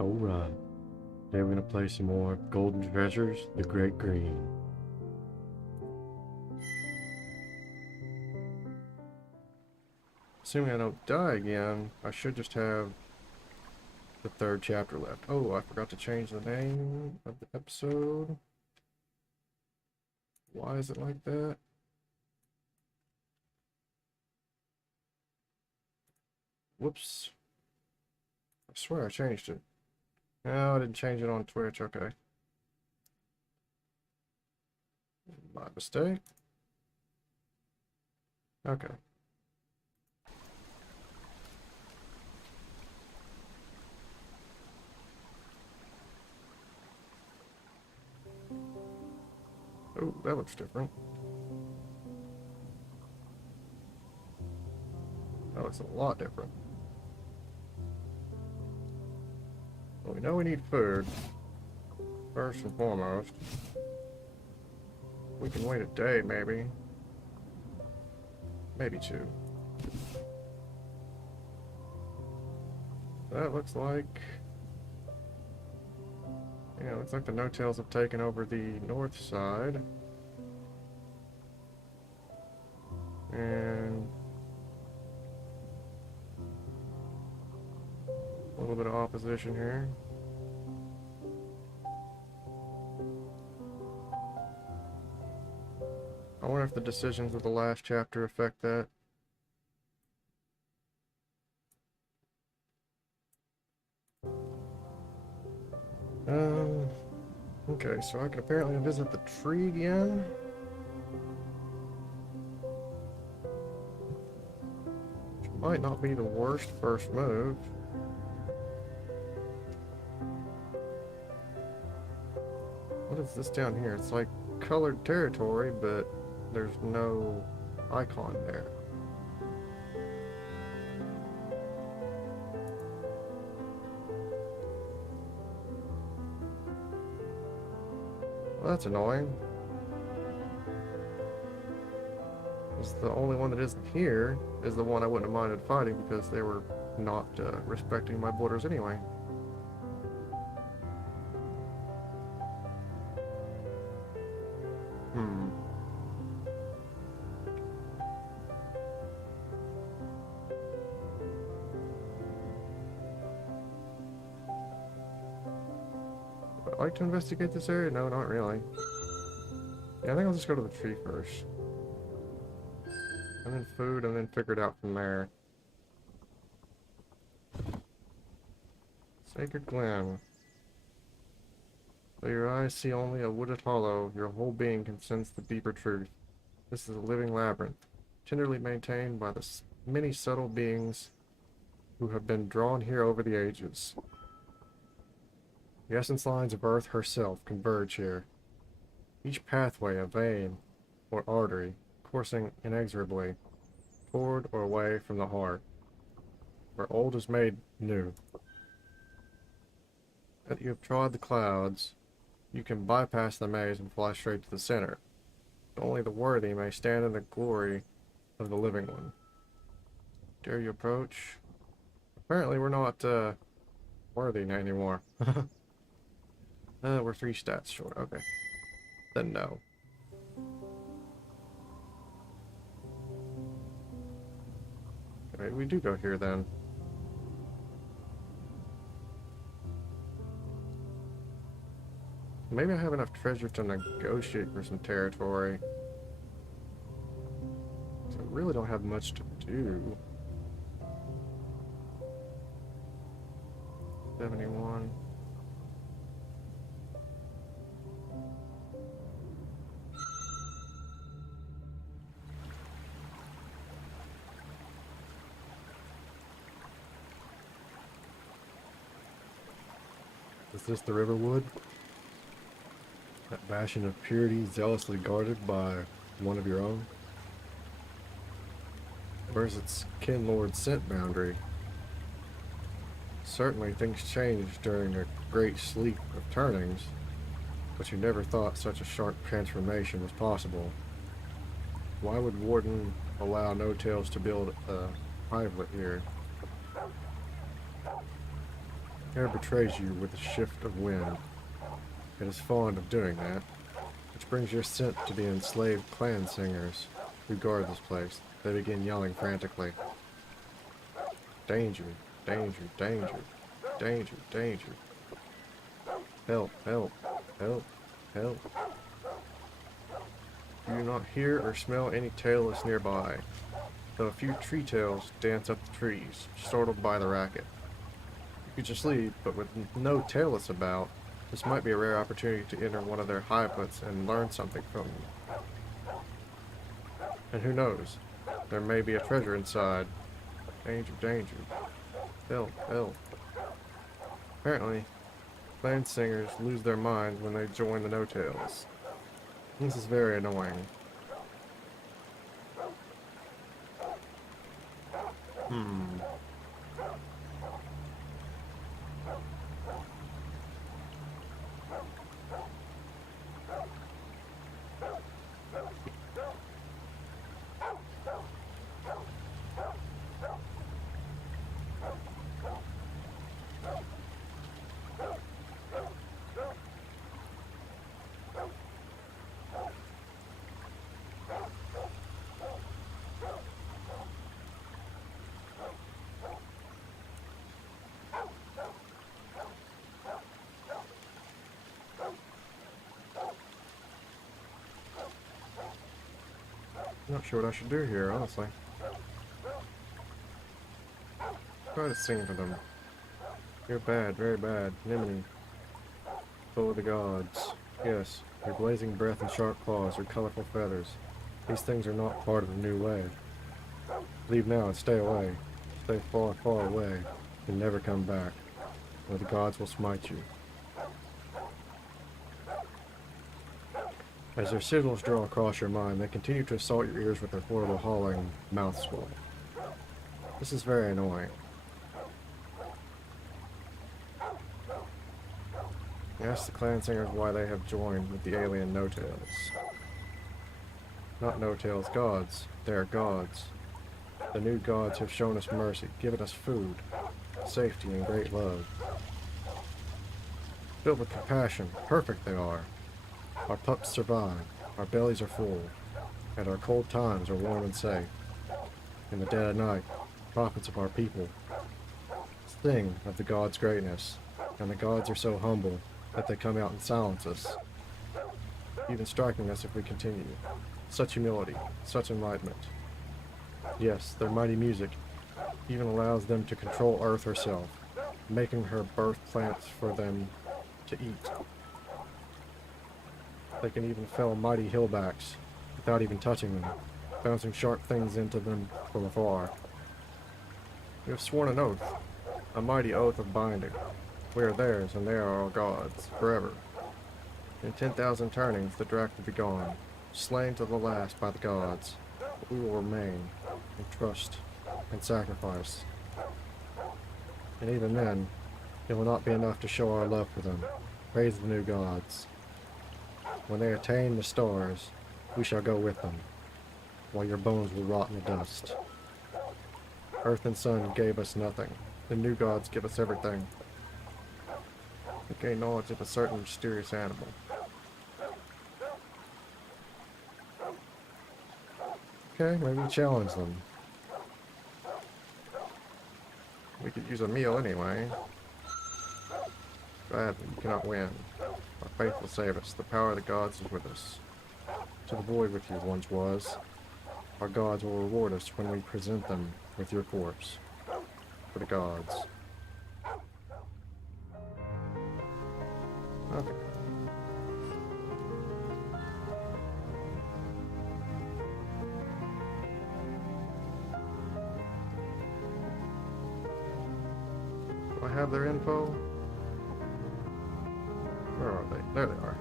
Alright, today we're gonna play some more Golden Treasures, the Great Green. Assuming I don't die again, I should just have the third chapter left. Oh, I forgot to change the name of the episode. Why is it like that? Whoops. I swear I changed it. No, I didn't change it on Twitch, okay. My mistake. Okay. Oh, that looks different. That looks a lot different. Well, we know we need food, first and foremost. We can wait a day, maybe. Maybe two. That looks like... Yeah, looks like the no-tails have taken over the north side. And... a little bit of opposition here. I wonder if the decisions of the last chapter affect that. Okay, so I can apparently visit the tree again. Which might not be the worst first move. What is this down here? It's like colored territory, but there's no icon there. Well, that's annoying. Because the only one that isn't here is the one I wouldn't have minded fighting because they were not respecting my borders anyway. Would I like to investigate this area? No, not really. Yeah, I think I'll just go to the tree first. And then food, and then figure it out from there. Sacred Glen. Though your eyes see only a wooded hollow, your whole being can sense the deeper truth. This is a living labyrinth, tenderly maintained by the many subtle beings who have been drawn here over the ages. The essence lines of Earth herself converge here. Each pathway a vein or artery, coursing inexorably toward or away from the heart, where old is made new. That you have trod the clouds, you can bypass the maze and fly straight to the center. Only the worthy may stand in the glory of the living one. Dare you approach? Apparently we're not worthy anymore. We're 3 stats short, okay. Then no. Okay, we do go here then. Maybe I have enough treasure to negotiate for some territory. So I really don't have much to do. 71. Is this the Riverwood? That bastion of purity zealously guarded by one of your own? Where's its kinlord scent boundary? Certainly things changed during a great sleep of turnings, but you never thought such a sharp transformation was possible. Why would Warden allow no-tails to build a hivelet here? Air betrays you with a shift of wind. It is fond of doing that, which brings your scent to the enslaved clan singers who guard this place. They begin yelling frantically. Danger, danger, danger, danger, danger. Help, help, help, help. You do not hear or smell any tailless nearby, though a few tree tails dance up the trees, startled by the racket. You could just leave, but with no tailless about, this might be a rare opportunity to enter one of their highputs and learn something from them. And who knows, there may be a treasure inside. Danger, danger. Help, help. Apparently, clan singers lose their minds when they join the no-tails. This is very annoying. I'm not sure what I should do here, honestly. Try to sing for them. You're bad, very bad. Nimini. Foe of the gods. Yes, your blazing breath and sharp claws, your colorful feathers. These things are not part of the new way. Leave now and stay away. Stay far, far away, and never come back, or the gods will smite you. As their sigils draw across your mind, they continue to assault your ears with their horrible howling mouth swell. This is very annoying. Ask the clan singers why they have joined with the alien no-tails. Not no-tails, gods. They are gods. The new gods have shown us mercy, given us food, safety, and great love. Filled with compassion, perfect they are. Our pups survive, our bellies are full, and our cold times are warm and safe. In the dead of night, prophets of our people sing of the gods' greatness, and the gods are so humble that they come out and silence us, even striking us if we continue. Such humility, such enlightenment. Yes, their mighty music even allows them to control Earth herself, making her birth plants for them to eat. They can even fell mighty hillbacks without even touching them, bouncing sharp things into them from afar. We have sworn an oath, a mighty oath of binding. We are theirs, and they are our gods, forever. In 10,000 turnings, the Drac will be gone, slain to the last by the gods, but we will remain, and trust, and sacrifice. And even then, it will not be enough to show our love for them. Praise the new gods. When they attain the stars, we shall go with them, while your bones will rot in the dust. Earth and sun gave us nothing. The new gods give us everything. We gain knowledge of a certain mysterious animal. Okay, maybe challenge them. We could use a meal anyway. Gladly, you cannot win. Our faith will save us. The power of the gods is with us. To the void with you once was. Our gods will reward us when we present them with your corpse. For the gods. Okay. Do I have their info? Where are they? There they are.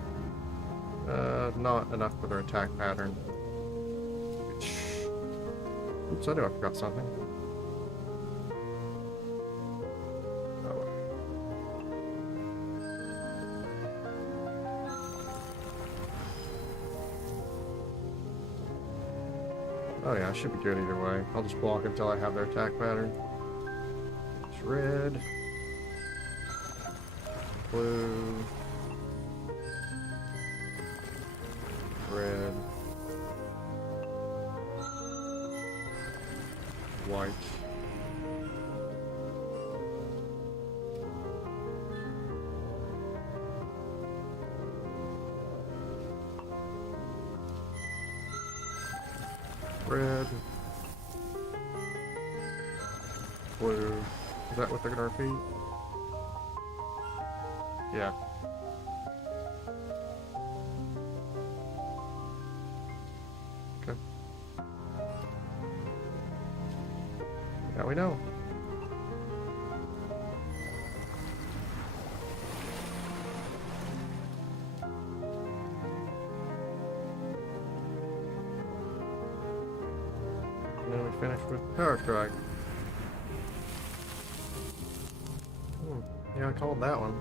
Not enough for their attack pattern. Oops, I knew I forgot something. Oh. Oh yeah, I should be good either way. I'll just block until I have their attack pattern. Shred. blue, red, white. Red, blue. Is that what they're gonna repeat? Yeah. Okay. Now we know. And then we finish with Power Strike. Yeah, I called that one.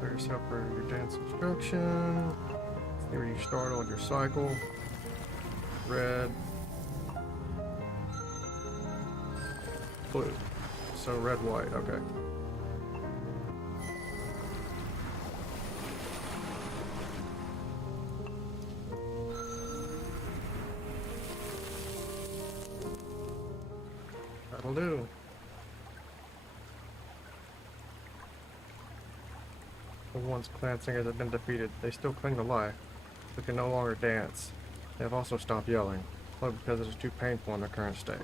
Clear yourself for your dance instruction. Here you start on your cycle. Red. Blue. So red, white, okay. That'll do. Once clan singers have been defeated, they still cling to life, but can no longer dance. They have also stopped yelling, probably because it is too painful in their current state.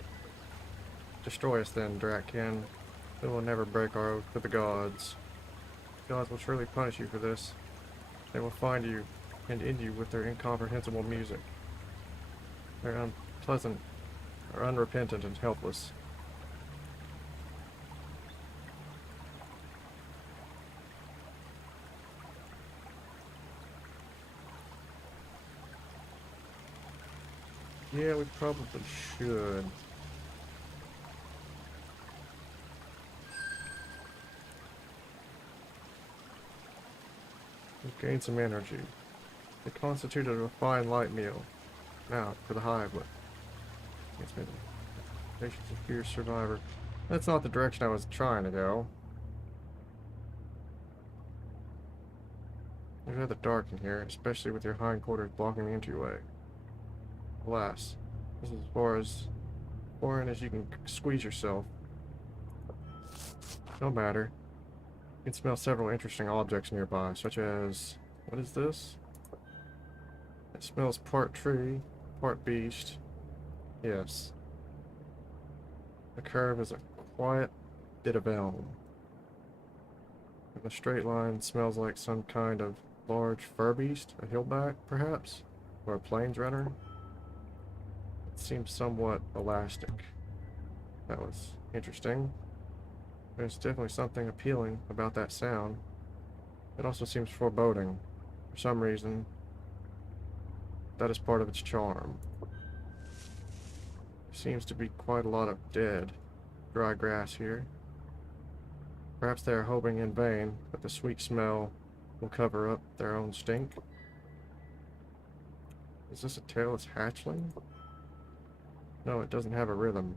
Destroy us then, Dratkin. We will never break our oath to the gods. The gods will surely punish you for this. They will find you and end you with their incomprehensible music. They're unpleasant, or unrepentant and helpless. Yeah, we probably should. We've gained some energy. It constituted a fine light meal. Now, for the hive whip. It's been patience of fierce survivor. That's not the direction I was trying to go. It's rather dark in here, especially with your hindquarters blocking the entryway. Alas, this is as far in as you can squeeze yourself. No matter. You can smell several interesting objects nearby, such as... what is this? It smells part tree, part beast. Yes. The curve is a quiet bit of elm. And the straight line smells like some kind of large fur beast, a hillback, perhaps? Or a plains runner? It seems somewhat elastic. That was interesting. There's definitely something appealing about that sound. It also seems foreboding. For some reason, that is part of its charm. There seems to be quite a lot of dead, dry grass here. Perhaps they are hoping in vain that the sweet smell will cover up their own stink. Is this a tailless hatchling? No, it doesn't have a rhythm.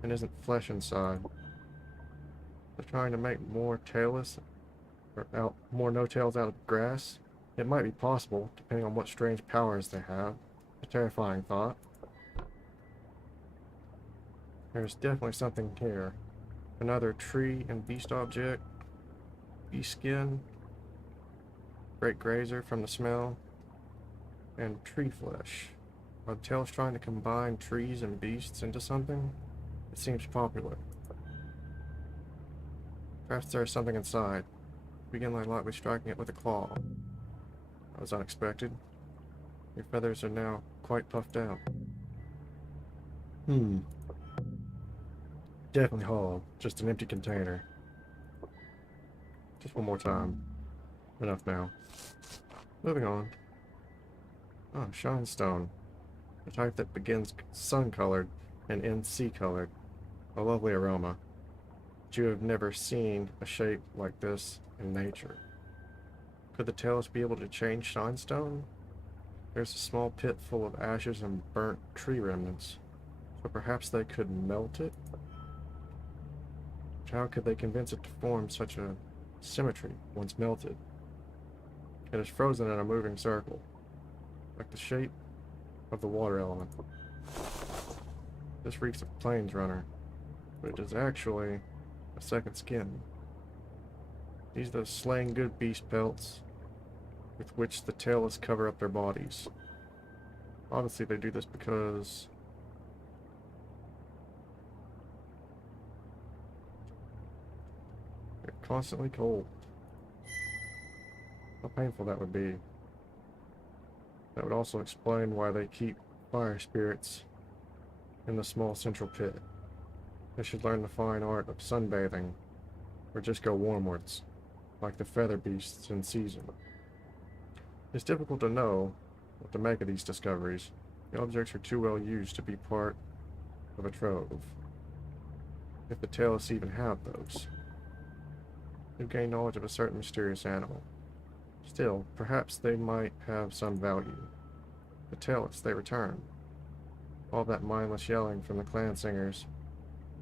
And isn't flesh inside. They're trying to make more tailless, or more no-tails out of grass. It might be possible, depending on what strange powers they have. A terrifying thought. There's definitely something here. Another tree and beast object. Beast skin. Great grazer from the smell. And tree flesh. Are the tails trying to combine trees and beasts into something? It seems popular. Perhaps there is something inside. Begin by lightly striking it with a claw. That was unexpected. Your feathers are now quite puffed out. Definitely hollow. Just an empty container. Just one more time. Enough now. Moving on. Oh, shinestone. The type that begins sun-colored and ends sea-colored. A lovely aroma. But you have never seen a shape like this in nature. Could the tails be able to change shinestone? There's a small pit full of ashes and burnt tree remnants. So perhaps they could melt it? How could they convince it to form such a Symmetry, once melted. It is frozen in a moving circle, like the shape of the water element. This reeks of Plains Runner, but it is actually a second skin. These are those slaying good beast pelts with which the tailless cover up their bodies. Obviously they do this because they're constantly cold. How painful that would be. That would also explain why they keep fire spirits in the small central pit. They should learn the fine art of sunbathing, or just go warmwards, like the feather beasts in season. It's difficult to know what to make of these discoveries. The objects are too well used to be part of a trove, if the tailless even have those. You've gained knowledge of a certain mysterious animal. Still, perhaps they might have some value. The tailless, they return. All that mindless yelling from the clan singers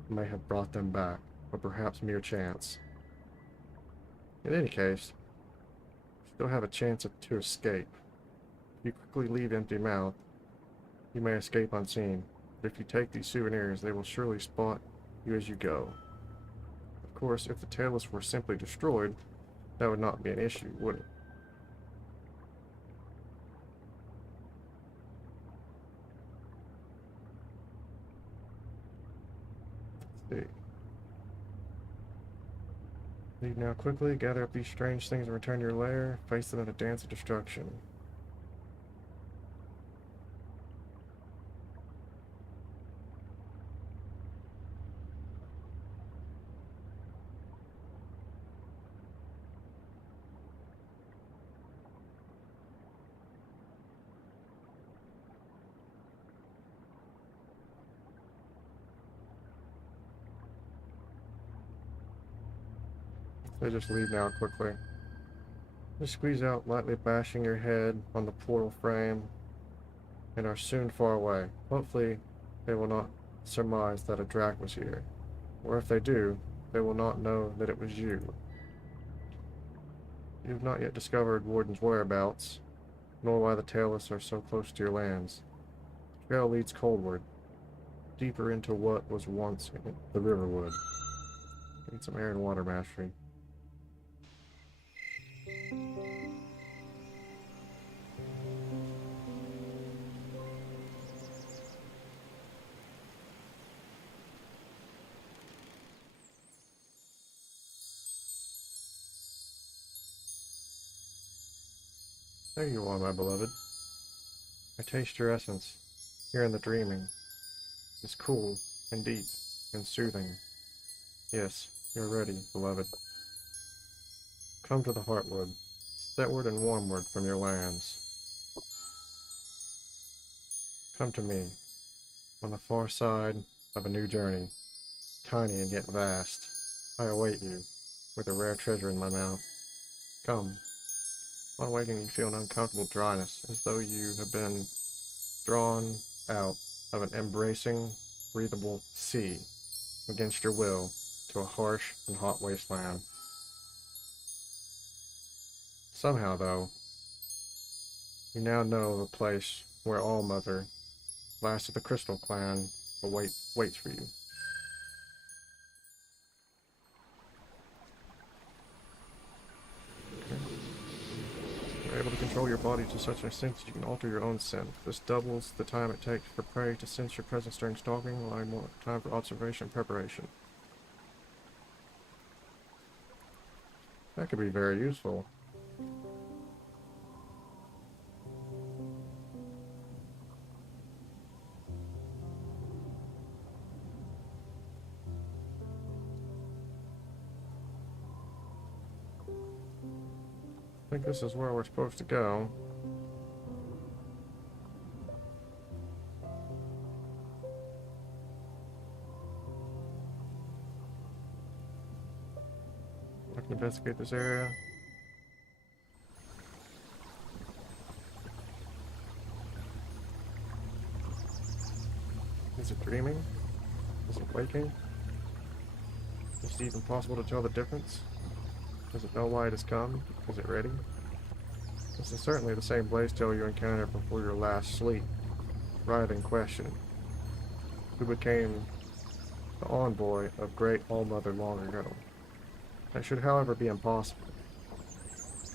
may have brought them back, or perhaps mere chance. In any case, you still have a chance to escape. If you quickly leave empty-mouthed, you may escape unseen, but if you take these souvenirs, they will surely spot you as you go. Of course, if the tailless were simply destroyed, that would not be an issue, would it? Let's see. Leave now quickly, gather up these strange things and return to your lair. Face them in a dance of destruction. They just leave now quickly. Just squeeze out, lightly bashing your head on the portal frame, and are soon far away. Hopefully, they will not surmise that a drac was here. Or if they do, they will not know that it was you. You have not yet discovered Warden's whereabouts, nor why the tailless are so close to your lands. The trail leads coldward, deeper into what was once the Riverwood. Need some air and water mastery. There you are, my beloved. I taste your essence, here in the dreaming. It's cool, and deep, and soothing. Yes, you're ready, beloved. Come to the Heartwood, setward and warmward from your lands. Come to me, on the far side of a new journey, tiny and yet vast. I await you, with a rare treasure in my mouth. Come. On waking, you feel an uncomfortable dryness, as though you have been drawn out of an embracing, breathable sea, against your will, to a harsh and hot wasteland. Somehow, though, you now know of a place where All-Mother, last of the Crystal Clan, waits for you. You're able to control your body to such an extent that you can alter your own scent. This doubles the time it takes for prey to sense your presence during stalking, allowing more time for observation and preparation. That could be very useful. I think this is where we're supposed to go. I can investigate this area. Is it dreaming? Is it waking? Is it even possible to tell the difference? Does it know why it has come? Is it ready? This is certainly the same Blaze-tail you encountered before your last sleep. Writhing question. Who became the envoy of Great All-Mother long ago? That should, however, be impossible.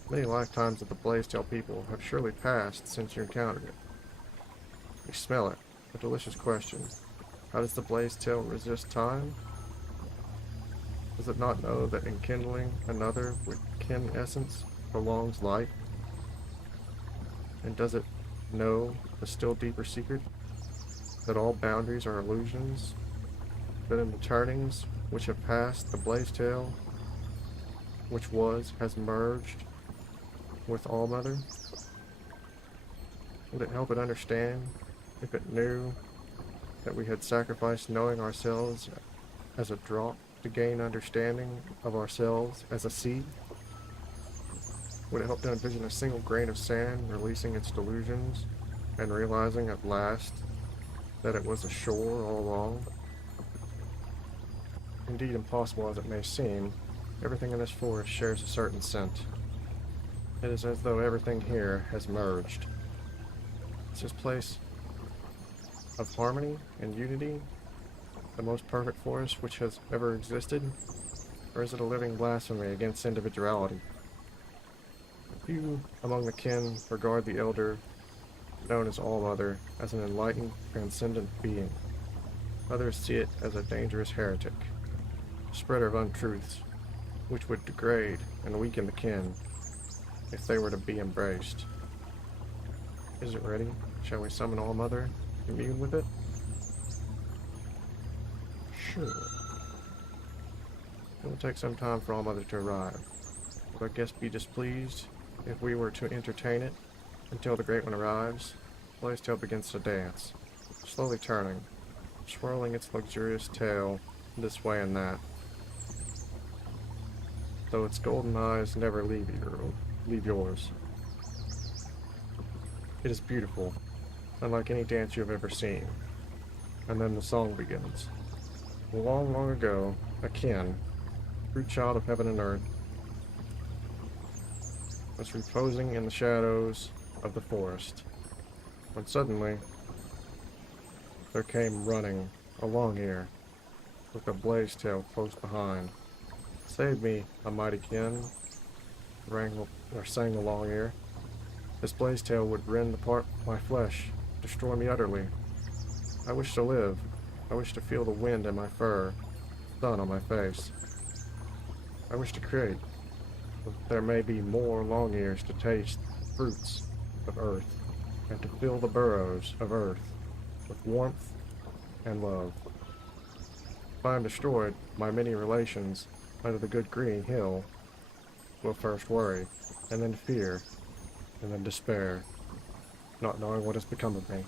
Many lifetimes of the Blaze-tail people have surely passed since you encountered it. You smell it. A delicious question. How does the Blaze-tail resist time? Does it not know that enkindling another with kin essence prolongs life? And does it know the still deeper secret? That all boundaries are illusions? That in the turnings which have passed, the Blaze-tail, which was, has merged with All-Mother? Would it help it understand if it knew that we had sacrificed knowing ourselves as a drop to gain understanding of ourselves as a seed? Would it help to envision a single grain of sand releasing its delusions and realizing at last that it was a shore all along? Indeed, impossible as it may seem, everything in this forest shares a certain scent. It is as though everything here has merged. Is this place of harmony and unity the most perfect forest which has ever existed? Or is it a living blasphemy against individuality? Few among the kin regard the elder, known as All-Mother, as an enlightened, transcendent being. Others see it as a dangerous heretic, spreader of untruths, which would degrade and weaken the kin if they were to be embraced. Is it ready? Shall we summon All-Mother? Commune with it? Sure. It will take some time for All-Mother to arrive. Would our guest be displeased if we were to entertain it until the Great One arrives? Blaze-tail begins to dance, slowly turning, swirling its luxurious tail this way and that, though its golden eyes never leave yours. It is beautiful, unlike any dance you have ever seen. And then the song begins. Long, long ago, a kin, true child of heaven and earth, was reposing in the shadows of the forest, when suddenly there came running a Long-ear, with a Blaze-tail close behind. Save me, a mighty kin, sang the Long-ear. This Blaze-tail would rend apart my flesh, destroy me utterly. I wish to live. I wish to feel the wind in my fur, sun on my face. I wish to create. There may be more Long-ears to taste the fruits of earth, and to fill the burrows of earth with warmth and love. If I am destroyed, my many relations under the good green hill will first worry, and then fear, and then despair, not knowing what has become of me.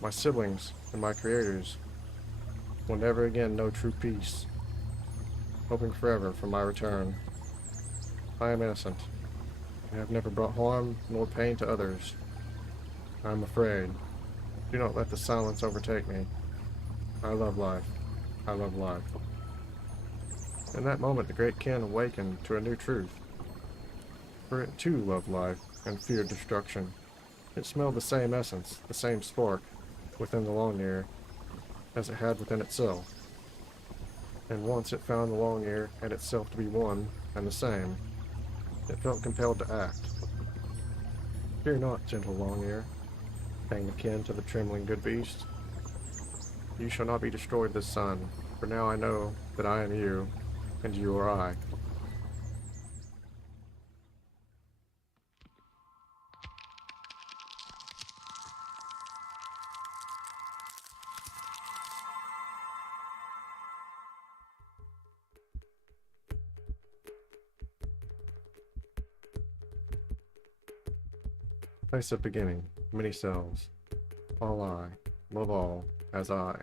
My siblings and my creators will never again know true peace, hoping forever for my return. I am innocent. I have never brought harm nor pain to others. I am afraid. Do not let the silence overtake me. I love life. I love life. In that moment, the great kin awakened to a new truth. For it too loved life and feared destruction. It smelled the same essence, the same spark, within the Long-ear as it had within itself. And once it found the Long-ear and itself to be one and the same, it felt compelled to act. Fear not, gentle Long-ear, sang the kin to the trembling good beast. You shall not be destroyed this sun, for now I know that I am you, and you are I. Place of beginning, many cells. All I, love all, as I.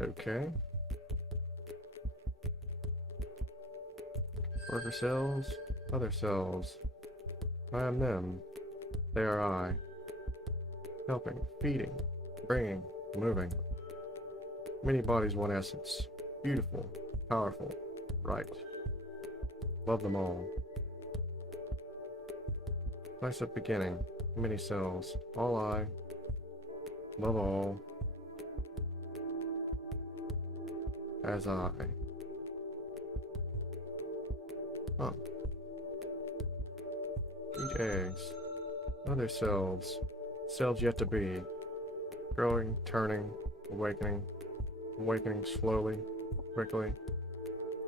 Okay. Worker cells, other cells. I am them. They are I. Helping, feeding, bringing, moving. Many bodies, one essence. Beautiful, powerful, right. Love them all. Nice at beginning. Many cells. All I. Love all. As I. Huh. Eat eggs. Other cells. Cells yet to be. Growing, turning, awakening. Awakening slowly, quickly.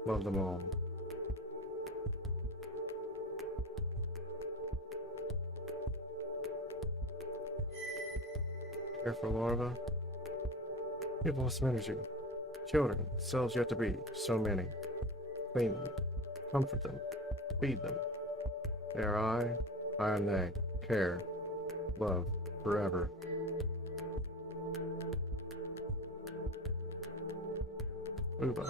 Love them all. Care for larva. You've lost some energy. Children, cells yet to be, so many. Clean them. Comfort them. Feed them. They are I am they. Care. Love. Forever. Move up.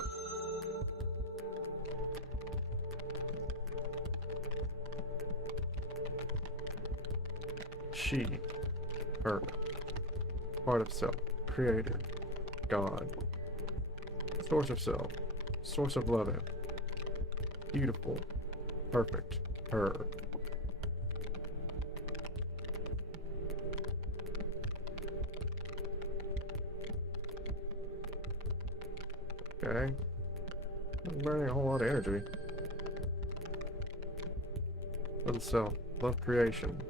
She. Her. Part of self. Creator. God. Source of self. Source of loving. Beautiful. Perfect. Her. Okay. I'm burning a whole lot of energy. Little self. Love creation.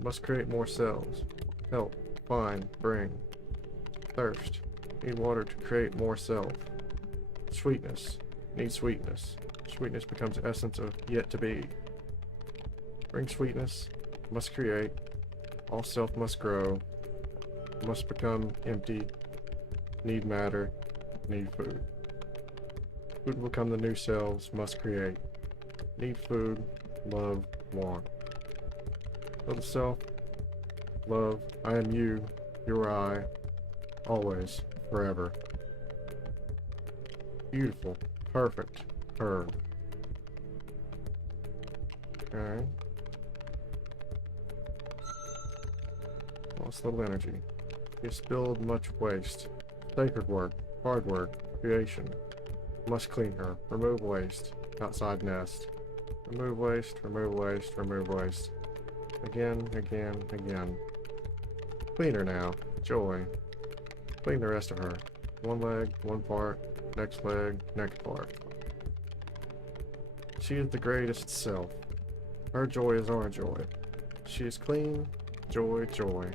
Must create more cells. Help. Find. Bring. Thirst. Need water to create more self. Sweetness. Need sweetness. Sweetness becomes essence of yet to be. Bring sweetness. Must create. All self must grow. Must become empty. Need matter. Need food. Food will become the new selves. Must create. Need food. Love. Want. Little self. Love. I am you. You're I. Always. Forever. Beautiful. Perfect. Her. Okay. Lost little energy. You spilled much waste. Sacred work. Hard work. Creation. Must clean her. Remove waste. Outside nest. Remove waste. Remove waste. Remove waste. Again. Again. Again. Clean her now. Joy. Clean the rest of her. One leg. One part. Next leg. Next part. She is the greatest self. Her joy is our joy. She is clean. Joy. Joy.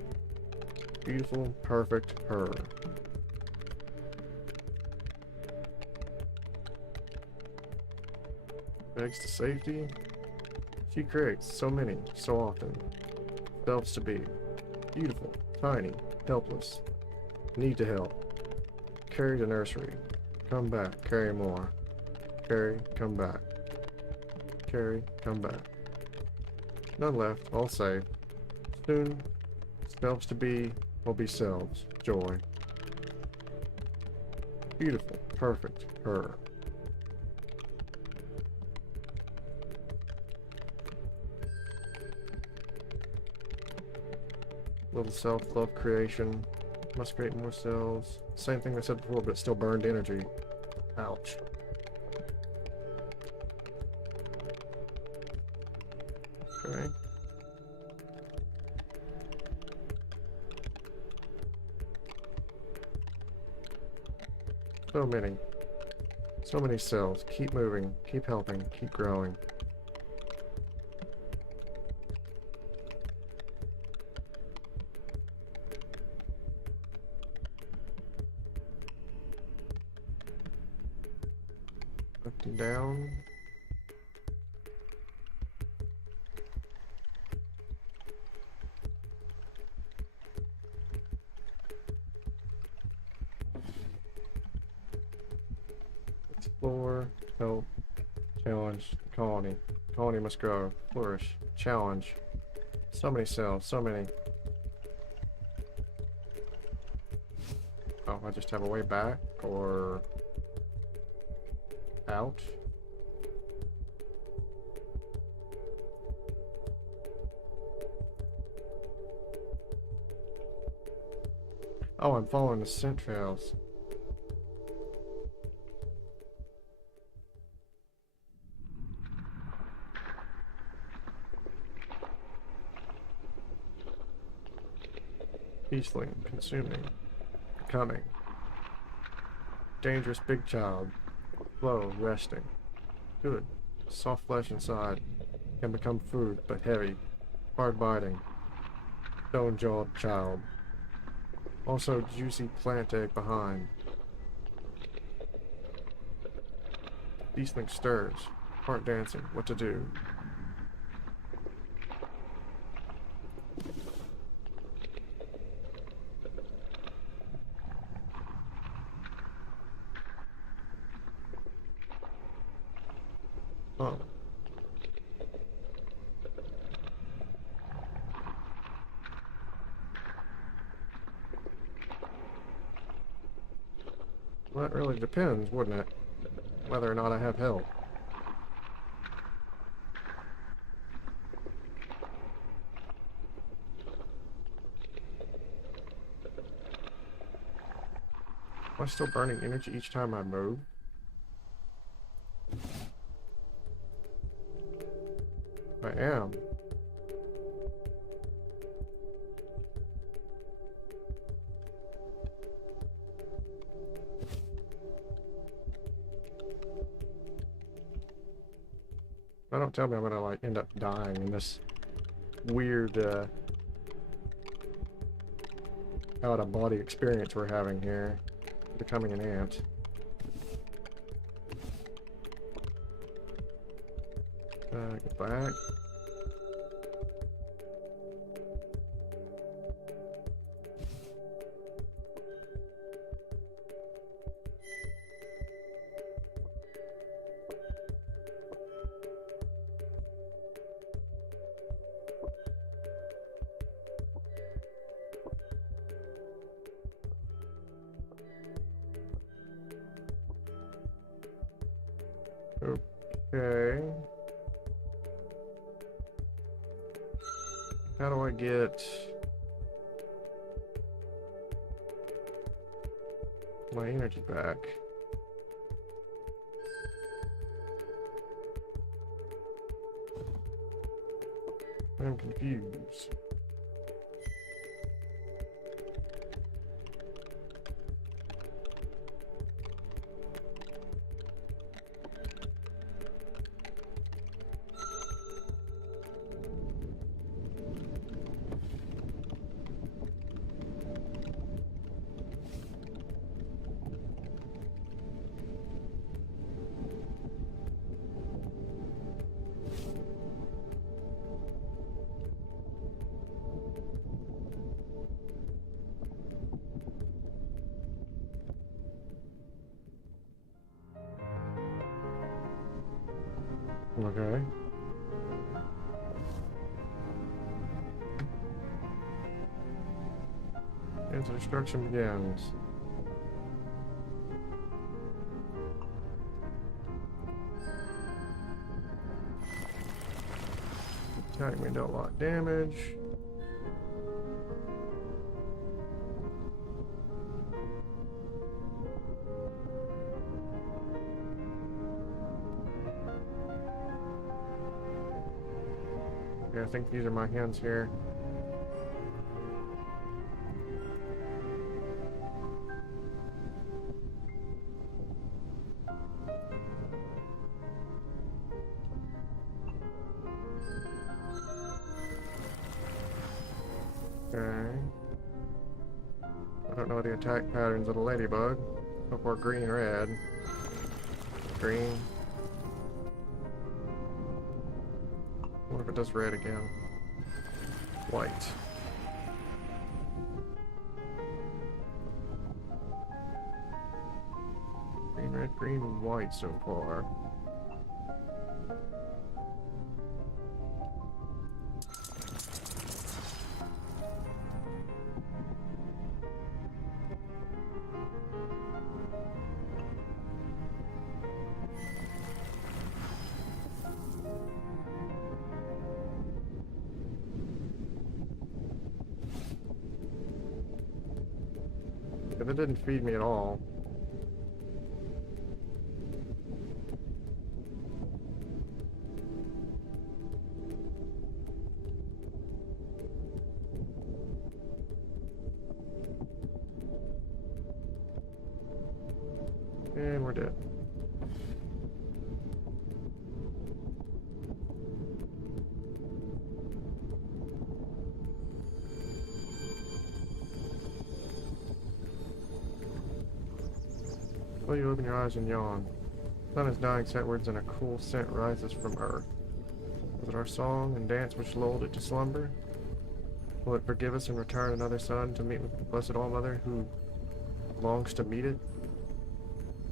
Beautiful. Perfect. Her. Begs to safety. She creates so many, so often. Selves to be. Beautiful. Tiny. Helpless. Need to help. Carry to nursery. Come back. Carry more. Carry. Come back. Carry. Come back. None left. All safe. Soon. Selves to be will be selves. Joy. Beautiful. Perfect. Her. Little self, love creation. Must create more cells. Same thing I said before, but it still burned energy. Ouch. Okay. So many. So many cells. Keep moving. Keep helping. Keep growing. Up and down. Explore, help, challenge, colony. Colony must grow, flourish, challenge. So many cells, so many. Oh, I just have a way back, or out? Oh, I'm following the scent trails. Beastling, consuming, becoming. Dangerous big child. Slow, resting. Good. Soft flesh inside. Can become food, but heavy. Hard biting. Stone-jawed child. Also juicy plant egg behind. Beastling stirs. Heart dancing. What to do? Oh. Well, that really depends, wouldn't it? Whether or not I have help. Am I still burning energy each time I move? I am. Don't tell me I'm gonna like end up dying in this weird out of body experience we're having here. Becoming an ant. Get back. Okay. How do I get my energy back? I'm confused. Okay. As the destruction begins. Attack me, dealt a lot of damage. Okay, I think these are my hands here. Okay. I don't know the attack patterns of the ladybug. So far, green, red. Green. What if it does red again? White. Green, red, green, white so far. If it didn't feed me at all. And we're dead. Well, you open your eyes and yawn. The sun is dying setwards and a cool scent rises from earth. Was it our song and dance which lulled it to slumber? Will it forgive us and return another sun to meet with the Blessed All-Mother who longs to meet it?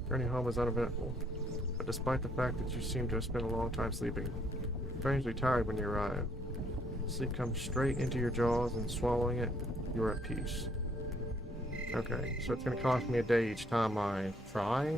Journey home is uneventful, but despite the fact that you seem to have spent a long time sleeping, you're strangely tired when you arrive. Sleep comes straight into your jaws, and swallowing it, you are at peace. Okay, so it's going to cost me a day each time I try.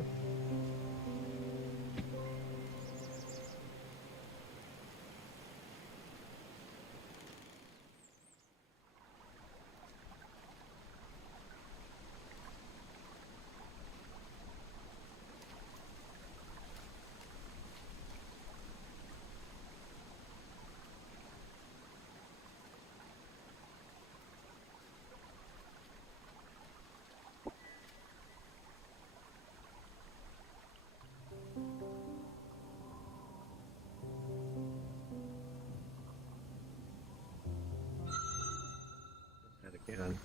And again.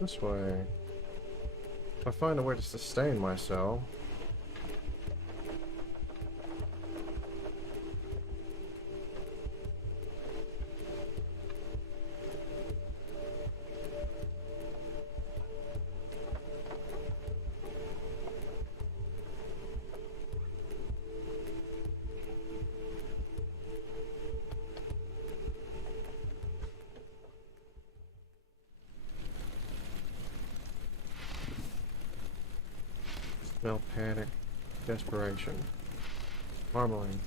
This way. If I find a way to sustain myself. Smell panic, desperation, marveling,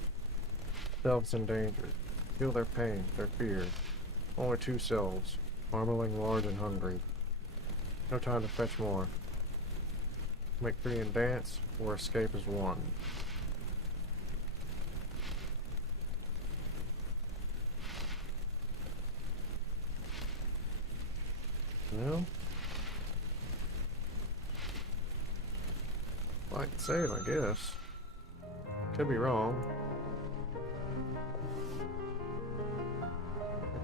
selves endangered. Feel their pain, their fear. Only two selves, marveling, large and hungry. No time to fetch more. Make free and dance, or escape as one. Well, I can save, I guess. Could be wrong.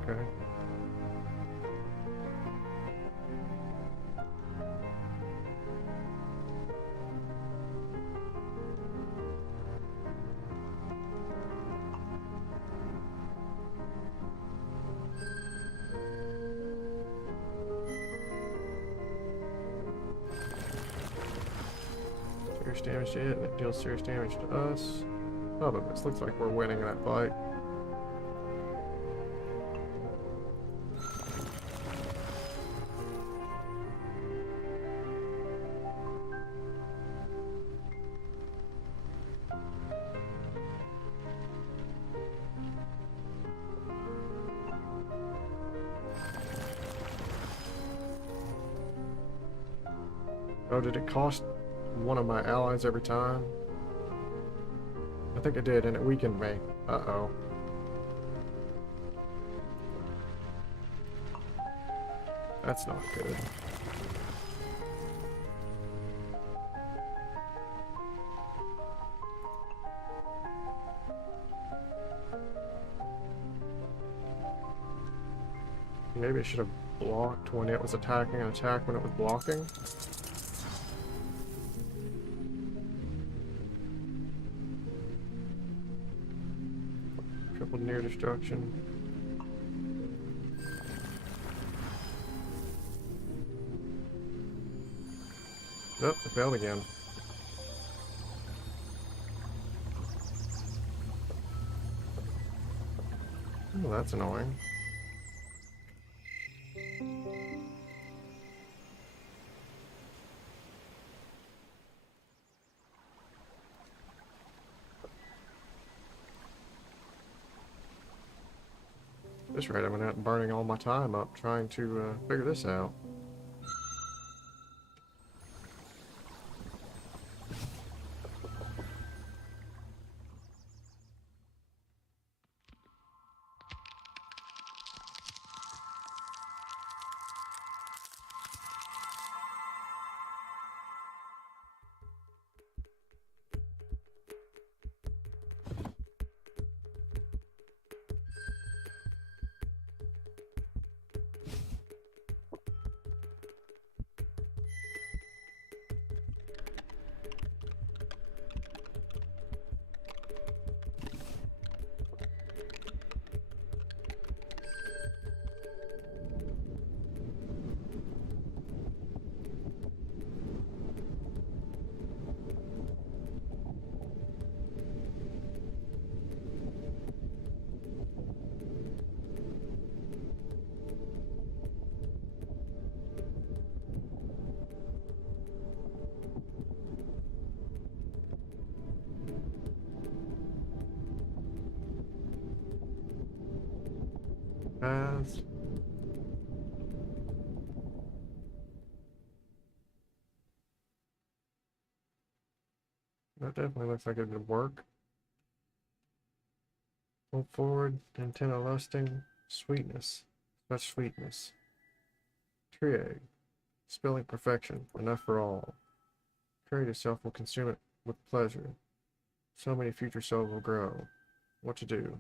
Okay. Serious damage to it, and it deals serious damage to us. Oh, but this looks like we're winning that fight. Oh, did it cost one of my allies every time? I think it did, and it weakened me. Uh-oh. That's not good. Maybe I should have blocked when it was attacking and attacked when it was blocking. Careful near destruction. Oh, it failed again. Oh, that's annoying. At this rate, I'm gonna end up burning all my time up trying to figure this out. Paths. That definitely looks like it would work. Move forward, antenna lusting, sweetness, such sweetness. Tree egg, spilling perfection, enough for all. Trade itself will consume it with pleasure. So many future souls will grow. What to do?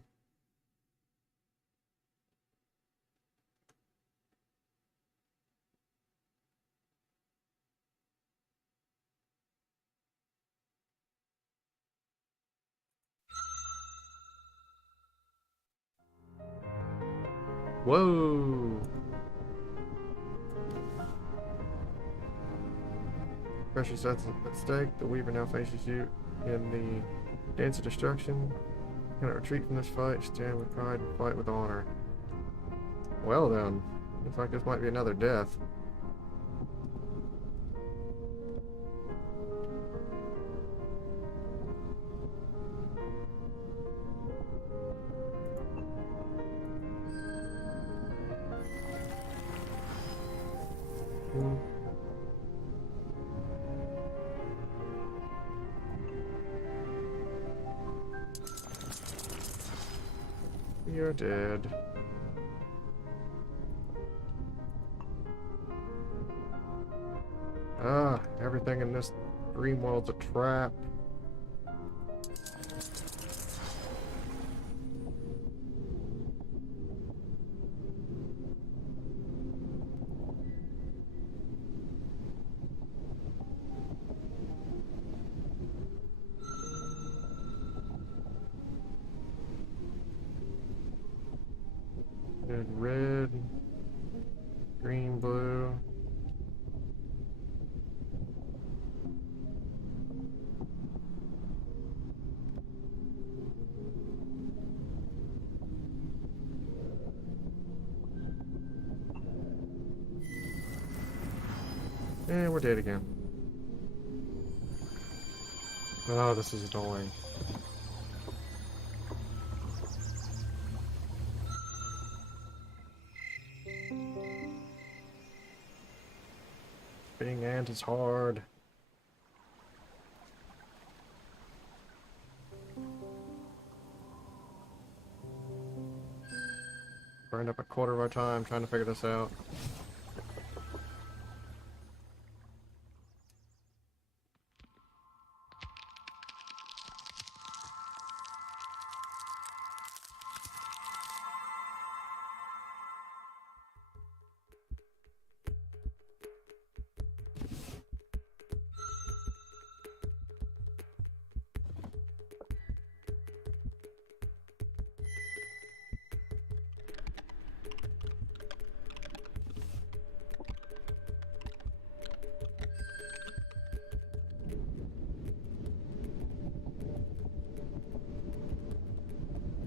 Whoa! Precious that's at stake. The Weaver now faces you in the dance of destruction. Cannot retreat from this fight. Stand with pride and fight with honor. Well then, looks like this might be another death. You're dead. Ah, everything in this dream world's a trap. Red, green, blue. And we're dead again. Oh, this is annoying. Being ant is hard. Burned up a quarter of our time trying to figure this out.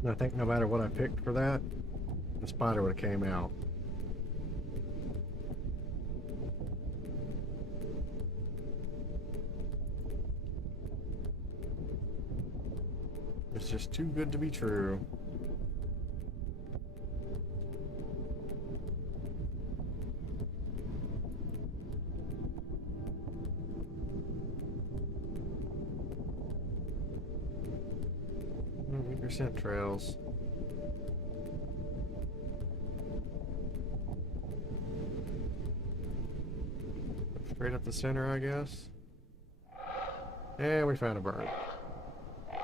And I think no matter what I picked for that, the spider would have came out. It's just too good to be true. Weaker scent trails. Straight up the center, I guess. And we found a bird.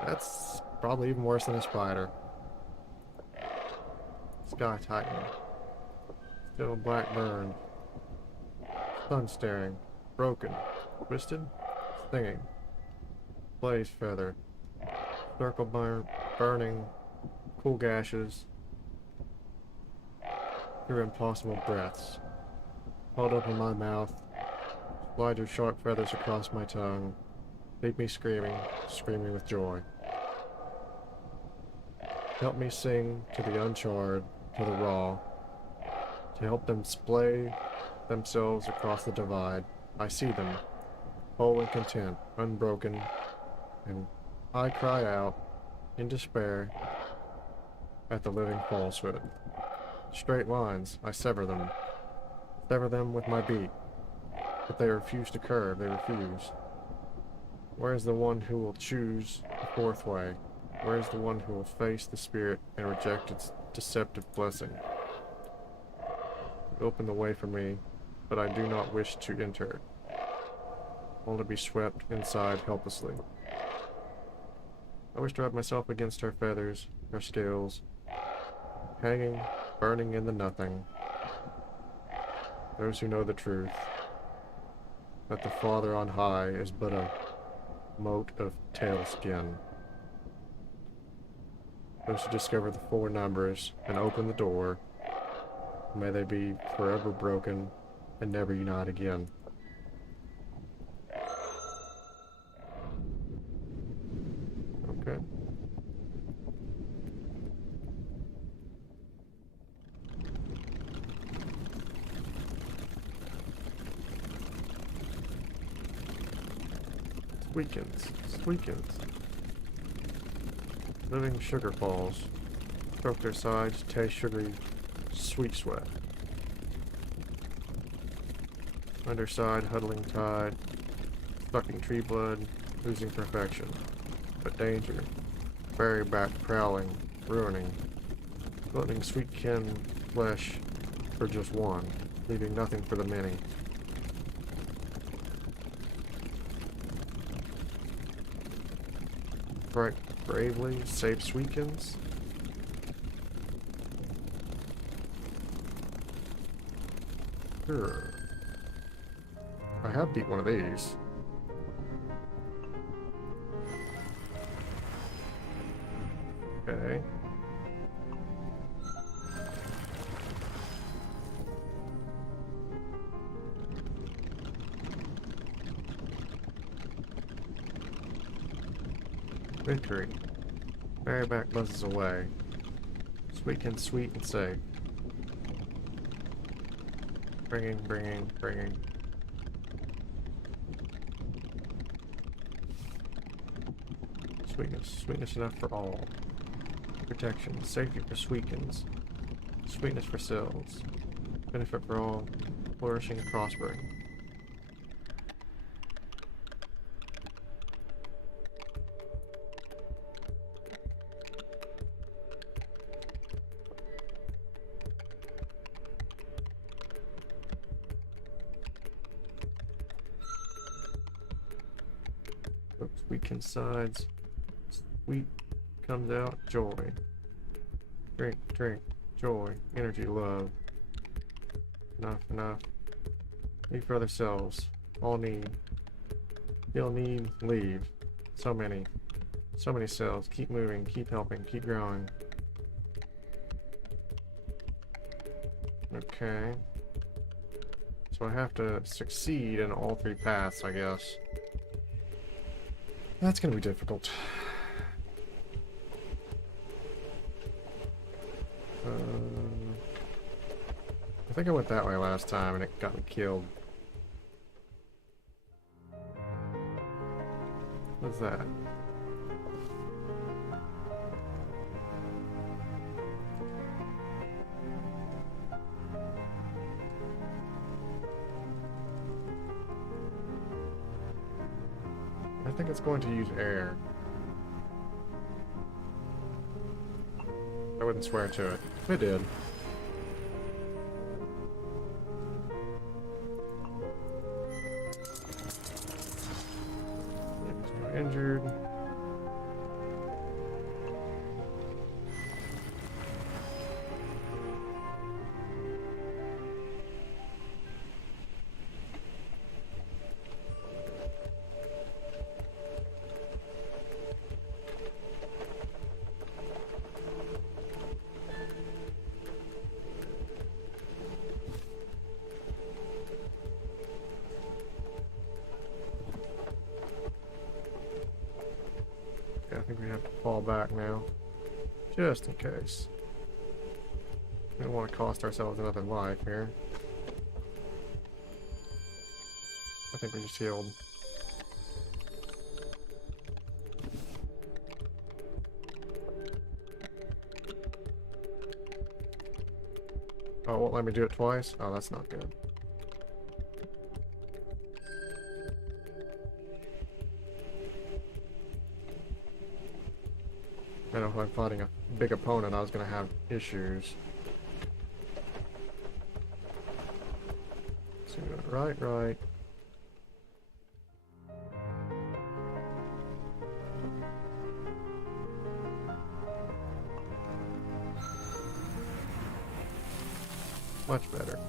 That's probably even worse than a spider. Sky Titan. Still black burn. Sun staring. Broken. Twisted. Stinging. Blaze feather. Circle burning. Cool gashes. Through impossible breaths. Held up in my mouth. Slide your sharp feathers across my tongue. Leave me screaming, screaming with joy. Help me sing to the uncharred, to the raw, to help them splay themselves across the divide. I see them, whole and content, unbroken, and I cry out, in despair, at the living falsehood. Straight lines, I sever them with my beak, but they refuse to curve, they refuse. Where is the one who will choose the fourth way? Where is the one who will face the spirit and reject its deceptive blessing? Open the way for me, but I do not wish to enter, only to be swept inside helplessly. I wish to rub myself against her feathers, her scales, hanging, burning in the nothing. Those who know the truth, that the Father on high is but a mote of tail skin. Those who discover the four numbers and open the door, may they be forever broken and never unite again. Okay. Sweetens. Living sugar falls. Stroke their sides, taste sugary, sweet sweat. Underside, huddling tide, sucking tree blood, losing perfection. But danger, fairy back prowling, ruining, gluttning sweet kin flesh for just one, leaving nothing for the many. Right, bravely save sweetkins. Sure. I have beat one of these. Okay. Victory. Fairyback buzzes away. Sweetkin sweet and safe. Bringing. Sweetness enough for all. Protection, safety for sweetkins. Sweetness for cells. Benefit for all. Flourishing and prospering. Sweetkin sides. Sweet comes out. Joy. Drink. Joy. Energy. Love. Enough. Need for other selves. All need. Feel need. Leave. So many cells. Keep moving. Keep helping. Keep growing. Okay. So I have to succeed in all three paths, I guess. That's gonna be difficult. I think I went that way last time and it got me killed. What's that? I think it's going to use air. I wouldn't swear to it. It did. Injured. I think we have to fall back now, just in case. We don't want to cost ourselves another life here. I think we just healed. Oh, it won't let me do it twice? Oh, that's not good. I know if I'm fighting a big opponent, I was going to have issues. So we got right. Much better.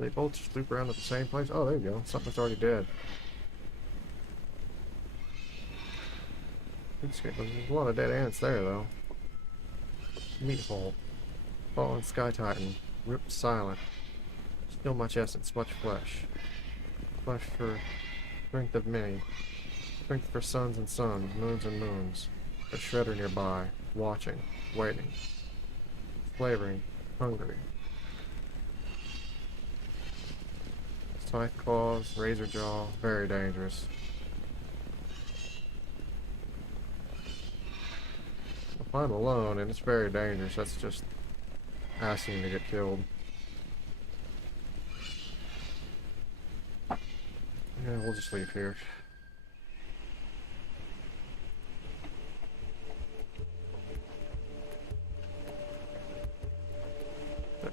They both just loop around at the same place? Oh, there you go. Something's already dead. There's a lot of dead ants there, though. Meat hole. Fallen Sky Titan. Ripped silent. Still much essence, much flesh. Flesh for strength of many. Strength for suns and suns, moons and moons. A shredder nearby. Watching. Waiting. Flavoring. Hungry. Scythe claws, razor jaw, very dangerous. If I'm alone and it's very dangerous, that's just asking to get killed. Yeah, we'll just leave here.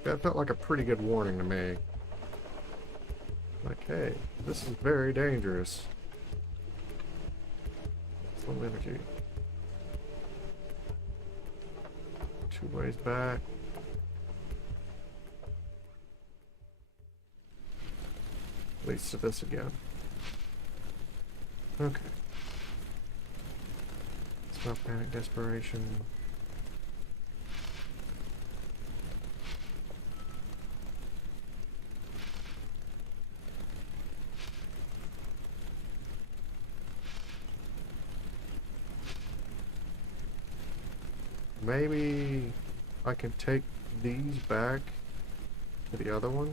That felt like a pretty good warning to me. Like, hey, this is very dangerous. Slow energy. 2 ways back. Leads to this again. Okay. Smell panic, desperation. Maybe I can take these back to the other one.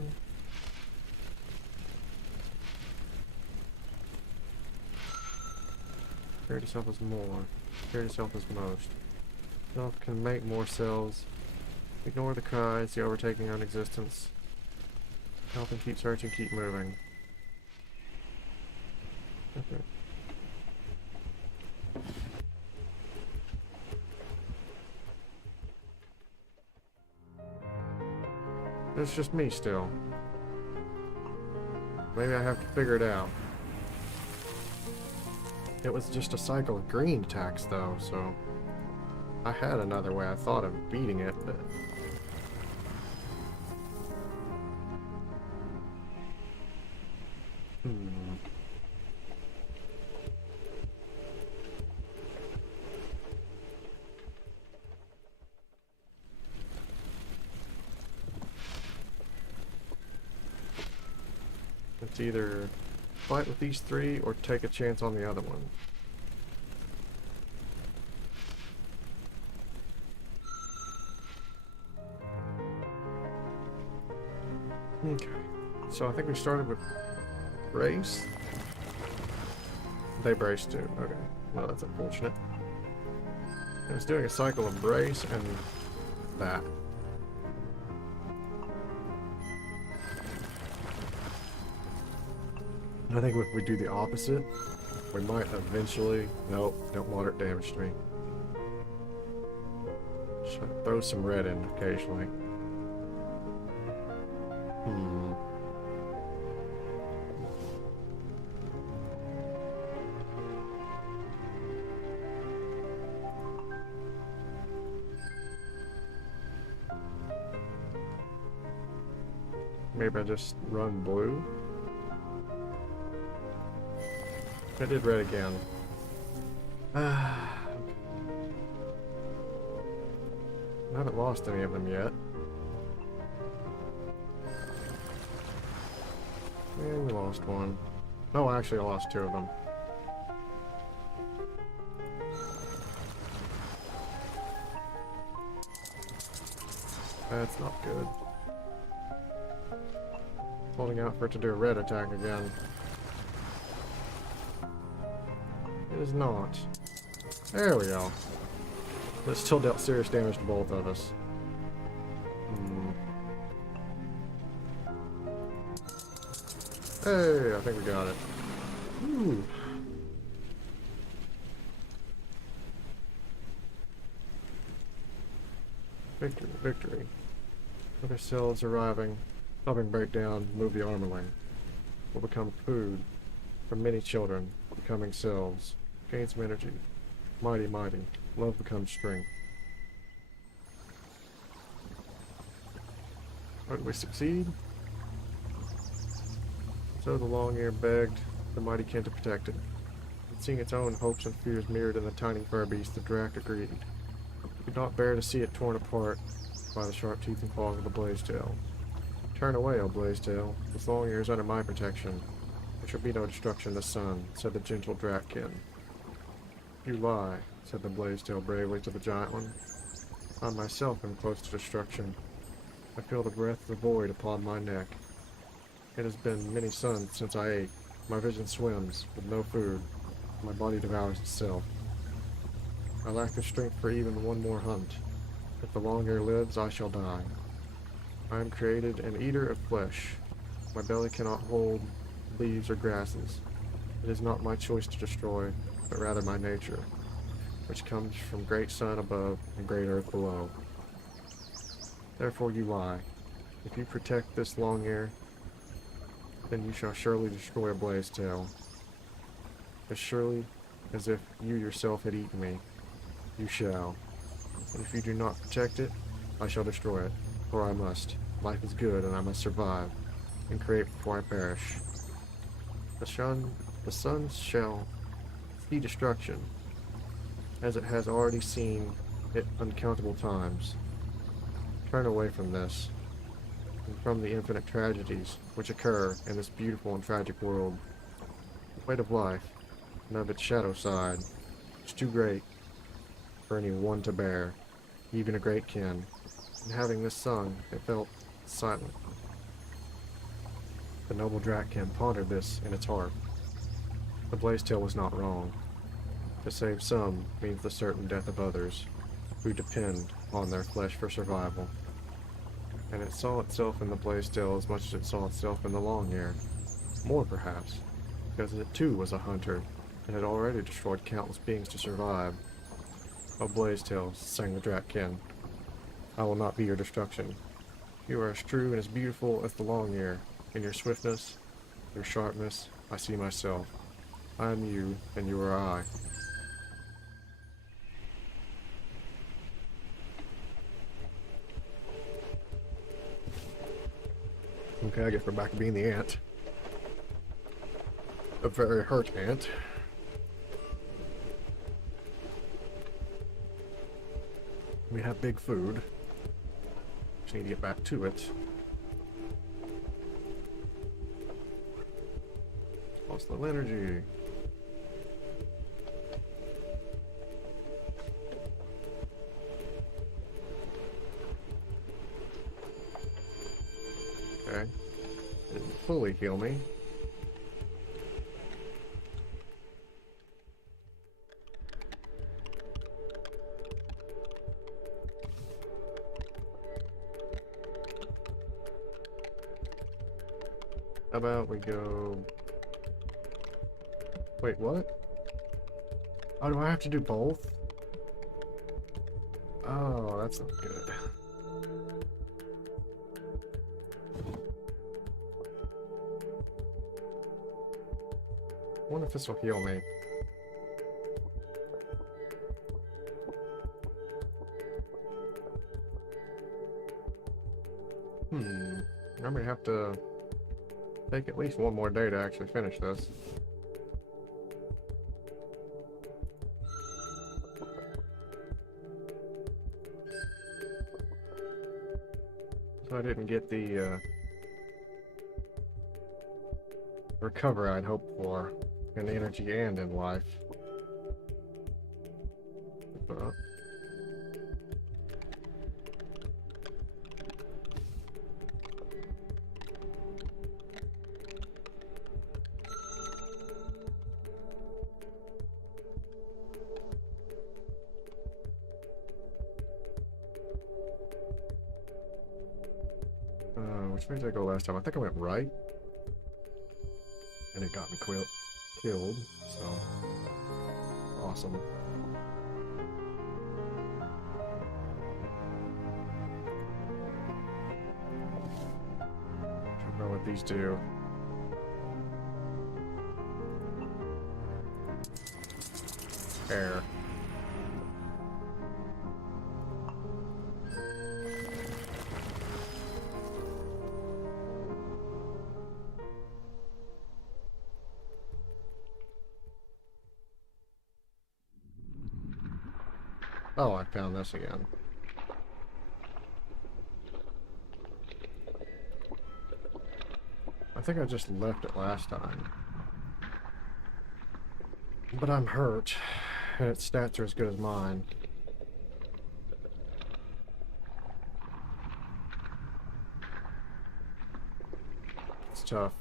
Carry yourself as more. Carry yourself as most. Self can make more cells. Ignore the cries, the overtaking on existence. Help and keep searching, keep moving. Okay. It's just me still. Maybe I have to figure it out. It was just a cycle of green attacks though, so I had another way I thought of beating it, but must either fight with these three or take a chance on the other one. Okay, so I think we started with brace. They brace too. Okay, well that's unfortunate. I was doing a cycle of brace and that. I think if we do the opposite, we might eventually... Nope, don't moderate damage to me. Should throw some red in occasionally. Maybe I just run blue? I did red again. I haven't lost any of them yet. And we lost one. No, actually I lost two of them. That's not good. Holding out for it to do a red attack again. It is not. There we go. But it still dealt serious damage to both of us. Hey, I think we got it. Ooh. Victory, victory. Other cells arriving, helping break down, move the armoring. Will become food for many children, becoming cells. Gain some energy. Mighty, mighty. Love becomes strength. How did we succeed? So the long ear begged the mighty kin to protect it. And seeing its own hopes and fears mirrored in the tiny fur beast, the drac agreed. He could not bear to see it torn apart by the sharp teeth and claws of the Blazetail. Turn away, O Blazetail. This long ear is under my protection. There shall be no destruction in the sun, said the gentle Drakkin. You lie, said the Blazetail bravely to the giant one. I myself am close to destruction. I feel the breath of the void upon my neck. It has been many suns since I ate. My vision swims, with no food. My body devours itself. I lack the strength for even one more hunt. If the long ear lives, I shall die. I am created an eater of flesh. My belly cannot hold leaves or grasses. It is not my choice to destroy, but rather my nature, which comes from great sun above and great earth below. Therefore you lie. If you protect this long ear, then you shall surely destroy a Blazetail. As surely as if you yourself had eaten me, you shall. And if you do not protect it, I shall destroy it, for I must. Life is good, and I must survive, and create before I perish. The sun shall see destruction, as it has already seen it uncountable times. Turn away from this, and from the infinite tragedies which occur in this beautiful and tragic world. The weight of life, and of its shadow side, is too great for any one to bear, even a great kin. And having this sung, it felt silent. The noble Drakkin pondered this in its heart. The Blazetail was not wrong. To save some means the certain death of others, who depend upon their flesh for survival. And it saw itself in the Blazetail as much as it saw itself in the long ear. More perhaps, because it too was a hunter, and had already destroyed countless beings to survive. O Blazetail, sang the Drakkin, I will not be your destruction. You are as true and as beautiful as the long ear. In your swiftness, your sharpness, I see myself. I am you, and you are I. Okay, I guess we're back to being the ant. A very hurt ant. We have big food. Just need to get back to it. Lost little energy. Okay. Didn't fully heal me. How about we go... Wait, what? Oh, do I have to do both? Oh, that's not good. I wonder if this will heal me. I may have to take at least one more day to actually finish this. So I didn't get the recovery I'd hoped for in energy and in life. But which way did I go last time? I think I went right. And it got me killed, so awesome. I don't know what these do. Air. Oh, I found this again. I think I just left it last time. But I'm hurt, and its stats are as good as mine. It's tough.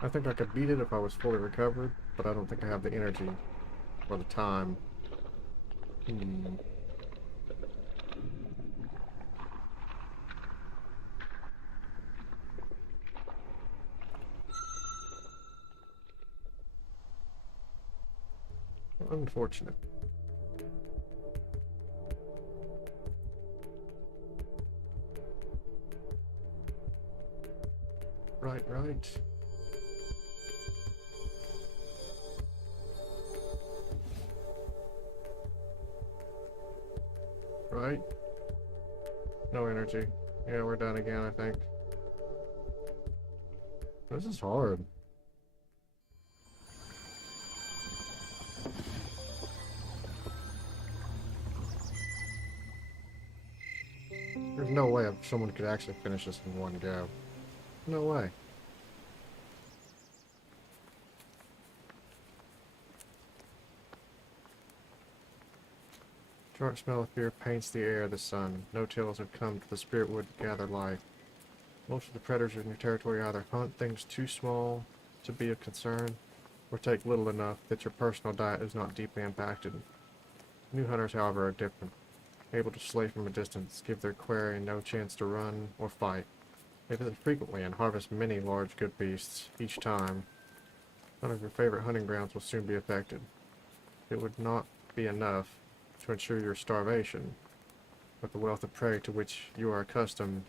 I think I could beat it if I was fully recovered, but I don't think I have the energy or the time. Unfortunate. Right. Right? No energy. Yeah, we're done again, I think. This is hard. There's no way someone could actually finish this in one go. No way. Dark smell of fear paints the air of the sun. No tales have come to the spirit wood to gather life. Most of the predators in your territory either hunt things too small to be of concern, or take little enough that your personal diet is not deeply impacted. New hunters, however, are different. Able to slay from a distance, give their quarry no chance to run or fight. They visit frequently and harvest many large good beasts each time. None of your favorite hunting grounds will soon be affected. It would not be enough to ensure your starvation, but the wealth of prey to which you are accustomed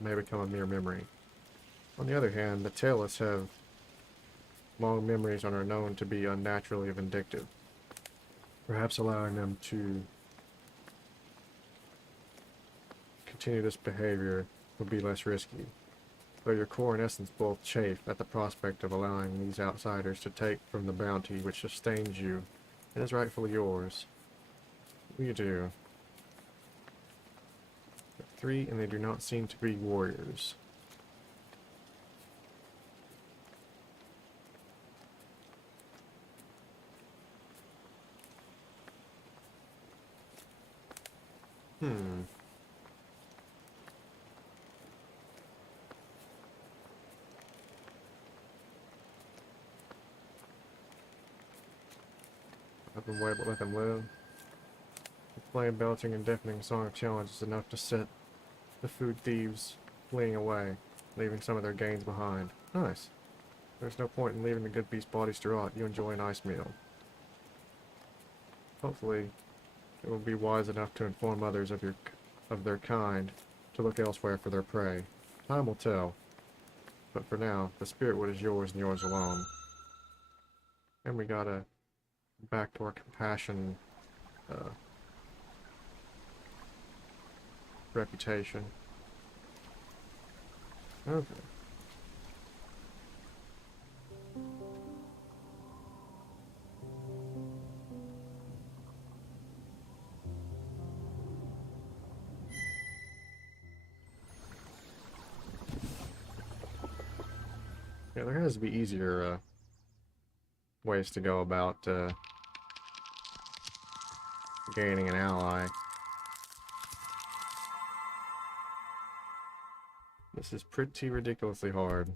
may become a mere memory. On the other hand, the tailless have long memories and are known to be unnaturally vindictive, perhaps allowing them to continue this behavior would be less risky, though your core and essence both chafe at the prospect of allowing these outsiders to take from the bounty which sustains you and is rightfully yours. What do you do? 3, and they do not seem to be warriors. Let them wait, but let them live. The flame belching and deafening song of challenge is enough to set the food thieves fleeing away, leaving some of their gains behind. Nice. There's no point in leaving the good beast's bodies to rot. You enjoy a nice meal. Hopefully, it will be wise enough to inform others of their kind to look elsewhere for their prey. Time will tell. But for now, the spirit wood is yours and yours alone. And we got a backdoor compassion reputation. Okay. Yeah, there has to be easier ways to go about gaining an ally. This is pretty ridiculously hard.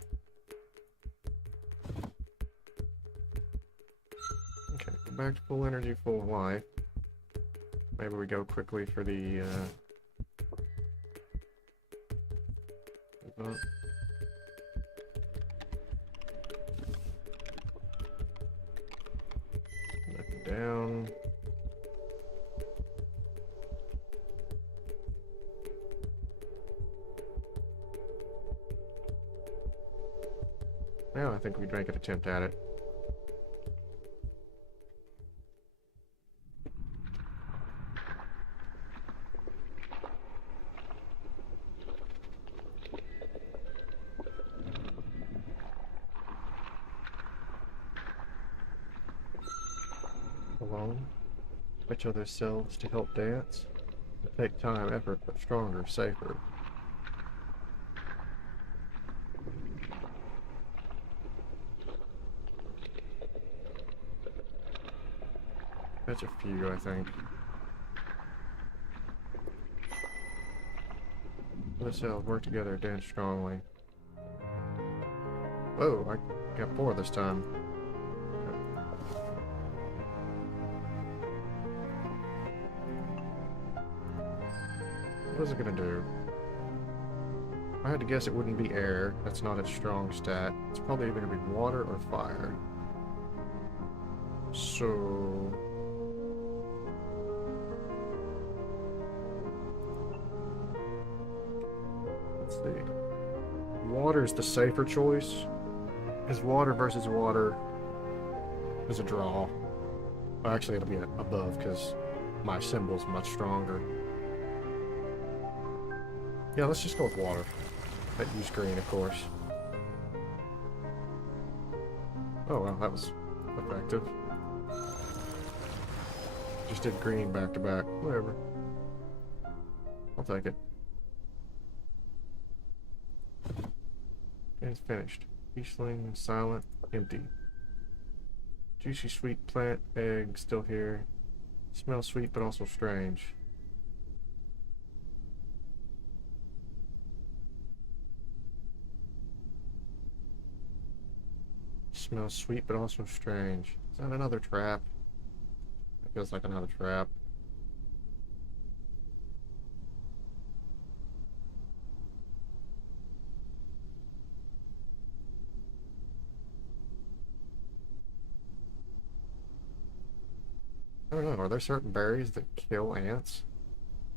Okay, go back to full energy, full life. Maybe we go quickly for the down. Now I think we'd make an attempt at it. Alone. Switch other selves to help dance. It take time, effort, but stronger, safer. That's a few, I think. Other cells work together, dance strongly. Whoa, I got 4 this time. What is it gonna do? If I had to guess, it wouldn't be air. That's not its strong stat. It's probably either gonna be water or fire. So... let's see. Water's the safer choice. Because water versus water is a draw. Well, actually, it'll be above because my symbol's much stronger. Yeah, let's just go with water. That use green, of course. Oh, well, that was effective. Just did green back to back. Whatever. I'll take it. And it's finished. Peaceling, silent, empty. Juicy sweet plant, egg, still here. Smells sweet but also strange. Smells sweet but also strange. Is that another trap? It feels like another trap. I don't know, are there certain berries that kill ants?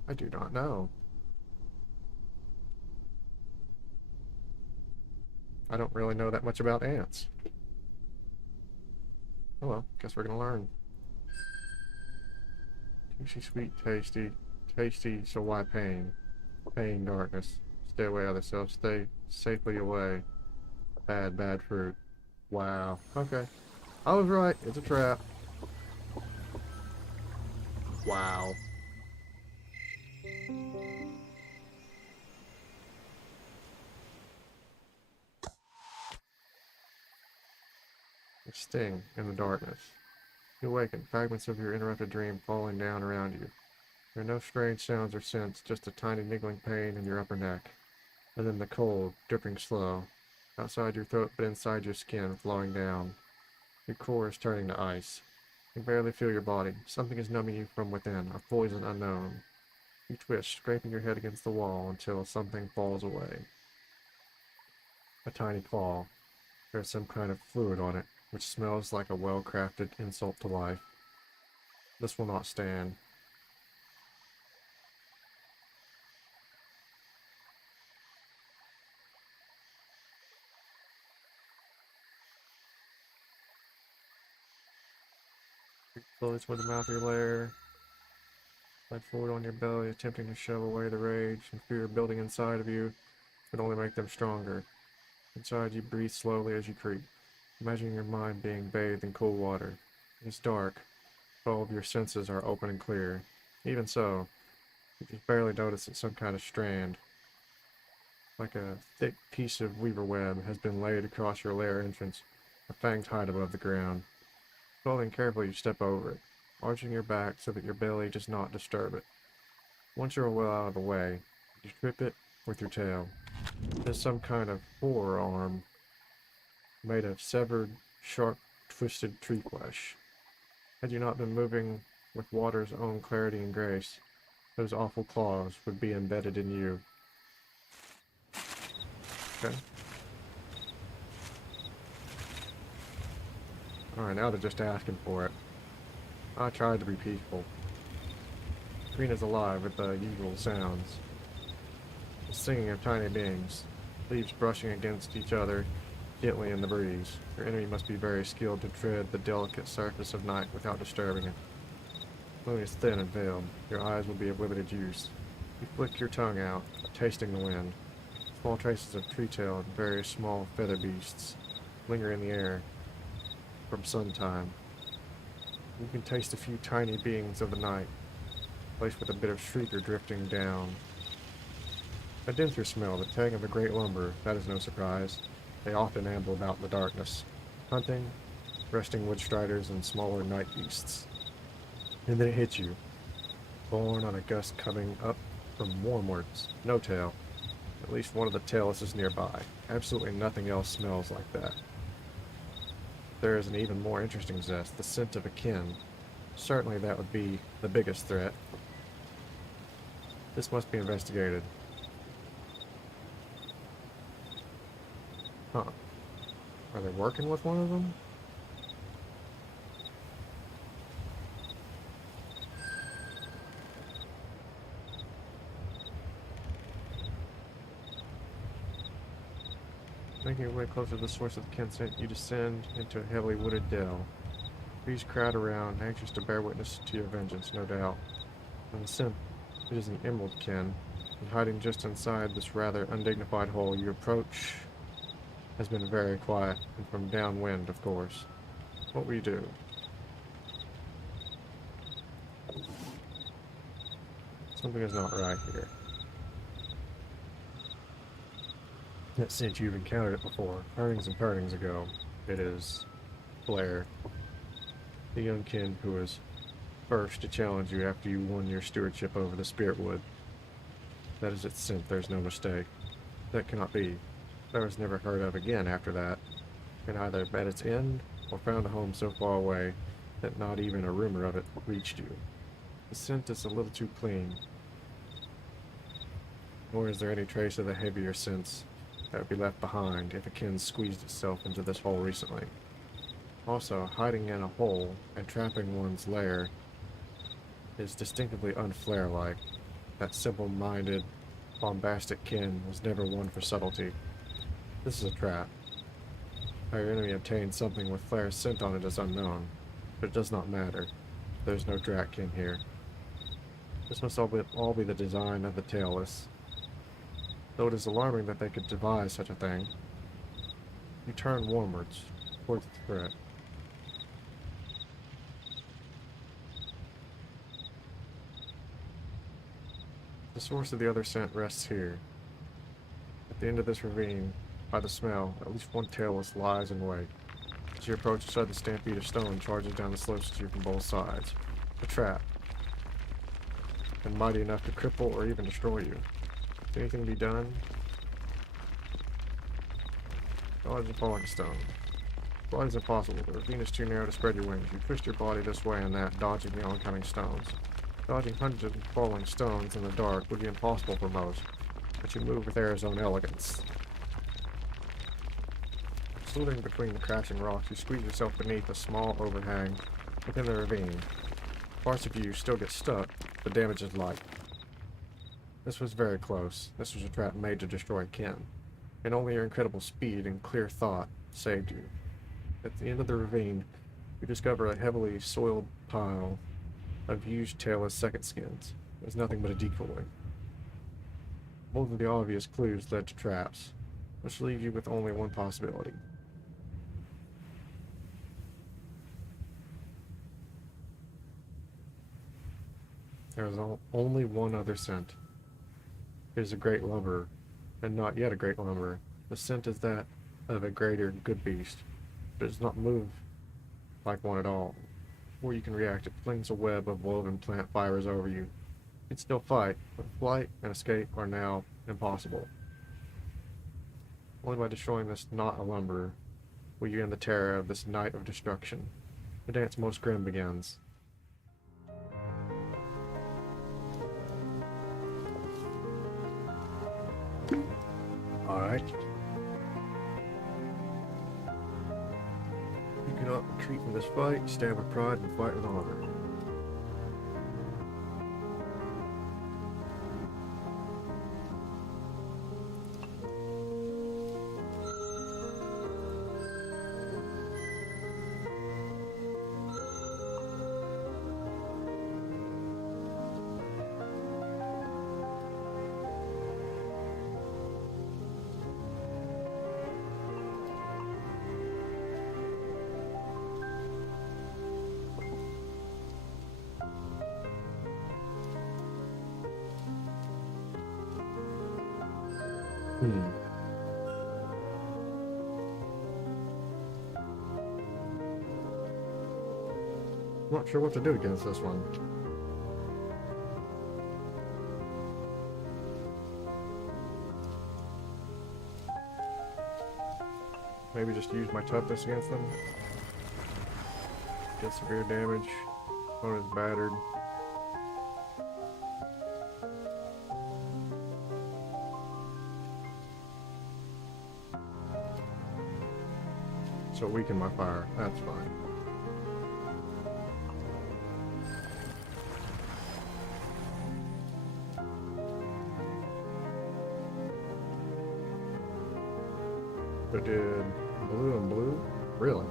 I do not know. I don't really know that much about ants. Oh well, guess we're gonna learn. Juicy, sweet, tasty. Tasty, so why pain? Pain, darkness. Stay away, other self. Stay safely away. Bad, bad fruit. Wow. Okay. I was right. It's a trap. Wow. a sting in the darkness. You awaken, fragments of your interrupted dream falling down around you. There are no strange sounds or scents, just a tiny niggling pain in your upper neck, and then the cold, dripping slow, outside your throat but inside your skin, flowing down. Your core is turning to ice. You can barely feel your body. Something is numbing you from within, a poison unknown. You twitch, scraping your head against the wall until something falls away. A tiny claw. There's some kind of fluid on it, which smells like a well-crafted insult to life. This will not stand. Breathe slowly toward the mouth of your lair. Slide forward on your belly, attempting to shove away the rage and fear building inside of you would only make them stronger. Inside you, breathe slowly as you creep, imagining your mind being bathed in cool water. It's dark, but all of your senses are open and clear. Even so, you just barely notice that some kind of strand, like a thick piece of weaver web, has been laid across your lair entrance, a fanged height above the ground. Following carefully, you step over it, arching your back so that your belly does not disturb it. Once you are well out of the way, you trip it with your tail. There's some kind of forearm made of severed, sharp, twisted tree flesh. Had you not been moving with water's own clarity and grace, those awful claws would be embedded in you. Okay. Alright, now they're just asking for it. I tried to be peaceful. The screen is alive with the usual sounds. The singing of tiny beings, leaves brushing against each other gently in the breeze. Your enemy must be very skilled to tread the delicate surface of night without disturbing it. The moon is thin and veiled. Your eyes will be of limited use. You flick your tongue out, tasting the wind. Small traces of tree tail and various small feather beasts linger in the air from sun time. You can taste a few tiny beings of the night, placed with a bit of shrieker drifting down. A denser smell, the tang of the great lumber, that is no surprise. They often amble about in the darkness, hunting, resting woodstriders and smaller night beasts. And then it hits you, borne on a gust coming up from warmwards. No tail. At least one of the tailless is nearby. Absolutely nothing else smells like that. There is an even more interesting zest, the scent of a kin. Certainly that would be the biggest threat. This must be investigated. Huh. Are they working with one of them? Making your way closer to the source of the kin scent, you descend into a heavily wooded dell. Trees crowd around, anxious to bear witness to your vengeance, no doubt. And the scent, it is an emerald kin, and hiding just inside this rather undignified hole you approach has been very quiet, and from downwind, of course. What will you do? Something is not right here. That scent, you've encountered it before, earnings and turnings ago. It is Blair, the young kin who was first to challenge you after you won your stewardship over the Spirit Wood. That is its scent, there's no mistake. That cannot be. Blair was never heard of again after that, and either met its end or found a home so far away that not even a rumor of it reached you. The scent is a little too clean, nor is there any trace of the heavier scents that would be left behind if a kin squeezed itself into this hole recently. Also, hiding in a hole and trapping one's lair is distinctively unflare-like. That simple-minded, bombastic kin was never one for subtlety. This is a trap. How your enemy obtained something with Flair's scent on it is unknown, but it does not matter. There's no Drakkin here. This must all be the design of the tailless. Though it is alarming that they could devise such a thing. You turn warmwards, towards the threat. The source of the other scent rests here. At the end of this ravine, by the smell, at least one tailless lies in wait. As you approach, a sudden stampede of stone charges down the slopes at you from both sides. A trap, and mighty enough to cripple or even destroy you. Can anything be done? Dodge and fall like a stone. Flight is impossible. The ravine is too narrow to spread your wings. You twist your body this way and that, dodging the oncoming stones. Dodging hundreds of falling stones in the dark would be impossible for most, but you move with air's own elegance. Slithering between the crashing rocks, you squeeze yourself beneath a small overhang within the ravine. Parts of you still get stuck, but damage is light. This was very close. This was a trap made to destroy Ken, and only your incredible speed and clear thought saved you. At the end of the ravine, you discover a heavily soiled pile of huge tailless second skins. It was nothing but a decoy. Both of the obvious clues led to traps, which leave you with only one possibility. There is only one other scent. It is a great lumber, and not yet a great lumber. The scent is that of a greater good beast, but it does not move like one at all. Before you can react, it flings a web of woven plant fibers over you. You can still fight, but flight and escape are now impossible. Only by destroying this knot of lumber will you end the terror of this night of destruction. The dance most grim begins. Alright. You cannot retreat from this fight. Stand with pride and fight with honor. Not sure what to do against this one. Maybe just use my toughness against them. Get severe damage. Opponent is battered. So weaken my fire. That's fine. So did blue and blue? Really?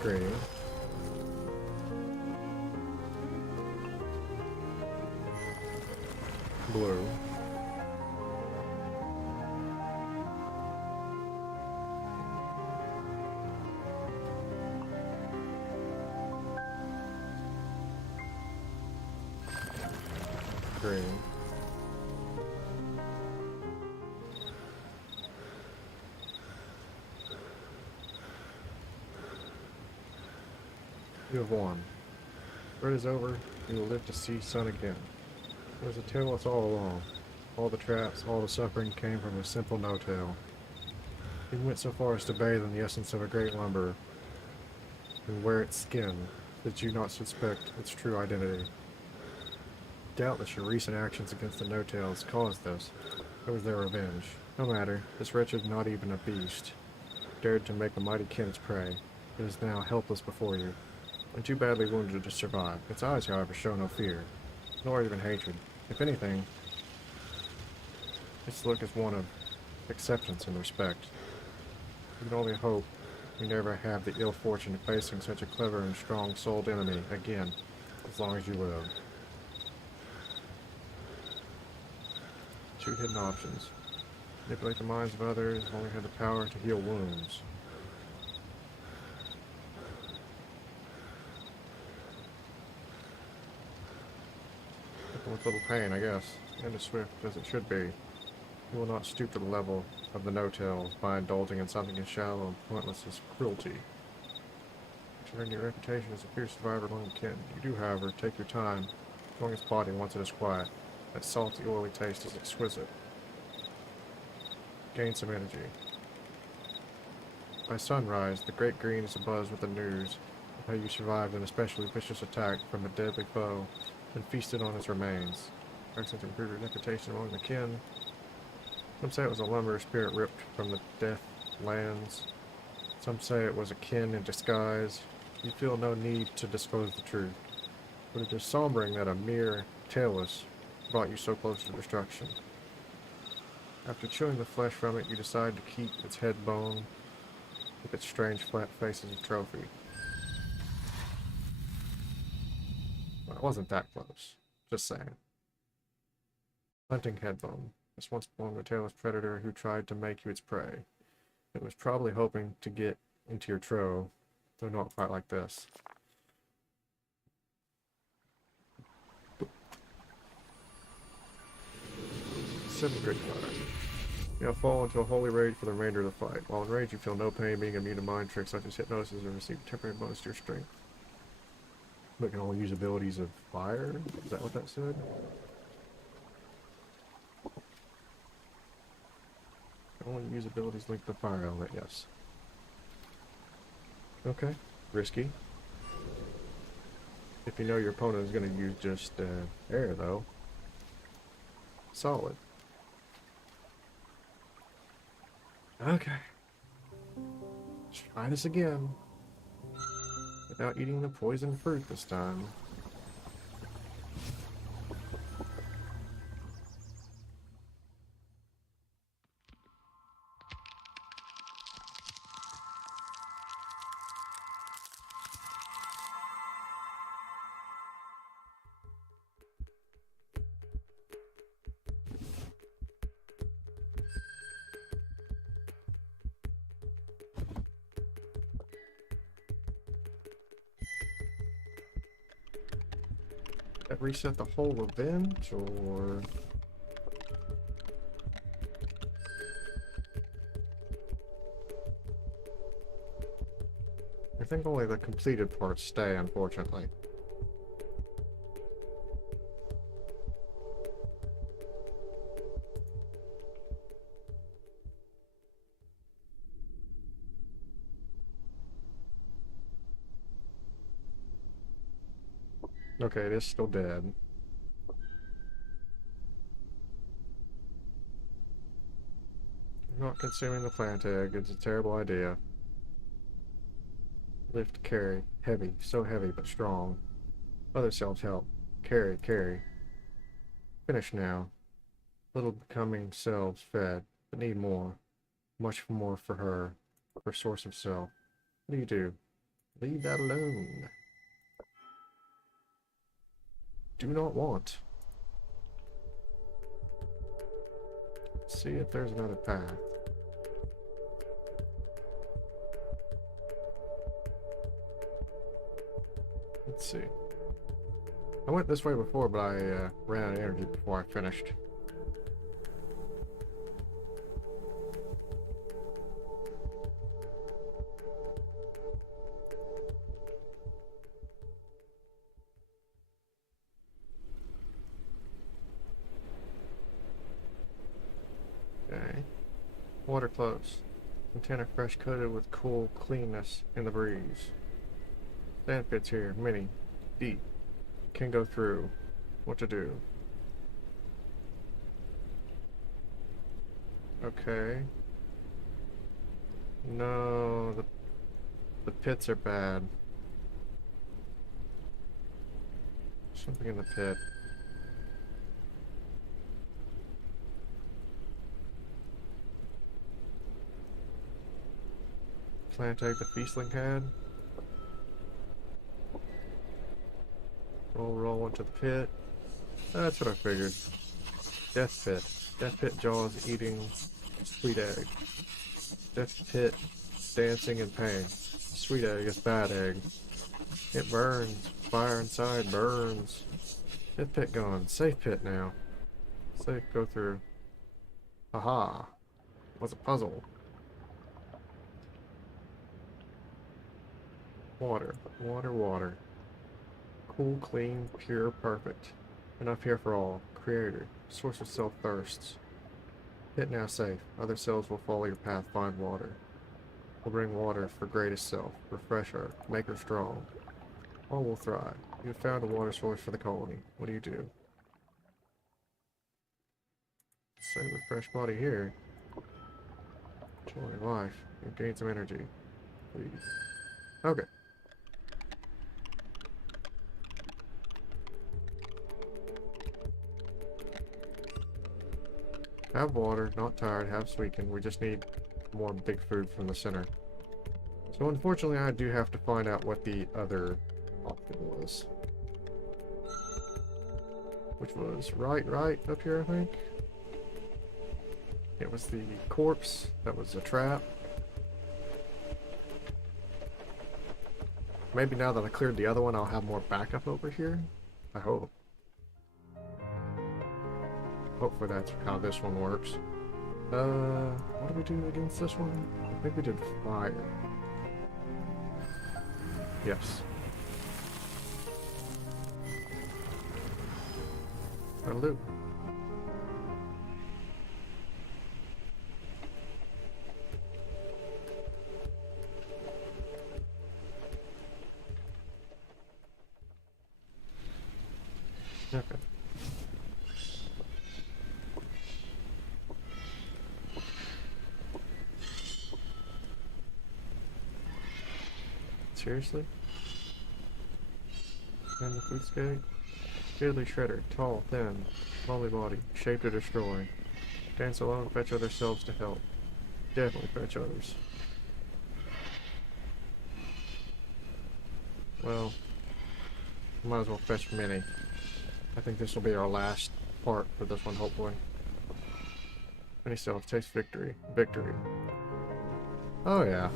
Green. Blue. Green. You have won. Red is over. You will live to see sun again. There was a tale us all along. All the traps, all the suffering came from a simple no-tale. He went so far as to bathe in the essence of a great lumber and wear its skin, that you not suspect its true identity. Doubtless your recent actions against the no-tails caused this. It was their revenge. No matter, this wretched, not even a beast, dared to make a mighty kin its prey. It is now helpless before you, and too badly wounded to survive. Its eyes, however, show no fear, nor even hatred. If anything, its look is one of acceptance and respect. You can only hope you never have the ill fortune of facing such a clever and strong-souled enemy again, as long as you live. 2 hidden options. Manipulate the minds of others, only have the power to heal wounds. With little pain, I guess, and as swift as it should be. You will not stoop to the level of the no-tails by indulging in something as shallow and pointless as cruelty. To earn your reputation as a fierce survivor among the kin, you do, however, take your time, enjoying its body once it is quiet. That salty, oily taste is exquisite. Gain some energy. By sunrise, the great green is abuzz with the news of how you survived an especially vicious attack from a deadly foe and feasted on his remains. Excellent to improve your reputation among the kin. Some say it was a lumber spirit ripped from the death lands. Some say it was a kin in disguise. You feel no need to disclose the truth, but it is sombering that a mere tailless brought you so close to destruction. After chewing the flesh from it, you decide to keep its head bone with its strange flat face as a trophy. Well, it wasn't that close. Just saying. Hunting head bone. This once belonged to a tailless predator who tried to make you its prey. It was probably hoping to get into your trove, though not quite like this. Seven great fire. You now fall into a holy rage for the remainder of the fight. While in rage, you feel no pain, being immune to mind tricks such as hypnosis, and receive a temporary bonus to your strength. But can only use abilities of fire? Is that what that said? Can only use abilities linked to the fire element, yes. Okay, risky. If you know your opponent is going to use just air, though. Solid. Okay. Let's try this again. Without eating the poison fruit this time. That reset the whole event, or... I think only the completed parts stay, unfortunately. Okay, it is still dead. Not consuming the plant egg is a terrible idea. Lift, carry. Heavy. So heavy, but strong. Other selves help. Carry, carry. Finish now. Little becoming selves fed, but need more. Much more for her. Her source of self. What do? Leave that alone. Do not want. Let's see if there's another path. Let's see. I went this way before, but I ran out of energy before I finished. Okay. Water close. Container fresh coated with cool cleanness in the breeze. Sand pits here, many, deep. Can go through. What to do? Okay. No, the pits are bad. Something in the pit. Plant egg the feastling had. Roll into the pit. That's what I figured. Death pit. Death pit jaws eating sweet egg. Death pit dancing in pain. Sweet egg is bad egg. It burns. Fire inside burns. Get pit going. Safe pit now. Safe go through. Aha. Was a puzzle. Water. Water, water. Cool, clean, pure, perfect. Enough here for all. Creator. Source of self thirsts. Pit now safe. Other cells will follow your path. Find water. Will bring water for greatest self. Refresh her. Make her strong. All will thrive. You have found a water source for the colony. What do you do? Say refresh body here. Enjoy life. You gain some energy. Please. Okay. Have water, not tired, have sweetened. We just need more big food from the center. So unfortunately I do have to find out what the other option was. Which was right up here, I think. It was the corpse that was a trap. Maybe now that I cleared the other one, I'll have more backup over here. I hope. Hopefully that's how this one works. What do we do against this one? I think we did fire. Yes. Hello. Okay. Seriously? And the foodscape? Deadly shredder, tall, thin, lonely body, shape to destroy. Dance alone, fetch other selves to help. Definitely fetch others. Well, might as well fetch many. I think this will be our last part for this one, hopefully. Any self, taste victory. Victory. Oh yeah.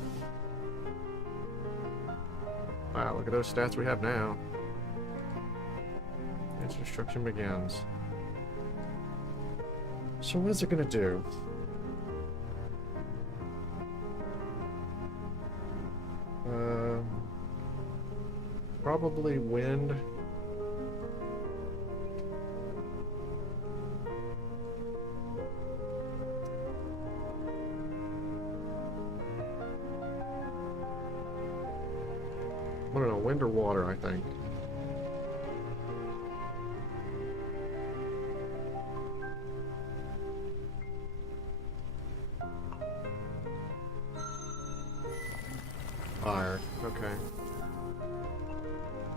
Wow, look at those stats we have now. Its destruction begins. So what is it gonna do? Probably wind. I don't know, wind or water, I think. Fire, okay.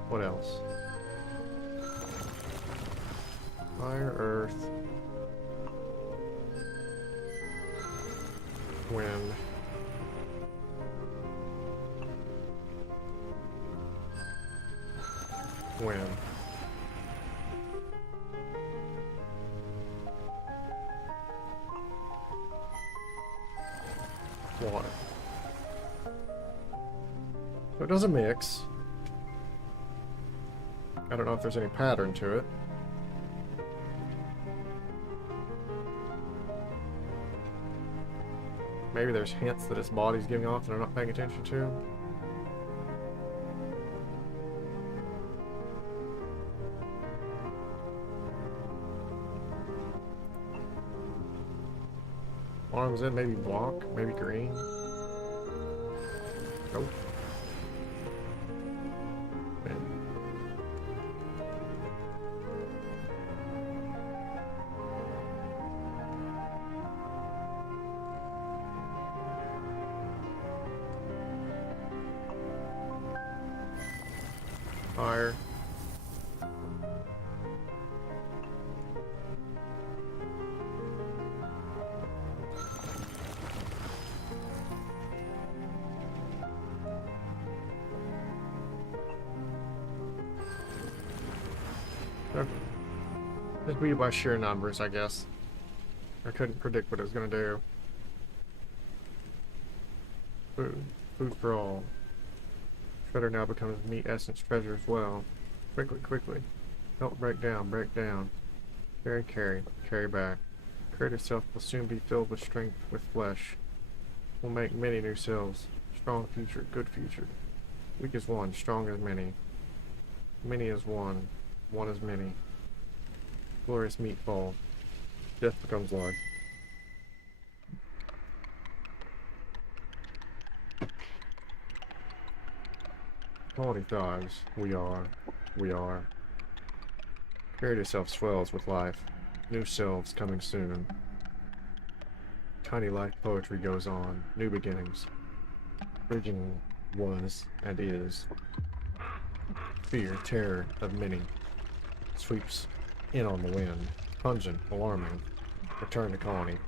What else? Fire, earth. Wind. Wind. Water. So it doesn't mix. I don't know if there's any pattern to it. Maybe there's hints that his body's giving off that I'm not paying attention to. Arms in, maybe block, maybe green. Nope. Fire. Okay. Just beat it by sheer numbers, I guess. I couldn't predict what it was gonna do. Food. Food for all. Shredder now becomes meat essence treasure as well. Quickly, quickly. Don't break down, break down. Carry, carry, carry back. Creator self will soon be filled with strength, with flesh. Will make many new selves. Strong future, good future. Weak as one, strong as many. Many as one, one as many. Glorious meat fall. Death becomes life. Quality thighs. We are. We are. Creator self swells with life. New selves coming soon. Tiny life poetry goes on. New beginnings. Bridging was and is. Fear, terror of many. Sweeps in on the wind. Pungent, alarming. Return to colony.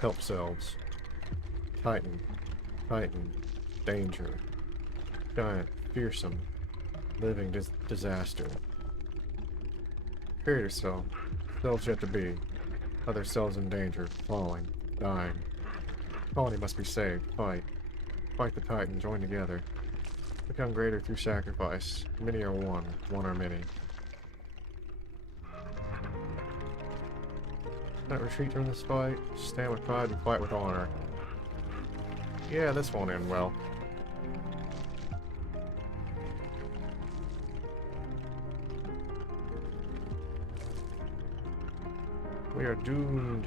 Help selves. Titan. Titan. Danger. Giant. Fearsome. Living disaster. Creator self. Selves yet to be. Other selves in danger. Falling. Dying. Colony must be saved. Fight. Fight the Titan. Join together. Become greater through sacrifice. Many are one. One are many. Not retreat from this fight. Stand with pride and fight with honor. Yeah, this won't end well. We are doomed.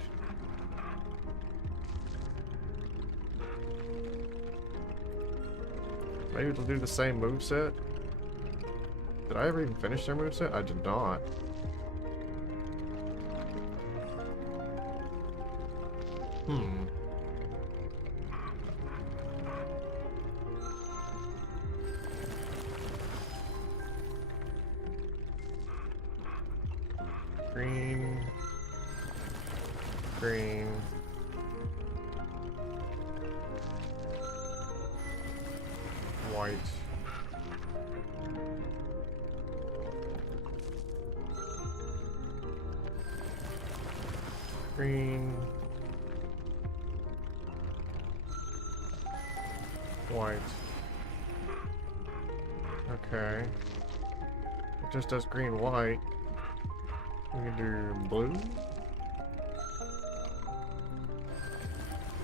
Maybe it'll do the same moveset? Did I ever even finish their moveset? I did not. Green. Green. White. Green. White. Okay. It just does green, white. We can do blue.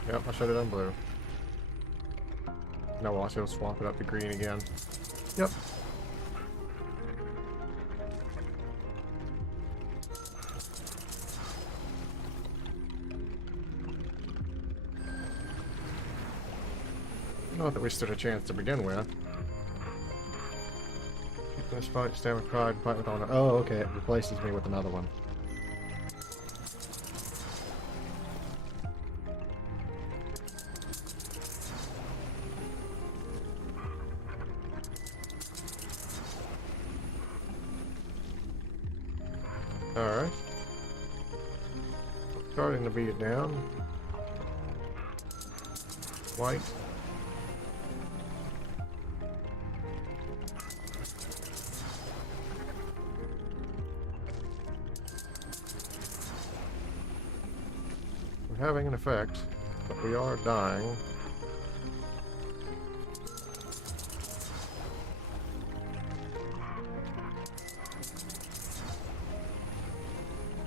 Yep, I should have done blue. No, watch, it'll swap it up to green again. Yep. Not that we stood a chance to begin with. Keep this fight, stand with pride, fight with honor. Oh, okay, it replaces me with another one. Alright. Starting to beat it down. White. We're having an effect, but we are dying.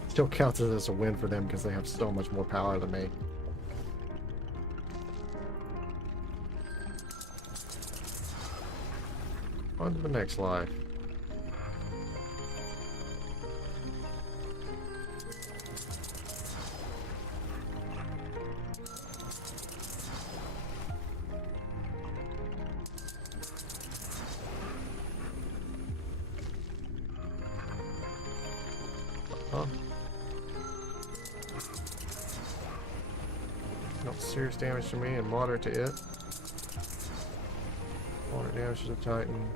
Still counts as a win for them because they have so much more power than me. On to the next life. Huh? No serious damage to me and moderate to it. Moderate damage to the Titan.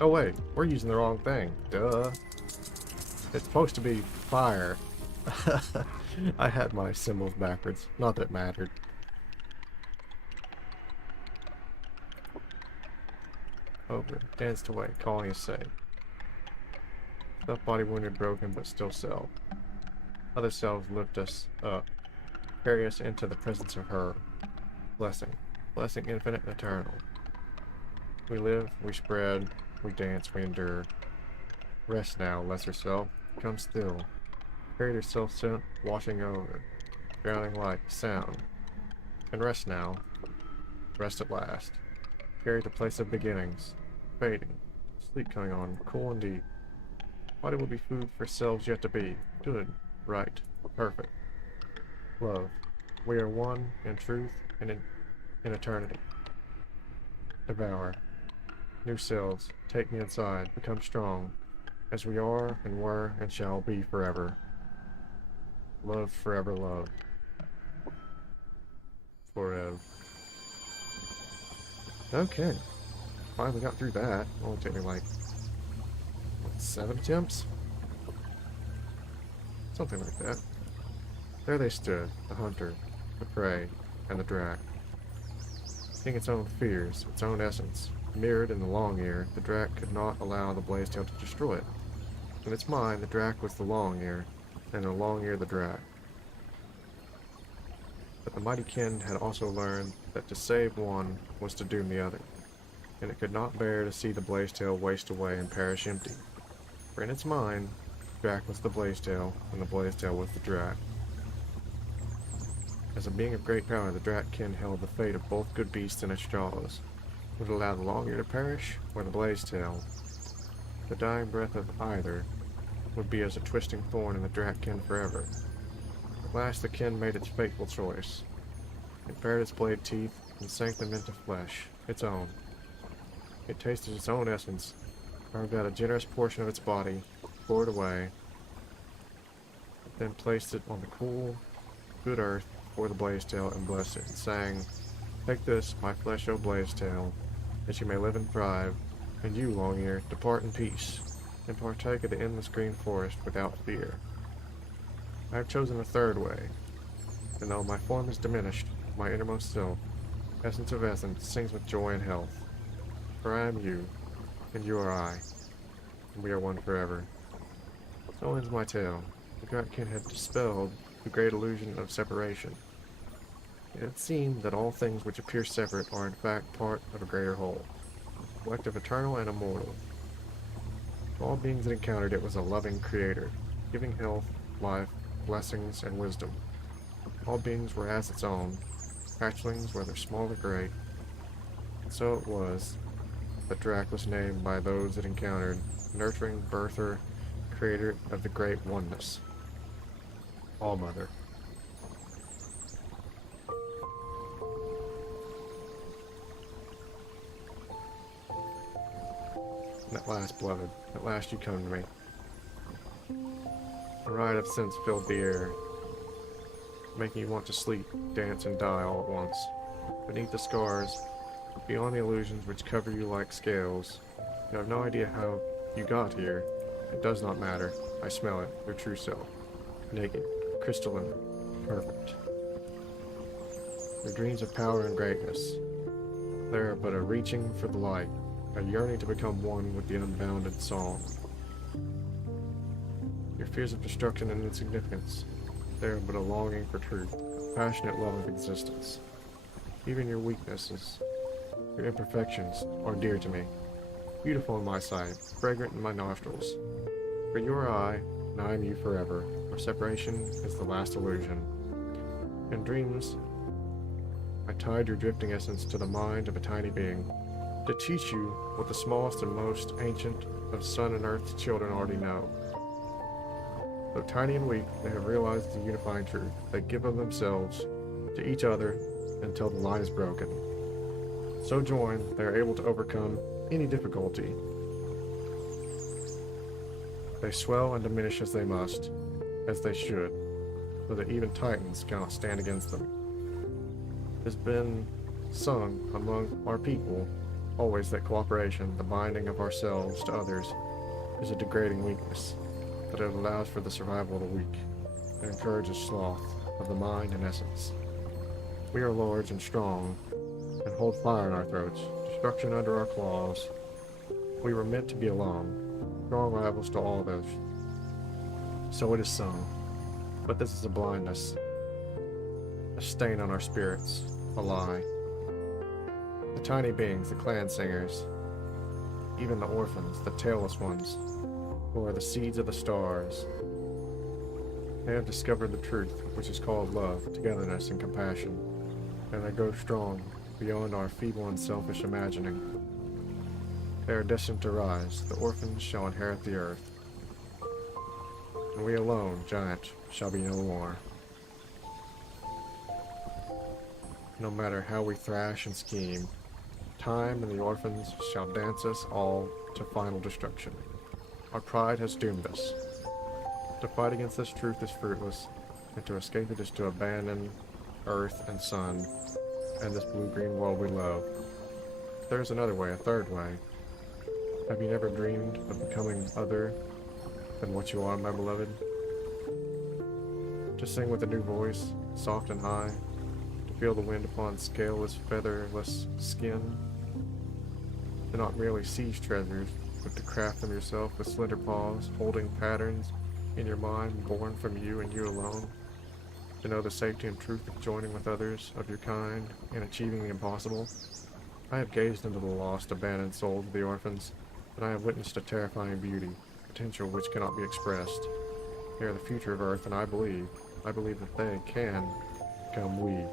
Oh wait, we're using the wrong thing. Duh. It's supposed to be fire. I had my symbols backwards. Not that it mattered. over, danced away, calling us safe. Self body wounded, broken, but still self. Other selves lift us up, carry us into the presence of her. Blessing. Blessing infinite and eternal. We live, we spread, we dance, we endure. Rest now, lesser self. Come still. Carry yourself sent, washing over. Drowning light, sound. And rest now. Rest at last. Carry the place of beginnings. Fading. Sleep coming on, cool and deep. Body will be food for selves yet to be. Good. Right. Perfect. Love. We are one in truth and in eternity. Devour. New selves. Take me inside. Become strong. As we are and were and shall be forever. Love forever love. Forever. Okay. Finally got through that. Only took me like, what, 7 attempts? Something like that. There they stood, the hunter, the prey, and the drac. Seeing its own fears, its own essence, mirrored in the long ear, the drac could not allow the blazetail to destroy it. In its mind, the drac was the long ear, and the long ear the drac. But the mighty kin had also learned that to save one was to doom the other, and it could not bear to see the blazetail waste away and perish empty. For in its mind, the drac was the blazetail, and the blazetail was the drac. As a being of great power, the drac kin held the fate of both good beasts in its jaws. Would it allow the long ear to perish, or the blazetail? The dying breath of either would be as a twisting thorn in the drac kin forever. At last the kin made its fateful choice. It bared its blade teeth and sank them into flesh, its own. It tasted its own essence, carved out a generous portion of its body, poured away, then placed it on the cool, good earth before the blazetail and blessed it, and sang, "Take this, my flesh, O blazetail, that you may live and thrive, and you, long ear, depart in peace, and partake of the endless green forest without fear. I have chosen a third way, and though my form is diminished, my innermost self, essence of essence, sings with joy and health. For I am you, and you are I, and we are one forever." So ends my tale. The Dratkin had dispelled the great illusion of separation. It had seen that all things which appear separate are in fact part of a greater whole, collective, eternal, and immortal. To all beings that encountered it was a loving creator, giving health, life, blessings, and wisdom. All beings were as its own, hatchlings, whether small or great. And so it was that Drac was named by those it encountered, nurturing birther, creator of the great oneness. All-Mother. And at last, beloved, at last you come to me. A riot of sense filled the air, making you want to sleep, dance, and die all at once. Beneath the scars, beyond the illusions which cover you like scales, you have no idea how you got here. It does not matter. I smell it, your true self. Naked, crystalline, perfect. Your dreams of power and greatness. They are but a reaching for the light, a yearning to become one with the unbounded song. Your fears of destruction and insignificance, they are but a longing for truth, a passionate love of existence. Even your weaknesses, your imperfections, are dear to me, beautiful in my sight, fragrant in my nostrils. For you are I, and I am you forever, where separation is the last illusion. In dreams, I tied your drifting essence to the mind of a tiny being, to teach you what the smallest and most ancient of sun and earth's children already know. Though tiny and weak, they have realized the unifying truth. They give of themselves to each other until the line is broken. So joined, they are able to overcome any difficulty. They swell and diminish as they must, as they should, so that even titans cannot stand against them. It has been sung among our people always that cooperation, the binding of ourselves to others, is a degrading weakness, that it allows for the survival of the weak, and encourages sloth of the mind and essence. We are lords and strong, and hold fire in our throats, destruction under our claws, We were meant to be alone, strong rivals to all those. So it is sung. But this is a blindness, a stain on our spirits, a lie. The tiny beings, the clan singers, even the orphans, the tailless ones, who are the seeds of the stars, they have discovered the truth, which is called love, togetherness, and compassion, and they go strong beyond our feeble and selfish imagining. They are destined to rise. The orphans shall inherit the earth, and we alone, giant, shall be no more. No matter how we thrash and scheme, time and the orphans shall dance us all to final destruction. Our pride has doomed us. To fight against this truth is fruitless, and to escape it is to abandon earth and sun, and this blue-green world we love. There is another way, a third way. Have you never dreamed of becoming other than what you are, my beloved? To sing with a new voice, soft and high, to feel the wind upon scaleless, featherless skin, to not merely seize treasures, but to craft them yourself with slender paws, holding patterns in your mind born from you and you alone, to know the safety and truth of joining with others of your kind in achieving the impossible. I have gazed into the lost, abandoned souls of the orphans, and I have witnessed a terrifying beauty, potential which cannot be expressed. They are the future of Earth, and I believe that they can become we.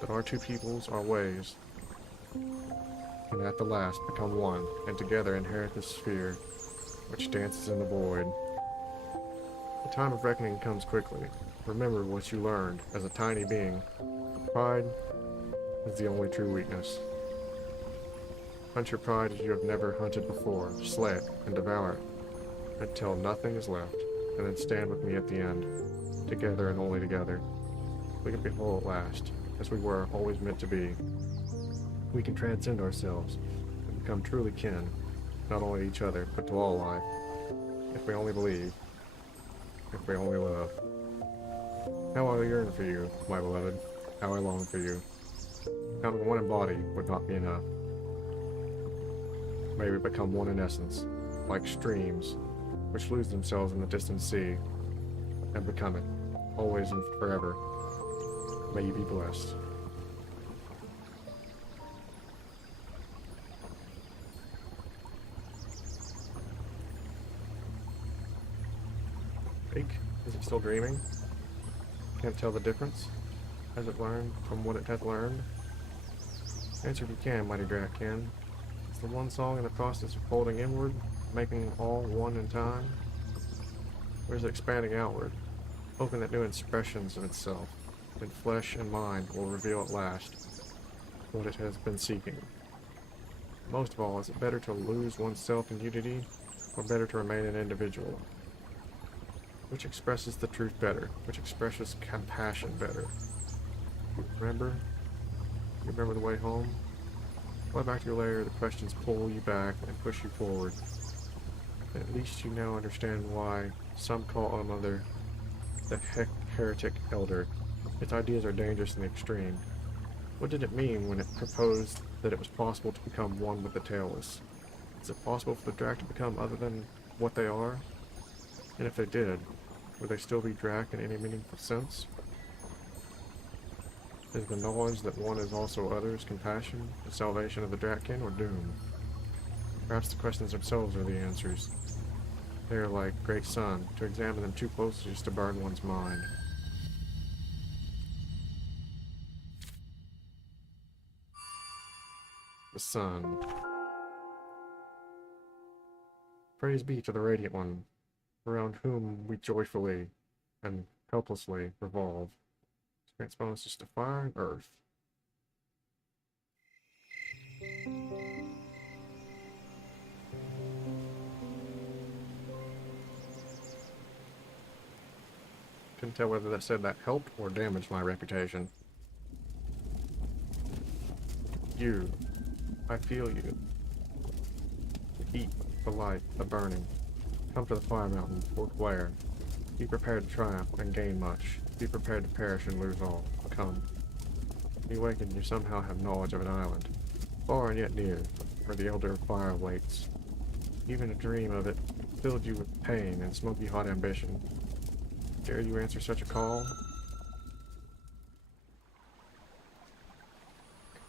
That our two peoples, our ways, can at the last become one, and together inherit the sphere which dances in the void. The time of reckoning comes quickly. Remember what you learned as a tiny being. Pride is the only true weakness. Hunt your pride as you have never hunted before. Slay it and devour it until nothing is left, and then stand with me at the end, together and only together. We can be whole at last, as we were always meant to be. We can transcend ourselves and become truly kin, not only to each other, but to all life, if we only believe, if we only love. How I yearn for you, my beloved, how I long for you. Becoming one in body would not be enough. May we become one in essence, like streams, which lose themselves in the distant sea, and become it, always and forever. May you be blessed. Fake? Is it still dreaming? Can't tell the difference? Has it learned from what it has learned? Answer if you can, mighty Dracan. Is the one song in the process of folding inward, making all one in time? Or is it expanding outward, hoping that new expressions of itself, in flesh and mind, will reveal at last what it has been seeking? Most of all, is it better to lose oneself in unity, or better to remain an individual? Which expresses the truth better? Which expresses compassion better? Remember? You remember the way home? Fly back to your lair, the questions pull you back and push you forward. At least you now understand why some call another the heretic elder. Its ideas are dangerous in the extreme. What did it mean when it proposed that it was possible to become one with the tailless? Is it possible for the Drac to become other than what they are? And if they did, would they still be Drac in any meaningful sense? Is the knowledge that one is also others compassion, the salvation of the Dratkin, or doom? Perhaps the questions themselves are the answers. They are like great sun. To examine them too closely is to burn one's mind. The sun. Praise be to the Radiant One, around whom we joyfully and helplessly revolve. Grants bonuses to fire and earth. Couldn't tell whether that said that helped or damaged my reputation. You. I feel you. The heat, the light, the burning. Come to the fire mountain, forthwhere. Be prepared to triumph and gain much. Be prepared to perish and lose all. Come. Be awakened, you somehow have knowledge of an island. Far and yet near. where the Elder of Fire waits. Even a dream of it filled you with pain and smoky hot ambition. Dare you answer such a call?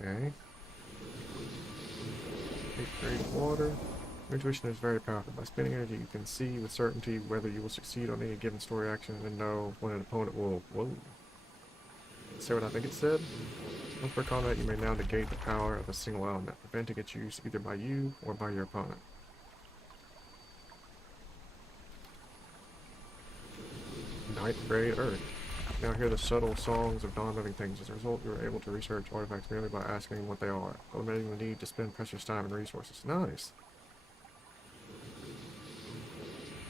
Okay. 8th grade water. Your intuition is very powerful. By spending energy, you can see with certainty whether you will succeed on any given story action and know when an opponent will. Whoa. Say what I think it said? Once per combat, you may now negate the power of a single element, preventing its use either by you or by your opponent. Ninth grade Earth. Now hear the subtle songs of non-living things. As a result, you are able to research artifacts merely by asking what they are, eliminating the need to spend precious time and resources. Nice!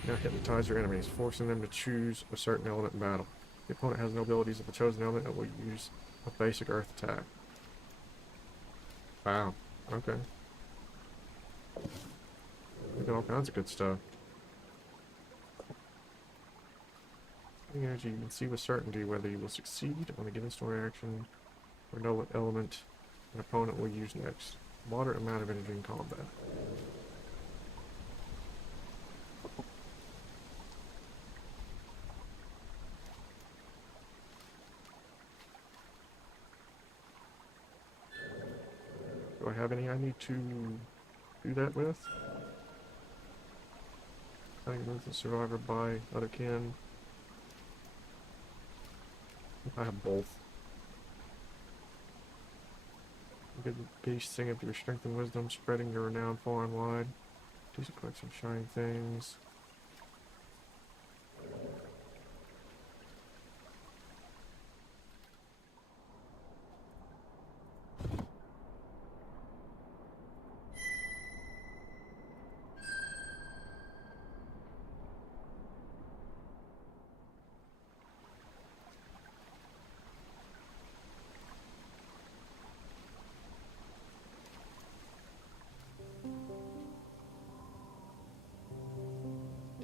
Now hypnotize your enemies, forcing them to choose a certain element in battle. The opponent has no abilities of the chosen element and will use a basic earth attack. Wow. Okay. We got all kinds of good stuff. Energy, you can see with certainty whether you will succeed on a given story action or know what element an opponent will use next. Moderate amount of energy in combat. Do I have any I need to do that with? I think move the survivor by other kin. I have both. Good beast, sing up your strength and wisdom, spreading your renown far and wide. Do some collect some shining things.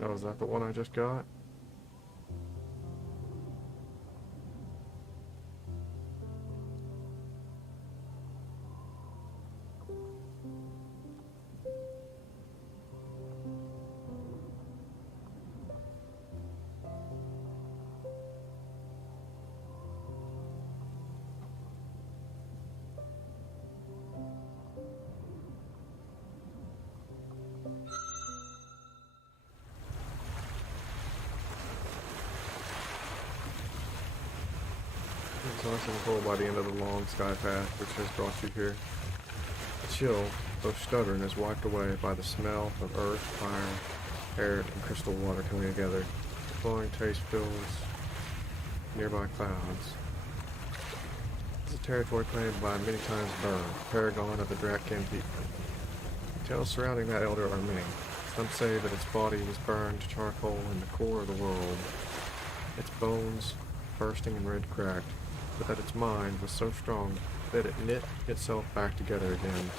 Oh, is that the one I just got? Exhausting cold by the end of the long sky path which has brought you here. The chill, though stubborn, is wiped away by the smell of earth, fire, air, and crystal water coming together. The flowing taste fills nearby clouds. This is a territory claimed by many times burned, paragon of the Dratkin people. The tales surrounding that elder are many. Some say that its body was burned to charcoal in the core of the world, its bones bursting and red cracked, but that its mind was so strong that it knit itself back together again,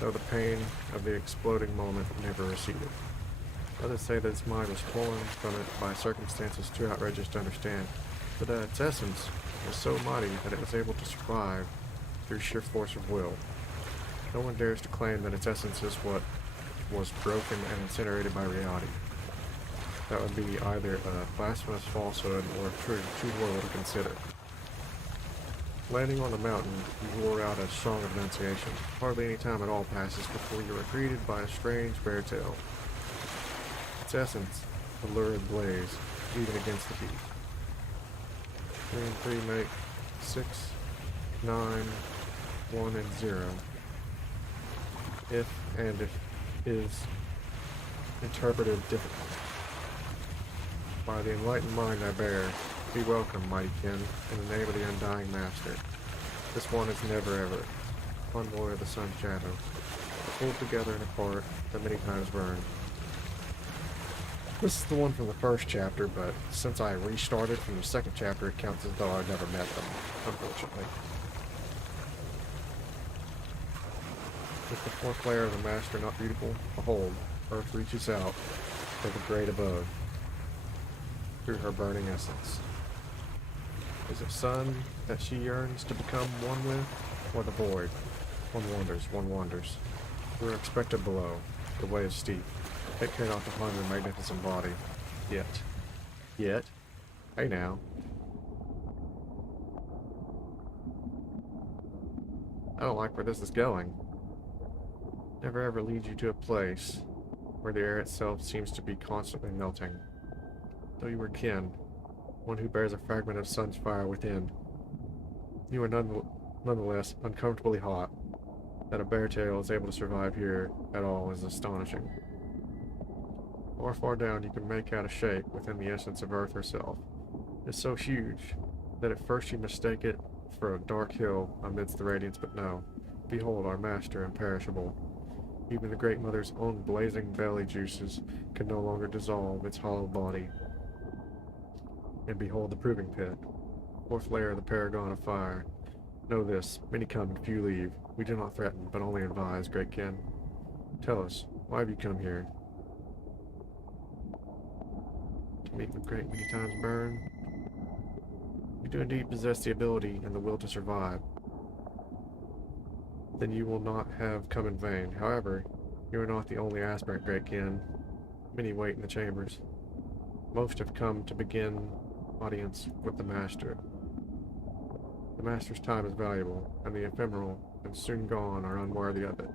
though the pain of the exploding moment never receded. Others say that its mind was torn from it by circumstances too outrageous to understand, but that its essence was so mighty that it was able to survive through sheer force of will. No one dares to claim that its essence is what was broken and incinerated by reality. That would be either a blasphemous falsehood or a truth too horrible to consider. Landing on the mountain, you roar out a song of renunciation. Hardly any time at all passes before you are greeted by a strange bear tail. Its essence, a lurid blaze, even against the heat. 3 and 3 make 6, 9, 1 and 0. If and if is interpreted difficult. By the enlightened mind I bear, be welcome, mighty kin, in the name of the undying master. This one is never ever, convoy of the sun's shadow, pulled together and apart, that many times burned. This is the one from the first chapter, but since I restarted from the second chapter, it counts as though I never met them, unfortunately. Is the fourth layer of the master not beautiful? Behold, earth reaches out for the great abode through her burning essence. Is it sun that she yearns to become one with, or the void? One wanders, one wanders. We are expected below. The way is steep. Take care not to harm your magnificent body. Yet. Yet? Hey now. I don't like where this is going. Never ever leads you to a place where the air itself seems to be constantly melting. Though you were kin, one who bears a fragment of sun's fire within, you are nonetheless uncomfortably hot. That a bear tail is able to survive here at all is astonishing. Far down you can make out a shape within the essence of Earth herself. It's so huge that at first you mistake it for a dark hill amidst the radiance, but no. Behold our master imperishable. Even the Great Mother's own blazing belly juices can no longer dissolve its hollow body. And behold the proving pit, fourth layer of the paragon of fire. Know this, many come and few leave. We do not threaten, but only advise, great kin. Tell us, why have you come here? To meet with great many times burn? You do indeed possess the ability and the will to survive. Then you will not have come in vain. However, you are not the only aspirant, great kin. Many wait in the chambers. Most have come to begin audience with the Master. The Master's time is valuable, and the ephemeral and soon gone are unworthy of it.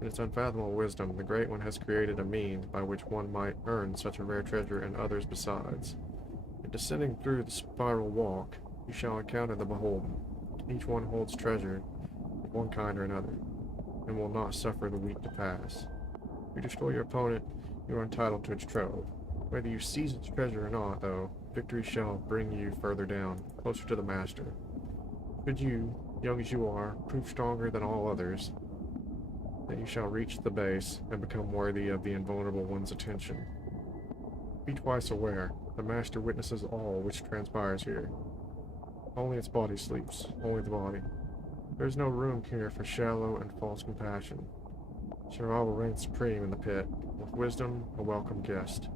In its unfathomable wisdom, the Great One has created a means by which one might earn such a rare treasure and others besides. In descending through the spiral walk, you shall encounter the beholden. Each one holds treasure of one kind or another, and will not suffer the weak to pass. If you destroy your opponent, you are entitled to its trove. Whether you seize its treasure or not, though, victory shall bring you further down, closer to the Master. Should you, young as you are, prove stronger than all others, then you shall reach the base and become worthy of the invulnerable one's attention. Be twice aware, the Master witnesses all which transpires here. Only its body sleeps, only the body. There is no room here for shallow and false compassion. Survival reigns supreme in the pit, with wisdom a welcome guest.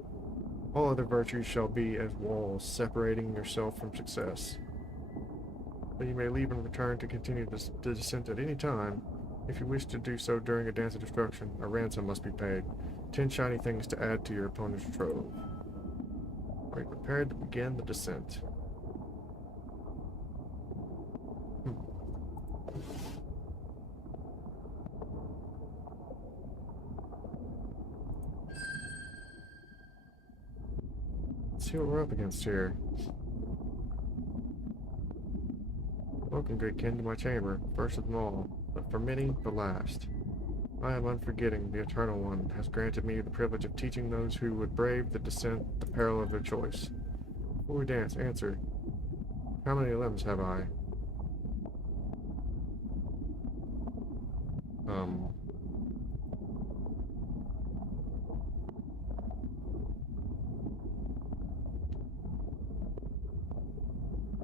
All other virtues shall be as walls separating yourself from success. But you may leave and return to continue the descent at any time. If you wish to do so during a dance of destruction, a ransom must be paid. 10 shiny things to add to your opponent's trove. Are you prepared to begin the descent? Let's see what we're up against here. Welcome, great kin, to my chamber, first of them all, but for many, the last. I am unforgetting, the Eternal One has granted me the privilege of teaching those who would brave the descent the peril of their choice. Before we dance, answer, how many limbs have I?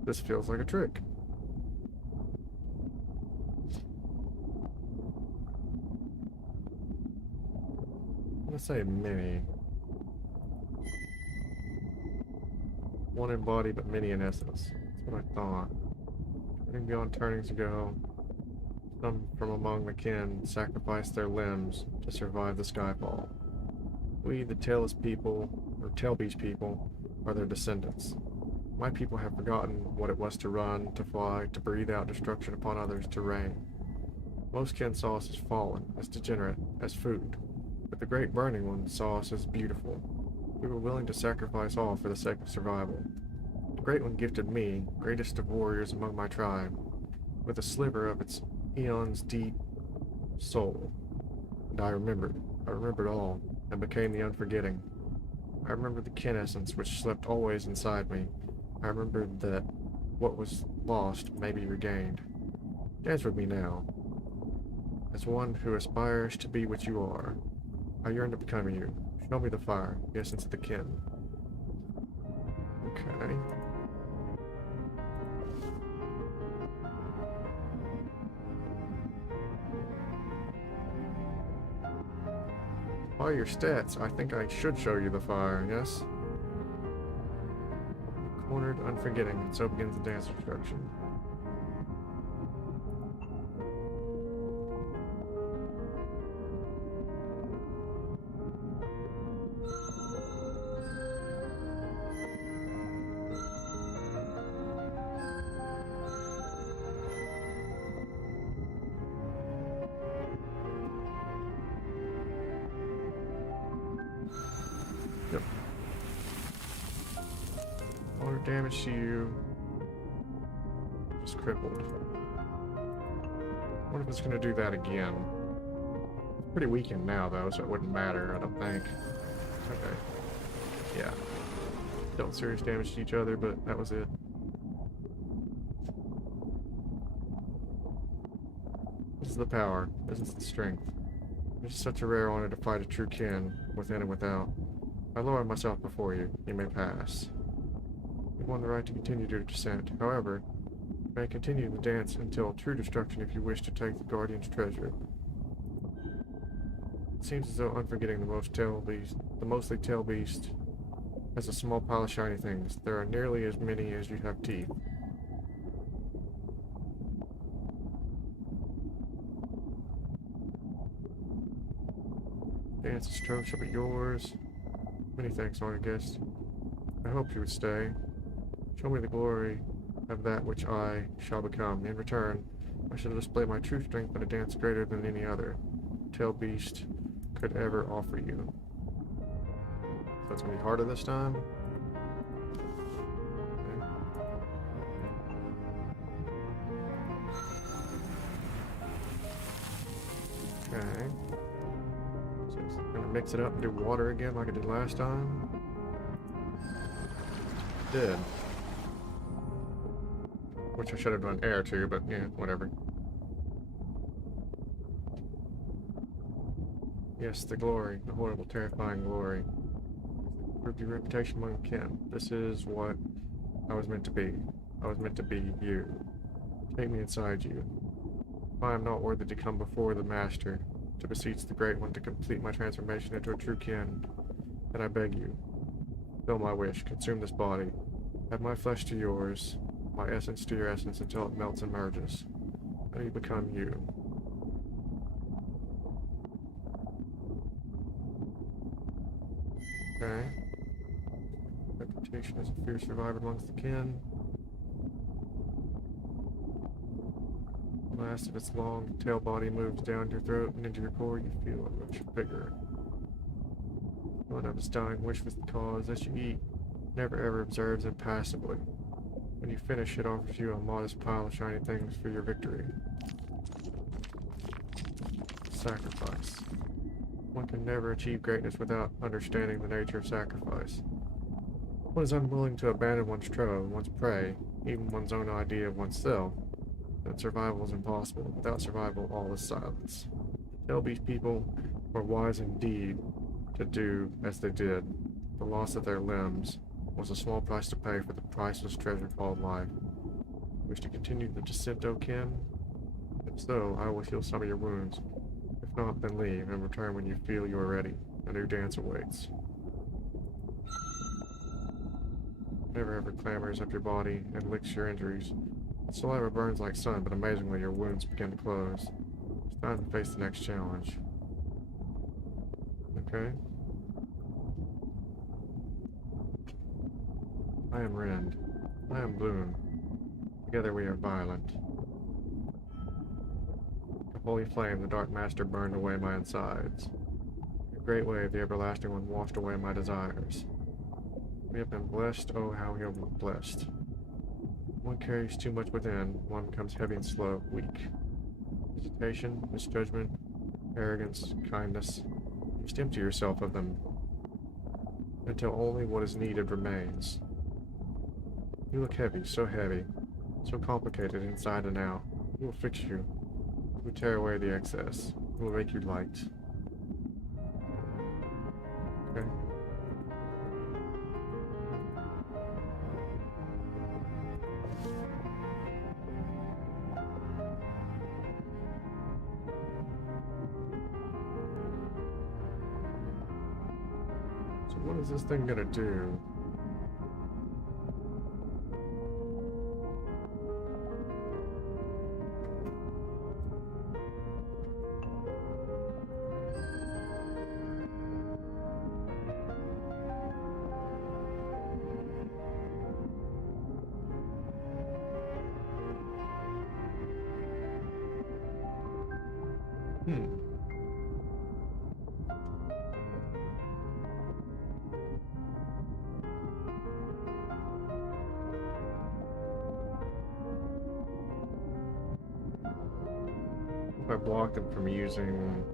This feels like a trick. I'm gonna say many. One in body, but many in essence. That's what I thought. Turning beyond turnings ago, some from among the kin sacrificed their limbs to survive the skyfall. We, the tailless people, or tailbeast people, are their descendants. My people have forgotten what it was to run, to fly, to breathe out destruction upon others, to reign. Most kin saw us as fallen, as degenerate, as food. But the Great Burning One saw us as beautiful. We were willing to sacrifice all for the sake of survival. The Great One gifted me, greatest of warriors among my tribe, with a sliver of its eons deep soul. And I remembered all, and became the unforgetting. I remembered the kin essence which slept always inside me. I remembered that what was lost may be regained. Dance with me now. As one who aspires to be what you are, I yearn to become you. Show me the fire, the essence of the kin. Okay. By your stats, I think I should show you the fire, yes? Cornered, unforgetting, and so begins the dance instruction. damage to you. Just crippled. What if it's gonna do that again? It's pretty weakened now though, so it wouldn't matter, I don't think. Okay. Yeah. Dealt serious damage to each other, but that was it. This is the power. This is the strength. This is such a rare honor to fight a true kin, within and without. I lower myself before you. You may pass. You won the right to continue your descent. However, you may continue the dance until true destruction if you wish to take the Guardian's treasure. It seems as though unforgetting the mostly tail beast, has a small pile of shiny things. There are nearly as many as you have teeth. Dance and stroke shall be yours. Many thanks, honored guest. I hope you would stay. Show me the glory of that which I shall become. In return, I shall display my true strength in a dance greater than any other tail beast could ever offer you. So it's gonna be harder this time. Okay. So it's gonna mix it up and do water again like I did last time. Did. Which I should have done air too, but yeah, whatever. Yes, the glory, the horrible, terrifying glory. Prove your reputation among kin. This is what I was meant to be. I was meant to be you. Take me inside you. If I am not worthy to come before the Master, to beseech the Great One to complete my transformation into a true kin, then I beg you, fill my wish, consume this body, add my flesh to yours, my essence to your essence until it melts and merges. Then you become you. Okay. Reputation as a fierce survivor amongst the kin. Last of its long tail body moves down your throat and into your core, you feel a much bigger. One of its dying wish was the cause. As you eat, never ever observes impassively. When you finish, it offers you a modest pile of shiny things for your victory. Sacrifice. One can never achieve greatness without understanding the nature of sacrifice. One is unwilling to abandon one's trove, one's prey, even one's own idea of oneself. That survival is impossible. Without survival, all is silence. Tell these people were wise indeed to do as they did. The loss of their limbs was a small price to pay for the priceless treasure called life. Wish to continue the descent, O kin? If so, I will heal some of your wounds. If not, then leave and return when you feel you are ready. A new dance awaits. Never ever clamors up your body and licks your injuries. Saliva burns like sun, but amazingly your wounds begin to close. It's time to face the next challenge. Okay. I am Rend. I am Bloom. Together we are violent. A holy flame, the Dark Master burned away my insides. A great wave, the Everlasting One washed away my desires. We have been blessed, oh how we have been blessed. One carries too much within, one becomes heavy and slow, weak. Hesitation, misjudgment, arrogance, kindness. You must empty yourself of them until only what is needed remains. You look heavy, so complicated inside and out. We will fix you. We will tear away the excess. We will make you light. Okay. So what is this thing gonna do? If I block them from using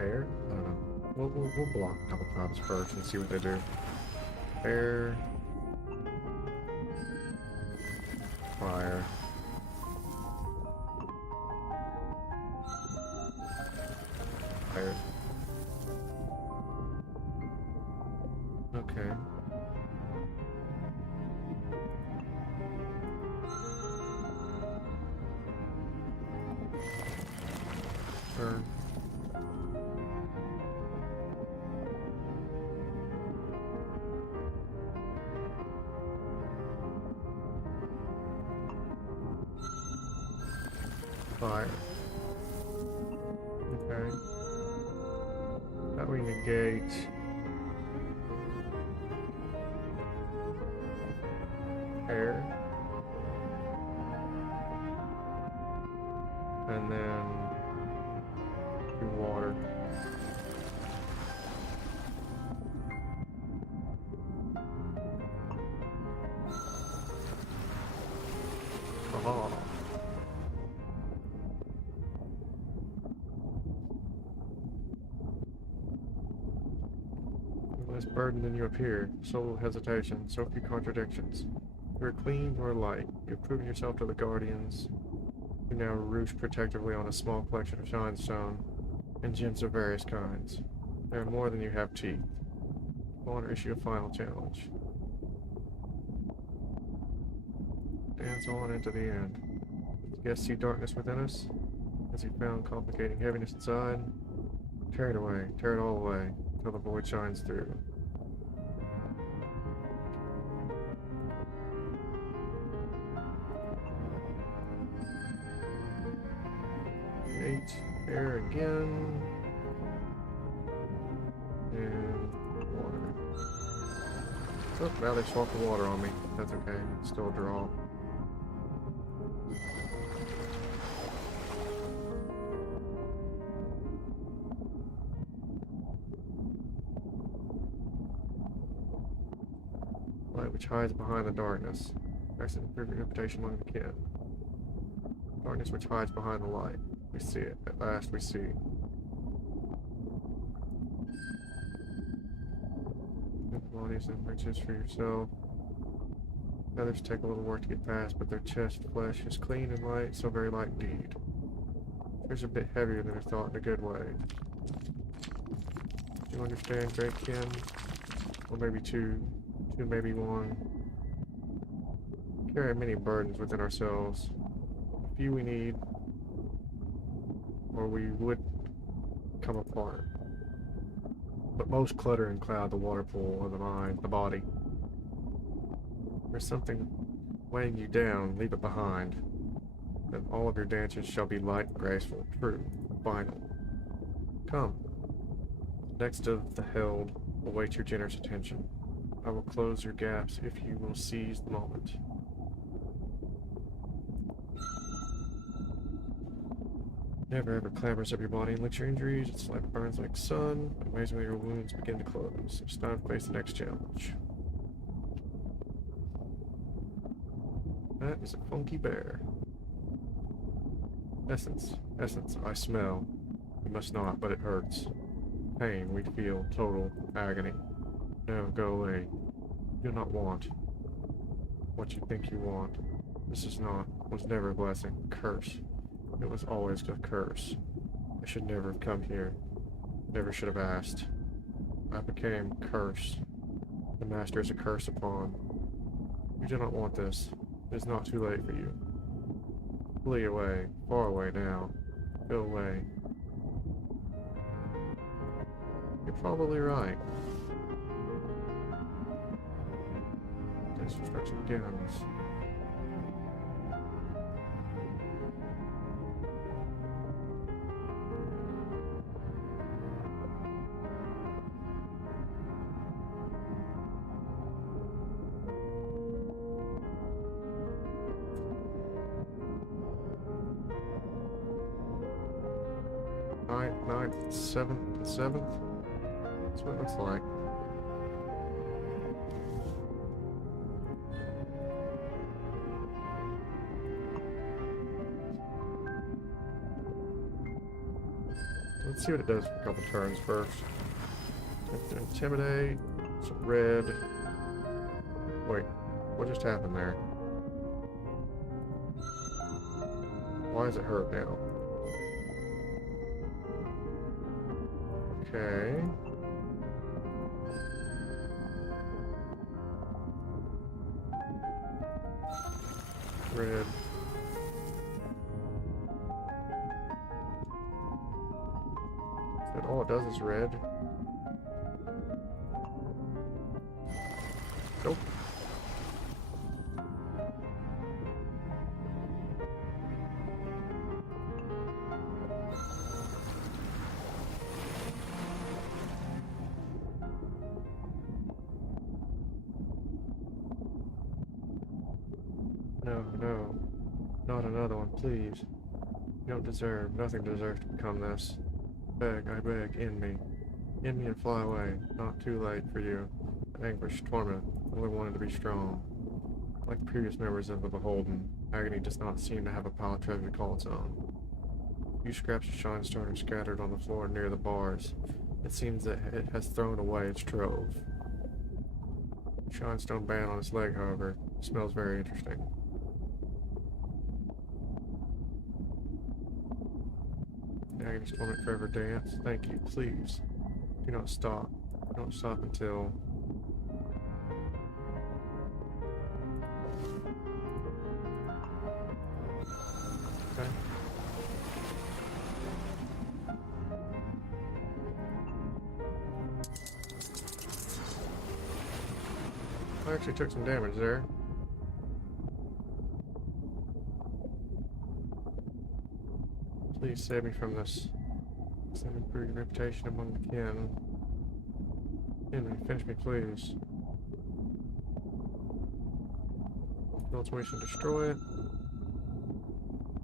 air, I don't know. We'll block a couple times first and see what they do. Air, fire. Fire. Okay. Burn. Fire. Okay. That we negate air. And then do water. Aha. Less burden than you appear, so little hesitation, so few contradictions. You are clean nor light. You have proven yourself to the guardians, who now roost protectively on a small collection of shinestone and gems of various kinds. They are more than you have teeth. I want to issue a final challenge. Dance on into the end. Yes, see darkness within us? Has he found complicating heaviness inside? Tear it away, tear it all away, until the void shines through. Air again. And water. Oh, now they swapped the water on me. That's okay. Still a draw. Light which hides behind the darkness. Excellent, improve your reputation among the kin. Darkness which hides behind the light. We see it. At last we see. Qualities and riches for yourself. Others take a little work to get past, but their chest flesh is clean and light, so very light indeed. It's a bit heavier than I thought in a good way. Do you understand, great kin? Or maybe two, maybe one. We carry many burdens within ourselves. A few we need, or we would come apart. But most clutter and cloud the water pool of the mind, the body. There's something weighing you down, leave it behind. Then all of your dances shall be light and graceful, true, final. Come. Next of the held, await your generous attention. I will close your gaps if you will seize the moment. Never ever clamors up your body and licks your injuries. Its light burns like sun. Amazingly, your wounds begin to close. It's time to face the next challenge. That is a funky bear. Essence. Essence, I smell. You must not, but it hurts. Pain, we feel. Total agony. No, go away. You'll not want what you think you want. This is not, was never a blessing. Curse. It was always a curse. I should never have come here. Never should have asked. I became curse. The master is a curse upon. You do not want this. It is not too late for you. Flee away. Far away now. Go away. You're probably right. Destruction begins. Ninth, 7th, and 7th. That's what it looks like. Let's see what it does for a couple turns first. Intimidate. Some red. Wait, what just happened there? Why is it hurt now? Okay. Red. Is that all it does is red? Nope. No, no. Not another one, please. You don't deserve, nothing deserves to become this. Beg, I beg, end me. End me and fly away. Not too late for you. Anguish, torment, only wanted to be strong. Like previous members of the Beholden, Agony does not seem to have a pile of treasure to call its own. A few scraps of shinestone are scattered on the floor near the bars. It seems that it has thrown away its trove. The shinestone band on its leg, however, smells very interesting. Agony's torment forever dance. Thank you, please. Do not stop. Don't stop until... Okay. I actually took some damage there. Please save me from this. Some improved reputation among the kin. Henry, finish me, please. Feel its wish to destroy it.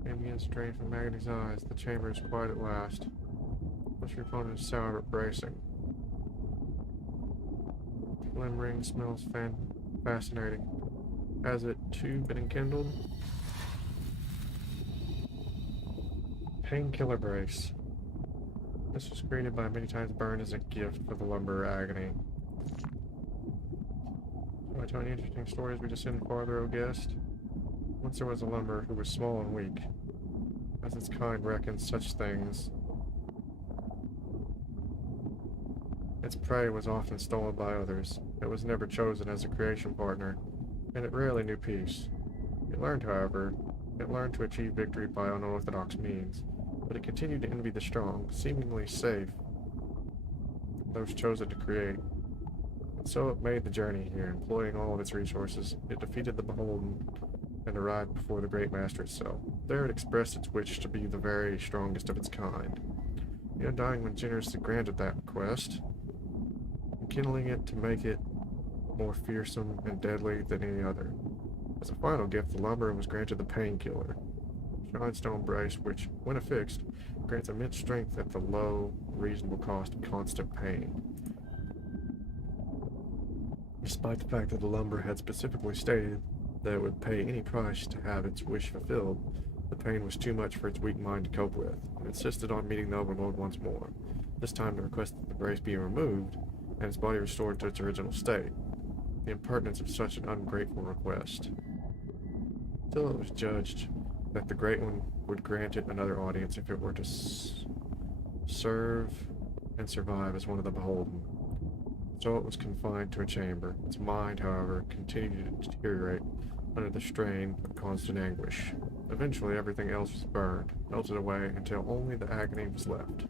Ambient strain from Agony's eyes. The chamber is quiet at last. Plus your opponent is sour but bracing. Glimmering smells fascinating. Has it too been enkindled? Painkiller brace. This was created by many times burned as a gift for the lumberer Agony. Do I tell any interesting stories we descend farther, O guest? Once there was a lumberer who was small and weak. As its kind reckons such things. Its prey was often stolen by others. It was never chosen as a creation partner, and it rarely knew peace. It learned, however, to achieve victory by unorthodox means, but it continued to envy the strong, seemingly safe, those chosen to create. And so it made the journey here, employing all of its resources. It defeated the Beholden and arrived before the Great Master itself. There it expressed its wish to be the very strongest of its kind. The Undying One generously granted that request, enkindling it to make it more fearsome and deadly than any other. As a final gift, the lumberer was granted the Painkiller, Shinestone Brace, which, when affixed, grants immense strength at the low, reasonable cost of constant pain. Despite the fact that the lumberer had specifically stated that it would pay any price to have its wish fulfilled, the pain was too much for its weak mind to cope with. It insisted on meeting the Overlord once more, this time to request that the brace be removed and its body restored to its original state. The impertinence of such an ungrateful request. Still, it was judged that the Great One would grant it another audience if it were to serve and survive as one of the Beholden. So it was confined to a chamber. Its mind, however, continued to deteriorate under the strain of constant anguish. Eventually, everything else was burned, melted away, until only the agony was left.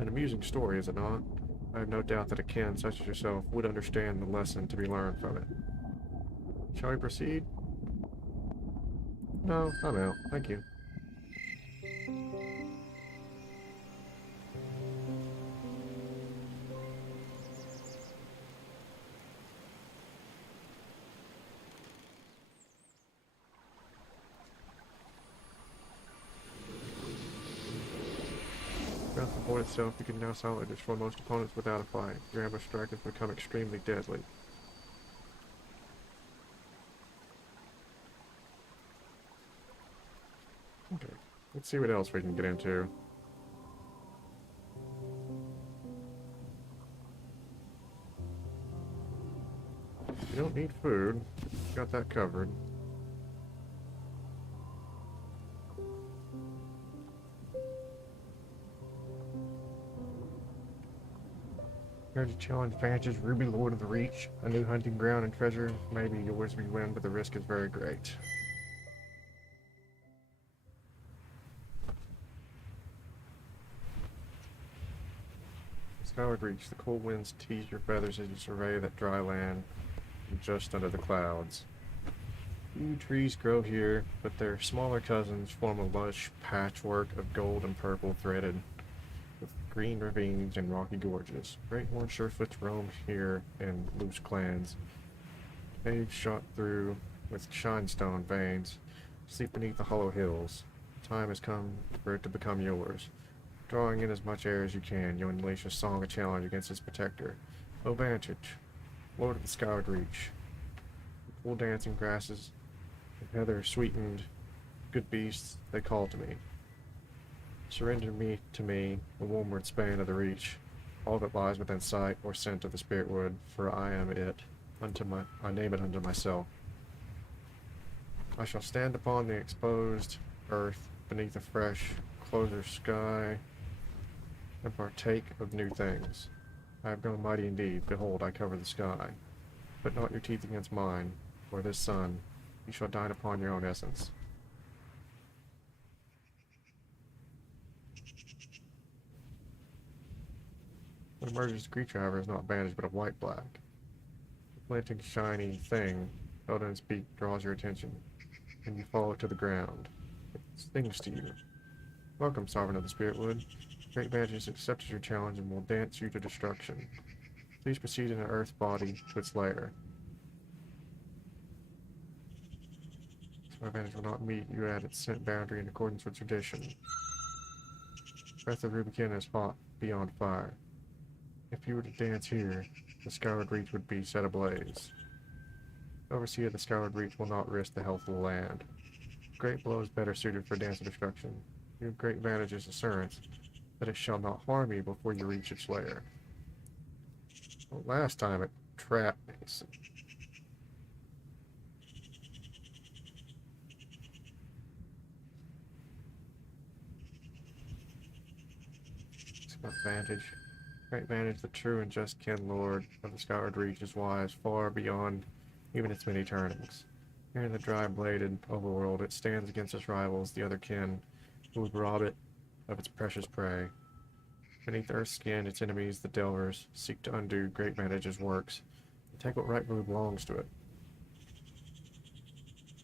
An amusing story, is it not? I have no doubt that a kin such as yourself would understand the lesson to be learned from it. Shall we proceed? No, I'm out. Thank you. Throughout the void itself, you can now silently destroy most opponents without a fight. Your ambush strike has become extremely deadly. Okay, Let's see what else we can get into. You don't need food. Got that covered. Here to challenge Vantage's Ruby Lord of the Reach, a new hunting ground and treasure. Maybe yours we win, but the risk is very great. Skyward Reach, the cold winds tease your feathers as you survey that dry land just under the clouds. Few trees grow here, but their smaller cousins form a lush patchwork of gold and purple threaded with green ravines and rocky gorges. Great horned surefoots roam here in loose clans. Caves shot through with shinestone veins sleep beneath the hollow hills. Time has come for it to become yours. Drawing in as much air as you can, you unleash a song of challenge against its protector. O Vantage, Lord of the Skyward Reach. The cool dancing grasses and heather sweetened good beasts, they call to me. Surrender me to me, the warmward span of the reach, all that lies within sight or scent of the spirit wood, for I am it, I name it unto myself. I shall stand upon the exposed earth beneath a fresh, closer sky, and partake of new things. I have grown mighty indeed. Behold, I cover the sky. Put not your teeth against mine, or this sun. You shall dine upon your own essence. What emerges creature, however, is not Vantage, but a white-black. The glinting, shiny thing held in its beak draws your attention, and you follow it to the ground. It stings to you. Welcome, Sovereign of the Spirit Wood. Great Vantage has accepted your challenge and will dance you to destruction. Please proceed in an earth body to its lair. So Vantage will not meet you at its scent boundary in accordance with tradition. Breath of Rubicon is hot beyond fire. If you were to dance here, the Skyward Reach would be set ablaze. The overseer of the Skyward Reach will not risk the health of the land. Great blow is better suited for dance of destruction. You have Great Vantage's assurance that it shall not harm you before you reach its lair. Well, last time it trapped me. So it's about Vantage. Great Vantage, the true and just kin lord of the Skyward Reach, is wise far beyond even its many turnings. Here in the dry-bladed overworld, it stands against its rivals, the other kin, who would rob it of its precious prey. Beneath Earth's skin, its enemies, the Delvers, seek to undo Great Vantage's works and take what rightfully belongs to it.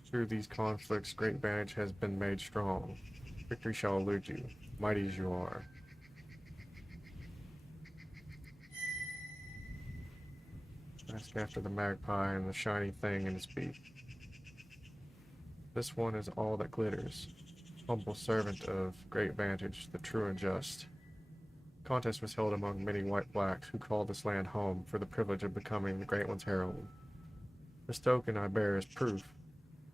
Through these conflicts, Great Vantage has been made strong. Victory shall elude you, mighty as you are. Ask after the magpie and the shiny thing in its beak. This one is all that glitters, humble servant of Great Vantage, the true and just. The contest was held among many white-blacks who called this land home for the privilege of becoming the Great One's herald. This token I bear as proof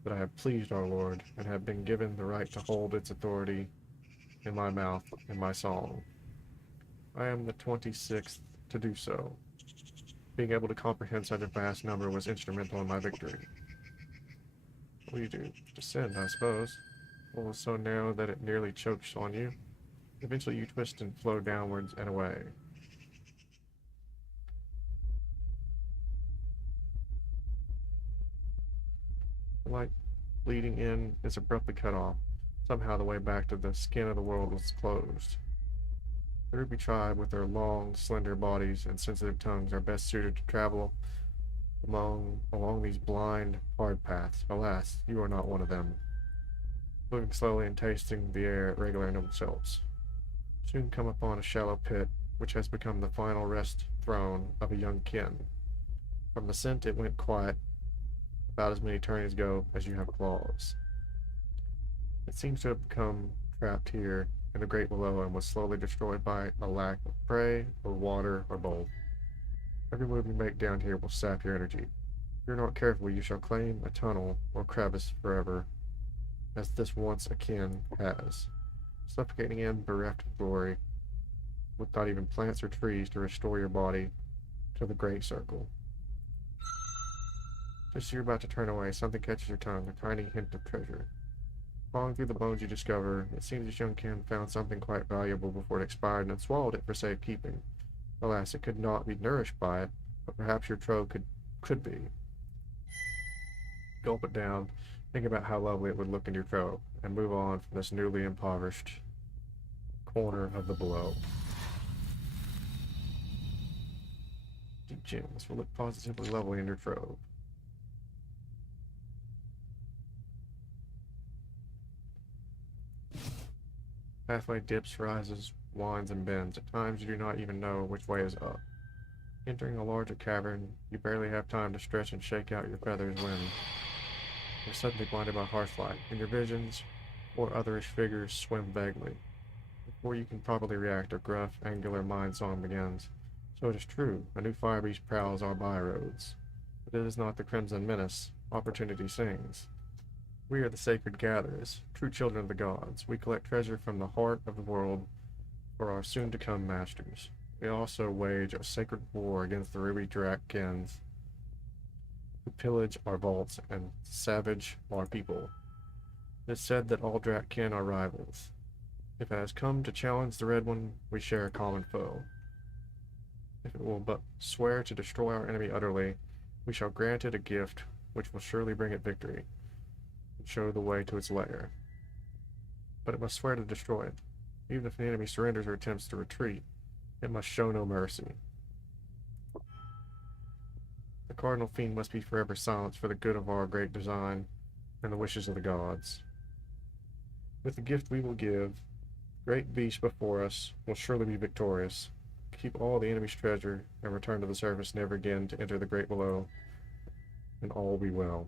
that I have pleased our Lord and have been given the right to hold its authority in my mouth in my song. I am the 26th to do so. Being able to comprehend such a vast number was instrumental in my victory. What do you do? Descend, I suppose. The hole is so narrow that it nearly chokes on you. Eventually you twist and flow downwards and away. The light leading in is abruptly cut off. Somehow the way back to the skin of the world was closed. The Ruby tribe, with their long, slender bodies and sensitive tongues, are best suited to travel along these blind, hard paths. Alas, you are not one of them. Moving slowly and tasting the air at regular intervals, soon come upon a shallow pit, which has become the final rest throne of a young kin. From the scent it went quiet, about as many turnings go as you have claws. It seems to have become trapped here in the great below and was slowly destroyed by a lack of prey, or water, or both. Every move you make down here will sap your energy. If you're not careful, you shall claim a tunnel or crevice forever, as this once akin has. suffocating in bereft of glory, with not even plants or trees to restore your body to the great circle. Just as you're about to turn away, something catches your tongue, a tiny hint of treasure. Falling through the bones, you discover it seems this young kin found something quite valuable before it expired and swallowed it for safekeeping. Alas, it could not be nourished by it, but perhaps your trove could be. Gulp it down, think about how lovely it would look in your trove, and move on from this newly impoverished corner of the below. Deep gems will look positively lovely in your trove. Pathway dips, rises, winds, and bends. At times you do not even know which way is up. Entering a larger cavern, you barely have time to stretch and shake out your feathers when you're suddenly blinded by harsh light, and your visions or otherish figures swim vaguely. Before you can properly react, a gruff, angular mind song begins. So it is true, a new fire beast prowls our byroads. But it is not the crimson menace. Opportunity sings. We are the sacred gatherers, true children of the gods. We collect treasure from the heart of the world for our soon-to-come masters. We also wage a sacred war against the ruby Drakkins, who pillage our vaults and savage our people. It is said that all Drakkin are rivals. If it has come to challenge the Red One, we share a common foe. If it will but swear to destroy our enemy utterly, we shall grant it a gift which will surely bring it victory and show the way to its lair. But it must swear to destroy it. Even if the enemy surrenders or attempts to retreat, it must show no mercy. The Cardinal Fiend must be forever silenced for the good of our great design and the wishes of the gods. With the gift we will give, the great beast before us will surely be victorious. Keep all the enemy's treasure and return to the surface never again to enter the great below, and all will be well.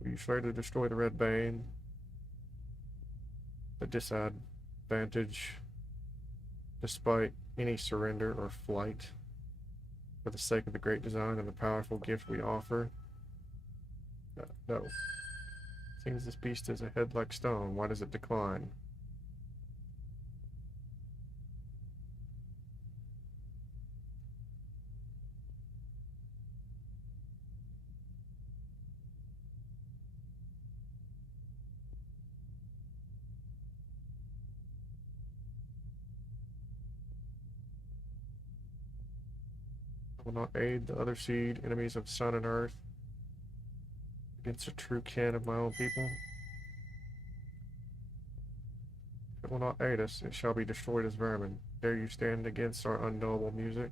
Will you swear to destroy the Red Bane, the disadvantage, despite any surrender or flight, for the sake of the great design and the powerful gift we offer? No. Seems this beast is a head like stone. Why does it decline? Will not aid the other seed, enemies of sun and earth, against a true kin of my own people. If it will not aid us, it shall be destroyed as vermin. Dare you stand against our unknowable music?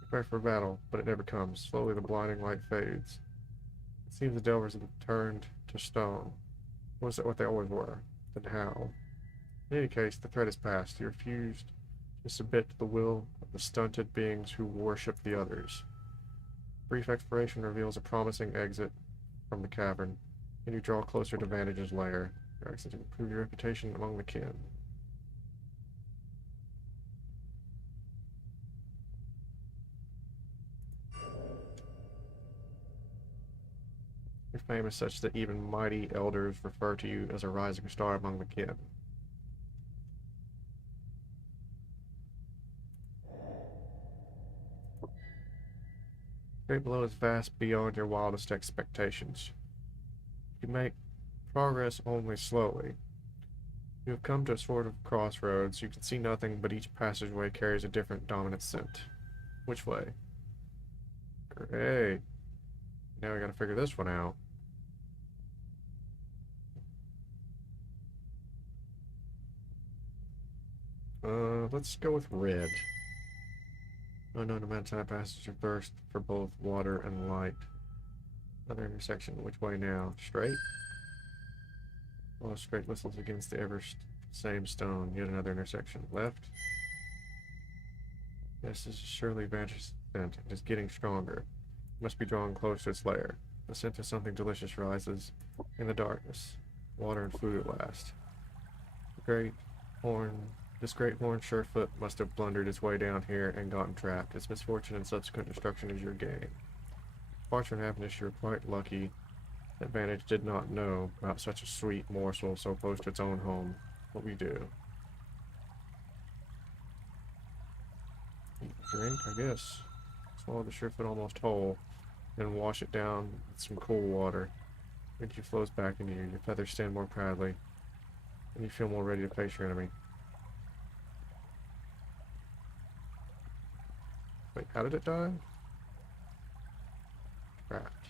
Prepare for battle, but it never comes. Slowly the blinding light fades. It seems the delvers have turned to stone. Was that what they always were? Then how? In any case, the threat is past. You refused to submit to the will of the stunted beings who worship the others. Brief exploration reveals a promising exit from the cavern, and you draw closer to Vantage's lair. Your exit to improve your reputation among the kin. Your fame is such that even mighty elders refer to you as a rising star among the kin. Great Below is vast beyond your wildest expectations. You make progress only slowly. You have come to a sort of crossroads. You can see nothing, but each passageway carries a different dominant scent. Which way? Great. Now we gotta figure this one out. Let's go with red. Unknown amount of time passes to burst for both water and light. Another intersection. Which way now? Straight? Oh, straight whistles against the same stone. Yet another intersection. Left? Yes, this is surely Vantage's scent. It is getting stronger. It must be drawing close to its lair. The scent of something delicious rises in the darkness. Water and food at last. This great horn Surefoot must have blundered its way down here and gotten trapped. Its misfortune and subsequent destruction is your gain. Fortune and happiness, you're quite lucky Advantage did not know about such a sweet morsel so close to its own home. What we do. Drink, I guess. Swallow the surefoot almost whole, then wash it down with some cool water. Energy flows back into you. Your feathers stand more proudly, and you feel more ready to face your enemy. Wait, how did it die? Trapped.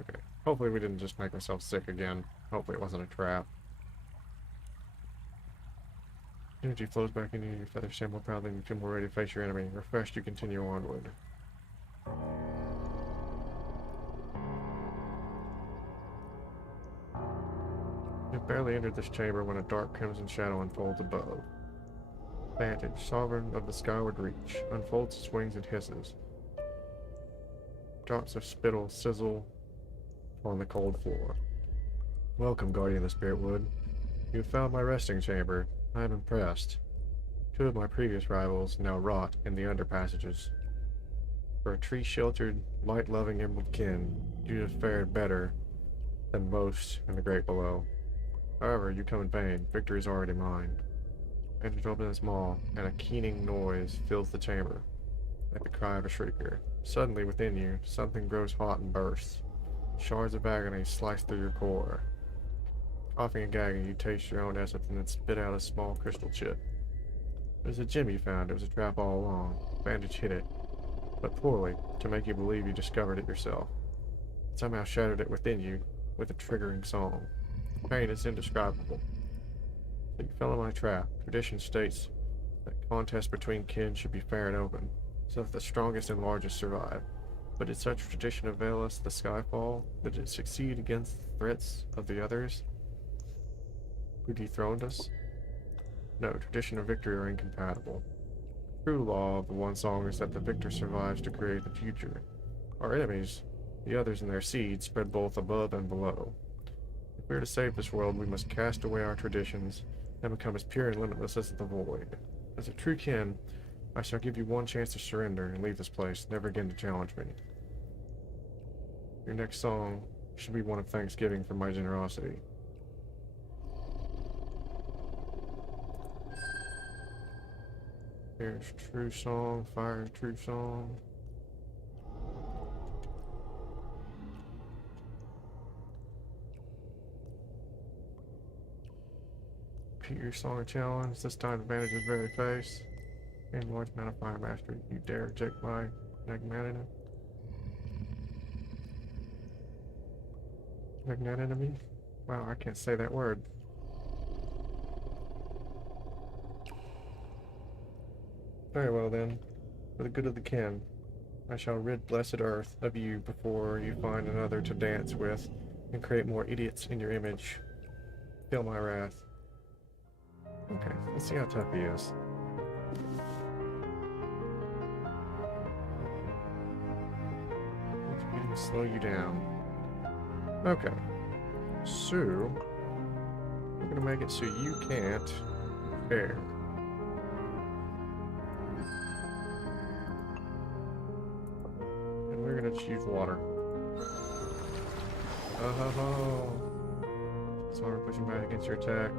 Okay. Hopefully we didn't just make ourselves sick again. Hopefully it wasn't a trap. Energy flows back into you. Your feathers stand more proudly, and you feel more ready to face your enemy. Refreshed, you continue onward. You've barely entered this chamber when a dark crimson shadow unfolds above. Vantage, sovereign of the skyward reach, unfolds its wings and hisses. Drops of spittle sizzle on the cold floor. Welcome, guardian of the spirit wood. You have found my resting chamber. I am impressed. Two of my previous rivals now rot in the underpassages. For a tree-sheltered, light-loving emerald kin, you have fared better than most in the great below. However, you come in vain. Victory is already mine. Vantage opens its maw, and a keening noise fills the chamber, like the cry of a shrieker. Suddenly, within you, something grows hot and bursts. Shards of agony slice through your core. Coughing and gagging, you taste your own essence and then spit out a small crystal chip. It was a gem you found. It was a trap all along. Vantage hit it, but poorly, to make you believe you discovered it yourself. It somehow shattered it within you with a triggering song. Pain is indescribable. But you fell in my trap. Tradition states that contests between kin should be fair and open, so that the strongest and largest survive. But did such tradition avail us the skyfall? Did it succeed against the threats of the others who dethroned us? No, tradition and victory are incompatible. True law of the one song is that the victor survives to create the future. Our enemies, the others and their seed, spread both above and below. If we are to save this world, we must cast away our traditions and become as pure and limitless as the void. As a true kin, I shall give you one chance to surrender and leave this place, never again to challenge me. Your next song should be one of thanksgiving for my generosity. Here's true song, fire true song. Repeat your song challenge, this time advantage is very face. Gain large amount of fire mastery. You dare reject my magnanimity? Magnanimity? Wow, I can't say that word. Very well then. For the good of the kin, I shall rid blessed earth of you before you find another to dance with and create more idiots in your image. Feel my wrath. Okay, let's see how tough he is. Slow you down. Okay. So, we're gonna make it so you can't fair. And we're gonna choose water. Oh ho ho! So we're pushing back against your attack.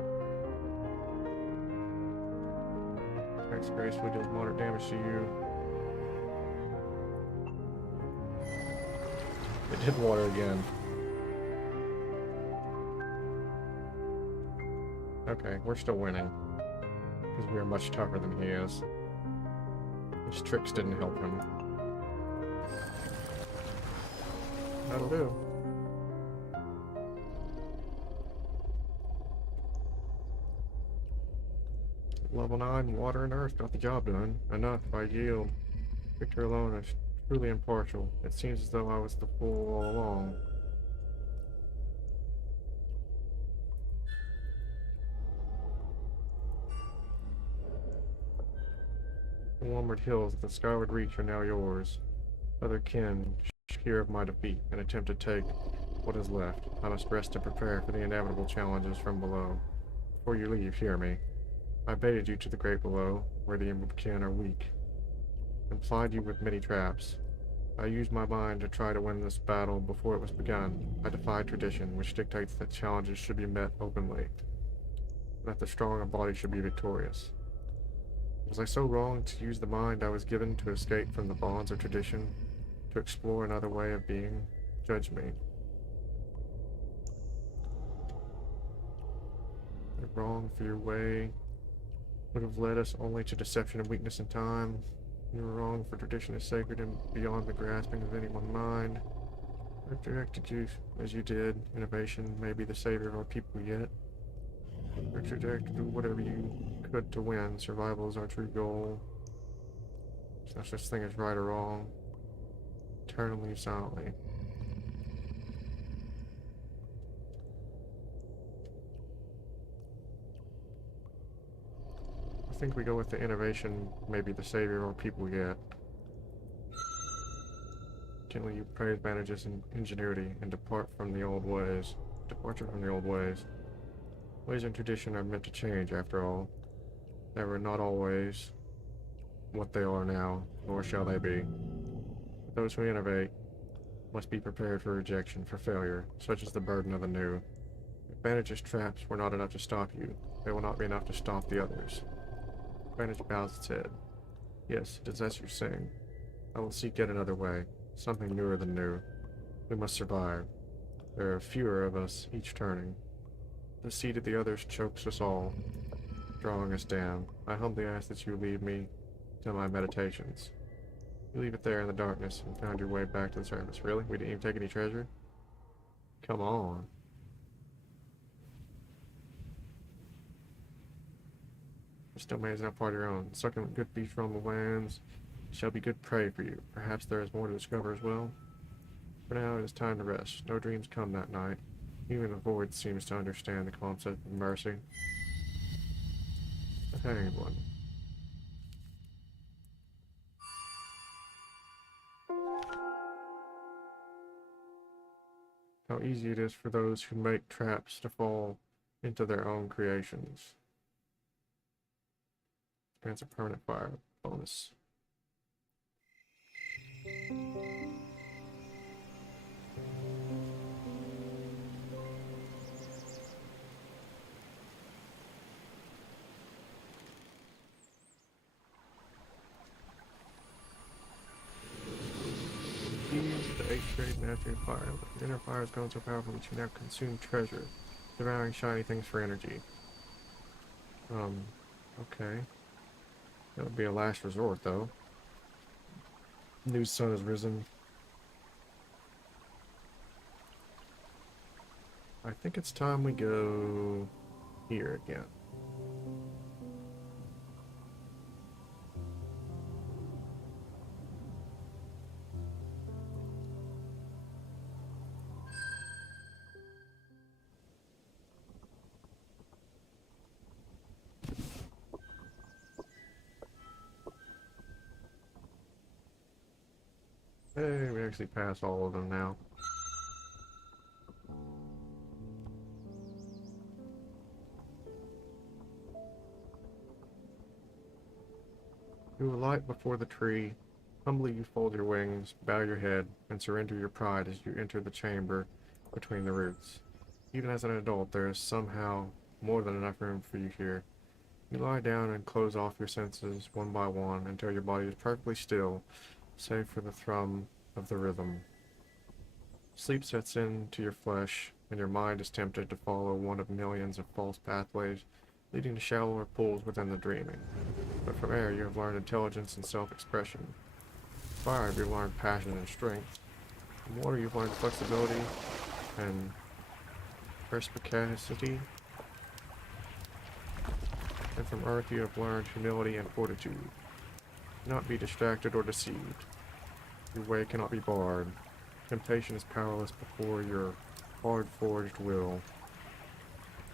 Attacks gracefully deals moderate damage to you. It did water again. Okay, we're still winning. Because we are much tougher than he is. His tricks didn't help him. That'll do. Level 9, water and earth got the job done. Enough, I yield. Victor alone is truly impartial. It seems as though I was the fool all along. The warmward hills of the skyward reach are now yours. Other kin hear of my defeat and attempt to take what is left. I must rest and prepare for the inevitable challenges from below. Before you leave, hear me. I baited you to the great below, where the emerald kin are weak, and plied you with many traps. I used my mind to try to win this battle before it was begun. I defied tradition, which dictates that challenges should be met openly, that the strong of body should be victorious. Was I so wrong to use the mind I was given to escape from the bonds of tradition, to explore another way of being? Judge me. The wrong for your way would have led us only to deception and weakness in time. You were wrong, for tradition is sacred and beyond the grasping of any one mind. I directed you as you did. Innovation may be the savior of our people yet. Richard directed do whatever you could to win. Survival is our true goal. There's no such thing as right or wrong. Eternally, silently. I think we go with the innovation may be the savior of our people yet. Gently you praise advantages and ingenuity and depart from the old ways. Departure from the old ways. Ways and tradition are meant to change, after all. They were not always what they are now, nor shall they be. But those who innovate must be prepared for rejection, for failure. Such is the burden of the new. If Vantage's traps were not enough to stop you, they will not be enough to stop the others. Vantage bows its head. Yes, it is as you sing. I will seek yet another way, something newer than new. We must survive. There are fewer of us, each turning. The seed of the others chokes us all, drawing us down. I humbly ask that you leave me to my meditations. You leave it there in the darkness and found your way back to the surface. Really? We didn't even take any treasure? Come on. The stillman is now part of your own. Succulent good beef from the lands shall be good prey for you. Perhaps there is more to discover as well. For now, it is time to rest. No dreams come that night. Even the void seems to understand the concept of mercy. A hanged one. How easy it is for those who make traps to fall into their own creations. Grants a permanent fire bonus. Use the 8th grade mastery of fire. The inner fire has grown so powerful that you now consume treasure, devouring shiny things for energy. Okay. That would be a last resort, though. New sun has risen. I think it's time we go here again. Hey, we actually passed all of them now. You alight before the tree. Humbly you fold your wings, bow your head, and surrender your pride as you enter the chamber between the roots. Even as an adult, there is somehow more than enough room for you here. You lie down and close off your senses one by one until your body is perfectly still, save for the thrum of the rhythm. Sleep sets into your flesh, and your mind is tempted to follow one of millions of false pathways leading to shallower pools within the dreaming. But from air you have learned intelligence and self-expression. Fire you've learned passion and strength. From water you've learned flexibility and perspicacity. And from earth you have learned humility and fortitude. Do not be distracted or deceived. Your way cannot be barred. Temptation is powerless before your hard-forged will.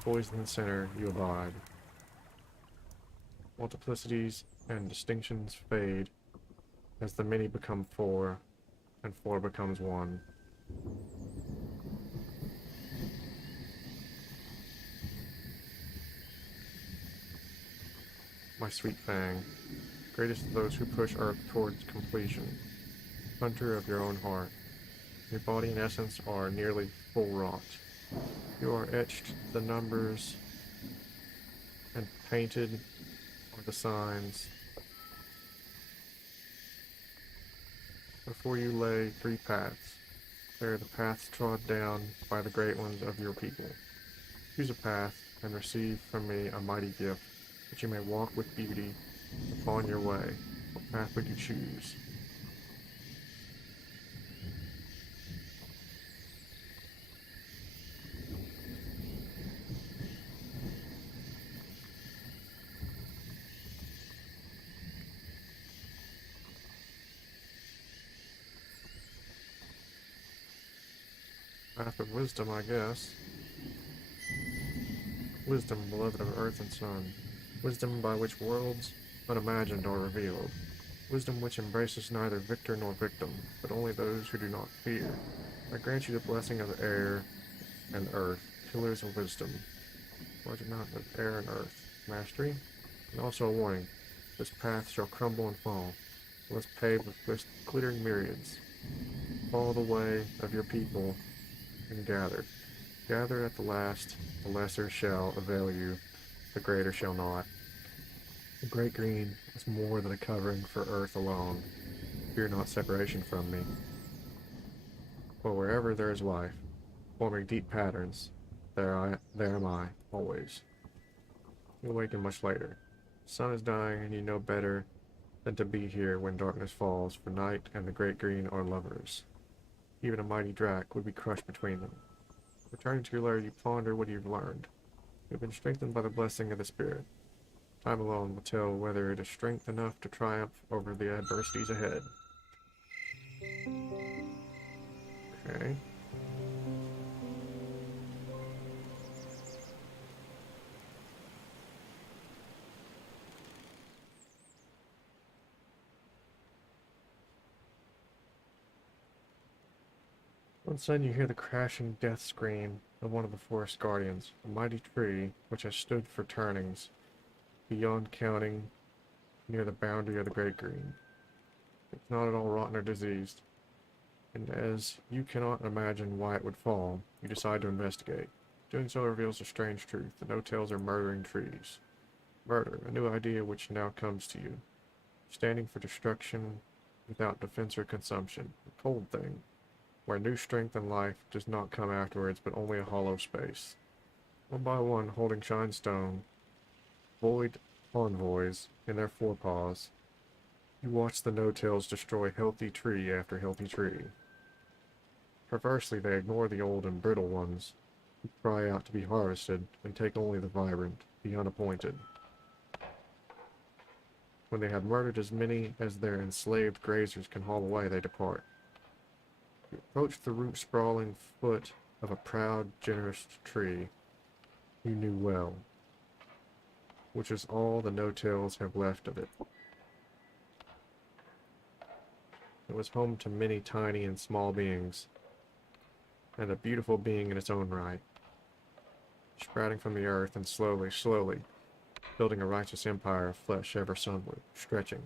Poised in the center, you abide. Multiplicities and distinctions fade as the many become four, and four becomes one. My sweet Fang, greatest of those who push Earth towards completion. hunter of your own heart. Your body and essence are nearly full wrought. You are etched the numbers and painted are the signs. Before you lay 3 paths. They are the paths trod down by the great ones of your people. Choose a path and receive from me a mighty gift, that you may walk with beauty upon your way. What path would you choose? Path of wisdom, I guess. Wisdom, beloved of earth and sun. Wisdom by which worlds unimagined are revealed. Wisdom which embraces neither victor nor victim, but only those who do not fear. I grant you the blessing of air and earth, pillars of wisdom. Large amount of air and earth. Mastery, and also a warning. This path shall crumble and fall, unless paved with glittering myriads. Follow the way of your people and gather. Gather at the last, the lesser shall avail you, the greater shall not. The great green is more than a covering for earth alone. Fear not separation from me. For wherever there is life, forming deep patterns, there am I, always. You awaken much later. The sun is dying, and you know better than to be here when darkness falls, for night and the great green are lovers. Even a mighty drac would be crushed between them. Returning to your lair, you ponder what you've learned. You have been strengthened by the blessing of the spirit. Time alone will tell whether it is strength enough to triumph over the adversities ahead. Okay. All of a sudden you hear the crashing death scream of one of the forest guardians, a mighty tree which has stood for turnings, beyond counting, near the boundary of the great green. It's not at all rotten or diseased, and as you cannot imagine why it would fall, you decide to investigate. Doing so reveals a strange truth. The no-tails are murdering trees. Murder, a new idea which now comes to you. Standing for destruction without defense or consumption. A cold thing, where new strength and life does not come afterwards, but only a hollow space. One by one, holding shinestone, void envoys in their forepaws, you watch the no-tails destroy healthy tree after healthy tree. Perversely, they ignore the old and brittle ones, who cry out to be harvested, and take only the vibrant, the unappointed. When they have murdered as many as their enslaved grazers can haul away, they depart. You approach the root-sprawling foot of a proud, generous tree you knew well, which is all the no-tails have left of it. It was home to many tiny and small beings, and a beautiful being in its own right, sprouting from the earth and slowly, building a righteous empire of flesh ever sunward, stretching,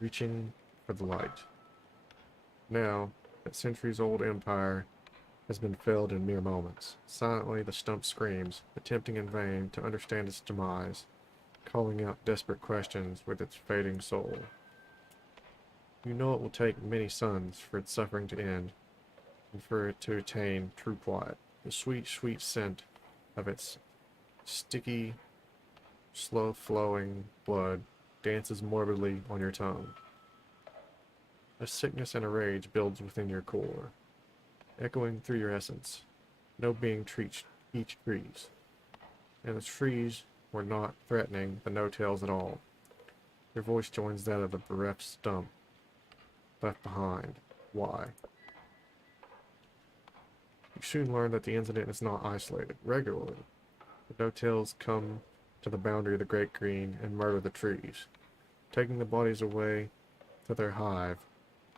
reaching for the light. Now, that centuries-old empire has been felled in mere moments. Silently the stump screams, attempting in vain to understand its demise, calling out desperate questions with its fading soul. You know it will take many suns for its suffering to end, and for it to attain true quiet. The sweet, sweet scent of its sticky, slow-flowing blood dances morbidly on your tongue. A sickness and a rage builds within your core, echoing through your essence. No being each trees, and the trees were not threatening the no-tails at all. Your voice joins that of the bereft stump, left behind. Why? You soon learn that the incident is not isolated. Regularly, the no-tails come to the boundary of the great green and murder the trees, taking the bodies away to their hive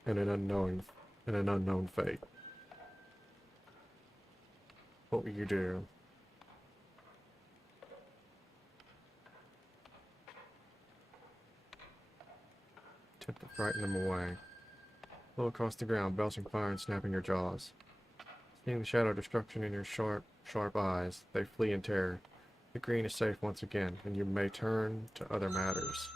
and an unknown fate. What will you do? Attempt to frighten them away. Flow across the ground, belching fire and snapping your jaws. Seeing the shadow destruction in your sharp, sharp eyes, they flee in terror. The green is safe once again, and you may turn to other matters.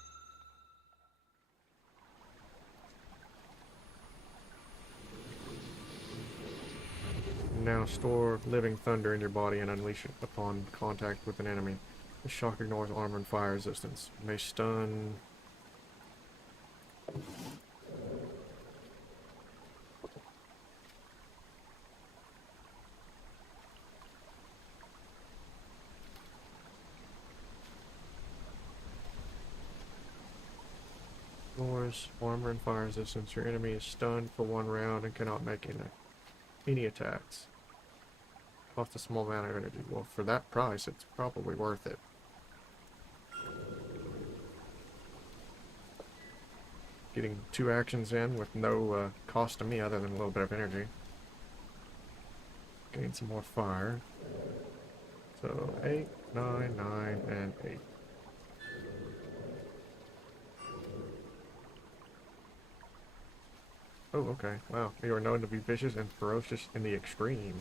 Now store living thunder in your body and unleash it upon contact with an enemy. The shock ignores armor and fire resistance. May stun... Ignores armor and fire resistance. Your enemy is stunned for 1 round and cannot make any attacks. Cost a small amount of energy. Well, for that price, it's probably worth it. Getting 2 actions in with no cost to me other than a little bit of energy. Gain some more fire. So 8, 9, 9, and 8. Oh, okay. Wow. You are known to be vicious and ferocious in the extreme.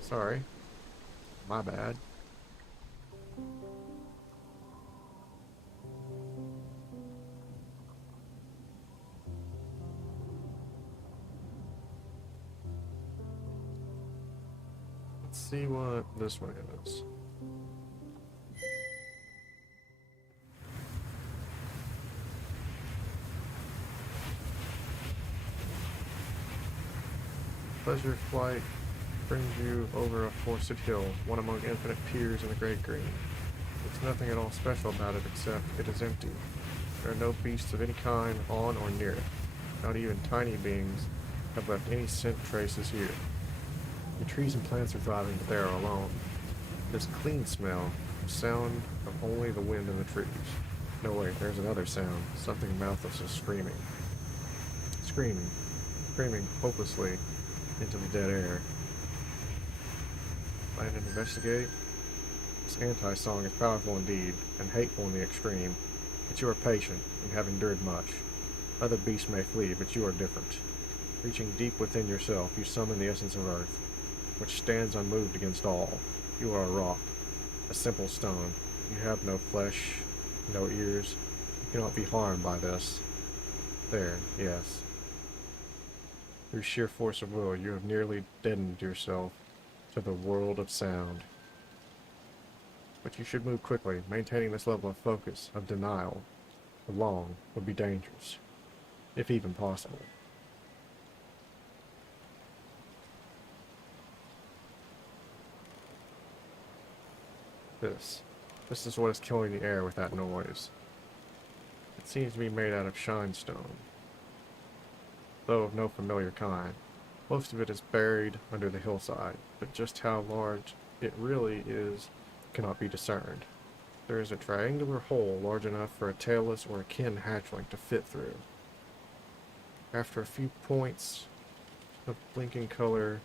Sorry. My bad. Let's see what this one is. Pleasure flight brings you over a forested hill, one among infinite piers in the great green. There's nothing at all special about it except it is empty. There are no beasts of any kind on or near it. Not even tiny beings have left any scent traces here. The trees and plants are thriving, but they are alone. This clean smell, the sound of only the wind in the trees. No, wait, there's another sound. Something mouthless is screaming. Screaming hopelessly into the dead air. Land and investigate. This anti-song is powerful indeed, and hateful in the extreme, but you are patient, and have endured much. Other beasts may flee, but you are different. Reaching deep within yourself, you summon the essence of earth, which stands unmoved against all. You are a rock, a simple stone. You have no flesh, no ears. You cannot be harmed by this. There, yes. Through sheer force of will, you have nearly deadened yourself to the world of sound. But you should move quickly. Maintaining this level of focus, of denial, for long would be dangerous, if even possible. This is what is killing the air with that noise. It seems to be made out of shinestone, though of no familiar kind. Most of it is buried under the hillside, but just how large it really is cannot be discerned. There is a triangular hole large enough for a tailless or akin hatchling to fit through. After a few points of blinking color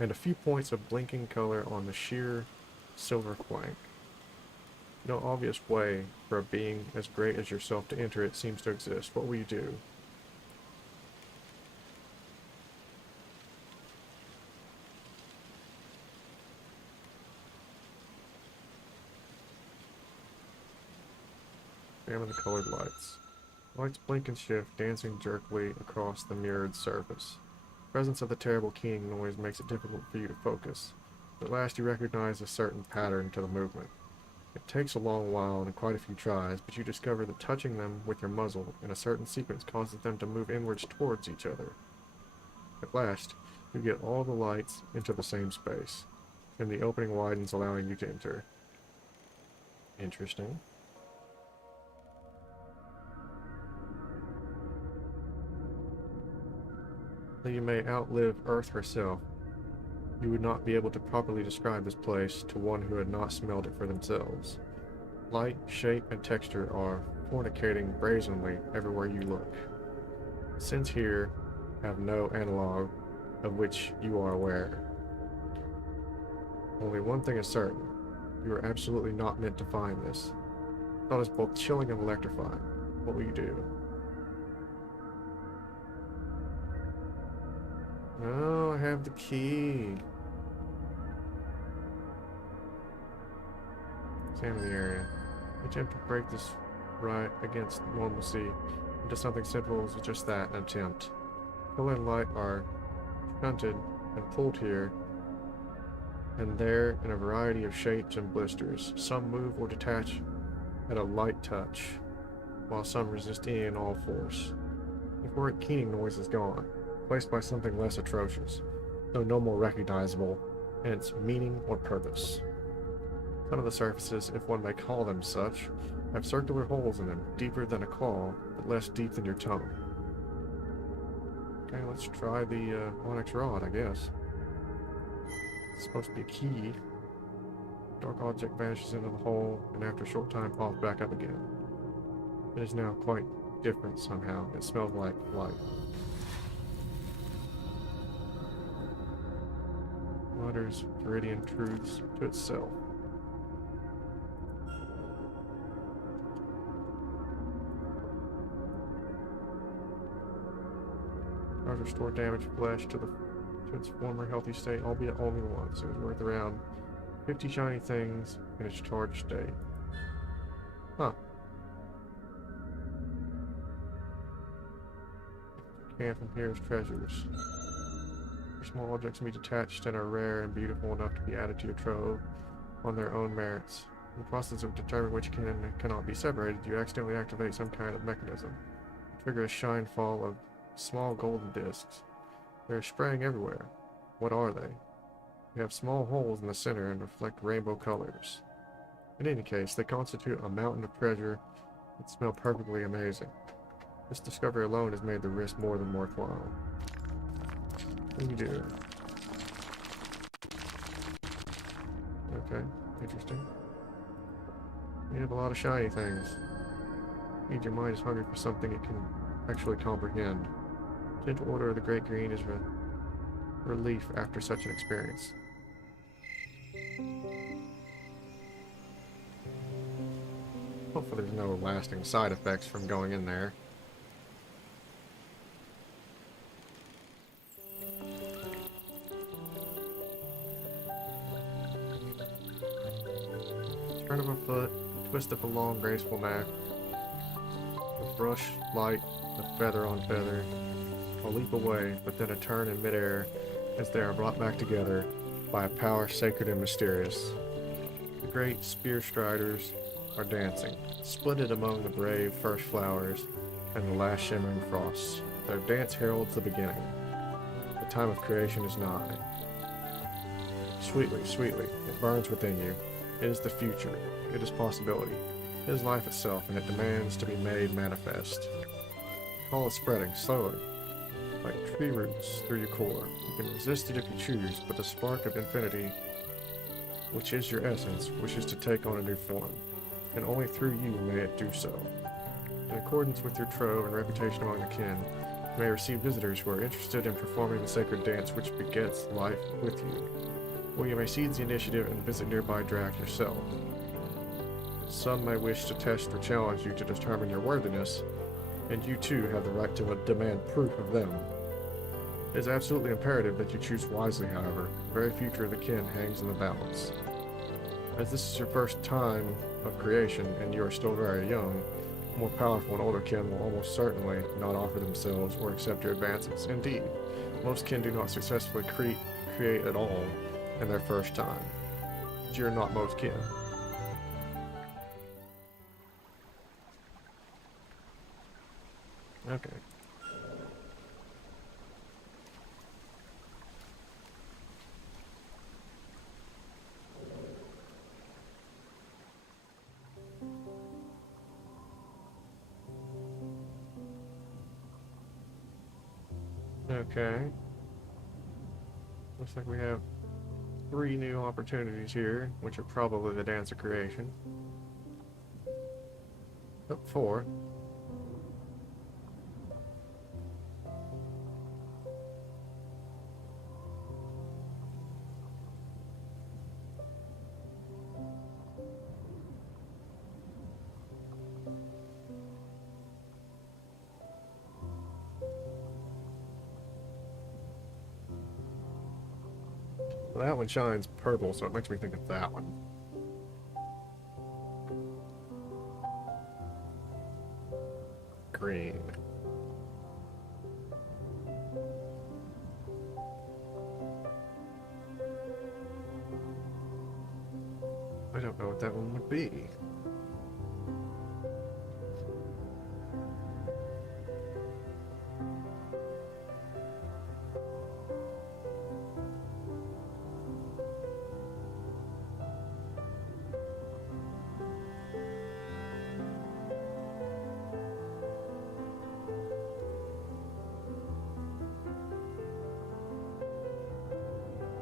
and a few points of blinking color on the sheer silver flank. No obvious way for a being as great as yourself to enter it seems to exist. What will you do? Examine the colored lights. Lights blink and shift, dancing jerkily across the mirrored surface. The presence of the terrible keying noise makes it difficult for you to focus. At last you recognize a certain pattern to the movement. It takes a long while and quite a few tries, but you discover that touching them with your muzzle in a certain sequence causes them to move inwards towards each other. At last, you get all the lights into the same space, and the opening widens, allowing you to enter. Interesting. Though you may outlive Earth herself, you would not be able to properly describe this place to one who had not smelled it for themselves. Light, shape, and texture are fornicating brazenly everywhere you look. Scents here have no analog of which you are aware. Only one thing is certain. You are absolutely not meant to find this. Thought is both chilling and electrifying. What will you do? Oh, I have the key. Examine the area. Attempt to break this right against normalcy into something simple as just that, an attempt. Color and light are shunted and pulled here and there in a variety of shapes and blisters. Some move or detach at a light touch, while some resist any and all force. The horrid keening noise is gone, replaced by something less atrocious, though no more recognizable in its meaning or purpose. Some of the surfaces, if one may call them such, have circular holes in them, deeper than a claw, but less deep than your tongue. Okay, let's try the onyx rod, I guess. It's supposed to be a key. Dark object vanishes into the hole, and after a short time pops back up again. It is now quite different somehow. It smells like light. Mutters Viridian truths to itself. Tries to restore damaged flesh to its former healthy state, albeit only once. It was worth around 50 shiny things in its charged state. Huh. Can from here is treasures. Small objects can be detached and are rare and beautiful enough to be added to your trove on their own merits. In the process of determining which can and cannot be separated, you accidentally activate some kind of mechanism. Trigger a shine fall of small golden discs. They're spraying everywhere. What are they? They have small holes in the center and reflect rainbow colors. In any case, they constitute a mountain of treasure that smell perfectly amazing. This discovery alone has made the risk more than worthwhile. What do you do? Okay, interesting. You have a lot of shiny things. Means your mind is hungry for something it can actually comprehend. Gentle Order of the Great Green is relief after such an experience. Hopefully there's no lasting side effects from going in there. Turn of a foot, twist of a long, graceful neck, a brush light, a feather on feather, a leap away, but then a turn in midair as they are brought back together by a power sacred and mysterious. The great spear striders are dancing, splendid among the brave first flowers and the last shimmering frosts. Their dance heralds the beginning. The time of creation is nigh. Sweetly, sweetly, it burns within you. It is the future. It is possibility. It is life itself, and it demands to be made manifest. The call is spreading, slowly, like tree roots through your core. You can resist it if you choose, but the spark of infinity, which is your essence, wishes to take on a new form, and only through you may it do so. In accordance with your trove and reputation among the kin, you may receive visitors who are interested in performing the sacred dance which begets life with you. Or you may seize the initiative and visit nearby Drac yourself. Some may wish to test or challenge you to determine your worthiness, and you too have the right to demand proof of them. It is absolutely imperative that you choose wisely, however. The very future of the kin hangs in the balance. As this is your first time of creation, and you are still very young, more powerful and older kin will almost certainly not offer themselves or accept your advances. Indeed, most kin do not successfully create at all in their first time. But you're not most kin. Okay. Okay. Looks like we have 3 new opportunities here, which are probably the Dance of Creation. Oh, 4. Well, that one shines purple, so it makes me think of that one. Green. I don't know what that one would be.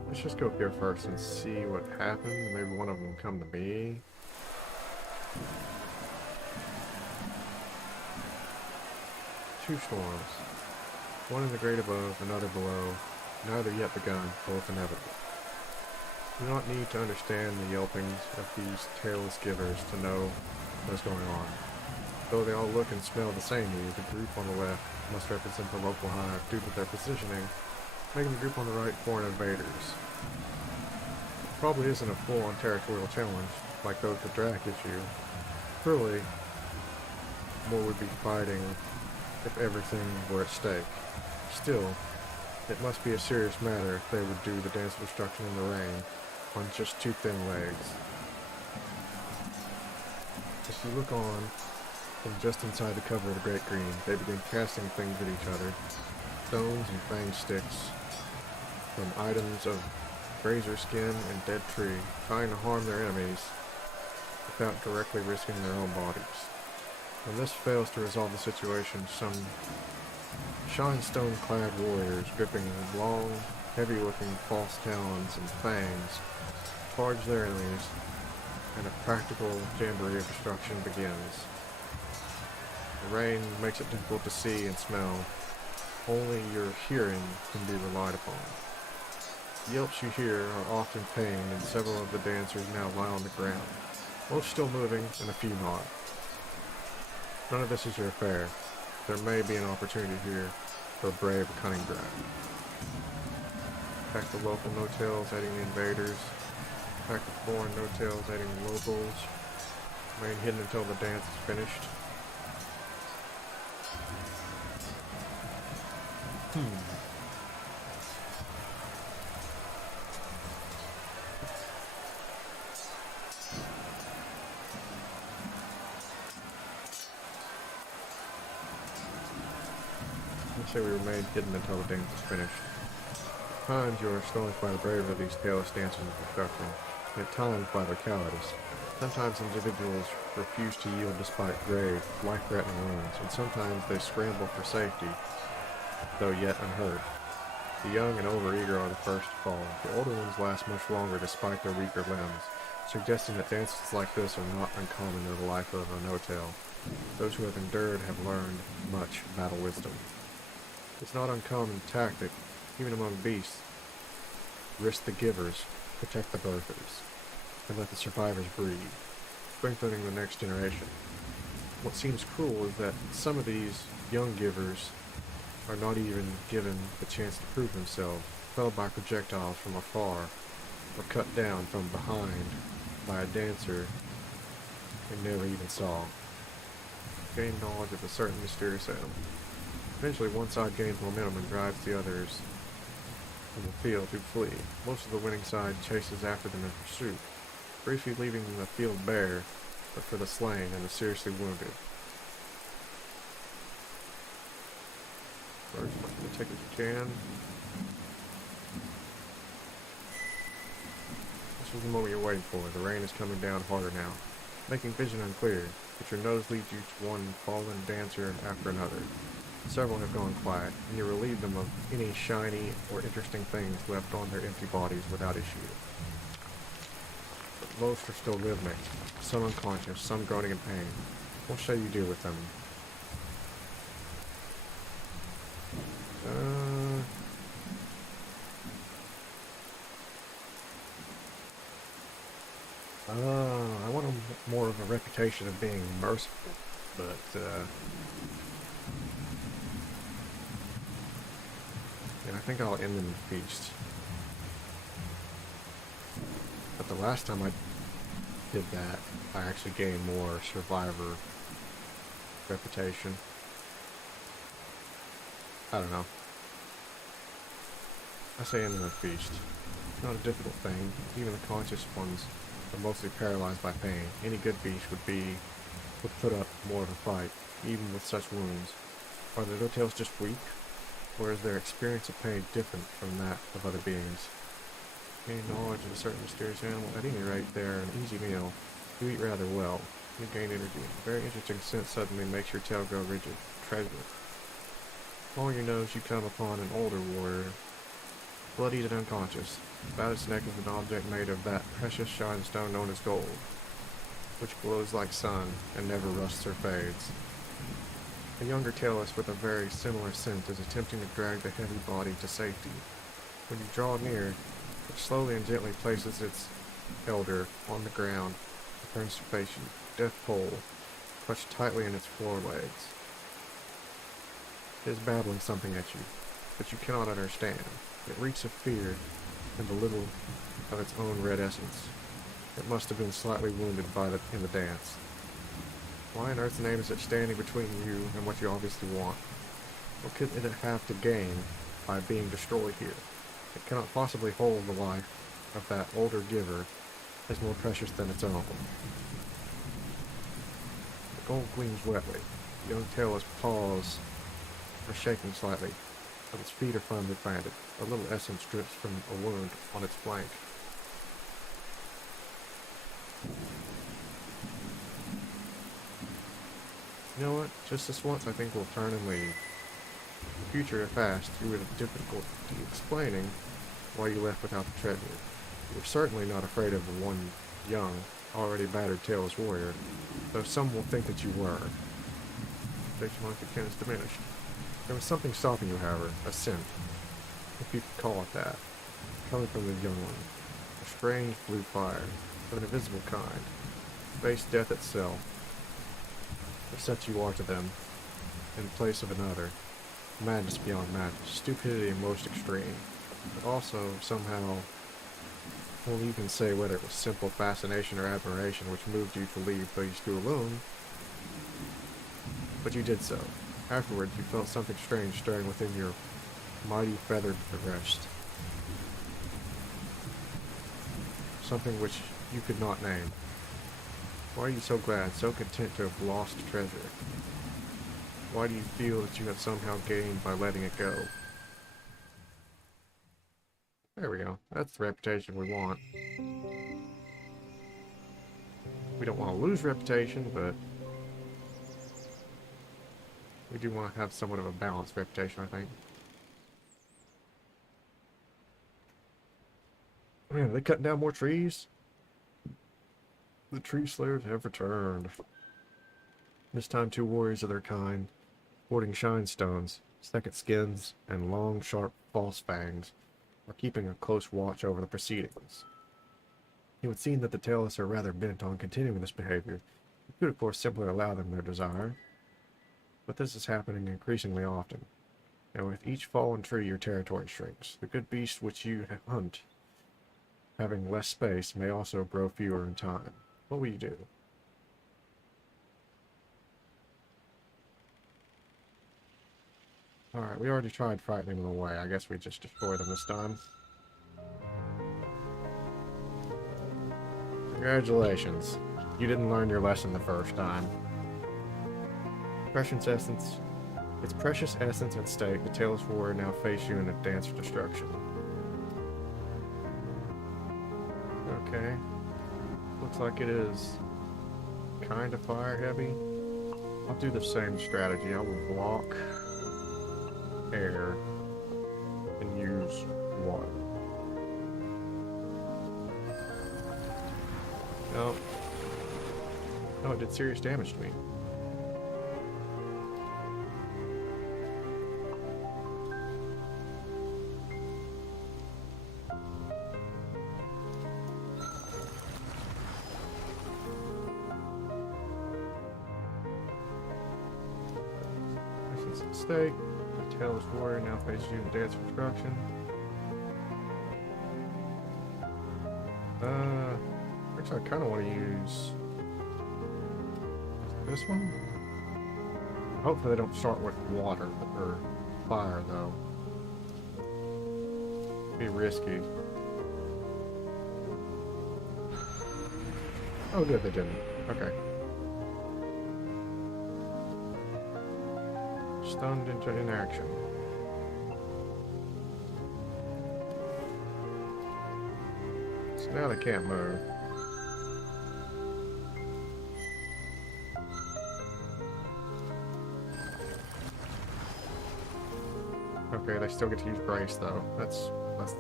Let's just go here first and see what happens. Maybe one of them come to me. Two storms. One in the great above, another below. Neither yet begun, both inevitable. You do not need to understand the yelpings of these tailless givers to know what is going on. Though they all look and smell the same to you, the group on the left must represent the local hive due to their positioning, making the group on the right foreign invaders. Probably isn't a full-on territorial challenge, like those the Drac issue. Surely, more would be fighting if everything were at stake. Still, it must be a serious matter if they would do the dance of destruction in the rain, on just two thin legs. As you look on, from just inside the cover of the Great Green, they begin casting things at each other. Stones and fang sticks, from items of razor skin and dead tree, trying to harm their enemies without directly risking their own bodies. When this fails to resolve the situation, some shinestone-clad warriors, gripping long, heavy-looking false talons and fangs, charge their enemies, and a practical jamboree of destruction begins. The rain makes it difficult to see and smell. Only your hearing can be relied upon. The yelps you hear are often pained, and several of the dancers now lie on the ground, most still moving and a few not. None of this is your affair. There may be an opportunity here for a brave or cunning Drac. Attack the local no-tails, aiding the invaders. Attack the foreign no-tails, aiding the locals. Remain hidden until the dance is finished. Let's say we remain hidden until the dance is finished. At times you are astonished by the bravery of these tailless dancers of destruction, and at times by their cowardice. Sometimes individuals refuse to yield despite grave, life-threatening wounds, and sometimes they scramble for safety, though yet unhurt. The young and overeager are the first to fall. The older ones last much longer despite their weaker limbs, suggesting that dances like this are not uncommon in the life of a no-tail. Those who have endured have learned much battle wisdom. It's not uncommon tactic, even among beasts. Risk the givers, protect the birthers, and let the survivors breed, strengthening the next generation. What seems cruel is that some of these young givers are not even given the chance to prove themselves, felled by projectiles from afar, or cut down from behind by a dancer they never even saw. Gain knowledge of a certain mysterious item. Eventually one side gains momentum and drives the others from the field to flee. Most of the winning side chases after them in pursuit, briefly leaving the field bare, but for the slain and the seriously wounded. First, take what you can. This is the moment you're waiting for. The rain is coming down harder now, making vision unclear, but your nose leads you to one fallen dancer after another. Several have gone quiet, and you relieve them of any shiny or interesting things left on their empty bodies without issue. But most are still rhythmic, some unconscious, some groaning in pain. What shall you do with them? I want more of a reputation of being merciful, but, yeah, I think I'll end in the feast. But the last time I did that, I actually gained more survivor reputation. I don't know. I say ending a feast. It's not a difficult thing. Even the conscious ones are mostly paralyzed by pain. Any good beast would put up more of a fight, even with such wounds. Are the no-tails just weak? Or is their experience of pain different from that of other beings? Gain knowledge of a certain mysterious animal. At any rate, they're an easy meal. You eat rather well. You gain energy. A very interesting scent suddenly makes your tail grow rigid. Treasure. Along your nose you come upon an older warrior, bloodied and unconscious. About its neck is an object made of that precious shine stone known as gold, which glows like sun and never rusts or fades. A younger tailless with a very similar scent is attempting to drag the heavy body to safety. When you draw near, it slowly and gently places its elder on the ground and turns to face you, death pole, clutched tightly in its forelegs. It is babbling something at you, but you cannot understand. It reeks of fear and a little of its own red essence. It must have been slightly wounded in the dance. Why on earth's name is it standing between you and what you obviously want? What could it have to gain by being destroyed here? It cannot possibly hold the life of that older giver as more precious than its own. The gold gleams wetly. The young tailless paws are shaking slightly, but its feet are firmly planted. A little essence drips from a wound on its flank. You know what? Just this once I think we'll turn and leave. In the future, if asked, you would have difficulty explaining why you left without the treasure. You were certainly not afraid of the one young, already battered tailless warrior, though some will think that you were. Protection among your kin is diminished. There was something stopping you, however, a scent, if you could call it that, coming from the young one. A strange blue fire, of an invisible kind, face death itself. If such you are to them, in place of another, madness beyond madness, stupidity most extreme, but also somehow, won't even say whether it was simple fascination or admiration which moved you to leave these two alone, but you did so. Afterwards, you felt something strange stirring within your mighty feathered breast. Something which you could not name. Why are you so glad, so content to have lost treasure? Why do you feel that you have somehow gained by letting it go? There we go. That's the reputation we want. We don't want to lose reputation, but we do want to have somewhat of a balanced reputation, I think. Man, are they cutting down more trees? The tree slayers have returned. This time 2 warriors of their kind, sporting shine stones, second skins, and long, sharp, false fangs, are keeping a close watch over the proceedings. It would seem that the tailless are rather bent on continuing this behavior. You could, of course, simply allow them their desire, but this is happening increasingly often, and with each fallen tree your territory shrinks. The good beasts which you hunt, having less space, may also grow fewer in time. What will you do? Alright, we already tried frightening them away. I guess we just destroy them this time. Congratulations. You didn't learn your lesson the first time. Precious essence. Its precious essence at stake, the tailless warrior now face you in a dance of destruction. Okay. Looks like it is kind of fire heavy. I'll do the same strategy. I will block air and use water. No. No, it did serious damage to me. Essence at stake. The tailless warrior now faces you in the dance of destruction. Actually, I kind of want to use this one. Hopefully they don't start with water or fire, though. Be risky. Oh, good, they didn't. Okay. Stunned into inaction. So now they can't move. Okay, they still get to use brace though. That's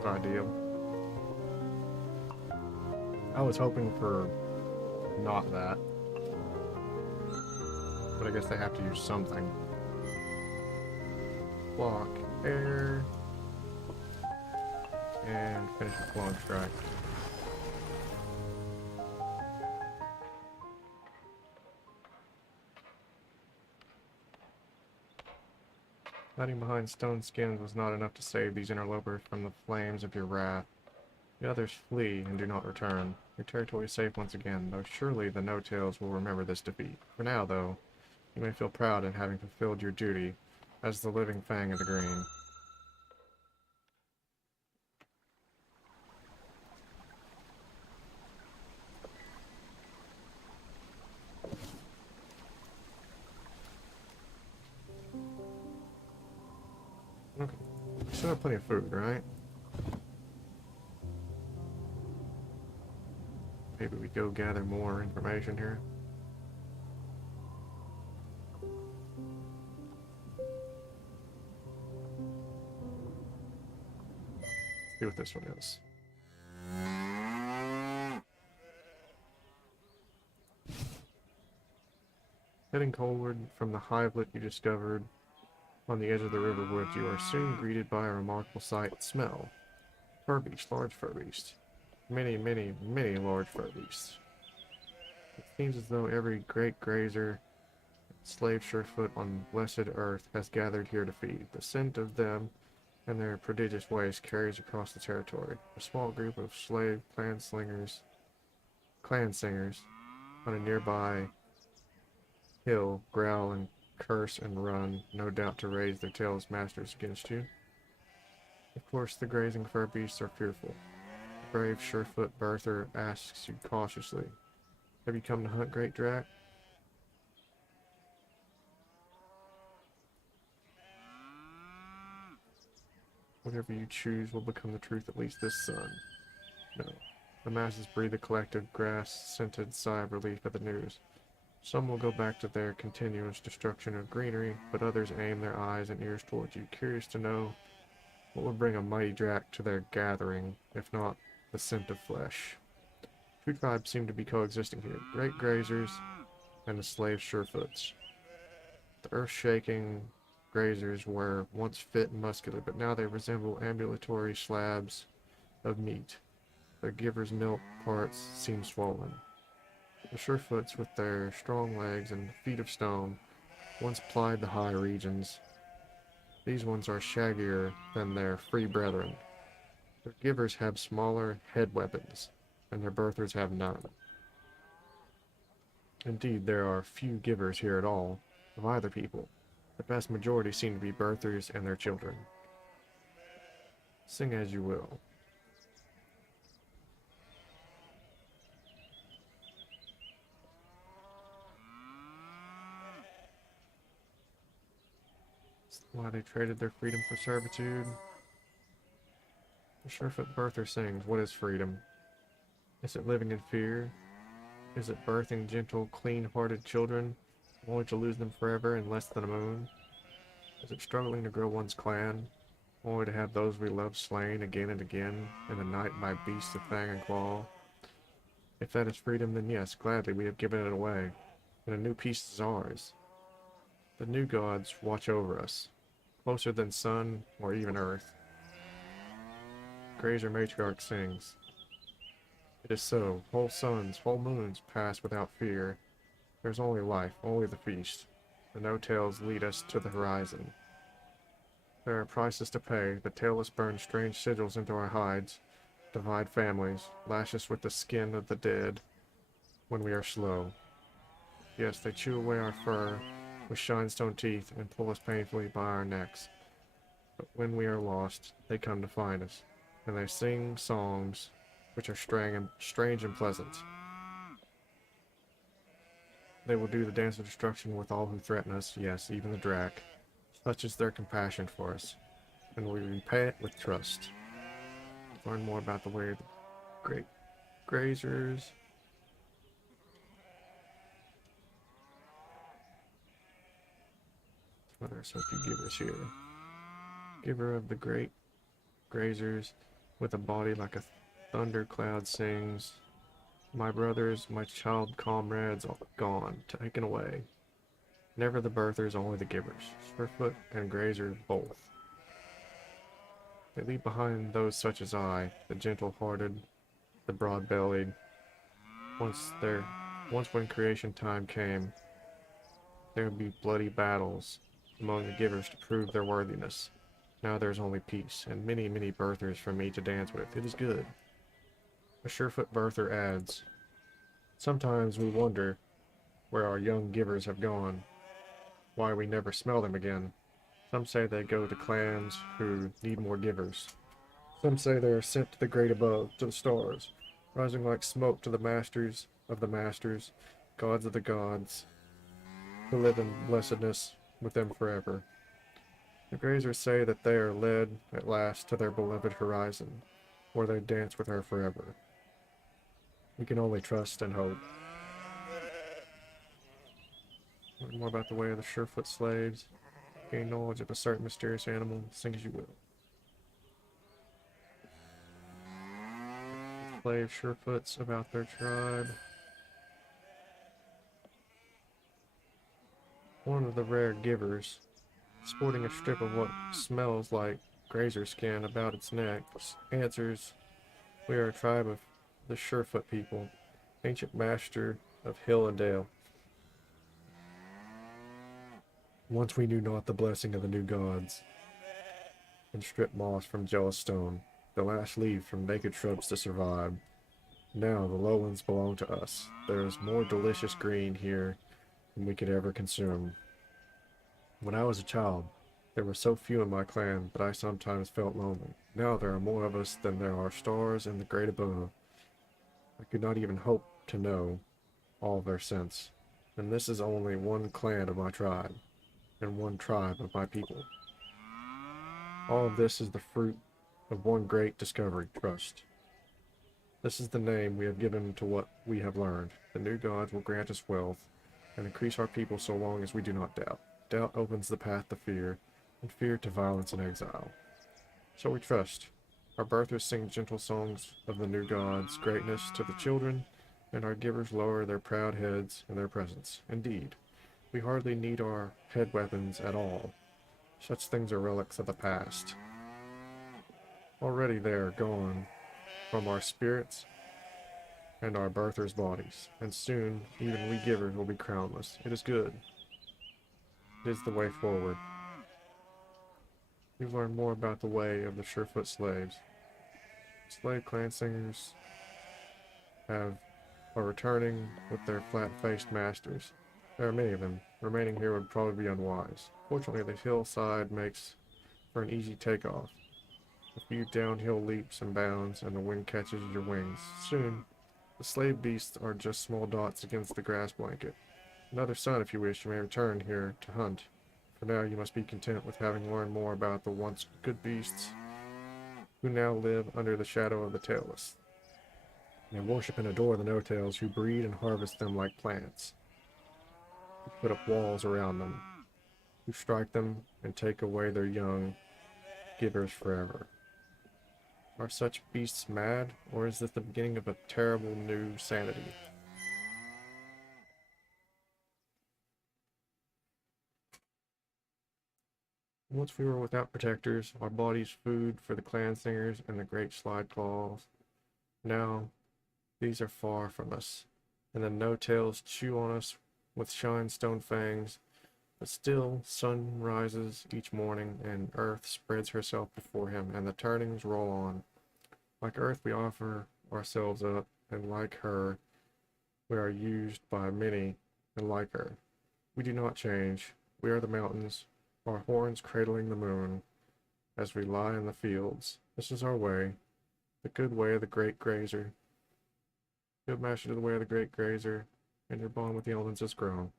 not ideal. I was hoping for not that. But I guess they have to use something. Block, air, and finish with blowing strike. Hiding behind stone skins was not enough to save these interlopers from the flames of your wrath. The others flee and do not return. Your territory is safe once again, though surely the No-Tails will remember this defeat. For now, though, you may feel proud in having fulfilled your duty as the living Fang of the Green. Okay. Still have plenty of food, right? Maybe we go gather more information here. Let's see what this one is. Heading coldward from the hivelet you discovered on the edge of the river woods, you are soon greeted by a remarkable sight. Smell. Fur beast, large fur beast. Many, many, many large fur beasts. It seems as though every great grazer, slave surefoot on blessed earth has gathered here to feed. The scent of them and their prodigious ways carries across the territory. A small group of slave clan singers on a nearby hill growl and curse and run, no doubt to raise their tails masters against you. Of course, the grazing fur beasts are fearful. The brave surefoot Berther asks you cautiously, "Have you come to hunt, Great Drac?" Whatever you choose will become the truth, at least this sun. No. The masses breathe a collective grass-scented sigh of relief at the news. Some will go back to their continuous destruction of greenery, but others aim their eyes and ears towards you, curious to know what would bring a mighty drac to their gathering, if not the scent of flesh. Two tribes seem to be coexisting here, great grazers and the slave surefoots. The earth-shaking grazers were once fit and muscular, but now they resemble ambulatory slabs of meat. Their giver's milk parts seem swollen. The surefoots, with their strong legs and feet of stone, once plied the high regions. These ones are shaggier than their free brethren. Their givers have smaller head weapons, and their birthers have none. Indeed, there are few givers here at all, of either people. The vast majority seem to be birthers and their children. Sing as you will. Why they traded their freedom for servitude. The surefoot birther sings, "What is freedom? Is it living in fear? Is it birthing gentle, clean-hearted children, only to lose them forever in less than a moon? Is it struggling to grow one's clan, only to have those we love slain again and again in the night by beasts of fang and claw? If that is freedom, then yes, gladly we have given it away, and a new peace is ours. The new gods watch over us, closer than sun or even earth." Grazer matriarch sings, "It is so. Whole suns, whole moons pass without fear. There's only life, only the feast. The No-Tails lead us to the horizon. There are prices to pay. The tailless burn strange sigils into our hides, divide families, lash us with the skin of the dead, when we are slow. Yes, they chew away our fur with shinestone teeth and pull us painfully by our necks. But when we are lost, they come to find us, and they sing songs which are strange and pleasant. They will do the dance of destruction with all who threaten us, yes, even the Drac. Such is their compassion for us, and we repay it with trust. Learn more about the way of the great grazers. Oh, there's a few givers here. Giver of the great grazers, with a body like a thundercloud sings. My brothers, my child comrades, all gone, taken away. Never the birthers, only the givers. Surefoot and grazer both. They leave behind those such as I, the gentle-hearted, the broad-bellied. Once when creation time came, there would be bloody battles among the givers to prove their worthiness. Now there's only peace, and many, many birthers for me to dance with. It is good. A Surefoot birther adds, sometimes we wonder where our young givers have gone, why we never smell them again. Some say they go to clans who need more givers. Some say they are sent to the great above, to the stars, rising like smoke to the masters of the masters, gods of the gods, who live in blessedness with them forever. The grazers say that they are led at last to their beloved horizon, where they dance with her forever. We can only trust and hope. Learn more about the way of the Surefoot slaves. Gain knowledge of a certain mysterious animal. Sing as you will. Slave Surefoots about their tribe. One of the rare givers, sporting a strip of what smells like grazer skin about its neck, answers, we are a tribe of the Surefoot people, ancient master of hill and dale. Once we knew not the blessing of the new gods, and stripped moss from jealous stone, the last leaf from naked shrubs to survive. Now the lowlands belong to us. There is more delicious green here than we could ever consume. When I was a child, there were so few in my clan that I sometimes felt lonely. Now there are more of us than there are stars in the great above. I could not even hope to know all their sense. And this is only one clan of my tribe, and one tribe of my people. All of this is the fruit of one great discovery, trust. This is the name we have given to what we have learned. The new gods will grant us wealth, and increase our people so long as we do not doubt. Doubt opens the path to fear, and fear to violence and exile. So we trust. Our birthers sing gentle songs of the new gods' greatness to the children, and our givers lower their proud heads in their presence. Indeed, we hardly need our head weapons at all. Such things are relics of the past. Already they are gone from our spirits and our birthers' bodies, and soon even we givers will be crownless. It is good. It is the way forward. We've learned more about the way of the Surefoot slaves. Slave clan singers are returning with their flat-faced masters. There are many of them. Remaining here would probably be unwise. Fortunately, the hillside makes for an easy takeoff. A few downhill leaps and bounds, and the wind catches your wings. Soon, the slave beasts are just small dots against the grass blanket. Another sun, if you wish, you may return here to hunt. For now, you must be content with having learned more about the once good beasts who now live under the shadow of the tailless. They worship and adore the no-tails who breed and harvest them like plants, who put up walls around them, who strike them and take away their young, givers forever. Are such beasts mad, or is this the beginning of a terrible new sanity? Once we were without protectors, our bodies food for the clan singers and the great slide claws. Now, these are far from us, and the no-tails chew on us with shinestone fangs. But still, sun rises each morning, and earth spreads herself before him, and the turnings roll on. Like earth, we offer ourselves up, and like her, We are used by many and like her. We do not change. We are the mountains, our horns cradling the moon as we lie in the fields. This is our way, the good way of the great grazer. Good master to the way of the great grazer, and your bond with the elements has grown.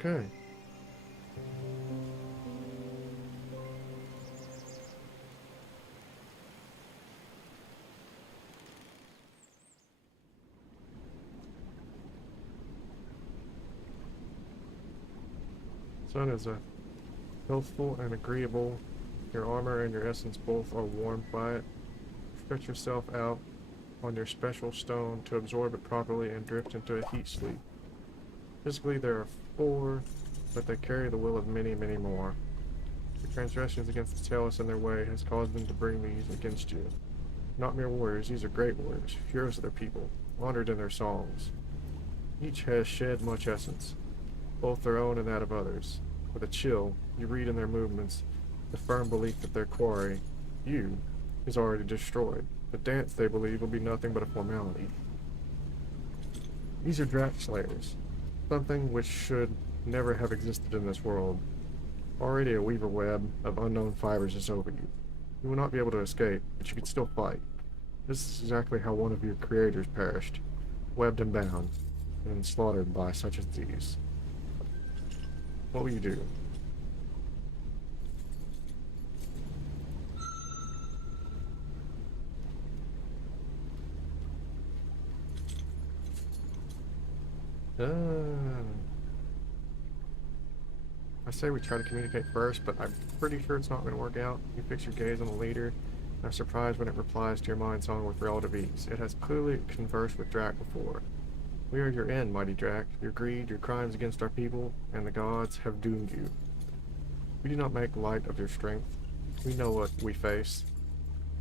Okay. Sun is a healthful and agreeable. Your armor and your essence both are warmed by it. Stretch yourself out on your special stone to absorb it properly and drift into a heat sleep. Physically there are 4, but they carry the will of many, many more. Your transgressions against the Talos and their way has caused them to bring these against you. Not mere warriors, these are great warriors, heroes of their people, honored in their songs. Each has shed much essence, both their own and that of others. With a chill, you read in their movements the firm belief that their quarry, you, is already destroyed. The dance, they believe, will be nothing but a formality. These are Drac Slayers, something which should never have existed in this world. Already a weaver web of unknown fibers is over you. You will not be able to escape, but you can still fight. This is exactly how one of your creators perished, webbed and bound, and slaughtered by such as these. What will you do? I say we try to communicate first, but I'm pretty sure it's not going to work out. You fix your gaze on the leader, and are surprised when it replies to your mind song with relative ease. It has clearly conversed with Drac before. We are your end, mighty Drac. Your greed, your crimes against our people, and the gods have doomed you. We do not make light of your strength. We know what we face.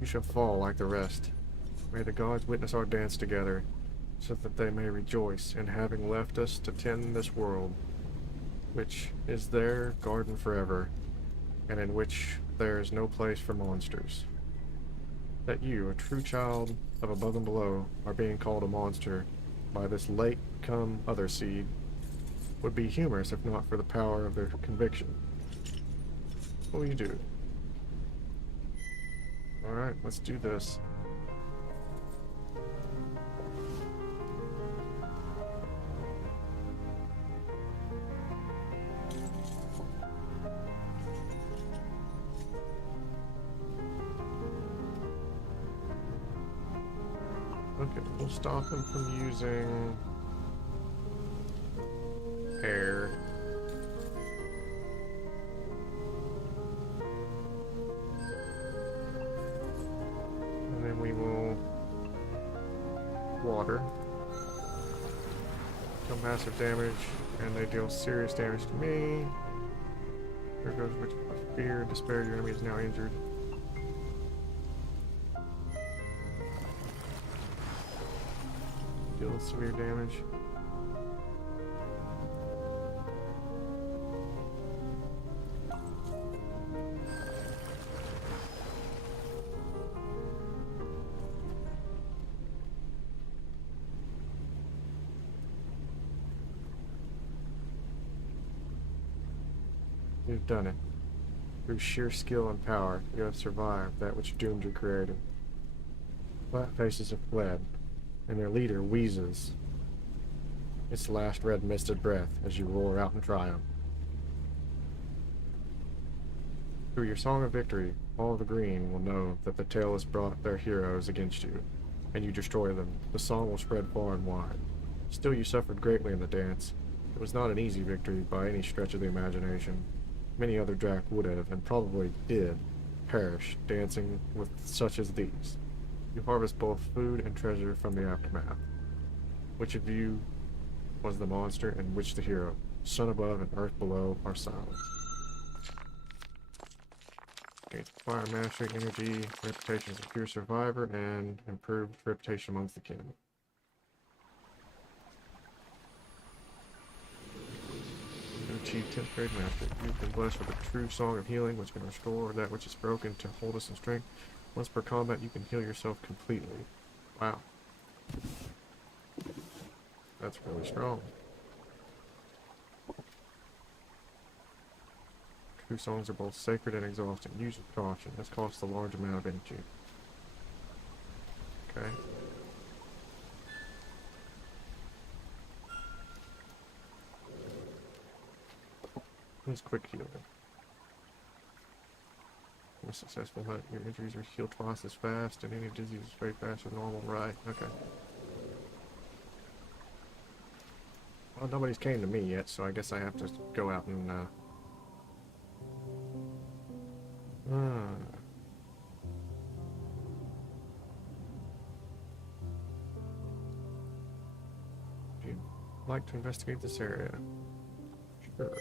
You shall fall like the rest. May the gods witness our dance together, so that they may rejoice in having left us to tend this world, which is their garden forever, and in which there is no place for monsters. That you, a true child of above and below, are being called a monster by this late-come other seed, would be humorous if not for the power of their conviction. What will you do? Alright, let's do this. Okay, we'll stop him from using air. And then we will water. Deal massive damage, and they deal serious damage to me. There goes which fear, despair, your enemy is now injured. Deal severe damage. You've done it. Through sheer skill and power, you have survived that which doomed your creator. Flat faces have fled, and their leader wheezes its last red misted breath as you roar out in triumph. Through your song of victory, all the green will know that the Talos brought their heroes against you, and you destroy them. The song will spread far and wide. Still, you suffered greatly in the dance. It was not an easy victory by any stretch of the imagination. Many other Drac would have, and probably did, perish dancing with such as these. You harvest both food and treasure from the aftermath. Which of you was the monster and which the hero? Sun above and earth below are silent. Gains fire mastery, energy, reputation as a pure survivor, and improved reputation amongst the kin. Achieve 10th grade master. You've been blessed with a true song of healing which can restore that which is broken to wholeness and strength. Once per combat, you can heal yourself completely. Wow. That's really strong. True songs are both sacred and exhausting. Use with caution. This costs a large amount of energy. Okay. Here's quick healing. In a successful hunt, your injuries are healed twice as fast, and any disease is fade faster than normal. Right, okay. Well, nobody's came to me yet, so I guess I have to go out and, If you'd like to investigate this area. Sure.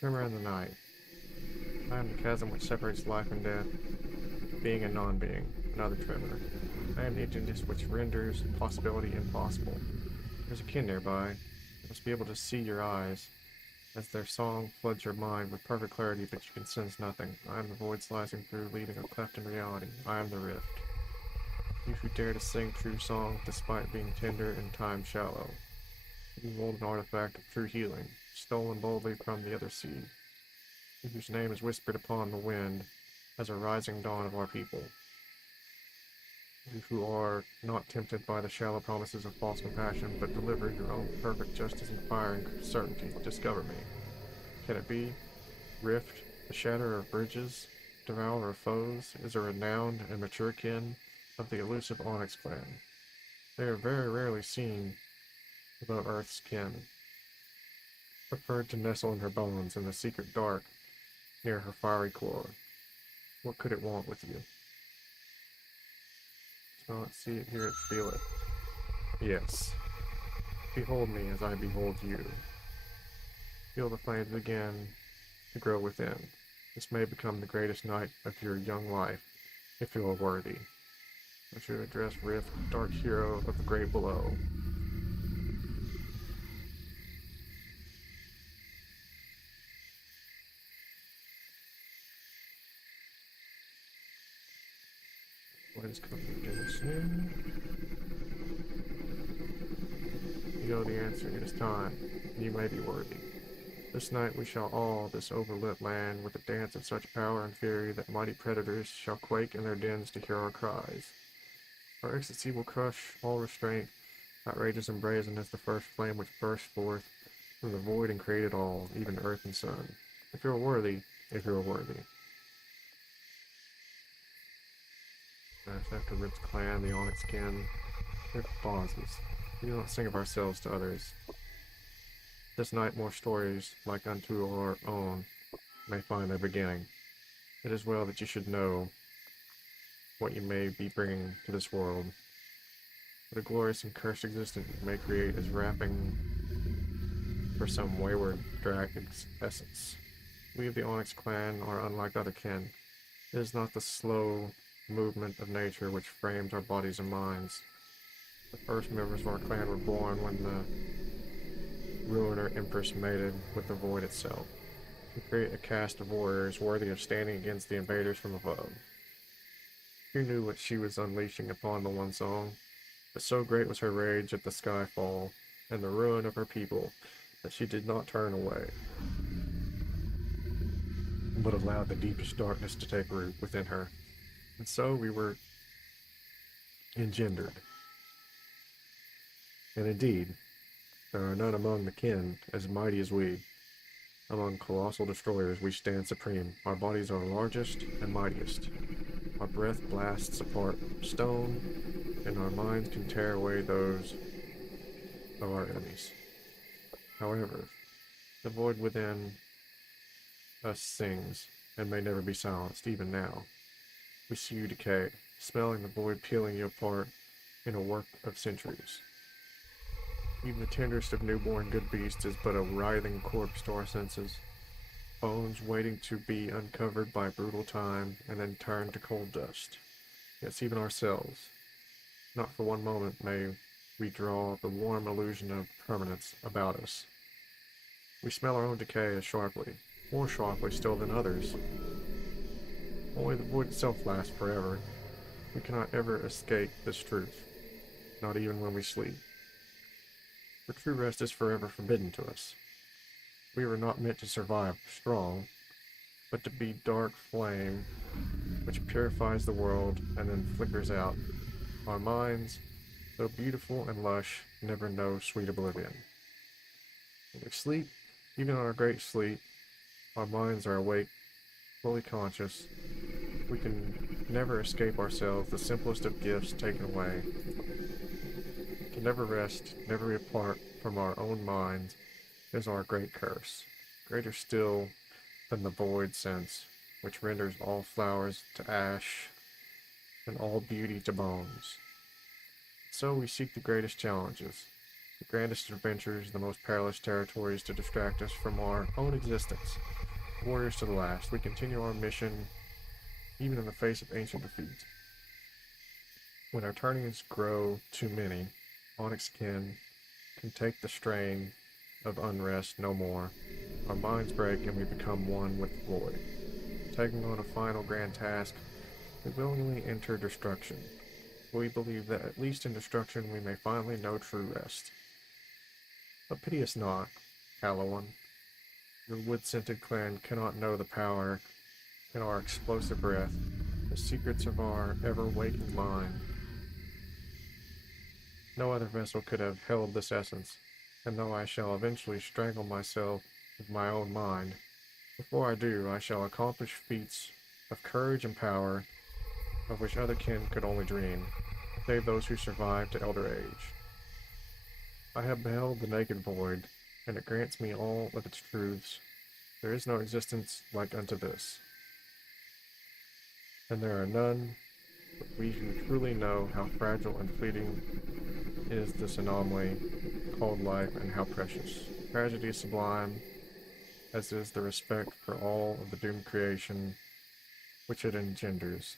Tremor in the night. I am the chasm which separates life and death, being and non-being. Another tremor. I am the agendas which renders possibility impossible. There's a kin nearby. You must be able to see your eyes, as their song floods your mind with perfect clarity, but you can sense nothing. I am the void slicing through, leaving a cleft in reality. I am the rift. You who dare to sing true song, despite being tender and time shallow. You hold an artifact of true healing, stolen boldly from the other sea. You whose name is whispered upon the wind, as a rising dawn of our people. You who are not tempted by the shallow promises of false compassion, but deliver your own perfect justice and fire and certainty, discover me. Can it be? Rift, the shatterer of bridges, devourer of foes, is a renowned and mature kin of the elusive Onyx clan. They are very rarely seen above Earth's kin, preferred to nestle in her bones in the secret dark near her fiery core. What could it want with you? Smell it, see it, hear it, feel it. Yes. Behold me as I behold you. Feel the flames begin to grow within. This may become the greatest night of your young life, if you are worthy. I should address Rift, dark hero of the great below. What is coming again soon? You know the answer. It is time. You may be worthy. This night we shall awe this overlit land with a dance of such power and fury that mighty predators shall quake in their dens to hear our cries. Our ecstasy will crush all restraint, outrageous and brazen as the first flame which burst forth from the void and created all, even earth and sun. If you are worthy, if you are worthy. After Rip's clan, the Onyx kin, Rip pauses. We do not sing of ourselves to others. This night more stories, like unto our own, may find their beginning. It is well that you should know what you may be bringing to this world. What a glorious and cursed existence you may create as wrapping for some wayward dragon's essence. We of the Onyx clan are unlike other kin. It is not the slow movement of nature which frames our bodies and minds. The first members of our clan were born when the ruiner empress mated with the void itself. We create a caste of warriors worthy of standing against the invaders from above. Who knew what she was unleashing upon the One Song? But so great was her rage at the skyfall and the ruin of her people that she did not turn away, but allowed the deepest darkness to take root within her. And so we were engendered. And indeed, there are none among the kin as mighty as we. Among colossal destroyers we stand supreme. Our bodies are largest and mightiest. Our breath blasts apart stone, and our minds can tear away those of our enemies. However, the void within us sings, and may never be silenced, even now. We see you decay, smelling the void peeling you apart in a work of centuries. Even the tenderest of newborn good beasts is but a writhing corpse to our senses, bones waiting to be uncovered by brutal time and then turned to cold dust. Yes, even ourselves, not for one moment may we draw the warm illusion of permanence about us. We smell our own decay as sharply, more sharply still than others. Only the void itself lasts forever. We cannot ever escape this truth, not even when we sleep. For true rest is forever forbidden to us. We were not meant to survive strong, but to be dark flame which purifies the world and then flickers out. Our minds, though beautiful and lush, never know sweet oblivion. When we sleep, even in our great sleep, our minds are awake, fully conscious. We can never escape ourselves, the simplest of gifts taken away. To never rest, never be apart from our own minds, is our great curse, greater still than the void sense, which renders all flowers to ash and all beauty to bones. So we seek the greatest challenges, the grandest adventures, the most perilous territories to distract us from our own existence. Warriors to the last, we continue our mission even in the face of ancient defeat. When our turnings grow too many, onyx can take the strain of unrest no more. Our minds break and we become one with the void. Taking on a final grand task, we willingly enter destruction. We believe that at least in destruction we may finally know true rest. But pity us not, Halloween. Your wood-scented clan cannot know the power in our explosive breath, the secrets of our ever-waking mind. No other vessel could have held this essence, and though I shall eventually strangle myself with my own mind, before I do, I shall accomplish feats of courage and power of which other kin could only dream, save those who survive to elder age. I have beheld the naked void, and it grants me all of its truths. There is no existence like unto this, and there are none but we who truly know how fragile and fleeting is this anomaly called life, and how precious. Tragedy is sublime, as is the respect for all of the doomed creation which it engenders.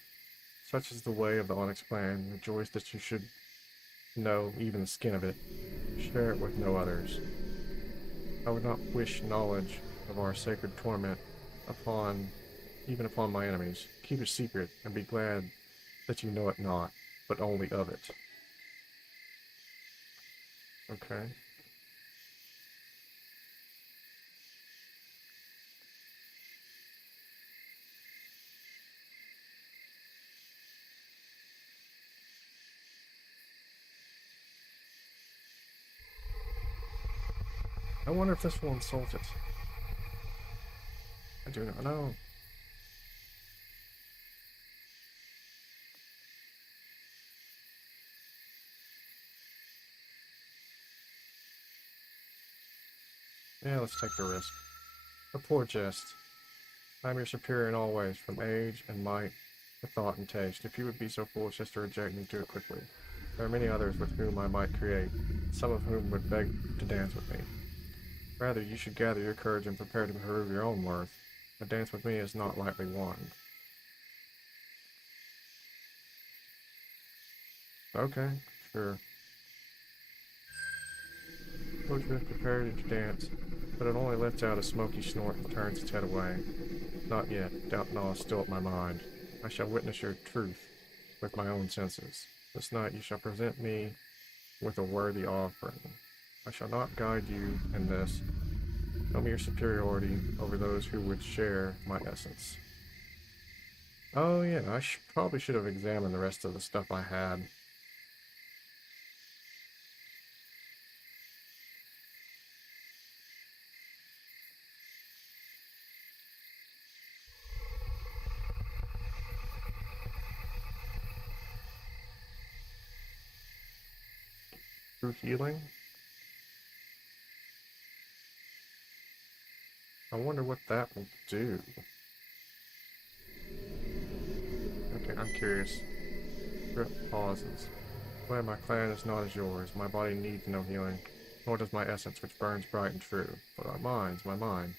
Such is the way of the Onyx clan. Rejoice that you should know even the skin of it. Share it with no others. I would not wish knowledge of our sacred torment even upon my enemies. Keep it secret, and be glad that you know it not, but only of it. Okay. I wonder if this will insult it. I do not know. Yeah, let's take the risk. A poor jest. I am your superior in all ways, from age and might to thought and taste. If you would be so foolish as to reject me, do it quickly. There are many others with whom I might create, some of whom would beg to dance with me. Rather, you should gather your courage and prepare to prove your own worth. A dance with me is not lightly won. Okay, sure. Poacher is prepared to dance, but it only lets out a smoky snort and turns its head away. Not yet. Doubt gnaws still at my mind. I shall witness your truth with my own senses. This night you shall present me with a worthy offering. I shall not guide you in this. Show me your superiority over those who would share my essence. Oh yeah, I probably should have examined the rest of the stuff I had. Through healing? I wonder what that will do. Okay, I'm curious. Grip pauses. Well, my clan is not as yours. My body needs no healing, nor does my essence, which burns bright and true. But our minds, my mind,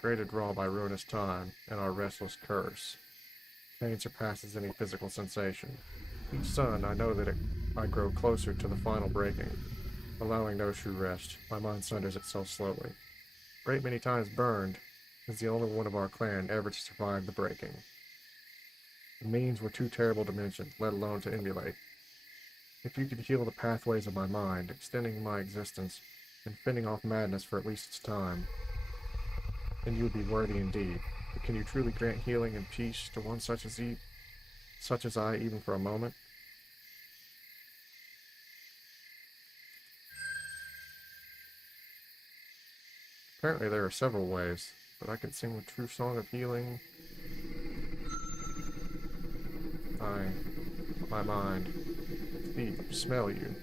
greater draw by ruinous time, and our restless curse. Pain surpasses any physical sensation. Each sun, I know that I grow closer to the final breaking. allowing no true rest. My mind sunders itself slowly. Great many times burned is the only one of our clan ever to survive the breaking. The means were too terrible to mention, let alone to emulate. If you could heal the pathways of my mind, extending my existence, and fending off madness for at least its time, then you would be worthy indeed. But can you truly grant healing and peace to one such as I, even for a moment? Apparently there are several ways, but I can sing the true song of healing. My mind, smell you,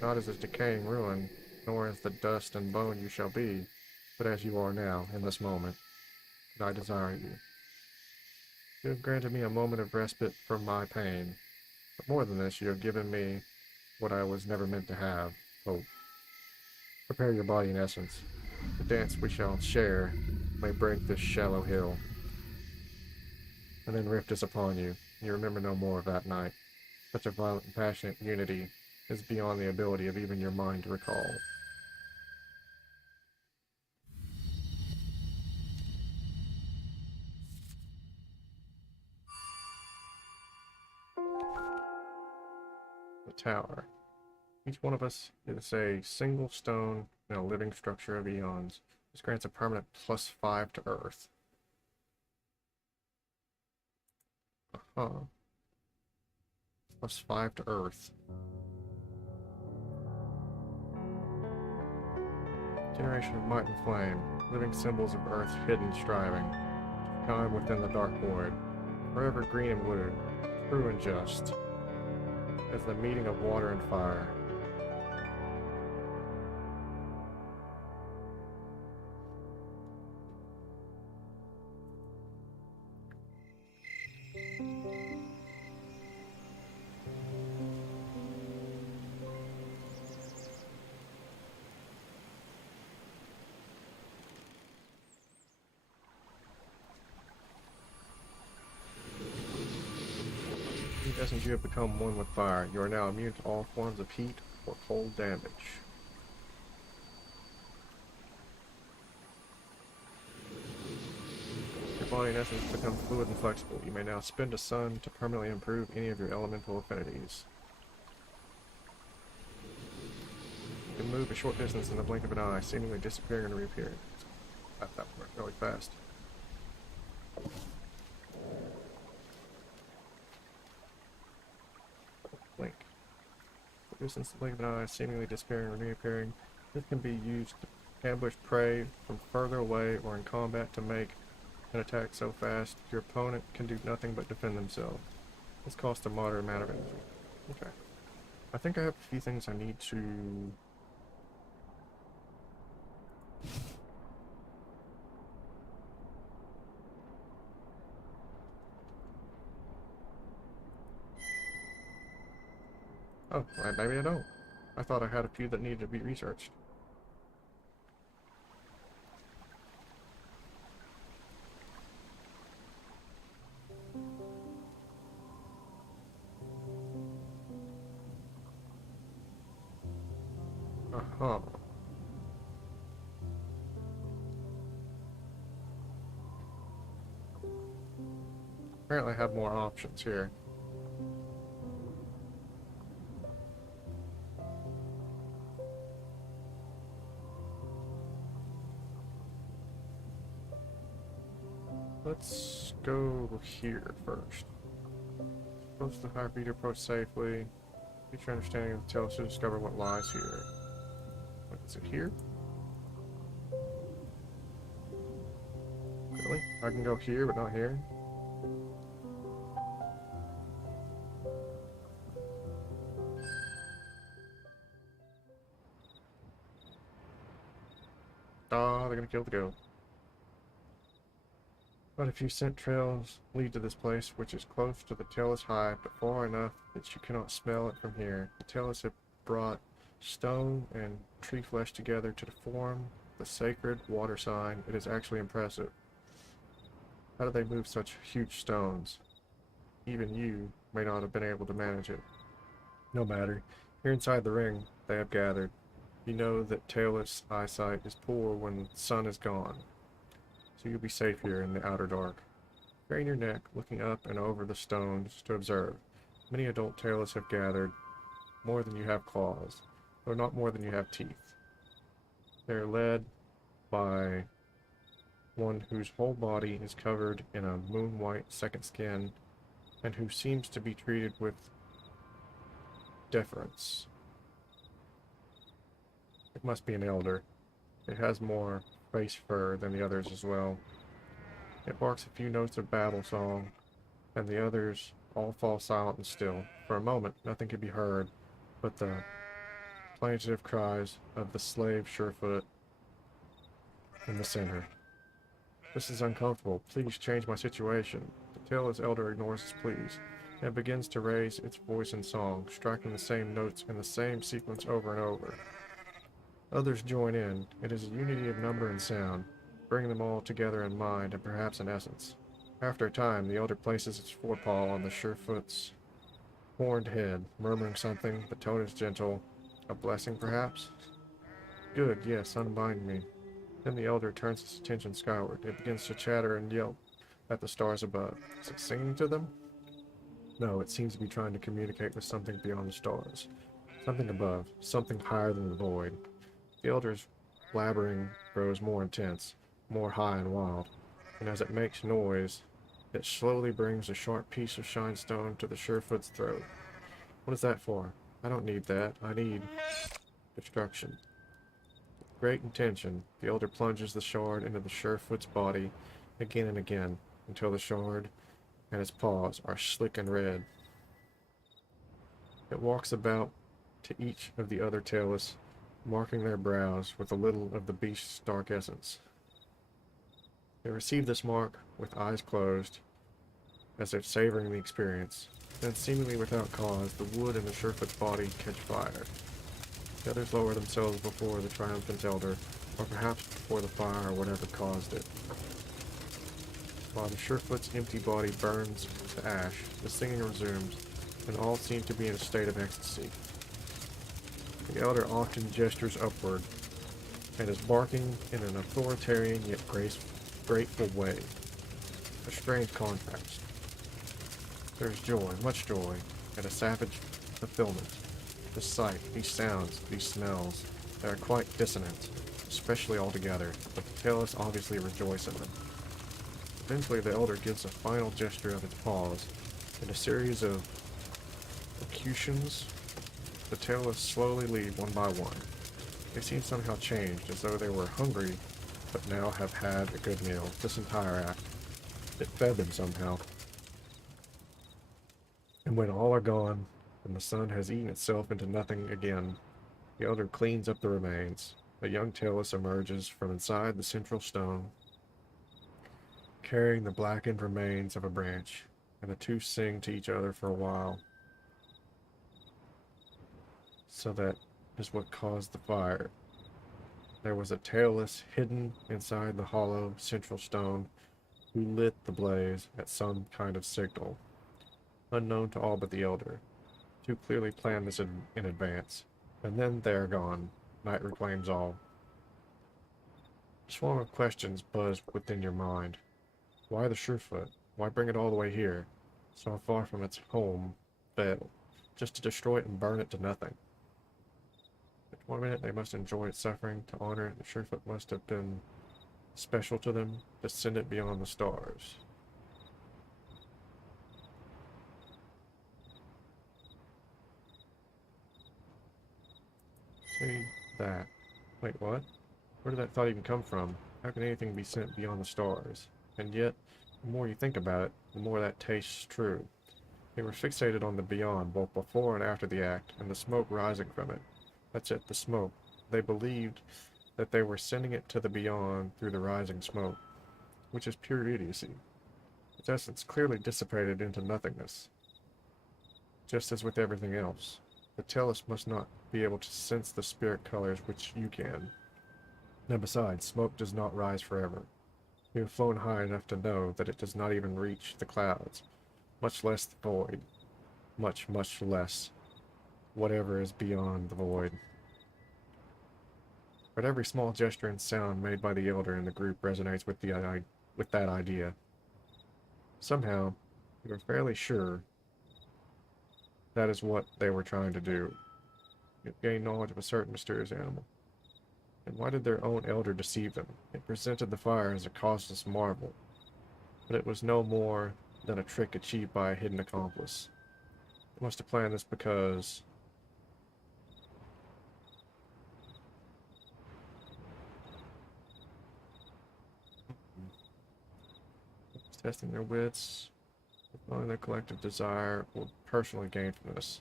not as a decaying ruin, nor as the dust and bone you shall be, but as you are now, in this moment, and I desire you. You have granted me a moment of respite from my pain, but more than this, you have given me what I was never meant to have, hope. Prepare your body in essence. The dance we shall share may break this shallow hill, and then rift is upon you. You remember no more of that night. Such a violent and passionate unity is beyond the ability of even your mind to recall. The tower. Each one of us is a single stone in a living structure of eons. This grants a permanent +5 to Earth. +5 to Earth. Generation of might and flame, living symbols of Earth's hidden striving, shine within the dark void, forever green and blue, true and just, as the meeting of water and fire. Since you have become one with fire, you are now immune to all forms of heat or cold damage. Your body in essence becomes fluid and flexible. You may now spend a sun to permanently improve any of your elemental affinities. You can move a short distance in the blink of an eye, seemingly disappearing and reappearing. That worked really fast. Blink. Distance in the blink of an eye, seemingly disappearing and reappearing. This can be used to ambush prey from further away or in combat to make an attack so fast your opponent can do nothing but defend themselves. This costs a moderate amount of energy. Okay. I think I have a few things I need to... Oh, maybe I don't. I thought I had a few that needed to be researched. Uh-huh. Apparently I have more options here. Let's go here first. Close to the high beat approach safely. Get your understanding of the tale to discover what lies here. What is it here? Really? I can go here, but not here? Ah, they're gonna kill the goat. But a few scent trails lead to this place, which is close to the Tellus Hive, but far enough that you cannot smell it from here. The Tellus have brought stone and tree flesh together to form the sacred water sign. It is actually impressive. How do they move such huge stones? Even you may not have been able to manage it. No matter. Here inside the ring, they have gathered. You know that tailless eyesight is poor when the sun is gone, so you'll be safe here in the outer dark. Crane your neck, looking up and over the stones to observe. Many adult tailless have gathered, more than you have claws, though not more than you have teeth. They are led by one whose whole body is covered in a moon-white second skin, and who seems to be treated with deference. It must be an elder. It has more face fur than the others as well. It barks a few notes of battle song, and the others all fall silent and still. For a moment, nothing could be heard but the plaintive cries of the slave Surefoot in the center. This is uncomfortable. Please change my situation. The tailless elder ignores his pleas, and begins to raise its voice in song, striking the same notes in the same sequence over and over. Others join in. It is a unity of number and sound, bringing them all together in mind and perhaps in essence. After a time, the elder places its forepaw on the Surefoot's horned head, murmuring something. The tone is gentle. A blessing, perhaps? Good, yes, unbind me. Then the elder turns its attention skyward. It begins to chatter and yelp at the stars above. Is it singing to them? No, it seems to be trying to communicate with something beyond the stars. Something above, something higher than the void. The elder's blabbering grows more intense, more high and wild, and as it makes noise, it slowly brings a sharp piece of shinestone to the Surefoot's throat. What is that for? I don't need that. I need destruction. With great intention, the elder plunges the shard into the Surefoot's body again and again, until the shard and its paws are slick and red. It walks about to each of the other tailless, marking their brows with a little of the beast's dark essence. They receive this mark with eyes closed, as if savoring the experience. Then, seemingly without cause, the wood in the Surefoot's body catch fire. The others lower themselves before the triumphant elder, or perhaps before the fire or whatever caused it. While the Surefoot's empty body burns to ash, the singing resumes, and all seem to be in a state of ecstasy. The elder often gestures upward, and is barking in an authoritarian yet grateful way. A strange contrast. There is joy, much joy, and a savage fulfillment. The sight, these sounds, these smells, they are quite dissonant, especially all together, but the tailless obviously rejoice in them. Eventually the elder gives a final gesture of its paws. In a series of locutions, the tailless slowly leave one by one. They seem somehow changed, as though they were hungry, but now have had a good meal. This entire act, it fed them somehow. And when all are gone, and the sun has eaten itself into nothing again, the elder cleans up the remains. A young tailless emerges from inside the central stone, carrying the blackened remains of a branch, and the two sing to each other for a while. So that is what caused the fire. There was a tailless hidden inside the hollow central stone who lit the blaze at some kind of signal, unknown to all but the elder. Two clearly planned this in advance, and then they are gone. Night reclaims all. A swarm of questions buzz within your mind. Why the Surefoot? Why bring it all the way here, so far from its home, Vale, just to destroy it and burn it to nothing? At one minute they must enjoy its suffering, to honor it, the Surefoot must have been special to them, descendant beyond the stars. See that. Wait, what? Where did that thought even come from? How can anything be sent beyond the stars? And yet, the more you think about it, the more that tastes true. They were fixated on the beyond, both before and after the act, and the smoke rising from it. That's it, the smoke. They believed that they were sending it to the beyond through the rising smoke, which is pure idiocy. Its essence clearly dissipated into nothingness. Just as with everything else, the tailless must not be able to sense the spirit colors which you can. And besides, smoke does not rise forever. We have flown high enough to know that it does not even reach the clouds, much less the void, much, much less whatever is beyond the void. But every small gesture and sound made by the elder in the group resonates with with that idea. Somehow, you are fairly sure that is what they were trying to do. Gain knowledge of a certain mysterious animal. And why did their own elder deceive them? It presented the fire as a causeless marvel, but it was no more than a trick achieved by a hidden accomplice. They must have planned this because testing their wits, fulfilling their collective desire, or personally gain from this.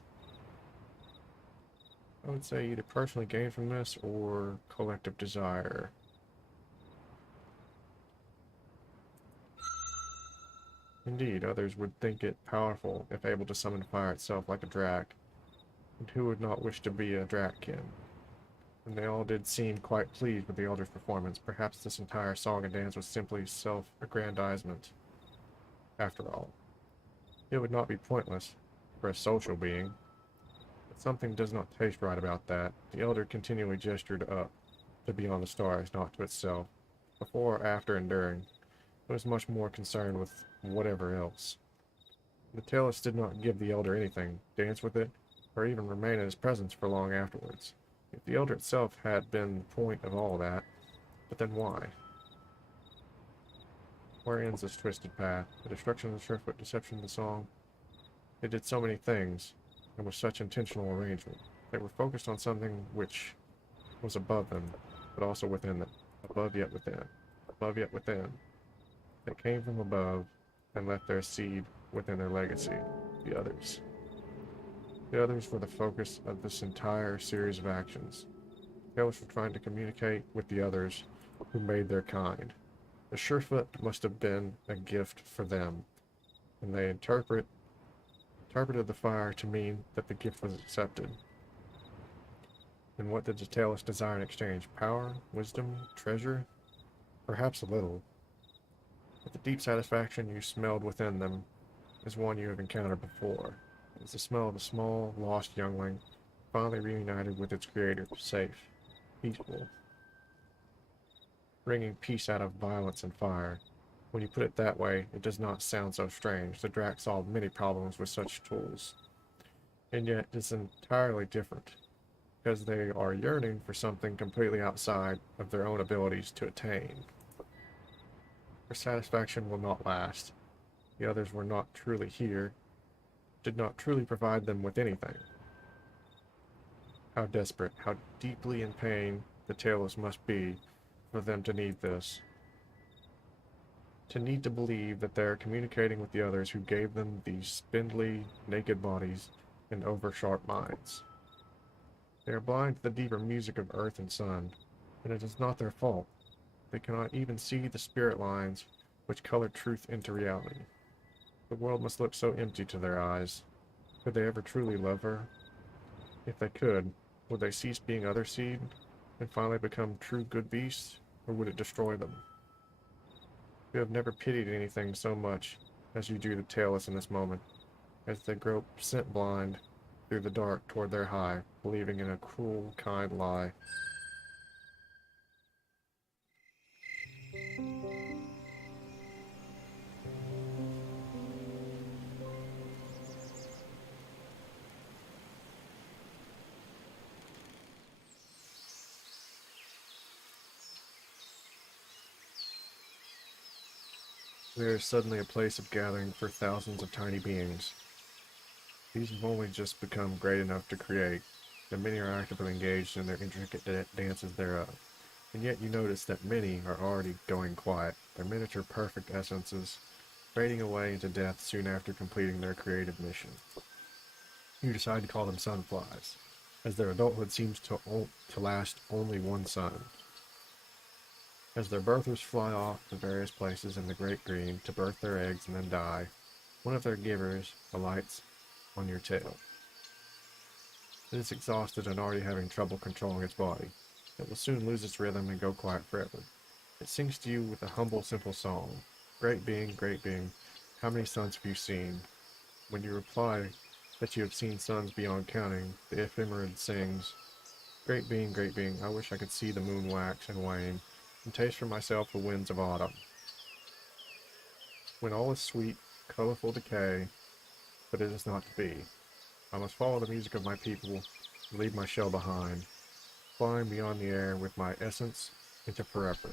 I would say either personally gain from this or collective desire. Indeed, others would think it powerful if able to summon fire itself like a drac, and who would not wish to be a drakkin? And they all did seem quite pleased with the elder's performance. Perhaps this entire song and dance was simply self-aggrandizement. After all, it would not be pointless for a social being. But something does not taste right about that. The elder continually gestured up, to beyond the stars, not to itself. Before, after, and during, it was much more concerned with whatever else. The Talus did not give the elder anything, dance with it, or even remain in his presence for long afterwards. If the elder itself had been the point of all that, but then why? Where ends this twisted path? The destruction of the Surefoot, deception of the song. They did so many things, and with such intentional arrangement. They were focused on something which was above them, but also within them. Above yet within. Above yet within. They came from above, and left their seed within their legacy. The others. The others were the focus of this entire series of actions. The elves were trying to communicate with the others who made their kind. The Surefoot must have been a gift for them, and they interpreted the fire to mean that the gift was accepted. And what did the Talus desire in exchange? Power? Wisdom? Treasure? Perhaps a little. But the deep satisfaction you smelled within them is one you have encountered before. It is the smell of a small, lost youngling, finally reunited with its creator, safe, peaceful, bringing peace out of violence and fire. When you put it that way, it does not sound so strange. The Drac solved many problems with such tools. And yet, it is entirely different, because they are yearning for something completely outside of their own abilities to attain. Their satisfaction will not last. The others were not truly here, did not truly provide them with anything. How desperate, how deeply in pain the Talus must be for them to need this. To need to believe that they are communicating with the others who gave them these spindly, naked bodies and over-sharp minds. They are blind to the deeper music of earth and sun, and it is not their fault. They cannot even see the spirit lines which color truth into reality. The world must look so empty to their eyes. Could they ever truly love her? If they could, would they cease being other seed, and finally become true good beasts, or would it destroy them? You have never pitied anything so much as you do the Talus in this moment, as they grope scent blind through the dark toward their hive, believing in a cruel, kind lie. There is suddenly a place of gathering for thousands of tiny beings. These have only just become great enough to create, and many are actively engaged in their intricate dances thereof. And yet you notice that many are already going quiet, their miniature perfect essences fading away into death soon after completing their creative mission. You decide to call them sunflies, as their adulthood seems to last only one sun. As their birthers fly off to various places in the great green to birth their eggs and then die, one of their givers alights on your tail. It is exhausted and already having trouble controlling its body. It will soon lose its rhythm and go quiet forever. It sings to you with a humble, simple song. Great being, how many suns have you seen? When you reply that you have seen suns beyond counting, the ephemerid sings, great being, I wish I could see the moon wax and wane, and taste for myself the winds of autumn. When all is sweet, colorful decay, but it is not to be. I must follow the music of my people, and leave my shell behind, flying beyond the air with my essence into forever.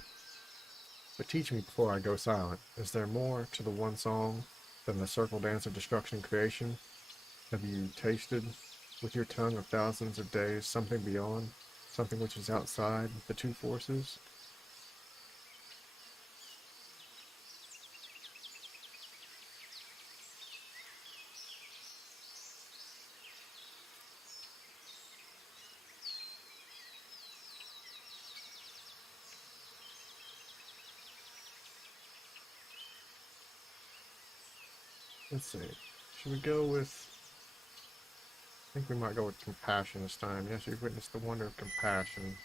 But teach me before I go silent, is there more to the one song than the circle dance of destruction and creation? Have you tasted with your tongue of thousands of days something beyond, something which is outside the two forces? Let's see. Should we go with... I think we might go with compassion this time. Yes, you've witnessed the wonder of compassion.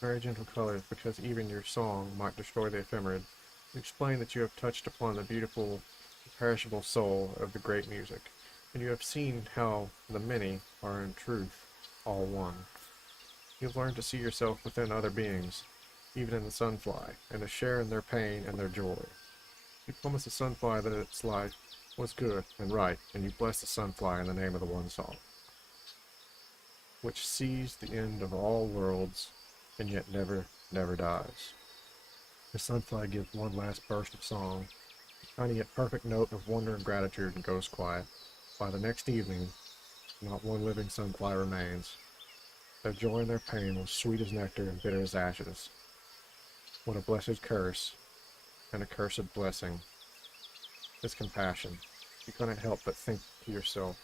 Very gentle colors, because even your song might destroy the ephemerid. You explain that you have touched upon the beautiful, imperishable soul of the great music, and you have seen how the many are in truth all one. You have learned to see yourself within other beings, even in the sunfly, and to share in their pain and their joy. You promise the sunfly that its life was good and right, and you bless the sunfly in the name of the one song, which sees the end of all worlds, and yet never, never dies. The sunfly gives one last burst of song, a tiny yet perfect note of wonder and gratitude, and goes quiet. By the next evening, not one living sunfly remains. Their joy and their pain was sweet as nectar and bitter as ashes. What a blessed curse, and a cursed blessing, is compassion. You cannot help but think to yourself,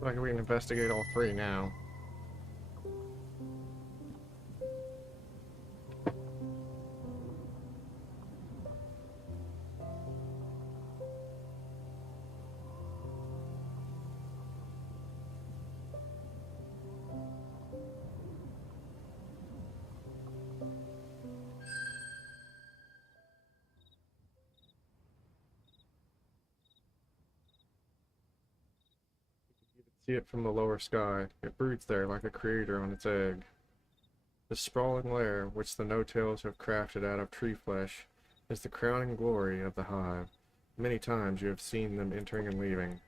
like we can investigate all three now. See it from the lower sky. It broods there like a creator on its egg. The sprawling lair, which the no-tails have crafted out of tree flesh, is the crowning glory of the hive. Many times you have seen them entering and leaving.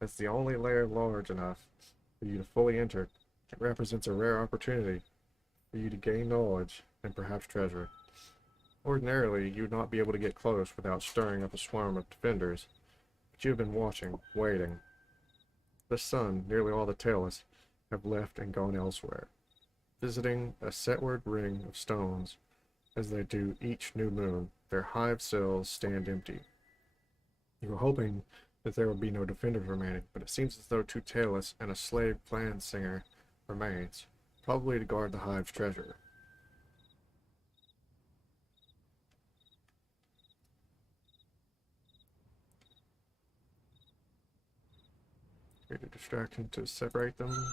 As the only lair large enough for you to fully enter, it represents a rare opportunity for you to gain knowledge and perhaps treasure. Ordinarily, you would not be able to get close without stirring up a swarm of defenders, but you have been watching, waiting. The sun, nearly all the tailless, have left and gone elsewhere, visiting a setward ring of stones. As they do each new moon, their hive cells stand empty. You were hoping that there would be no defenders remaining, but it seems as though two tailless and a slave clan singer remains, probably to guard the hive's treasure. Create a distraction to separate them.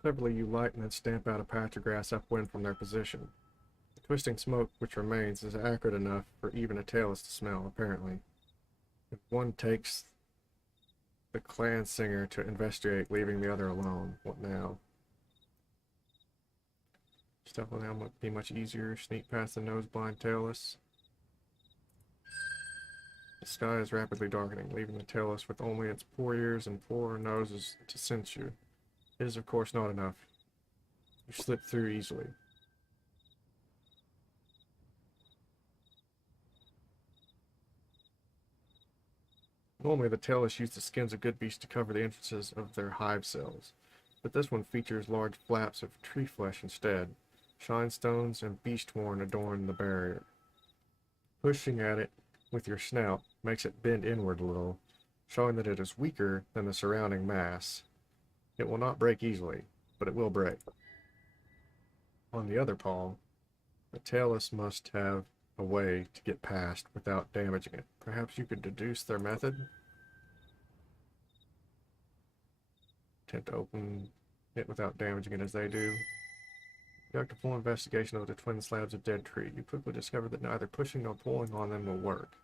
Cleverly, you light and then stamp out a patch of grass upwind from their position. The twisting smoke which remains is accurate enough for even a tailless to smell, apparently. If one takes the clan singer to investigate, leaving the other alone, what now? Stealth now would be much easier. Sneak past the nose-blind tailless. The sky is rapidly darkening, leaving the tailless with only its poor ears and poor noses to sense you. It is, of course, not enough. You slip through easily. Normally, the tailless use the skins of good beasts to cover the entrances of their hive cells, but this one features large flaps of tree flesh instead. Shinestones and beast horn adorn the barrier. Pushing at it with your snout makes it bend inward a little, showing that it is weaker than the surrounding mass. It will not break easily, but it will break. On the other paw, the tailless must have a way to get past without damaging it. Perhaps you could deduce their method? Attempt to open it without damaging it as they do. Conduct a full investigation of the twin slabs of dead tree. You quickly discover that neither pushing nor pulling on them will work.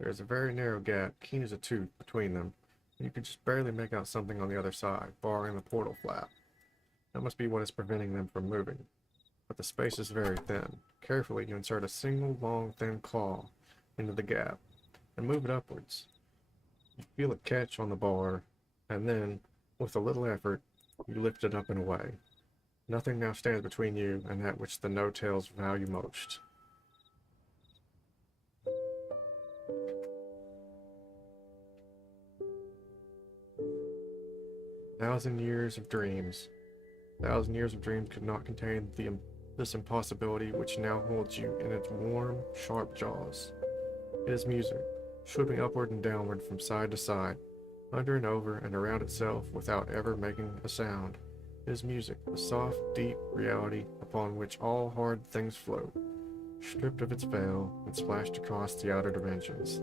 There is a very narrow gap, keen as a tooth, between them, and you can just barely make out something on the other side, barring the portal flap. That must be what is preventing them from moving. But the space is very thin. Carefully, you insert a single long, thin claw into the gap and move it upwards. You feel it catch on the bar, and then, with a little effort, you lift it up and away. Nothing now stands between you and that which the no-tails value most. Thousand years of dreams. 1,000 years of dreams could not contain this impossibility which now holds you in its warm, sharp jaws. It is music, swooping upward and downward from side to side, under and over and around itself without ever making a sound. It is music, the soft, deep reality upon which all hard things float, stripped of its veil and splashed across the outer dimensions.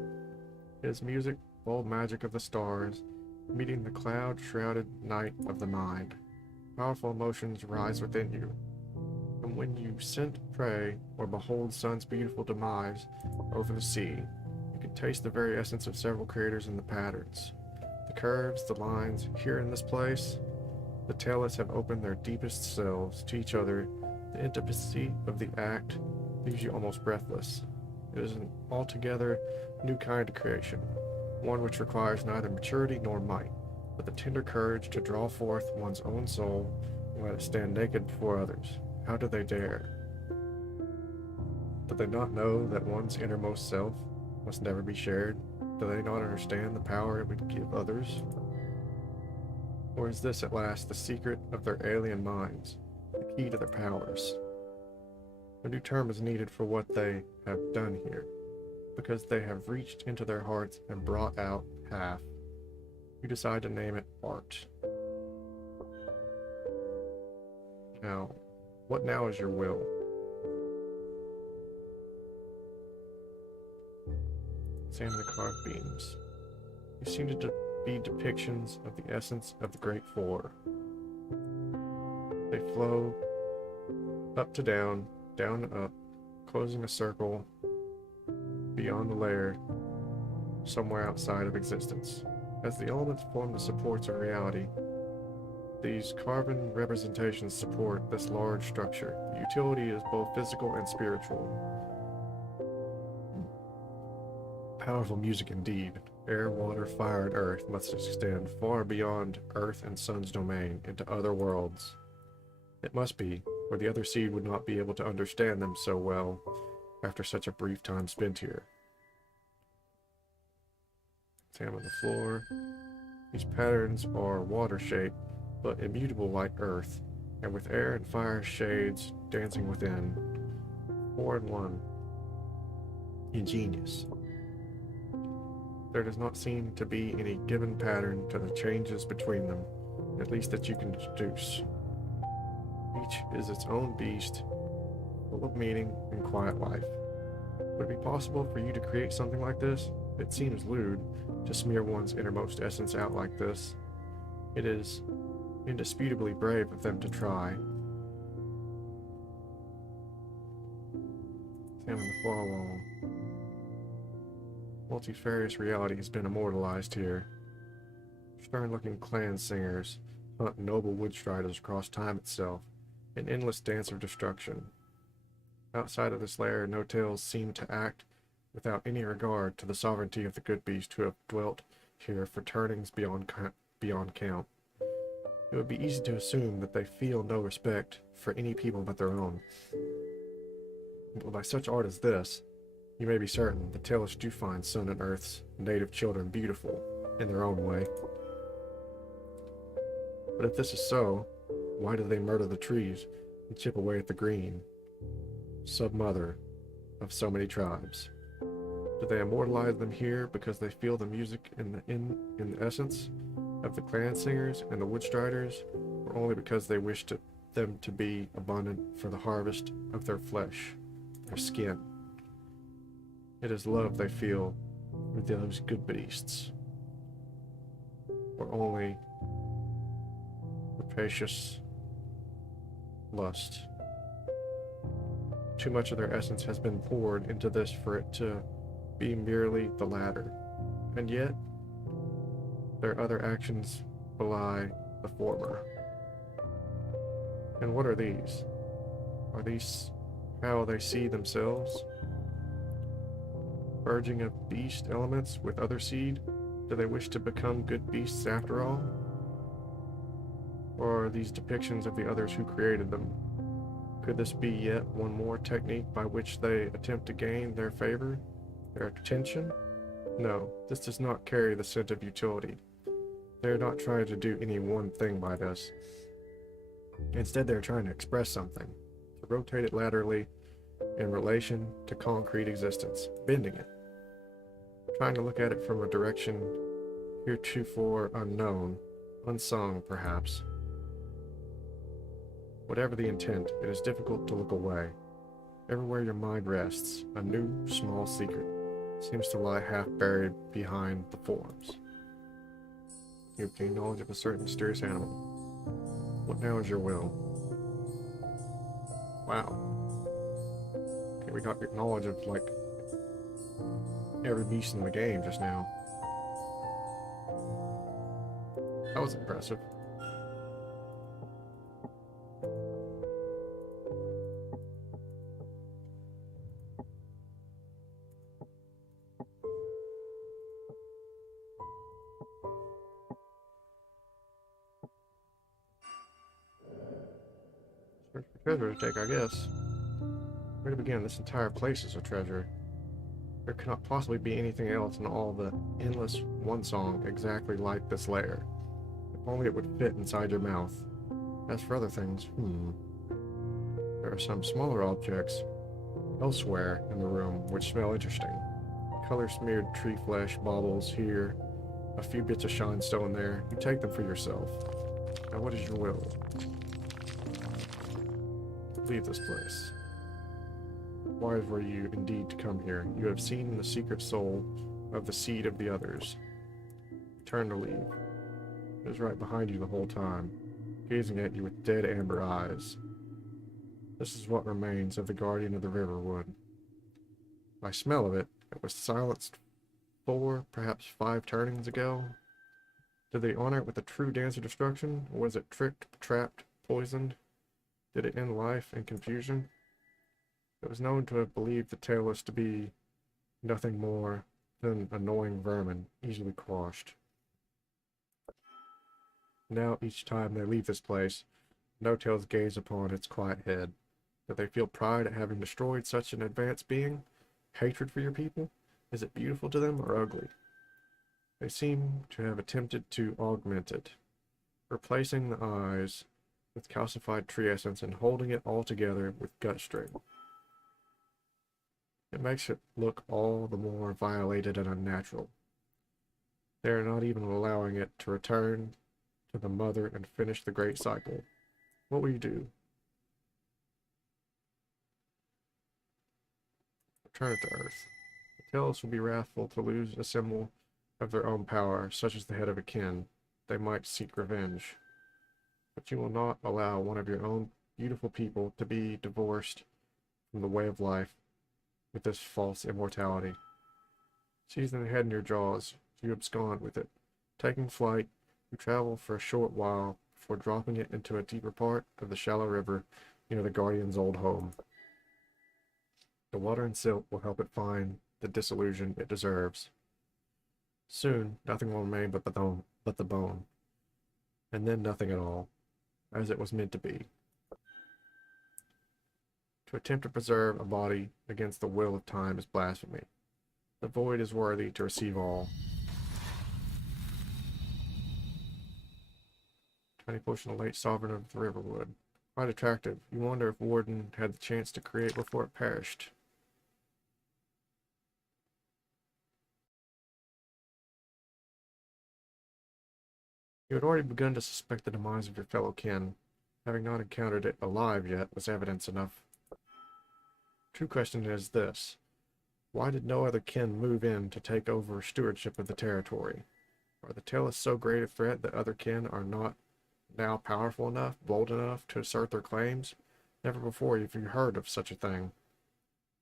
It is music, bold magic of the stars, meeting the cloud-shrouded night of the mind. Powerful emotions rise within you, and when you scent prey or behold sun's beautiful demise over the sea, you can taste the very essence of several creators in the patterns. The curves, the lines, here in this place, the tailless have opened their deepest selves to each other. The intimacy of the act leaves you almost breathless. It is an altogether new kind of creation, one which requires neither maturity nor might, but the tender courage to draw forth one's own soul and let it stand naked before others. How do they dare? Do they not know that one's innermost self must never be shared? Do they not understand the power it would give others? Or is this at last the secret of their alien minds, the key to their powers? A new term is needed for what they have done here, because they have reached into their hearts and brought out half. You decide to name it art. Now, what now is your will? Examine the carved beams. You seem to be depictions of the essence of the Great Four. They flow up to down, down to up, closing a circle beyond the layer, somewhere outside of existence. As the elements form the supports of reality, these carven representations support this large structure. The utility is both physical and spiritual. Powerful music indeed. Air, water, fire, and earth must extend far beyond earth and sun's domain into other worlds. It must be, or the other seed would not be able to understand them so well after such a brief time spent here. Examine the floor. These patterns are water-shaped, but immutable like earth, and with air and fire shades dancing within. 4 in 1. Ingenious. There does not seem to be any given pattern to the changes between them, at least that you can deduce. Each is its own beast, full of meaning and quiet life. Would it be possible for you to create something like this? It seems lewd to smear one's innermost essence out like this. It is indisputably brave of them to try. Examine the far wall. Multifarious reality has been immortalized here. Stern-looking clan singers hunt noble woodstriders across time itself, an endless dance of destruction. Outside of this lair, no tales seem to act without any regard to the sovereignty of the good beast who have dwelt here for turnings beyond count. It would be easy to assume that they feel no respect for any people but their own. But by such art as this, you may be certain the tailless do find sun and earth's native children beautiful in their own way. But if this is so, why do they murder the trees and chip away at the green, submother of so many tribes? Do they immortalize them here because they feel the music in the essence of the clan singers and the woodstriders, or only because they wish to them to be abundant for the harvest of their flesh, their skin. It is love they feel for those good beasts, or only rapacious lust. Too much of their essence has been poured into this for it to be merely the latter, and yet their other actions belie the former. And what are these? Are these how they see themselves? Merging of beast elements with other seed? Do they wish to become good beasts after all? Or are these depictions of the others who created them? Could this be yet one more technique by which they attempt to gain their favor, their attention? No, this does not carry the scent of utility. They are not trying to do any one thing by this. Instead, they are trying to express something, to rotate it laterally in relation to concrete existence, bending it, trying to look at it from a direction heretofore unknown, unsung perhaps. Whatever the intent, it is difficult to look away. Everywhere your mind rests, a new, small secret seems to lie half buried behind the forms. You obtain knowledge of a certain mysterious animal. What now is your will? Wow. Okay, we got knowledge of, like, every beast in the game just now. That was impressive. Search for treasure to take, I guess. Where to begin? This entire place is a treasure. There cannot possibly be anything else in all the endless one song exactly like this lair. If only it would fit inside your mouth. As for other things, there are some smaller objects elsewhere in the room which smell interesting. Color-smeared tree flesh baubles here, a few bits of shinestone there. You take them for yourself. Now what is your will? Leave this place. Wise were you indeed to come here. You have seen the secret soul of the seed of the others. Turn to leave. It was right behind you the whole time, gazing at you with dead amber eyes. This is what remains of the guardian of the Riverwood. By smell of it, it was silenced 4, perhaps 5 turnings ago. Did they honor it with a true dance of destruction, or was it tricked, trapped, poisoned? Did it end life in confusion? It was known to have believed the tailless to be nothing more than annoying vermin, easily quashed. Now, each time they leave this place, no-tails gaze upon its quiet head. Do they feel pride at having destroyed such an advanced being? Hatred for your people? Is it beautiful to them or ugly? They seem to have attempted to augment it, replacing the eyes with calcified tree essence and holding it all together with gut string. It makes it look all the more violated and unnatural. They are not even allowing it to return to the mother and finish the great cycle. What will you do? Return it to Earth. The tails will be wrathful to lose a symbol of their own power, such as the head of a kin. They might seek revenge. But you will not allow one of your own beautiful people to be divorced from the way of life with this false immortality. Seizing the head in your jaws, you abscond with it. Taking flight, you travel for a short while before dropping it into a deeper part of the shallow river near the Guardian's old home. The water and silt will help it find the disillusion it deserves. Soon, nothing will remain but the bone, and then nothing at all, as it was meant to be. To attempt to preserve a body against the will of time is blasphemy. The void is worthy to receive all. Tiny portion of the late sovereign of the Riverwood. Quite attractive. You wonder if Warden had the chance to create before it perished. You had already begun to suspect the demise of your fellow kin, Having not encountered it alive yet was evidence enough. True question is this. Why did no other kin move in to take over stewardship of the territory? Are the Tellus so great a threat that other kin are not now powerful enough, bold enough to assert their claims? Never before have you heard of such a thing.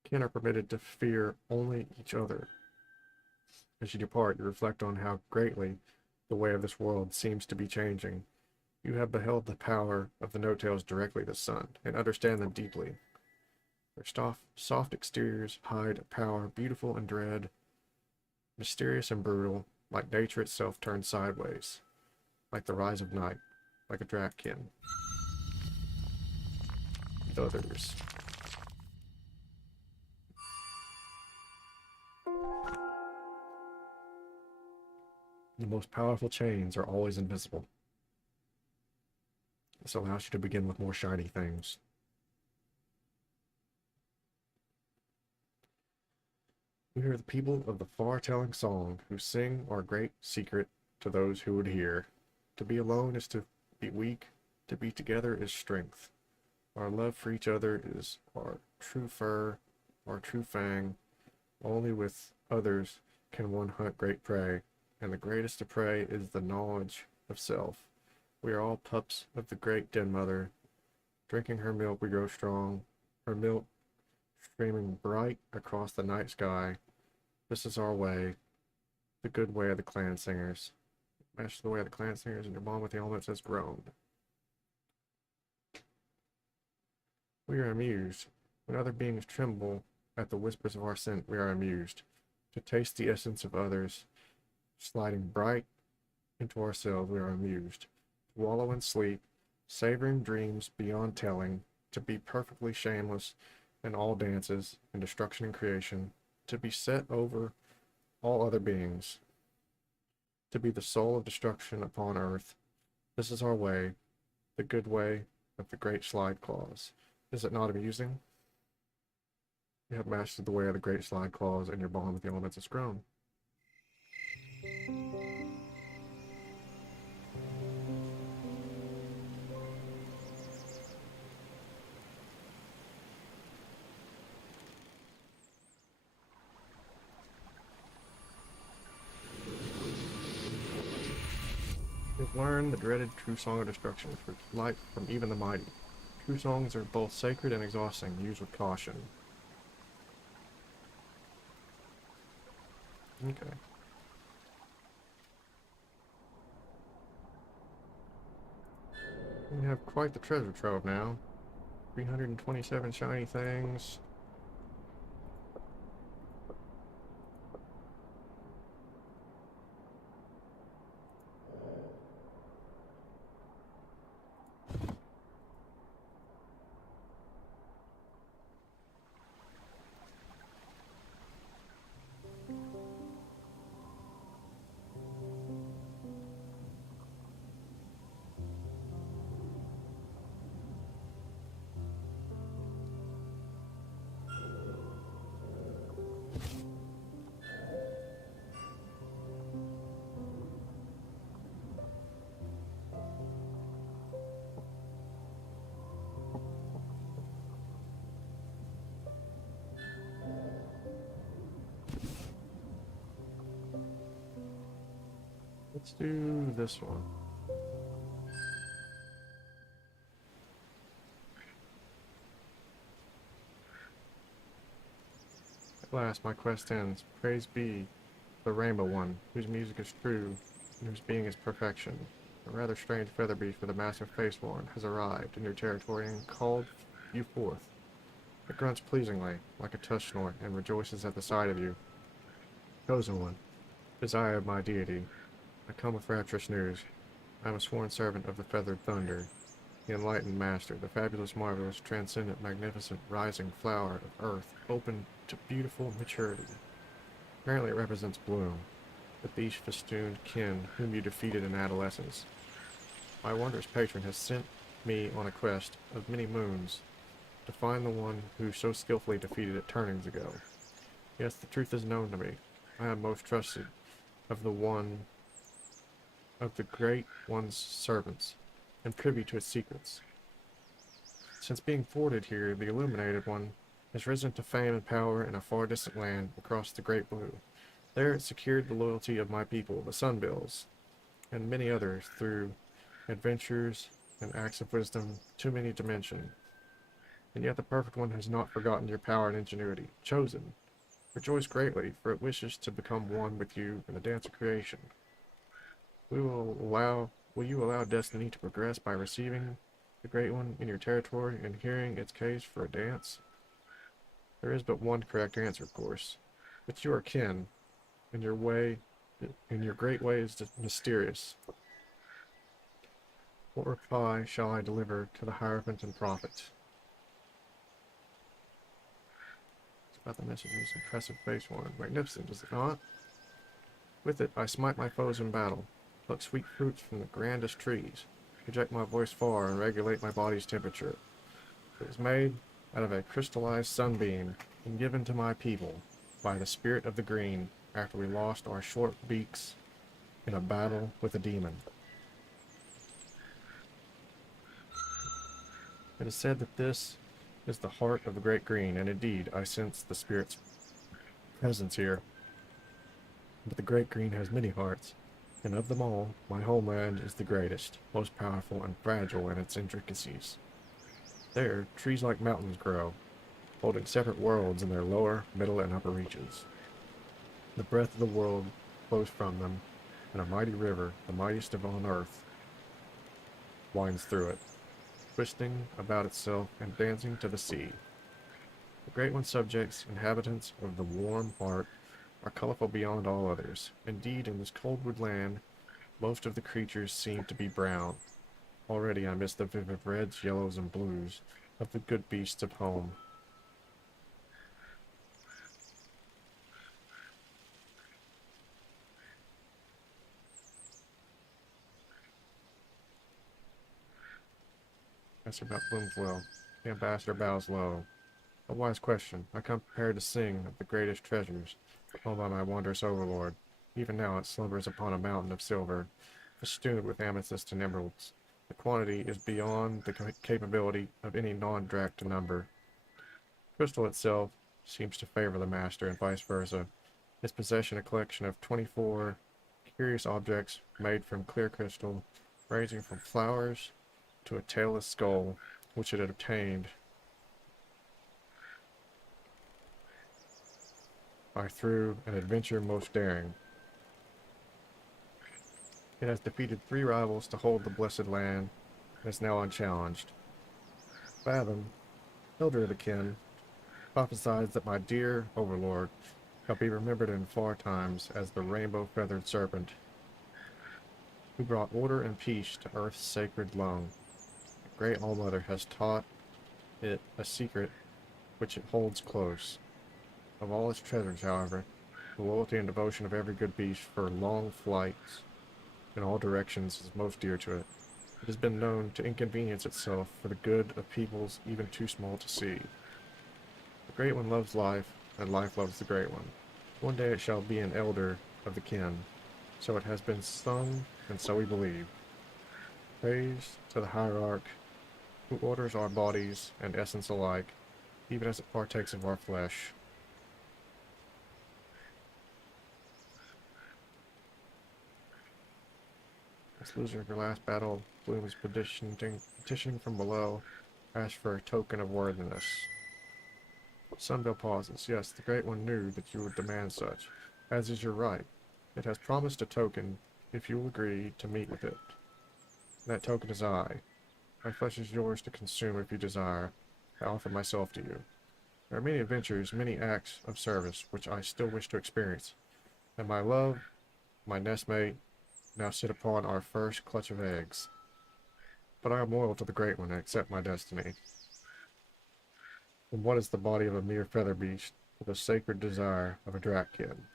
Kin are permitted to fear only each other. As you depart, you reflect on how greatly the way of this world seems to be changing. You have beheld the power of the No-Tails directly to the sun, and understand them deeply. Their soft exteriors hide a power beautiful and dread, mysterious and brutal, like nature itself turned sideways, like the rise of night, like a Drakenkin. And others. The most powerful chains are always invisible. This allows you to begin with more shiny things. We are the people of the far-telling song, who sing our great secret to those who would hear. To be alone is to be weak, to be together is strength. Our love for each other is our true fur, our true fang. Only with others can one hunt great prey, and the greatest of prey is the knowledge of self. We are all pups of the great Den Mother. Drinking her milk we grow strong, her milk streaming bright across the night sky. This is our way, the good way of the clan singers. Master the way of the clan singers, and your bond with the elements has grown. We are amused. When other beings tremble at the whispers of our scent, we are amused. To taste the essence of others, sliding bright into ourselves, we are amused. To wallow in sleep, savoring dreams beyond telling, to be perfectly shameless in all dances, in destruction and creation, to be set over all other beings, to be the soul of destruction upon earth. This is our way, the good way of the great slide claws. Is it not amusing? You have mastered the way of the great slide claws, and your bond with the elements has grown. You've learned the dreaded true song of destruction, for light from even the mighty. True songs are both sacred and exhausting. Use with caution. Okay. We have quite the treasure trove now. 327 shiny things. Let's do this one. At last my quest ends. Praise be the Rainbow One, whose music is true, and whose being is perfection. A rather strange feather beast with a massive face worn has arrived in your territory and called you forth. It grunts pleasingly, like a tush snort, and rejoices at the sight of you. Chosen One, desire of my deity, I come with rapturous news. I am a sworn servant of the feathered thunder, the enlightened master, the fabulous, marvelous, transcendent, magnificent, rising flower of earth, open to beautiful maturity. Apparently it represents bloom, the beach-festooned kin whom you defeated in adolescence. My wondrous patron has sent me on a quest of many moons to find the one who so skillfully defeated it turnings ago. Yes, the truth is known to me. I am most trusted of the great one's servants, and privy to its secrets. Since being thwarted here, the Illuminated One has risen to fame and power in a far distant land across the Great Blue. There it secured the loyalty of my people, the Sunbills, and many others through adventures and acts of wisdom too many to mention. And yet the Perfect One has not forgotten your power and ingenuity. Chosen, rejoice greatly, for it wishes to become one with you in the dance of creation. Will you allow destiny to progress by receiving the Great One in your territory and hearing its case for a dance? There is but one correct answer, of course. But you are kin, and your great way is mysterious. What reply shall I deliver to the Hierophant and Prophet? It's about the messenger's impressive face one. Magnificent, is it not? With it I smite my foes in battle, pluck sweet fruits from the grandest trees, project my voice far, and regulate my body's temperature. It was made out of a crystallized sunbeam and given to my people by the Spirit of the Green after we lost our short beaks in a battle with a demon. It is said that this is the heart of the Great Green, and indeed I sense the Spirit's presence here. But the Great Green has many hearts, and of them all, my homeland is the greatest, most powerful, and fragile in its intricacies. There, trees like mountains grow, holding separate worlds in their lower, middle, and upper reaches. The breath of the world flows from them, and a mighty river, the mightiest of on earth, winds through it, twisting about itself and dancing to the sea. The Great One's subjects, inhabitants of the warm heart, are colorful beyond all others. Indeed, in this cold wood land, most of the creatures seem to be brown. Already I miss the vivid reds, yellows, and blues of the good beasts of home. Answer about blooms well. The ambassador bows low. A wise question. I come prepared to sing of the greatest treasures, held by my wondrous overlord. Even now it slumbers upon a mountain of silver, festooned with amethysts and emeralds. The quantity is beyond the capability of any non-drac to number. Crystal itself seems to favor the master, and vice versa. Its possession a collection of 24 curious objects made from clear crystal, ranging from flowers to a tailless skull, which it had obtained through an adventure most daring. It has defeated 3 rivals to hold the blessed land, and is now unchallenged. Fathom, elder of the kin, prophesies that my dear overlord shall be remembered in far times as the rainbow-feathered serpent, who brought order and peace to earth's sacred lung. The great All-Mother has taught it a secret which it holds close. Of all its treasures, however, the loyalty and devotion of every good beast for long flights in all directions is most dear to it. It has been known to inconvenience itself for the good of peoples even too small to see. The Great One loves life, and life loves the Great One. One day it shall be an elder of the kin. So it has been sung, and so we believe. Praise to the Hierarch, who orders our bodies and essence alike, even as it partakes of our flesh. As loser of your last battle, Bloom is petitioning from below, asked for a token of worthiness. Sunbill pauses. Yes, the Great One knew that you would demand such, as is your right. It has promised a token if you will agree to meet with it. That token is I. My flesh is yours to consume if you desire. I offer myself to you. There are many adventures, many acts of service, which I still wish to experience, and my love, my nestmate, now sit upon our first clutch of eggs. But I am loyal to the Great One and accept my destiny. And what is the body of a mere feather beast to the sacred desire of a drac kin?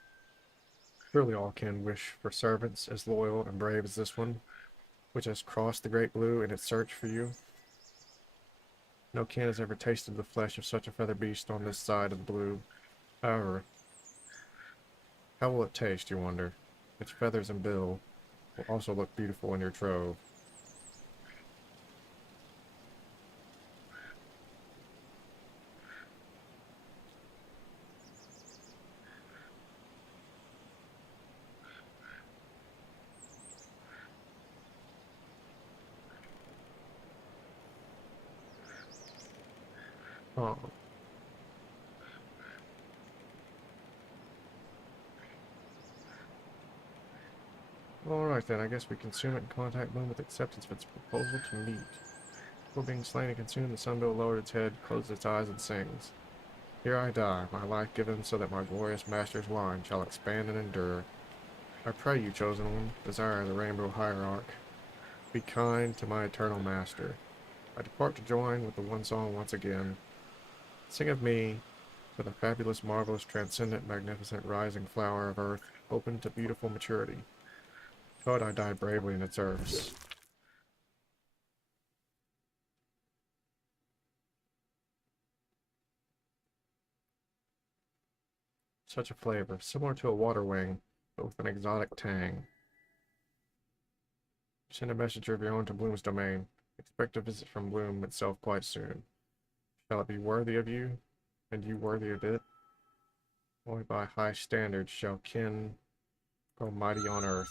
Surely all kin wish for servants as loyal and brave as this one, which has crossed the Great Blue in its search for you. No kin has ever tasted the flesh of such a feather beast on this side of the blue. However, how will it taste, you wonder? Its feathers and bill will also look beautiful in your trove. song. Alright then, I guess we consume it and contact Moon with acceptance of its proposal to meet. Before being slain and consumed, the sunbill lowered its head, closed its eyes, and sings. Here I die, my life given so that my glorious master's line shall expand and endure. I pray you, chosen one, desire the rainbow hierarch. Be kind to my eternal master. I depart to join with the one song once again. Sing of me, for the fabulous, marvelous, transcendent, magnificent rising flower of earth, open to beautiful maturity. But I die bravely in its earths. Such a flavor, similar to a water wing, but with an exotic tang. Send a messenger of your own to Bloom's domain. Expect a visit from Bloom itself quite soon. Shall it be worthy of you, and you worthy of it? Only by high standards shall kin grow mighty on earth.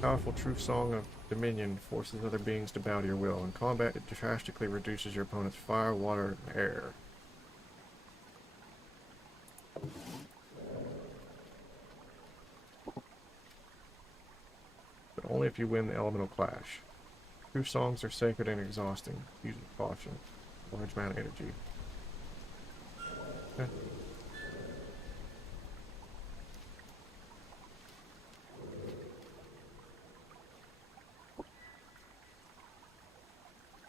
Powerful true song of dominion forces other beings to bow to your will. In combat, it drastically reduces your opponent's fire, water, and air. But only if you win the elemental clash. True songs are sacred and exhausting. Use with caution. Large amount of energy. Okay.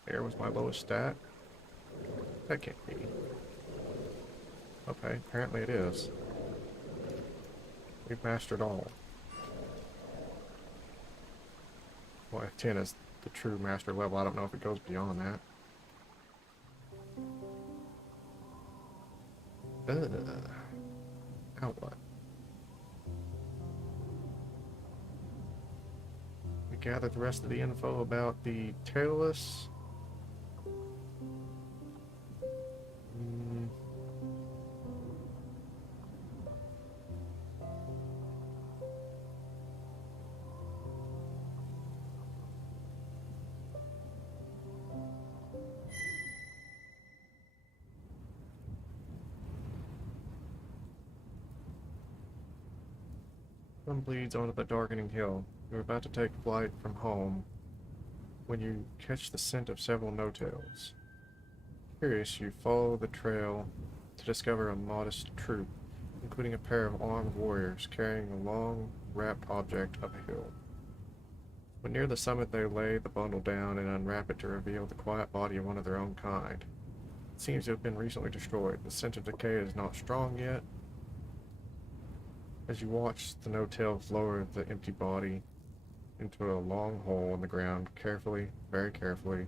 Air was my lowest stat. That can't be. Okay, apparently it is. We've mastered all. Well, F10 is the true master level. I don't know if it goes beyond that. Now what? We gathered the rest of the info about the tailless. Sun bleeds onto the darkening hill. You're about to take flight from home when you catch the scent of several no-tails. Curious, you follow the trail to discover a modest troop, including a pair of armed warriors carrying a long, wrapped object up a hill. When near the summit, they lay the bundle down and unwrap it to reveal the quiet body of one of their own kind. It seems to have been recently destroyed. The scent of decay is not strong yet. As you watch, the no-tails lower the empty body into a long hole in the ground, carefully, very carefully,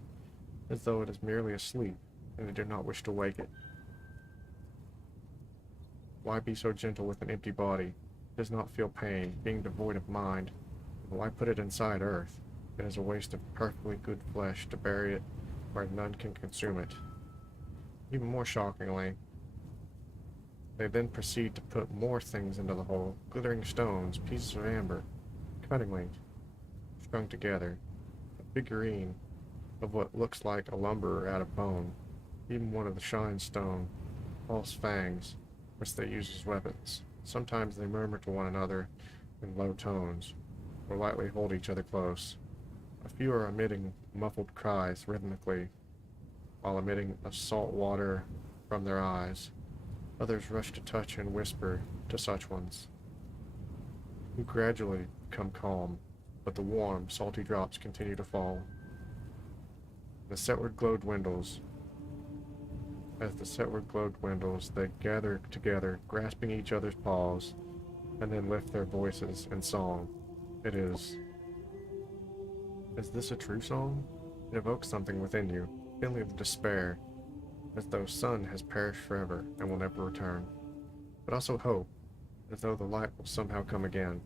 as though it is merely asleep, and they do not wish to wake it. Why be so gentle with an empty body? It does not feel pain, being devoid of mind. Why put it inside earth? It is a waste of perfectly good flesh to bury it where none can consume it. Even more shockingly, they then proceed to put more things into the hole, glittering stones, pieces of amber, cunningly strung together, a figurine of what looks like a lumberer out of bone, even one of the shine stone, false fangs, which they use as weapons. Sometimes they murmur to one another in low tones, or lightly hold each other close. A few are emitting muffled cries rhythmically, while emitting a salt water from their eyes. Others rush to touch and whisper to such ones, who gradually become calm, but the warm, salty drops continue to fall. The setward glow dwindles. As the setward glow dwindles, they gather together, grasping each other's paws, and then lift their voices in song. It is... Is this a true song? It evokes something within you, a feeling of despair, as though sun has perished forever and will never return, but also hope, as though the light will somehow come again,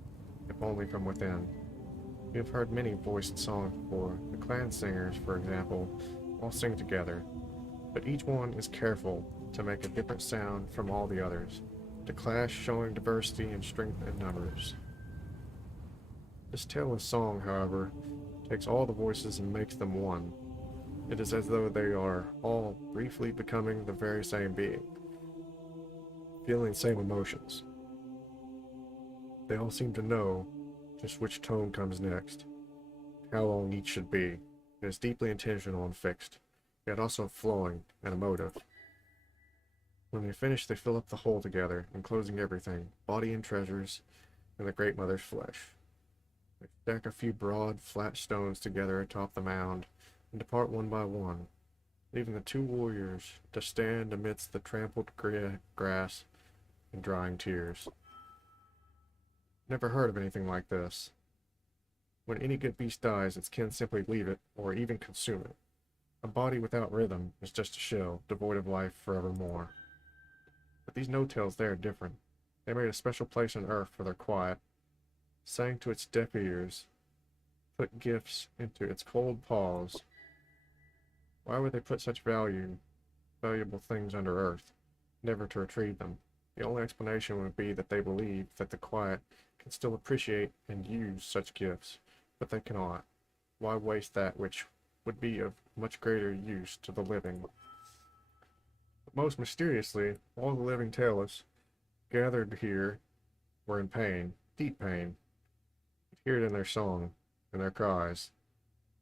if only from within. You've heard many voiced songs before. The clan singers, for example, all sing together, but each one is careful to make a different sound from all the others, to clash showing diversity and strength in numbers. This tailless song, however, takes all the voices and makes them one. It is as though they are all briefly becoming the very same being, feeling the same emotions. They all seem to know just which tone comes next, how long each should be. It is deeply intentional and fixed, yet also flowing and emotive. When they finish, they fill up the whole together, enclosing everything, body and treasures, in the Great Mother's flesh. They stack a few broad, flat stones together atop the mound, and depart one by one, leaving the two warriors to stand amidst the trampled grass and drying tears. Never heard of anything like this. When any good beast dies, its kin simply leave it, or even consume it. A body without rhythm is just a shell, devoid of life forevermore. But these no-tails, they are different. They made a special place on earth for their quiet, sang to its deaf ears, put gifts into its cold paws. Why would they put such valuable things under earth, never to retrieve them? The only explanation would be that they believe that the quiet can still appreciate and use such gifts, but they cannot. Why waste that which would be of much greater use to the living? But most mysteriously, all the living tailless gathered here were in pain, deep pain. You could hear it in their song, in their cries,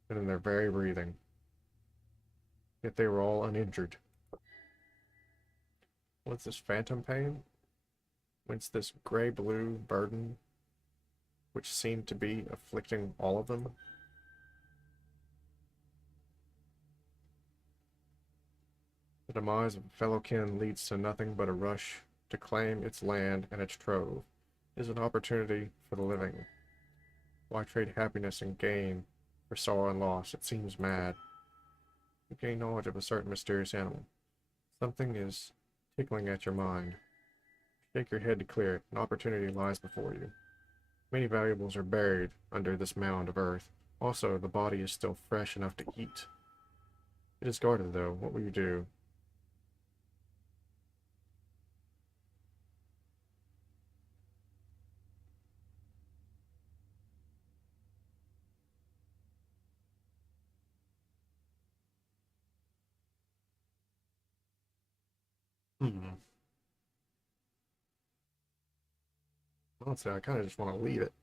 and in their very breathing. Yet they were all uninjured. What's this phantom pain? Whence this gray-blue burden, which seemed to be afflicting all of them? The demise of a fellow kin leads to nothing but a rush to claim its land and its trove. It is an opportunity for the living. Why trade happiness and gain for sorrow and loss? It seems mad. You gain knowledge of a certain mysterious animal. Something is tickling at your mind. Shake your head to clear it. An opportunity lies before you. Many valuables are buried under this mound of earth. Also, the body is still fresh enough to eat. It is guarded, though. What will you do? Hmm. Honestly, I kind of just want to leave it.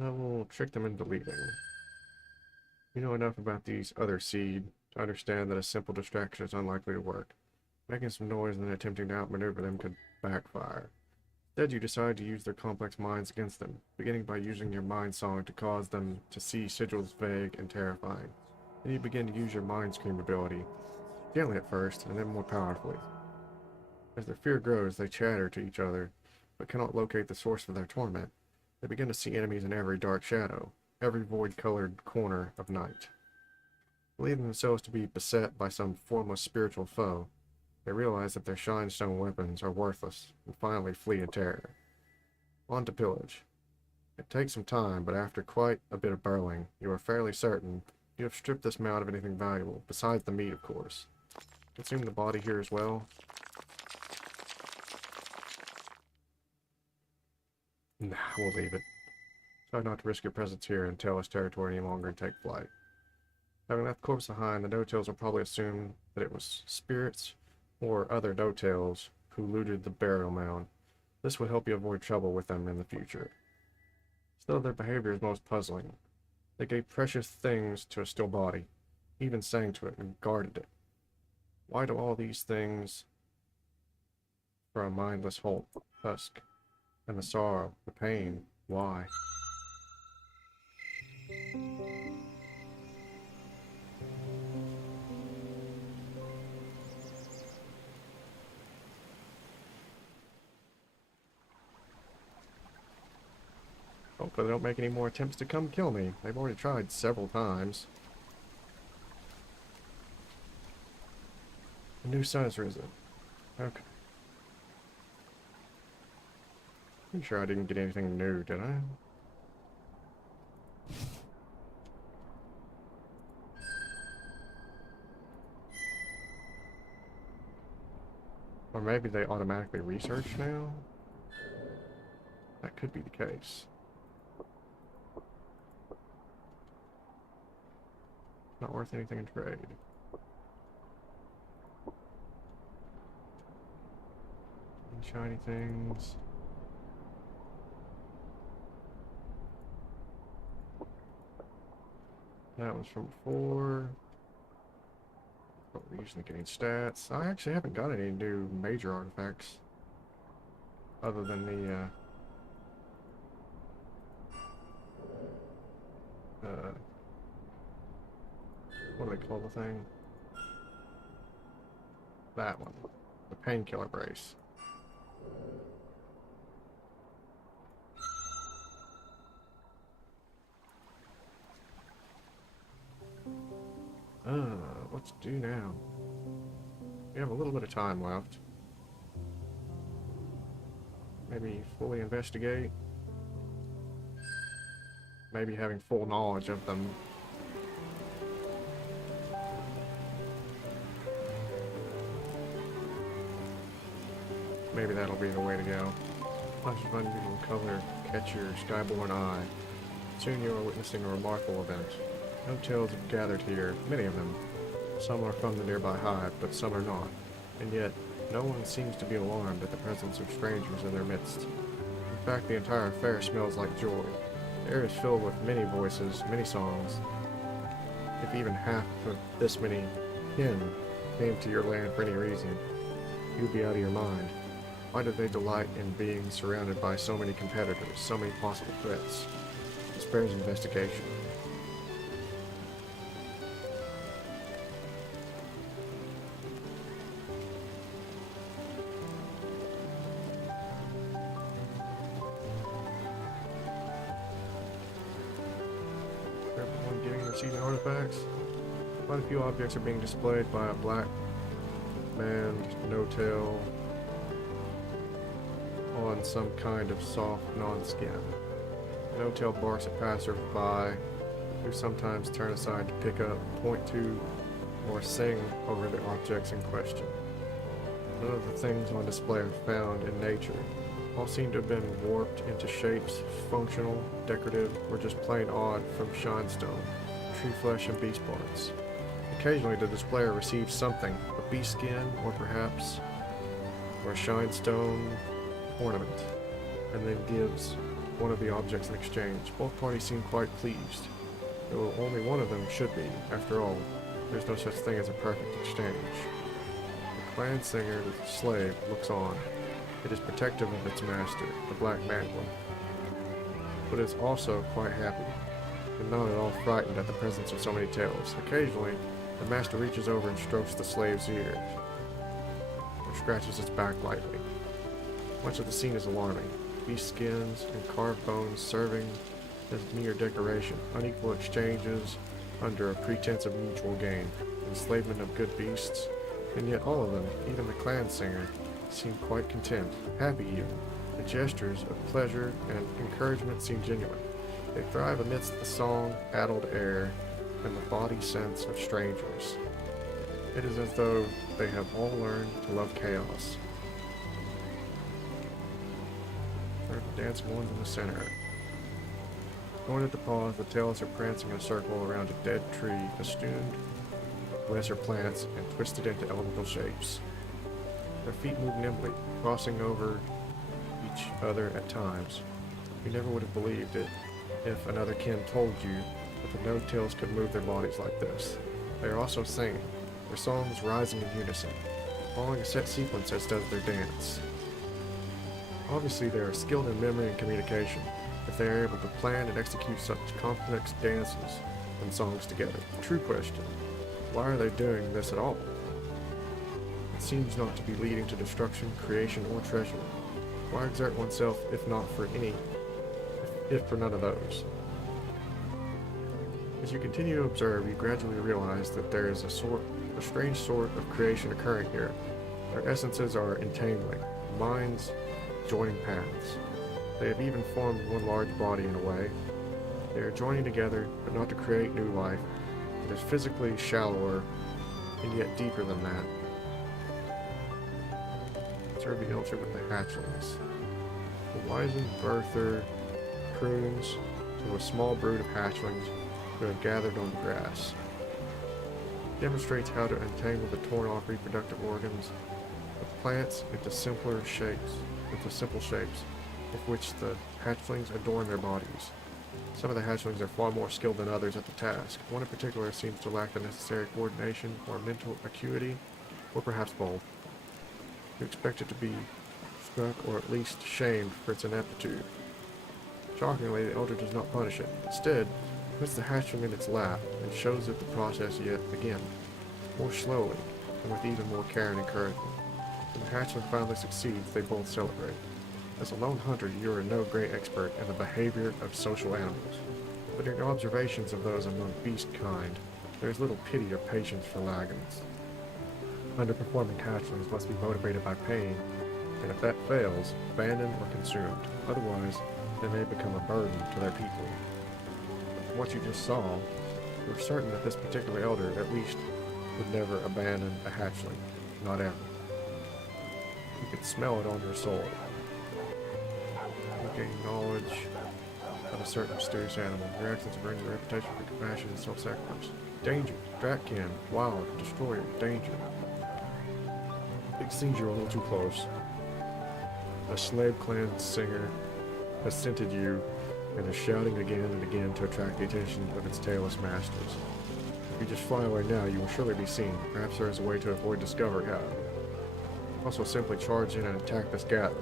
I will trick them into leaving. You know enough about these other seed to understand that a simple distraction is unlikely to work. Making some noise and then attempting to outmaneuver them could backfire. Instead, you decide to use their complex minds against them, beginning by using your mind song to cause them to see sigils vague and terrifying. Then you begin to use your mind scream ability, gently at first, and then more powerfully. As their fear grows, they chatter to each other, but cannot locate the source of their torment. They begin to see enemies in every dark shadow, every void-colored corner of night. Believing themselves to be beset by some formless spiritual foe, they realize that their shinestone weapons are worthless, and finally flee in terror. On to pillage. It takes some time, but after quite a bit of burrowing, you are fairly certain you have stripped this mound of anything valuable, besides the meat, of course. Consume the body here as well. Nah, we'll leave it. Try not to risk your presence here and tell us territory any longer and take flight. Having left the corpse behind, the no-tails will probably assume that it was spirits or other no-tails who looted the burial mound. This would help you avoid trouble with them in the future. Still, their behavior is most puzzling. They gave precious things to a still body, even sang to it and guarded it. Why do all these things for a mindless husk? And the sorrow, the pain, why? Hopefully they don't make any more attempts to come kill me. They've already tried several times. The new sun has risen. Okay. Pretty sure I didn't get anything new, did I? Or maybe they automatically research now? That could be the case. Not worth anything in trade. Any shiny things? That was from before. But we're using to gain stats. I actually haven't got any new major artifacts. Other than the, what do they call the thing? That one. The painkiller brace. What to do now? We have a little bit of time left. Maybe fully investigate. Maybe having full knowledge of them. Maybe that'll be the way to go. Flash of unusual color, catch your skyborn eye. Soon you are witnessing a remarkable event. No tales have gathered here, many of them. Some are from the nearby hive, but some are not. And yet, no one seems to be alarmed at the presence of strangers in their midst. In fact, the entire affair smells like joy. The air is filled with many voices, many songs. If even half of this many kin came to your land for any reason, you'd be out of your mind. Why do they delight in being surrounded by so many competitors, so many possible threats? This bears investigation. Everyone getting and receiving artifacts. Quite a few objects are being displayed by a black man, no-tail, on some kind of soft non-skin. No-tail barks at passers-by, who sometimes turn aside to pick up, point to, or sing over the objects in question. None of the things on display are found in nature. All seem to have been warped into shapes, functional, decorative, or just plain odd from shinestone, tree flesh, and beast parts. Occasionally the displayer receives something, a beast skin, or perhaps, or a shinestone ornament, and then gives one of the objects in exchange. Both parties seem quite pleased, though only one of them should be. After all, there's no such thing as a perfect exchange. The clan singer, the slave, looks on. It is protective of its master, the Black Mantler, but is also quite happy, and not at all frightened at the presence of so many tails. Occasionally, the master reaches over and strokes the slave's ear, or scratches its back lightly. Much of the scene is alarming. Beast skins and carved bones serving as mere decoration, unequal exchanges under a pretense of mutual gain, enslavement of good beasts, and yet all of them, even the clan singer, seem quite content, happy even. The gestures of pleasure and encouragement seem genuine. They thrive amidst the song-addled air and the body sense of strangers. It is as though they have all learned to love chaos. They're the dancing ones in the center. Going at the paws, the tails are prancing in a circle around a dead tree, festooned with lesser plants and twisted into elemental shapes. Their feet move nimbly, crossing over each other at times. You never would have believed it if another kin told you that the no-tails could move their bodies like this. They are also singing, their songs rising in unison, following a set sequence as does their dance. Obviously, they are skilled in memory and communication, if they are able to plan and execute such complex dances and songs together. The true question, why are they doing this at all? It seems not to be leading to destruction, creation, or treasure. Why exert oneself if not for if for none of those. As you continue to observe, you gradually realize that there is a strange sort of creation occurring here. Their essences are entangling, minds joining paths. They have even formed one large body in a way. They are joining together, but not to create new life. It is physically shallower, and yet deeper than that. Observe the altar with the hatchlings. The wizened birther prunes to a small brood of hatchlings who have gathered on the grass. It demonstrates how to entangle the torn off reproductive organs of plants into simple shapes, with which the hatchlings adorn their bodies. Some of the hatchlings are far more skilled than others at the task. One in particular seems to lack the necessary coordination or mental acuity, or perhaps both. You expect it to be struck or at least shamed for its ineptitude. Shockingly, the elder does not punish it. Instead, puts the hatchling in its lap and shows it the process yet again, more slowly and with even more care and encouragement. When the hatchling finally succeeds, they both celebrate. As a lone hunter, you are no great expert in the behavior of social animals, but in your observations of those among beast kind, there is little pity or patience for laggards. Underperforming hatchlings must be motivated by pain, and if that fails, abandoned or consumed. Otherwise, they may become a burden to their people. But from what you just saw, you are certain that this particular elder, at least, would never abandon a hatchling. Not ever. You can smell it on your soul. You gain knowledge of a certain mysterious animal. Your actions have earned a reputation for compassion and self-sacrifice. Danger. Dratkin. Wild. Destroyer. Danger. It seems you're a little too close. A slave clan singer has scented you and is shouting again and again to attract the attention of its tailless masters. If you just fly away now, you will surely be seen. Perhaps there is a way to avoid discovery, however. Also, simply charge in and attack this gathering.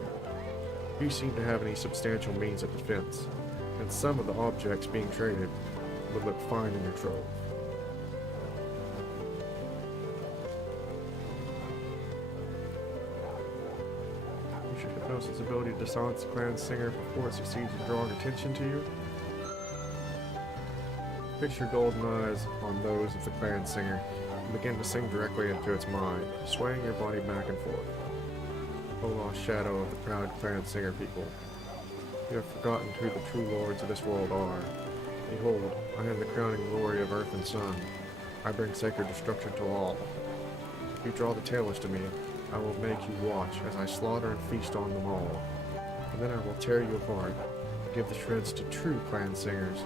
You seem to have any substantial means of defense, and some of the objects being traded would look fine in your trove. You should hypnosis its ability to silence the clan singer before it succeeds in drawing attention to you. Fix your golden eyes on those of the clan singer and begin to sing directly into its mind, swaying your body back and forth. O lost shadow of the proud clan singer people, you have forgotten who the true lords of this world are. Behold, I am the crowning glory of earth and sun. I bring sacred destruction to all. If you draw the tailors to me, I will make you watch as I slaughter and feast on them all. And then I will tear you apart, and give the shreds to true clan singers,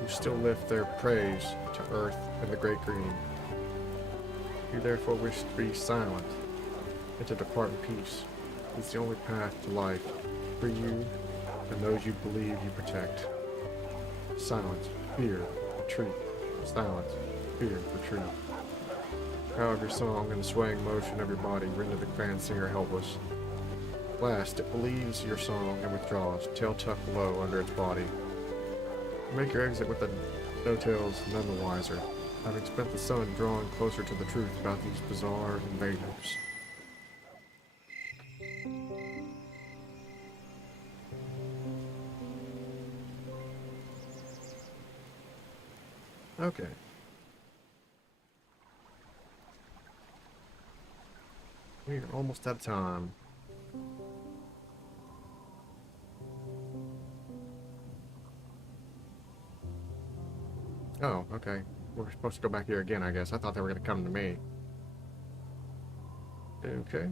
who still lift their praise to earth and the great green. You therefore wish to be silent, and to depart in peace. It's the only path to life for you and those you believe you protect. Silence, fear, retreat. Silence, fear, retreat. Power of your song and the swaying motion of your body render the clan singer helpless. At last, it believes your song and withdraws, tail tucked low under its body. You make your exit with the no-tails none the wiser, having spent the sun drawing closer to the truth about these bizarre invaders. Okay. We're almost out of time. Oh, okay. We're supposed to go back here again, I guess. I thought they were going to come to me. Okay.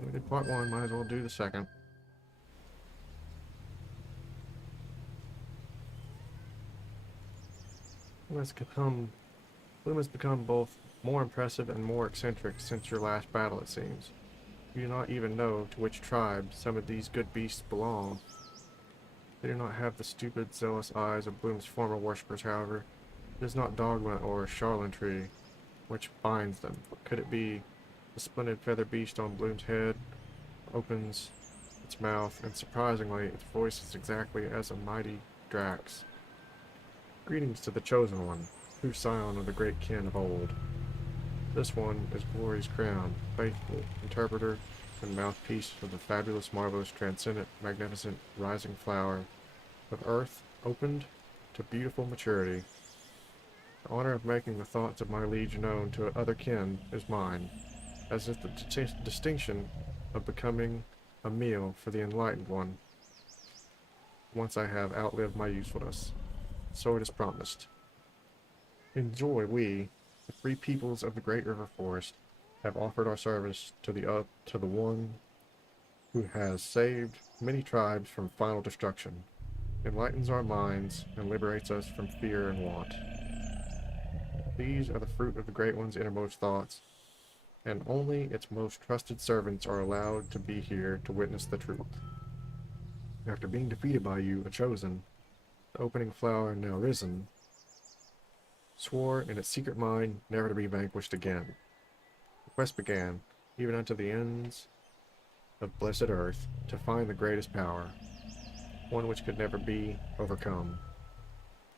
We did part one, might as well do the second. Bloom has become both more impressive and more eccentric since your last battle, it seems. You do not even know to which tribe some of these good beasts belong. They do not have the stupid, zealous eyes of Bloom's former worshippers, however. It is not dogma or charlatanry which binds them. Could it be the splendid feather beast on Bloom's head opens its mouth, and surprisingly, its voice is exactly as a mighty Drax. Greetings to the Chosen One, true scion of the great kin of old. This one is Glory's crown, faithful, interpreter, and mouthpiece of the fabulous, marvelous, transcendent, magnificent, rising flower of earth opened to beautiful maturity. The honor of making the thoughts of my liege known to other kin is mine, as is the distinction of becoming a meal for the enlightened one, once I have outlived my usefulness. So it is promised. In joy we, the free peoples of the great river forest, have offered our service to the one who has saved many tribes from final destruction, enlightens our minds, and liberates us from fear and want. These are the fruit of the Great One's innermost thoughts, and only its most trusted servants are allowed to be here to witness the truth. After being defeated by you, a chosen, the opening flower now risen, swore in its secret mind never to be vanquished again. The quest began, even unto the ends of blessed earth, to find the greatest power, one which could never be overcome.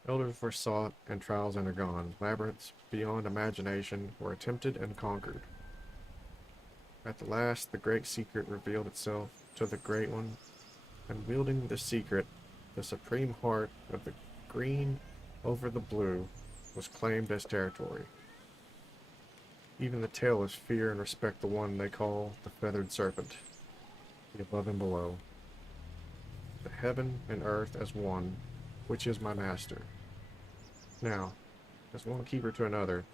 Elders were sought and trials undergone. Labyrinths beyond imagination were attempted and conquered. At the last, the great secret revealed itself to the Great One, and wielding the secret, the supreme heart of the green over the blue was claimed as territory. Even the tailless fear and respect the one they call the feathered serpent, the above and below. The heaven and earth as one, which is my master. Now, as one keeper to another,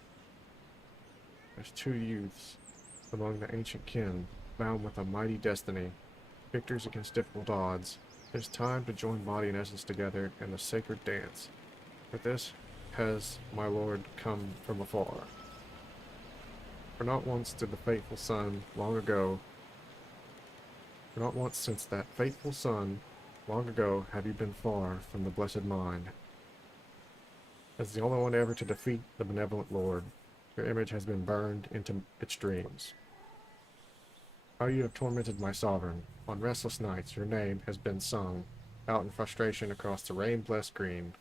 as two youths among the ancient kin, bound with a mighty destiny, victors against difficult odds, it is time to join body and essence together in the sacred dance. For this has my lord come from afar. For not once did the fateful sun long ago, for not once since that fateful sun long ago have you been far from the blessed mind. As the only one ever to defeat the benevolent Lord, your image has been burned into its dreams. How you have tormented my sovereign. On restless nights your name has been sung out in frustration across the rain-blessed green,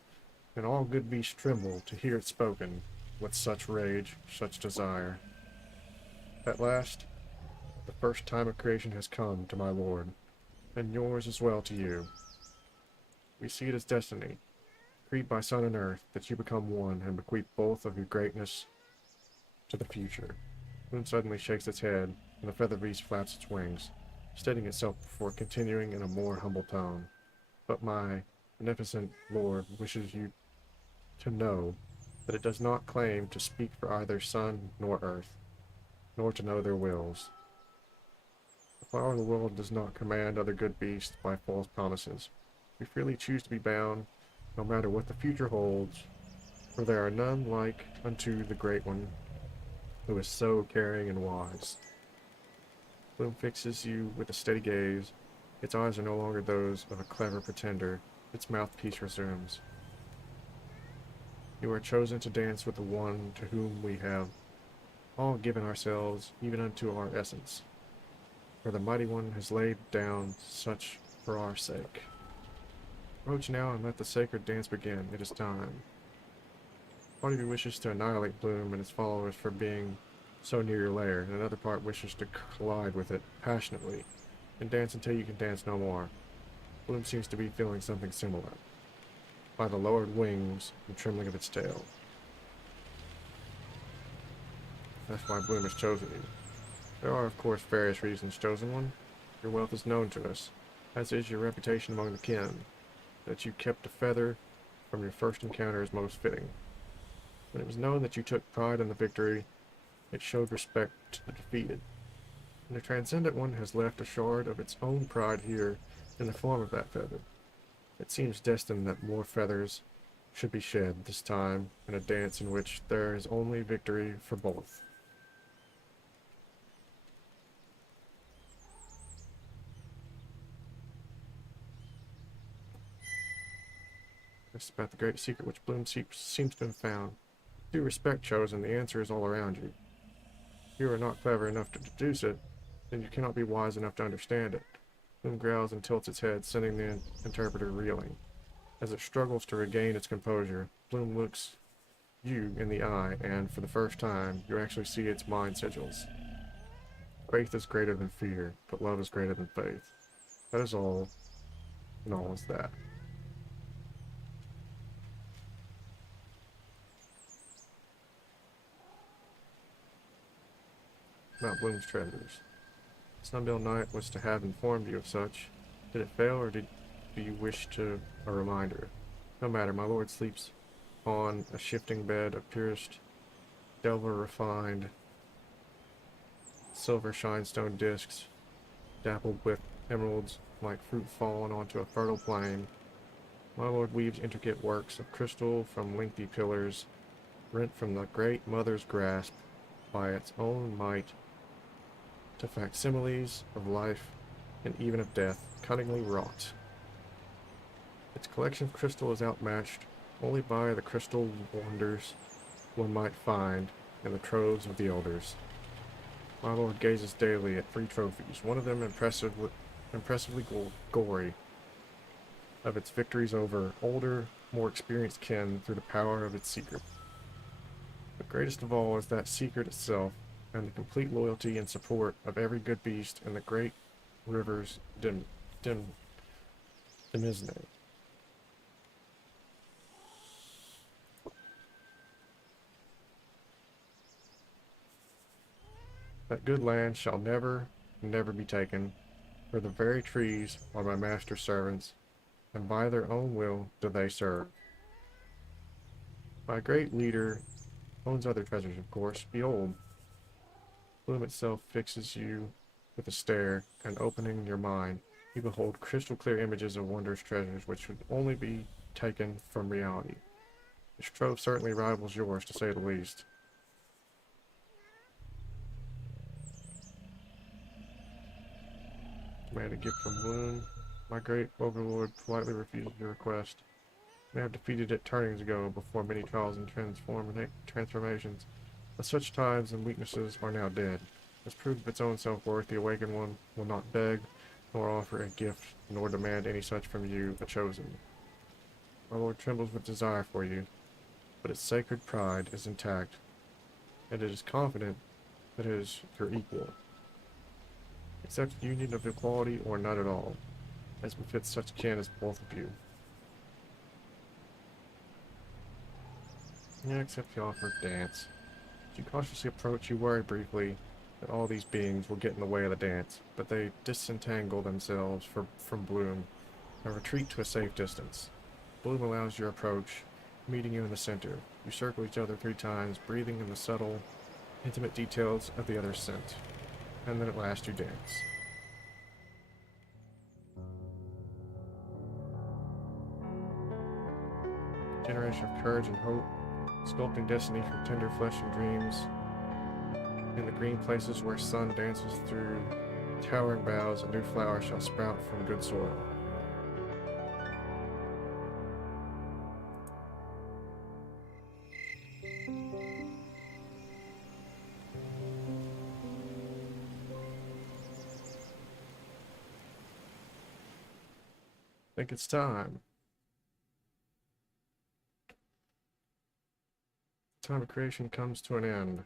and all good beasts tremble to hear it spoken with such rage, such desire. At last, the first time of creation has come to my Lord, and yours as well to you. We see it as destiny, decreed by sun and earth, that you become one and bequeath both of your greatness to the future. Moon suddenly shakes its head, and the feather beast flaps its wings, steadying itself before continuing in a more humble tone. But my beneficent Lord wishes you to know that it does not claim to speak for either sun nor earth, nor to know their wills. The flower of the world does not command other good beasts by false promises. We freely choose to be bound, no matter what the future holds, for there are none like unto the Great One, who is so caring and wise. Bloom fixes you with a steady gaze. Its eyes are no longer those of a clever pretender. Its mouthpiece resumes. You are chosen to dance with the one to whom we have all given ourselves, even unto our essence. For the mighty one has laid down such for our sake. Approach now and let the sacred dance begin. It is time. Part of you wishes to annihilate Bloom and his followers for being so near your lair, and another part wishes to collide with it passionately and dance until you can dance no more. Bloom seems to be feeling something similar, by the lowered wings and trembling of its tail. That's why Bloom has chosen you. There are, of course, various reasons, Chosen One. Your wealth is known to us, as is your reputation among the kin. That you kept a feather from your first encounter is most fitting. When it was known that you took pride in the victory, it showed respect to the defeated. And the Transcendent One has left a shard of its own pride here in the form of that feather. It seems destined that more feathers should be shed this time in a dance in which there is only victory for both. This is about the great secret which Bloom seems to have found. With due respect, Chosen, the answer is all around you. If you are not clever enough to deduce it, then you cannot be wise enough to understand it. Bloom growls and tilts its head, sending the interpreter reeling. As it struggles to regain its composure, Bloom looks you in the eye, and for the first time, you actually see its mind sigils. Faith is greater than fear, but love is greater than faith. That is all, and all is that. Mount Bloom's treasures. Sundial Knight was to have informed you of such. Did it fail, or do you wish a reminder? No matter, my lord sleeps on a shifting bed of purest, delver refined, silver shinestone discs, dappled with emeralds like fruit fallen onto a fertile plain. My lord weaves intricate works of crystal from lengthy pillars, rent from the great mother's grasp by its own might, to facsimiles of life and even of death, cunningly wrought. Its collection of crystal is outmatched only by the crystal wonders one might find in the troves of the elders. My lord gazes daily at 3 trophies, one of them impressively gory, of its victories over older, more experienced kin through the power of its secret. The greatest of all is that secret itself, and the complete loyalty and support of every good beast in the great rivers Demizne. That good land shall never, never be taken, for the very trees are my master's servants, and by their own will do they serve. My great leader owns other treasures, of course. Behold, Bloom itself fixes you with a stare, and opening your mind, you behold crystal clear images of wondrous treasures which would only be taken from reality. Its trove certainly rivals yours, to say the least. Demand a gift from Bloom. My great overlord politely refuses your request. They have defeated it turnings ago, before many trials and transformations. But such times and weaknesses are now dead. As proof of its own self-worth, the awakened one will not beg, nor offer a gift, nor demand any such from you, a chosen. My lord trembles with desire for you, but its sacred pride is intact, and it is confident that it is your equal. Accept union of equality or not at all, as befits such kin as both of you. Yeah, accept the offer of dance. As you cautiously approach, you worry briefly that all these beings will get in the way of the dance, but they disentangle themselves from Bloom and retreat to a safe distance. Bloom allows your approach, meeting you in the center. You circle each other 3 times, breathing in the subtle, intimate details of the other's scent. And then at last you dance. Generation of courage and hope, sculpting destiny from tender flesh and dreams. In the green places where sun dances through towering boughs, a new flower shall sprout from good soil. I think it's time. Time of creation comes to an end.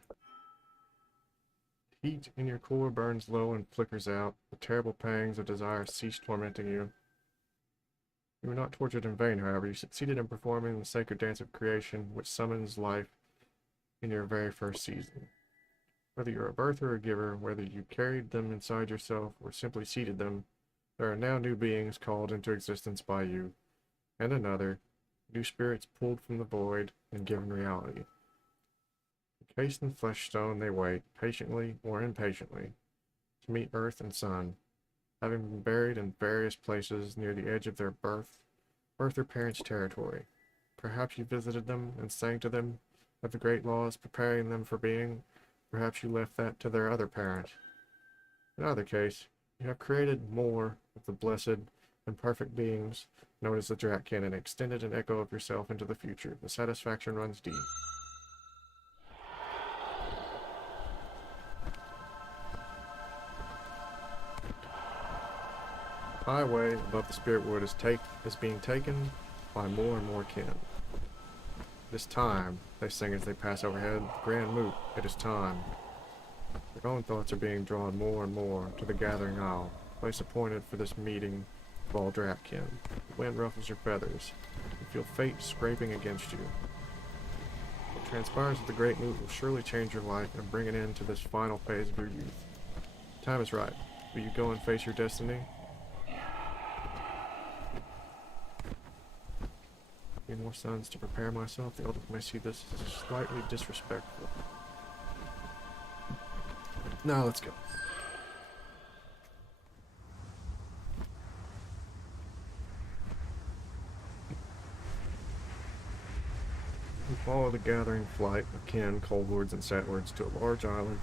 Heat in your core burns low and flickers out. The terrible pangs of desire cease tormenting you. You were not tortured in vain, however. You succeeded in performing the sacred dance of creation, which summons life in your very first season. Whether you're a birther or a giver, whether you carried them inside yourself or simply seeded them, there are now new beings called into existence by you, and another, new spirits pulled from the void and given reality. Encased in flesh stone, they wait, patiently or impatiently, to meet earth and sun, having been buried in various places near the edge of their birth their parents' territory. Perhaps you visited them and sang to them of the great laws preparing them for being. Perhaps you left that to their other parent. In either case, you have created more of the blessed and perfect beings known as the Dratkin and extended an echo of yourself into the future. The satisfaction runs deep. Highway above the spirit wood is being taken by more and more kin. It is time, they sing as they pass overhead. Grand moot, it is time. Your own thoughts are being drawn more and more to the gathering isle, place appointed for this meeting of all Draftkin. The wind ruffles your feathers. You feel fate scraping against you. What transpires at the Great Moot will surely change your life and bring an end to this final phase of your youth. Time is right. Will you go and face your destiny? Need more sons to prepare myself. The elders may see this as slightly disrespectful. Now let's go. We follow the gathering flight of kin, coldwards, and setwards to a large island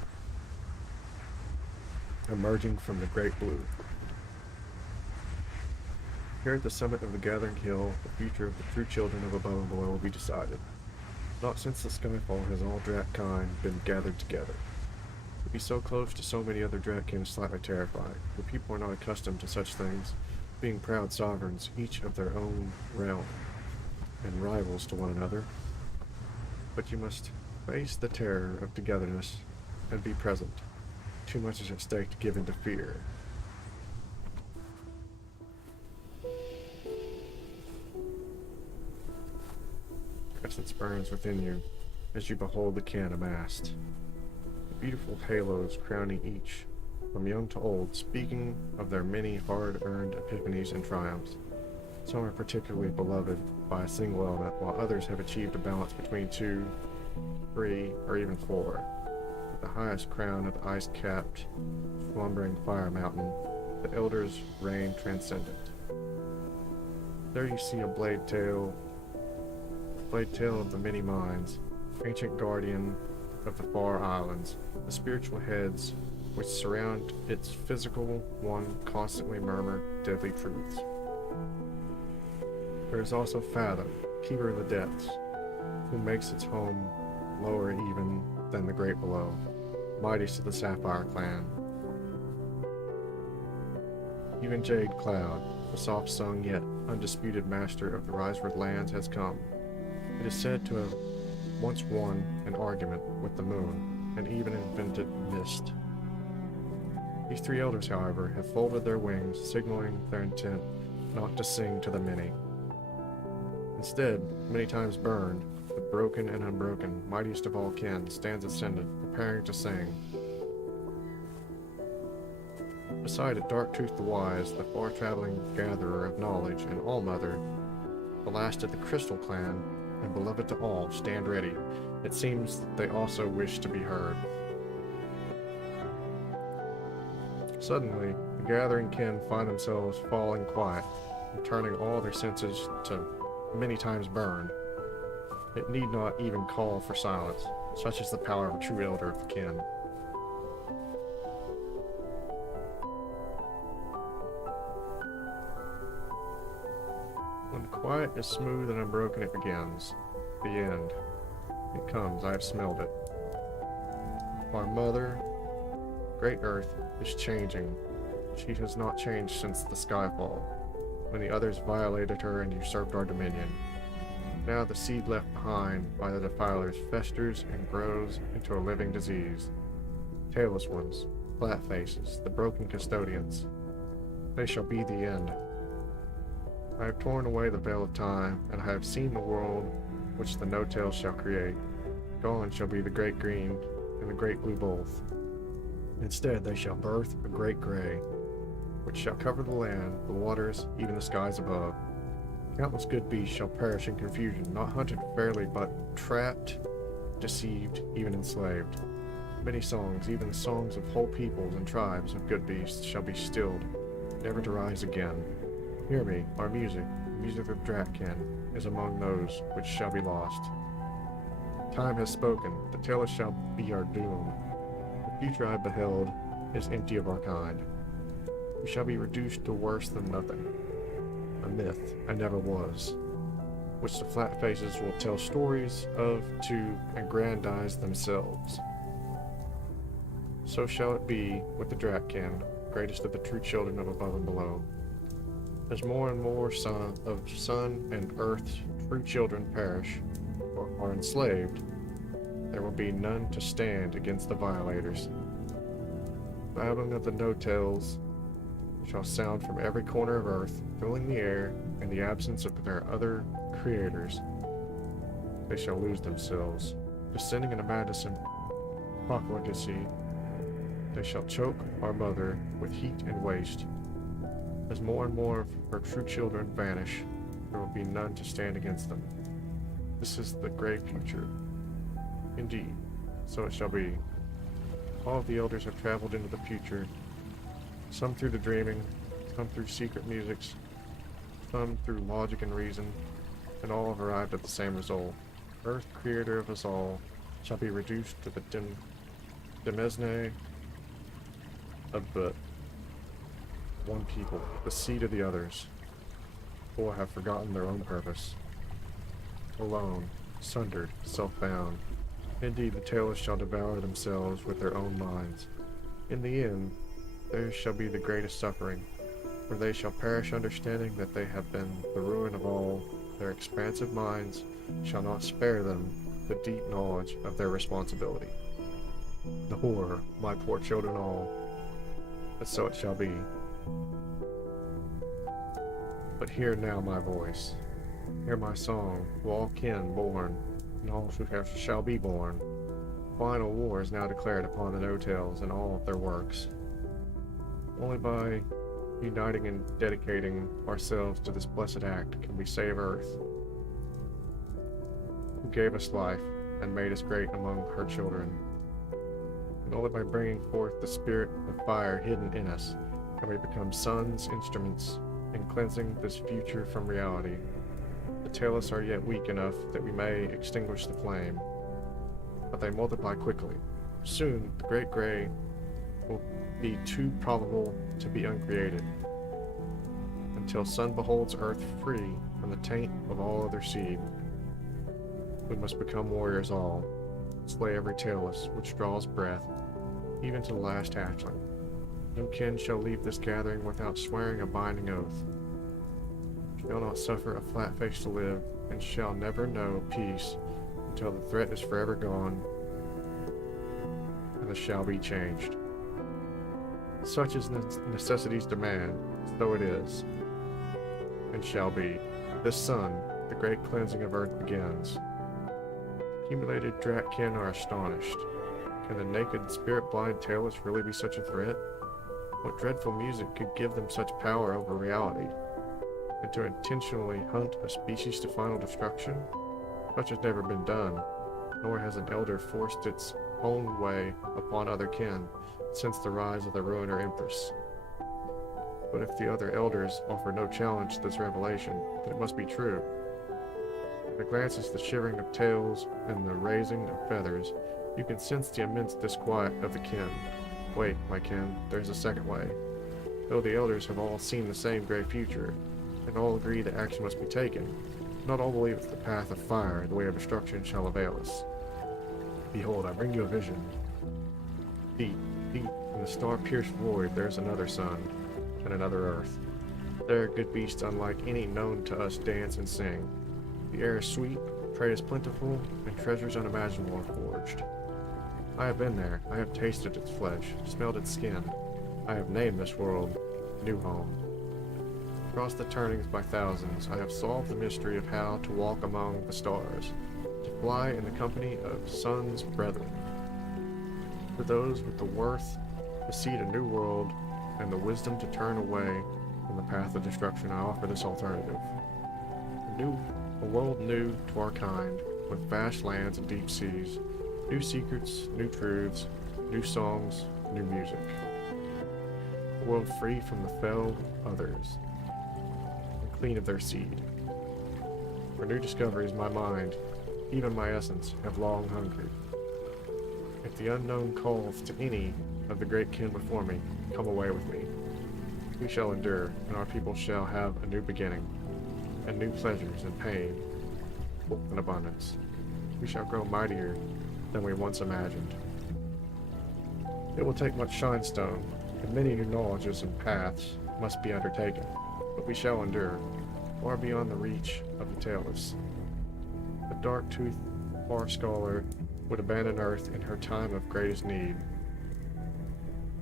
emerging from the Great Blue. Here at the summit of the gathering hill, the future of the true children of above and below will be decided. Not since the skyfall has all Dratkind been gathered together. To be so close to so many other Dratkin is slightly terrifying, for people are not accustomed to such things, being proud sovereigns, each of their own realm, and rivals to one another. But you must face the terror of togetherness and be present. Too much is at stake to give in to fear. Essence burns within you as you behold the kin amassed. The beautiful halos crowning each, from young to old, speaking of their many hard-earned epiphanies and triumphs. Some are particularly beloved by a single element, while others have achieved a balance between 2, 3, or even 4. At the highest crown of the ice-capped, slumbering fire mountain, the elders reign transcendent. There you see a blade tail of the many minds, ancient guardian of the far islands, the spiritual heads which surround its physical one constantly murmur deadly truths. There is also Fathom, keeper of the depths, who makes its home lower even than the great below, mightiest of the Sapphire clan. Even Jade Cloud, the soft-sung yet undisputed master of the Riseward lands, has come. It is said to have once won an argument with the moon, and even invented mist. These 3 elders, however, have folded their wings, signaling their intent not to sing to the many. Instead, many times burned, the broken and unbroken, mightiest of all kin, stands ascended, preparing to sing. Beside it, Darktooth the Wise, the far-traveling gatherer of knowledge, and Allmother, the last of the Crystal clan, and beloved to all, stand ready. It seems that they also wish to be heard. Suddenly, the gathering kin find themselves falling quiet, and turning all their senses to many times burned. It need not even call for silence, such is the power of a true elder of the kin. When the quiet is smooth and unbroken, it begins. The end. It comes, I have smelled it. Our mother, Great Earth, is changing. She has not changed since the skyfall, when the others violated her and usurped our dominion. Now the seed left behind by the defilers festers and grows into a living disease. Tailless ones, flat faces, the broken custodians. They shall be the end. I have torn away the veil of time, and I have seen the world which the no-tail shall create. Gone shall be the great green and the great blue both. Instead they shall birth a great gray, which shall cover the land, the waters, even the skies above. Countless good beasts shall perish in confusion, not hunted fairly, but trapped, deceived, even enslaved. Many songs, even the songs of whole peoples and tribes of good beasts, shall be stilled, never to rise again. Hear me, our music, the music of Dratkin, is among those which shall be lost. Time has spoken, the tailless shall be our doom. The future I beheld is empty of our kind. We shall be reduced to worse than nothing. A myth I never was, which the flat faces will tell stories of to aggrandize themselves. So shall it be with the Dratkin, greatest of the true children of above and below. As more and more sun and earth's true children perish or are enslaved, there will be none to stand against the violators. babbling of the no-tails shall sound from every corner of earth, filling the air. In the absence of their other creators, they shall lose themselves. Descending into madness and profligacy, they shall choke our mother with heat and waste. As more and more of her true children vanish, there will be none to stand against them. This is the great future. Indeed, so it shall be. All of the elders have traveled into the future, some through the dreaming, some through secret musics, some through logic and reason, and all have arrived at the same result. Earth, creator of us all, shall be reduced to the demesne of but one people, the seed of the others, or have forgotten their own purpose. Alone, sundered, self-bound, indeed the tailors shall devour themselves with their own minds. In the end, theirs shall be the greatest suffering, for they shall perish understanding that they have been the ruin of all. Their expansive minds shall not spare them the deep knowledge of their responsibility. The horror, my poor children all, but so it shall be. But hear now my voice, hear my song, to all kin born, and all who shall be born. Final war is now declared upon the no-tails and all of their works. Only by uniting and dedicating ourselves to this blessed act can we save Earth, who gave us life and made us great among her children. And only by bringing forth the spirit of fire hidden in us can we become sons, instruments in cleansing this future from reality. The tailors are yet weak enough that we may extinguish the flame, but they multiply quickly. Soon the Great Grey will be too probable to be uncreated. Until sun beholds Earth free from the taint of all other seed, we must become warriors all, slay every tailless which draws breath, even to the last hatchling. No kin shall leave this gathering without swearing a binding oath. Shall not suffer a flat face to live, and shall never know peace until the threat is forever gone, and the shall be changed. Such as necessity's demand, so it is, and shall be. This sun, the great cleansing of earth begins. Accumulated Dratkin are astonished. Can the naked, spirit-blind tailors really be such a threat? What dreadful music could give them such power over reality? And to intentionally hunt a species to final destruction? Such has never been done, nor has an elder forced its own way upon other kin since the rise of the ruiner empress. But if the other elders offer no challenge to this revelation, then it must be true. At a glance at the shivering of tails and the raising of feathers, you can sense the immense disquiet of the kin. Wait, my kin, there's a second way. Though the elders have all seen the same great future, and all agree that action must be taken, not all believe that the path of fire and the way of destruction shall avail us. Behold, I bring you a vision. Deep, deep in the star-pierced void there is another sun, and another earth. There good beasts unlike any known to us dance and sing. The air is sweet, trade is plentiful, and treasures unimaginable are forged. I have been there, I have tasted its flesh, smelled its skin. I have named this world New Home. Across the turnings by thousands, I have solved the mystery of how to walk among the stars, to fly in the company of sons' brethren. For those with the worth to seed a new world and the wisdom to turn away from the path of destruction, I offer this alternative. A world new to our kind, with vast lands and deep seas, new secrets, new truths, new songs, new music. A world free from the fell others, and clean of their seed. For new discoveries my mind, even my essence, have long hungered. If the unknown calls to any of the great kin before me, come away with me. We shall endure, and our people shall have a new beginning, and new pleasures and pain, hope and abundance. We shall grow mightier than we once imagined. It will take much shinestone, and many new knowledges and paths must be undertaken, but we shall endure, far beyond the reach of the tailless. The dark-toothed far scholar would abandon Earth in her time of greatest need.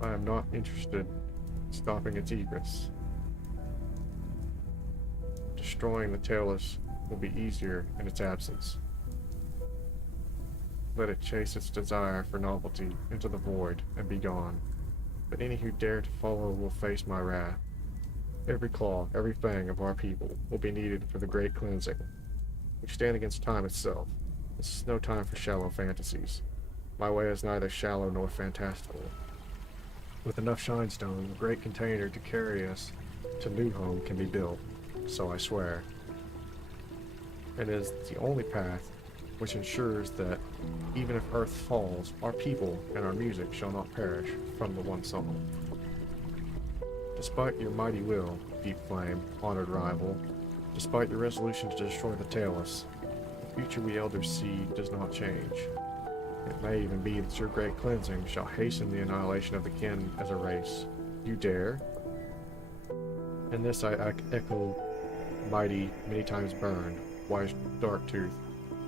I am not interested in stopping its egress. Destroying the tailless will be easier in its absence. Let it chase its desire for novelty into the void and be gone. But any who dare to follow will face my wrath. Every claw, every fang of our people will be needed for the great cleansing. We stand against time itself. This is no time for shallow fantasies. My way is neither shallow nor fantastical. With enough shinestone, a great container to carry us to New Home can be built, so I swear. It is the only path which ensures that, even if Earth falls, our people and our music shall not perish from the one song. Despite your mighty will, Deep Flame, honored rival, despite your resolution to destroy the tailless, the future we elders see does not change. It may even be that your great cleansing shall hasten the annihilation of the kin as a race. You dare? In this I echo mighty, many times burned, wise Darktooth.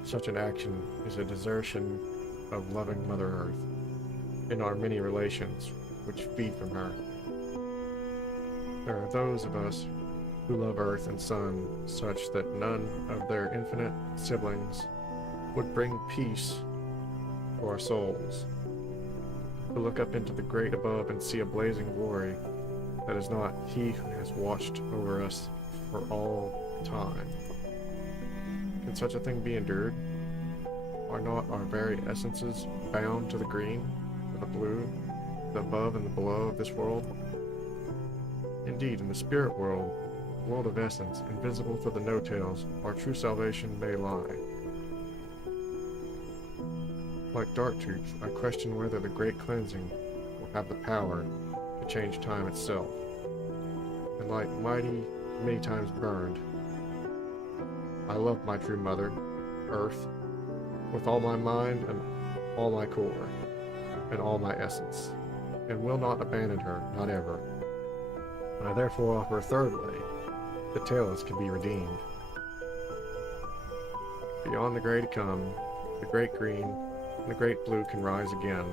Such an action is a desertion of loving Mother Earth, in our many relations which feed from her. There are those of us who love Earth and Sun such that none of their infinite siblings would bring peace to our souls. To look up into the great above and see a blazing glory that is not He who has watched over us for all time. Can such a thing be endured? Are not our very essences bound to the green, to the blue, the above and the below of this world? Indeed, in the spirit world, world of essence, invisible to the no-tails, our true salvation may lie. Like Darktooth, I question whether the great cleansing will have the power to change time itself. And like mighty, many times burned, I love my true mother, Earth, with all my mind and all my core, and all my essence, and will not abandon her, not ever. And I therefore offer a third way. The tailless can be redeemed. Beyond the gray to come, the great green and the great blue can rise again.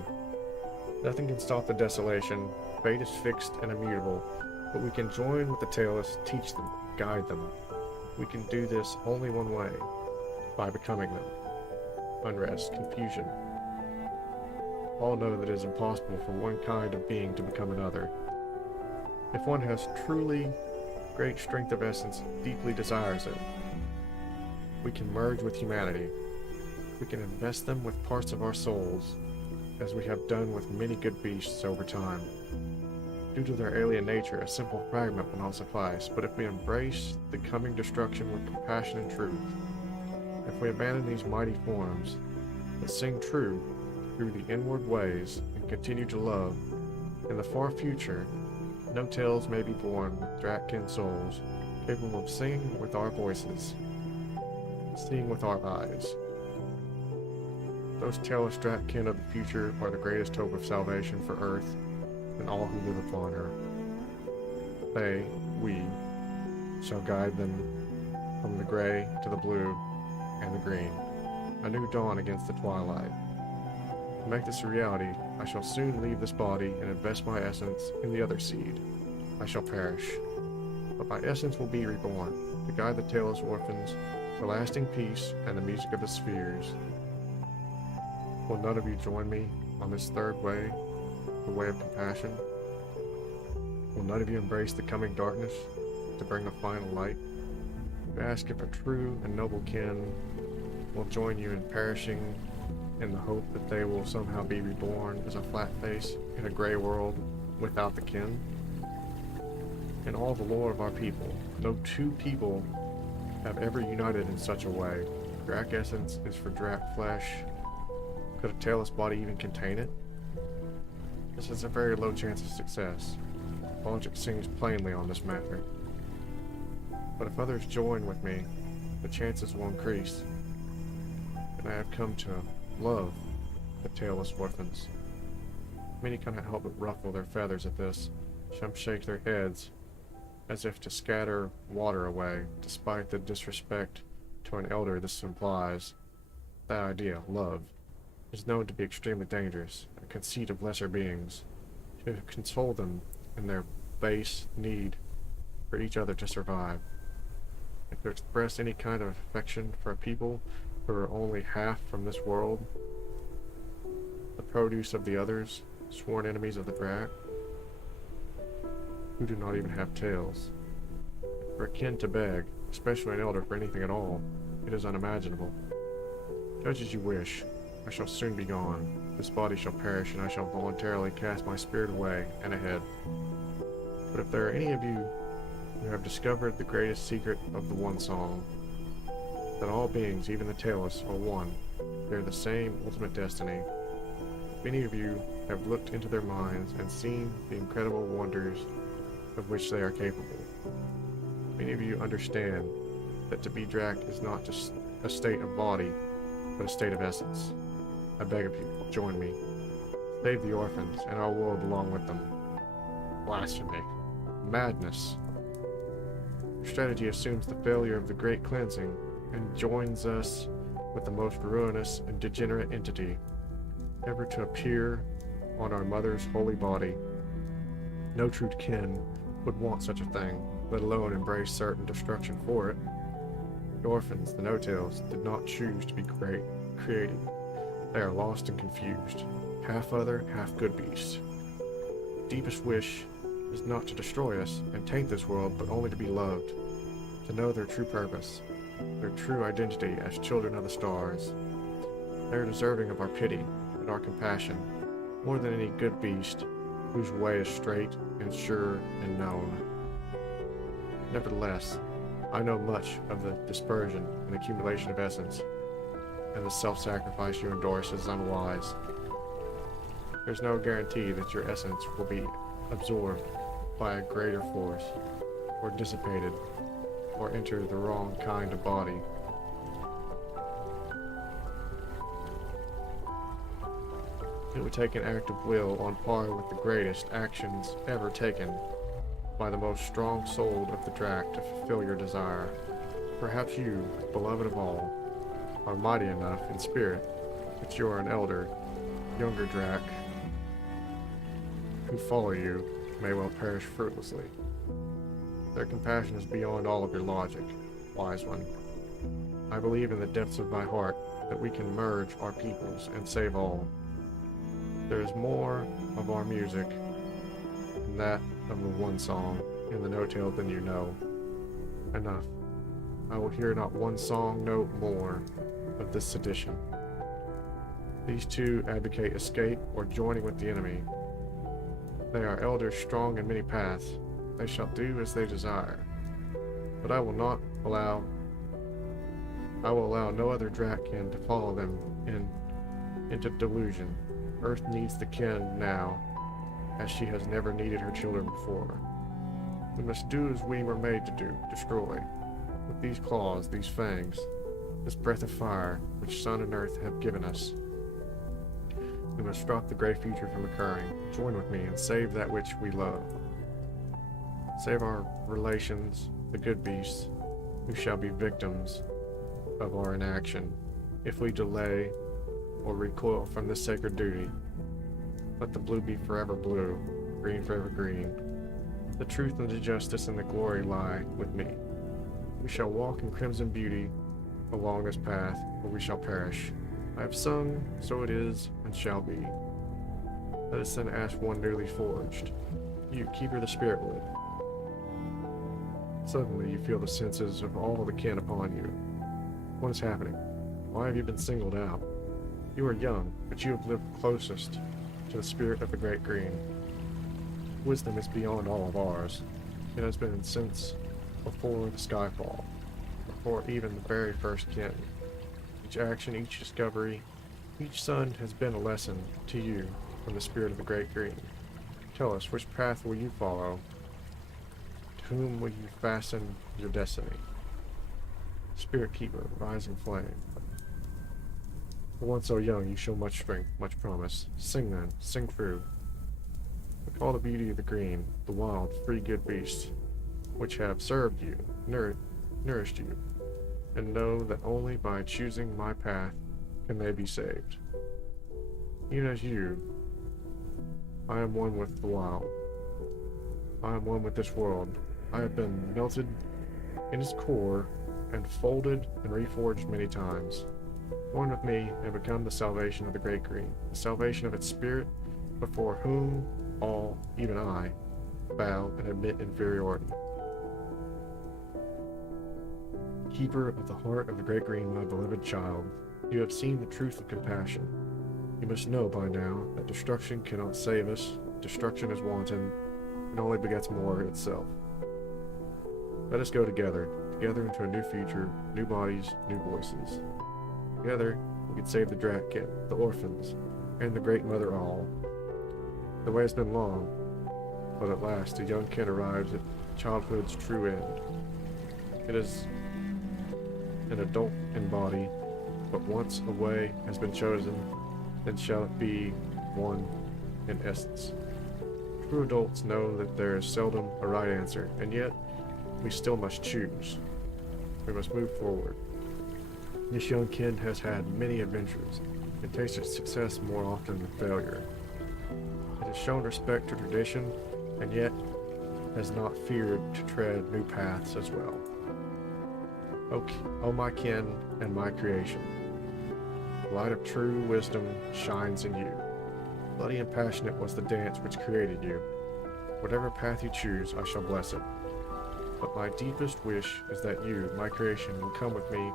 Nothing can stop the desolation. Fate is fixed and immutable, but we can join with the tailless, teach them, guide them. We can do this only one way, by becoming them. Unrest, confusion. All know that it is impossible for one kind of being to become another. If one has truly great strength of essence, deeply desires it, we can merge with humanity. We can invest them with parts of our souls, as we have done with many good beasts over time. Due to their alien nature, a simple fragment will not suffice, but if we embrace the coming destruction with compassion and truth, if we abandon these mighty forms, but sing true through the inward ways and continue to love, in the far future, no tales may be born with Dratkin souls, capable of singing with our voices, seeing with our eyes. Those tailless Dratkin of the future are the greatest hope of salvation for Earth and all who live upon her. They, we, shall guide them from the gray to the blue and the green, a new dawn against the twilight. To make this a reality, I shall soon leave this body and invest my essence in the other seed. I shall perish, but my essence will be reborn, to guide the tailless orphans to lasting peace and the music of the spheres. Will none of you join me on this third way, the way of compassion? Will none of you embrace the coming darkness to bring a final light? You ask if a true and noble kin will join you in perishing in the hope that they will somehow be reborn as a flat face in a gray world without the kin? In all the lore of our people, no two people have ever united in such a way. Drak essence is for Drak flesh. Could a tailless body even contain it? This has a very low chance of success. Logic sings plainly on this matter. But if others join with me, the chances will increase. And I have come to love the tailless orphans. Many cannot help but ruffle their feathers at this. Some shake their heads, as if to scatter water away, despite the disrespect to an elder this implies. That idea, love, is known to be extremely dangerous, a conceit of lesser beings. to console them in their base need for each other to survive, and to express any kind of affection for a people who are only half from this world, the produce of the others, sworn enemies of the Brak, who do not even have tails. For a kin to beg, especially an elder, for anything at all, it is unimaginable. Judge as you wish. I shall soon be gone. This body shall perish, and I shall voluntarily cast my spirit away and ahead. But if there are any of you who have discovered the greatest secret of the One Song, that all beings, even the tailless, are one, bear the same ultimate destiny, if any of you have looked into their minds and seen the incredible wonders of which they are capable, if any of you understand that to be Drak is not just a state of body, but a state of essence, I beg of you, join me. Save the orphans, and our world along with them. Blasphemy. Madness. Your strategy assumes the failure of the Great Cleansing, and joins us with the most ruinous and degenerate entity ever to appear on our mother's holy body. No true kin would want such a thing, let alone embrace certain destruction for it. The orphans, the no-tails, did not choose to be created. They are lost and confused, half other, half good beasts. Deepest wish is not to destroy us and taint this world, but only to be loved, to know their true purpose, their true identity as children of the stars. They are deserving of our pity and our compassion, more than any good beast whose way is straight and sure and known. Nevertheless, I know much of the dispersion and accumulation of essence, and the self-sacrifice you endorse is unwise. There's no guarantee that your essence will be absorbed by a greater force, or dissipated, or enter the wrong kind of body. It would take an act of will on par with the greatest actions ever taken by the most strong-souled of the Drak to fulfill your desire. Perhaps you, beloved of all, are mighty enough in spirit that you are an elder, younger Drak, who follow you may well perish fruitlessly. Their compassion is beyond all of your logic, wise one. I believe in the depths of my heart that we can merge our peoples and save all. There is more of our music than that of the One Song in the no-tail than you know. Enough. I will hear not one song note more of this sedition. These two advocate escape or joining with the enemy. They are elders strong in many paths. They shall do as they desire. But I will allow no other Drakkin to follow them into delusion. Earth needs the kin now, as she has never needed her children before. We must do as we were made to do, destroy. With these claws, these fangs, this breath of fire which sun and earth have given us. We must stop the great future from occurring. Join with me and save that which we love. Save our relations, the good beasts, who shall be victims of our inaction if we delay or recoil from this sacred duty. Let the blue be forever blue, green forever green. The truth and the justice and the glory lie with me. We shall walk in crimson beauty along this path, or we shall perish. I have sung, so it is, and shall be. Let us then ask one newly forged. You, keeper of the spirit wood. Suddenly you feel the senses of all the kin upon you. What is happening? Why have you been singled out? You are young, but you have lived closest to the spirit of the Great Green. Wisdom is beyond all of ours. It has been since before the skyfall, before even the very first kin. Each action, each discovery, each sun has been a lesson to you from the spirit of the Great Green. Tell us, which path will you follow? To whom will you fasten your destiny? Spirit Keeper, rising flame. For one so young, you show much strength, much promise. Sing then, sing true. Recall the beauty of the green, the wild, free good beasts, which have served you, nourished you, and know that only by choosing my path can they be saved. Even as you, I am one with the wild. I am one with this world. I have been melted in its core and folded and reforged many times. One with me and become the salvation of the Great Green, the salvation of its spirit, before whom all, even I, bow and admit inferiority. Keeper of the heart of the Great Green, my beloved child, you have seen the truth of compassion. You must know by now that destruction cannot save us, destruction is wanton, and only begets more itself. Let us go together into a new future, new bodies, new voices. Together, we can save the Dratkin, the orphans, and the Great Mother all. The way has been long, but at last a young kid arrives at childhood's true end. It is an adult in body, but once a way has been chosen, then shall it be one in essence. True adults know that there is seldom a right answer, and yet we still must choose. We must move forward. This young kid has had many adventures and tasted success more often than failure. It has shown respect to tradition, and yet has not feared to tread new paths as well. O my kin and my creation, the light of true wisdom shines in you. Bloody and passionate was the dance which created you. Whatever path you choose, I shall bless it. But my deepest wish is that you, my creation, will come with me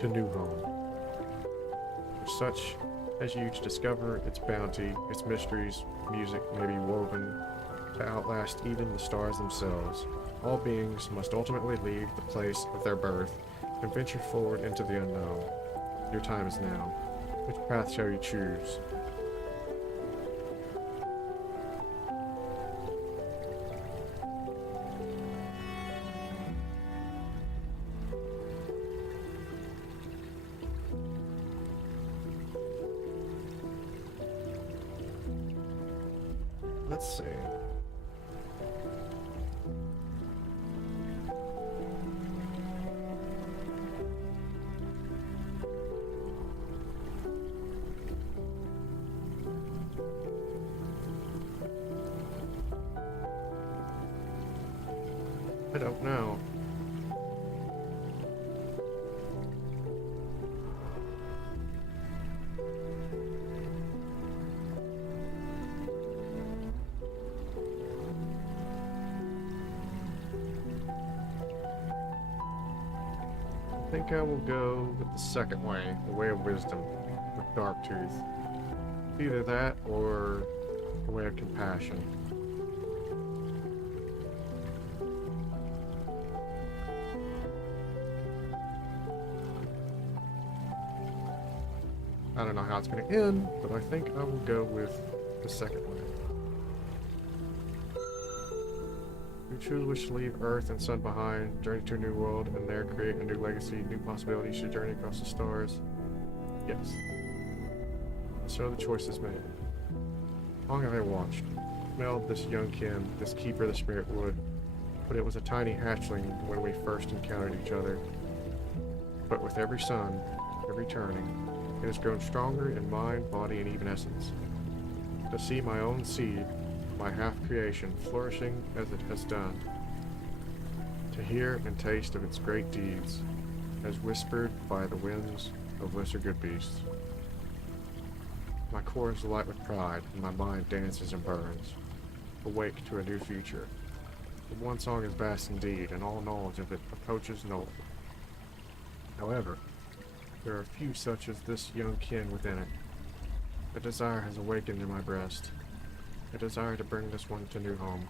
to new home. For such as you to discover its bounty, its mysteries, music may be woven to outlast even the stars themselves. All beings must ultimately leave the place of their birth and venture forward into the unknown. Your time is now. Which path shall you choose? Let's see. I don't know. I think I will go with the second way, the way of wisdom, with Darktooth. Either that or the way of compassion. I don't know how it's going to end, but I think I will go with the second way. We truly wish to leave Earth and Sun behind, journey to a new world, and there create a new legacy, new possibilities to journey across the stars. Yes. So the choice is made. How long have I watched? Smelled this young kin, this keeper of the spirit wood, but it was a tiny hatchling when we first encountered each other. But with every sun, every turning, it has grown stronger in mind, body, and even essence. To see my own seed, my half-creation, flourishing as it has done. To hear and taste of its great deeds, as whispered by the winds of lesser good beasts. My core is alight with pride, and my mind dances and burns, awake to a new future. The one song is vast indeed, and all knowledge of it approaches nullity. However, there are few such as this young kin within it. A desire has awakened in my breast, a desire to bring this one to new home.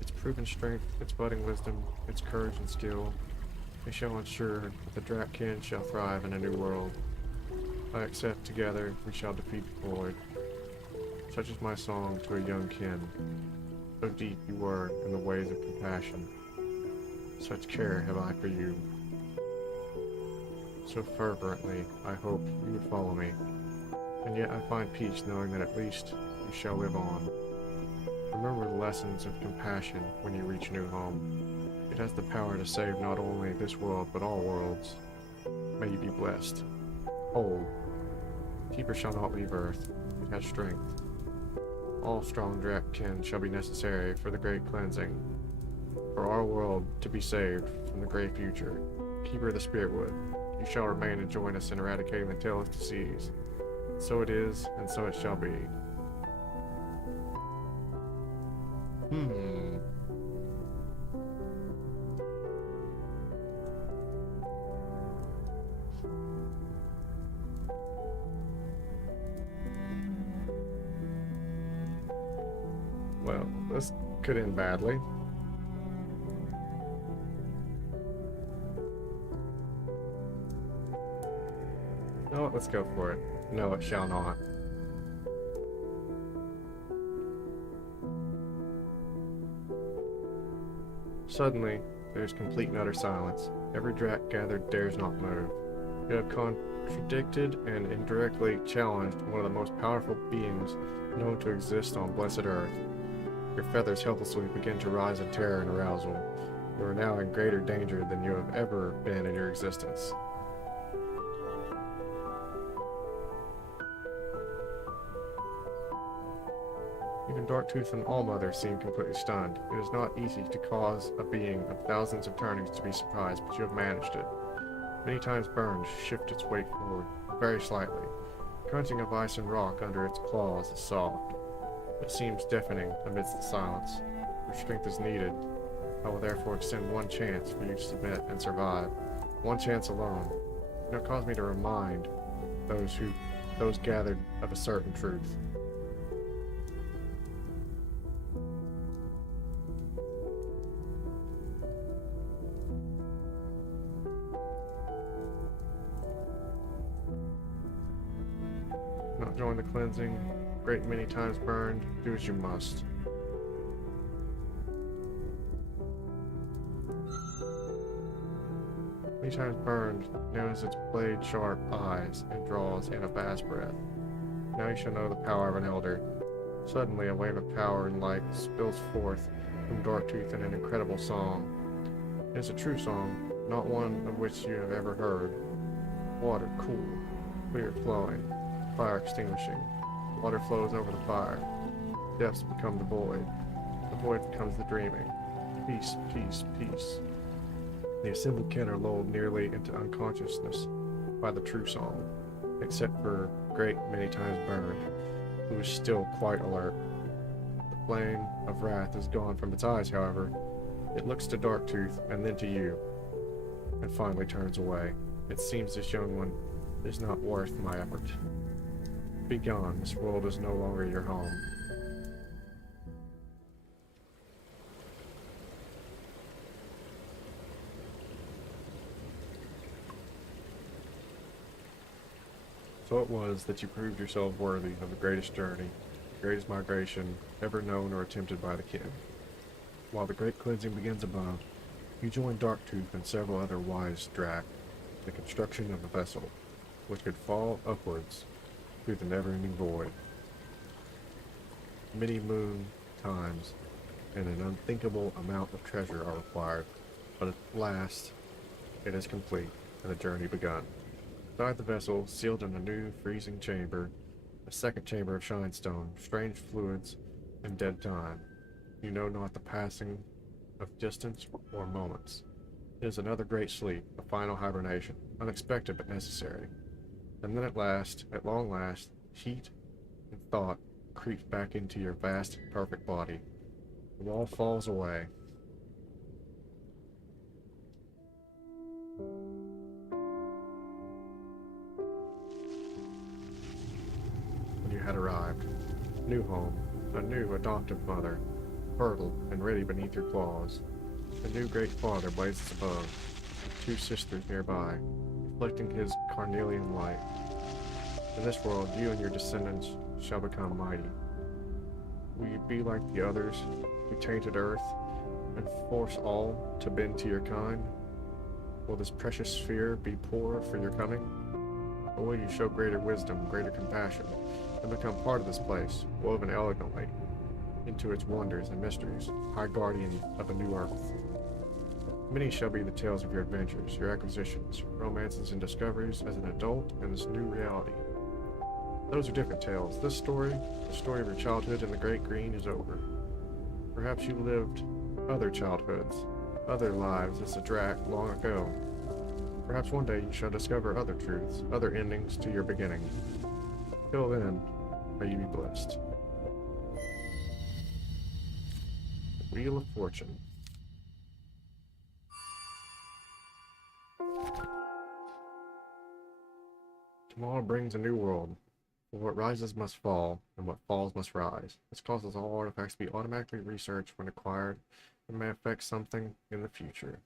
Its proven strength, its budding wisdom, its courage and skill, they shall ensure that the Dratkin shall thrive in a new world. I accept together we shall defeat the void. Such is my song to a young kin. So deep you were in the ways of compassion. Such care have I for you. So fervently I hope you would follow me. And yet I find peace knowing that at least you shall live on. Remember the lessons of compassion when you reach new home. It has the power to save not only this world but all worlds. May you be blessed. Hold. Keeper shall not leave earth. It has strength. all strong Drakkin shall be necessary for the great cleansing, for our world to be saved from the great future. Keeper of the Spiritwood, you shall remain and join us in eradicating the tailless disease. So it is, and so it shall be. Well, this could end badly. No, let's go for it. No, it shall not. Suddenly, there's complete and utter silence. Every Drak gathered dares not move. You have contradicted and indirectly challenged one of the most powerful beings known to exist on blessed earth. Your feathers helplessly begin to rise in terror and arousal. You are now in greater danger than you have ever been in your existence. Even Darktooth and Allmother seem completely stunned. It is not easy to cause a being of thousands of turnings to be surprised, but you have managed it. Many times burned, shift its weight forward, very slightly. Crunching of ice and rock under its claws is soft. It seems deafening amidst the silence. Your strength is needed. I will therefore extend one chance for you to submit and survive. One chance alone. Do not cause me to remind those gathered of a certain truth. Not join the cleansing. Great many times burned. Do as you must. Many times burned knows its blade-sharp eyes and draws in a vast breath. Now you shall know the power of an elder. Suddenly, a wave of power and light spills forth from Darktooth in an incredible song. It is a true song, not one of which you have ever heard. Water cool, clear flowing, fire extinguishing. Water flows over the fire. Depths become the void. The void becomes the dreaming. Peace, peace, peace. The assembled kin are lulled nearly into unconsciousness by the true song, except for great many times burned, who is still quite alert. The flame of wrath is gone from its eyes, however. It looks to Darktooth and then to you, and finally turns away. It seems this young one is not worth my effort. Be gone, this world is no longer your home. So it was that you proved yourself worthy of the greatest journey, the greatest migration ever known or attempted by the kin. While the great cleansing begins above, you join Darktooth and several other wise Drak in the construction of a vessel, which could fall upwards through the never-ending void. Many moon times and an unthinkable amount of treasure are required, but at last it is complete and the journey begun. Inside the vessel, sealed in a new freezing chamber, a second chamber of shinestone, strange fluids, and dead time. You know not the passing of distance or moments. It is another great sleep, a final hibernation, unexpected but necessary. And then at long last, heat and thought creeps back into your vast, perfect body. The wall falls away. When you had arrived, new home, a new adoptive mother, fertile and ready beneath your claws, a new great father blazes above, with two sisters nearby, reflecting his carnelian light. In this world, you and your descendants shall become mighty. Will you be like the others who tainted earth and force all to bend to your kind? Will this precious sphere be poor for your coming? Or will you show greater wisdom, greater compassion, and become part of this place, woven elegantly into its wonders and mysteries, high guardian of a new earth? Many shall be the tales of your adventures, your acquisitions, romances and discoveries as an adult in this new reality. Those are different tales. This story, the story of your childhood in the Great Green, is over. Perhaps you lived other childhoods, other lives as a Drac long ago. Perhaps one day you shall discover other truths, other endings to your beginning. Till then, may you be blessed. Wheel of Fortune. Tomorrow brings a new world. For what rises must fall, and what falls must rise. This causes all artifacts to be automatically researched when acquired and may affect something in the future.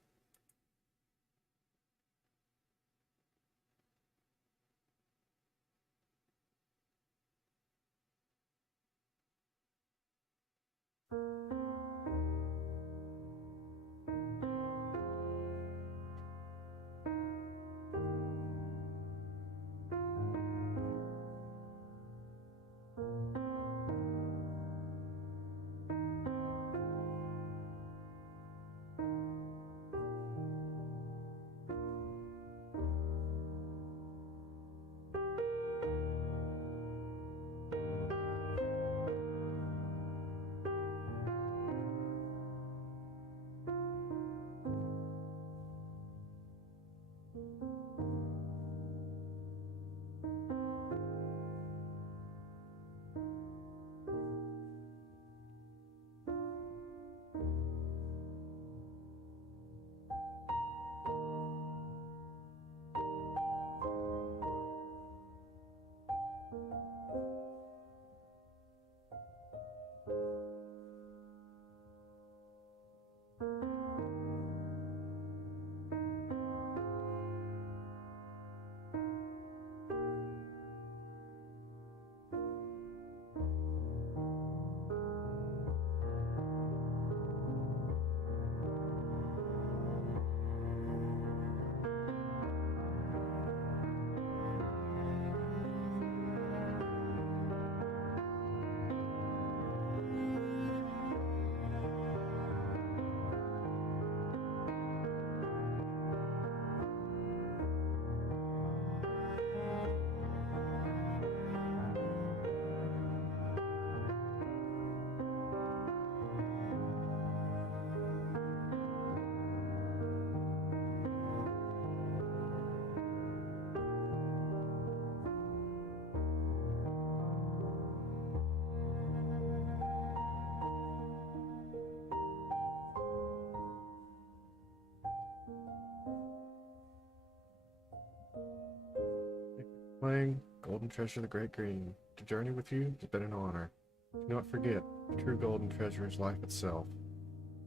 Playing Golden Treasure of the Great Green. To journey with you has been an honor. Do not forget, the true golden treasure is life itself,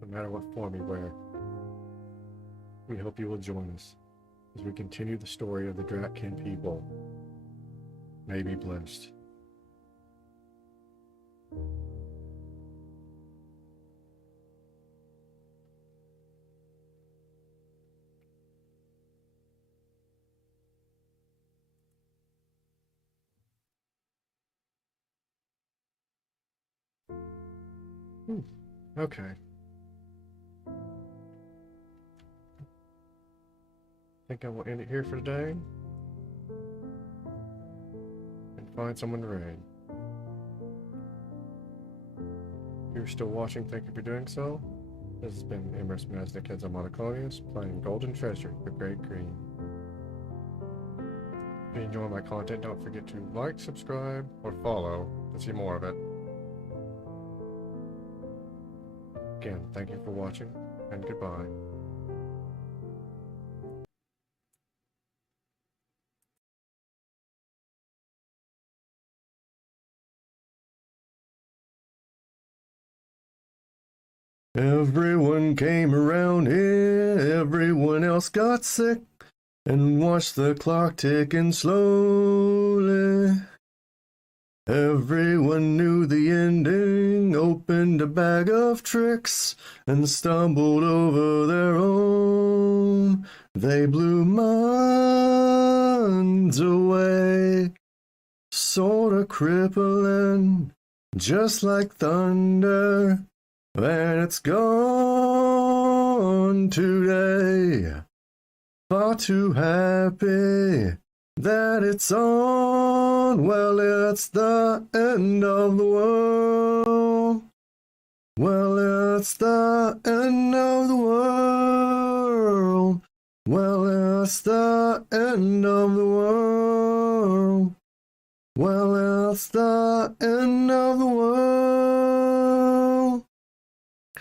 no matter what form you wear. We hope you will join us as we continue the story of the Dratkin people. May be blessed. Okay. Think I will end it here for today. And find someone to raid. If you're still watching, thank you for doing so. This has been Masnokinza playing Golden Treasure, the Great Green. If you enjoy my content, don't forget to like, subscribe, or follow to see more of it. Again, thank you for watching, and goodbye. Everyone came around here, everyone else got sick, and watched the clock ticking slowly. Everyone knew the ending, opened a bag of tricks, and stumbled over their own. They blew minds away, sorta crippling, just like thunder. And it's gone today, far too happy that it's on. Well, it's the end of the world. Well, it's the end of the world. Well, it's the end of the world. Well, it's the end of the world.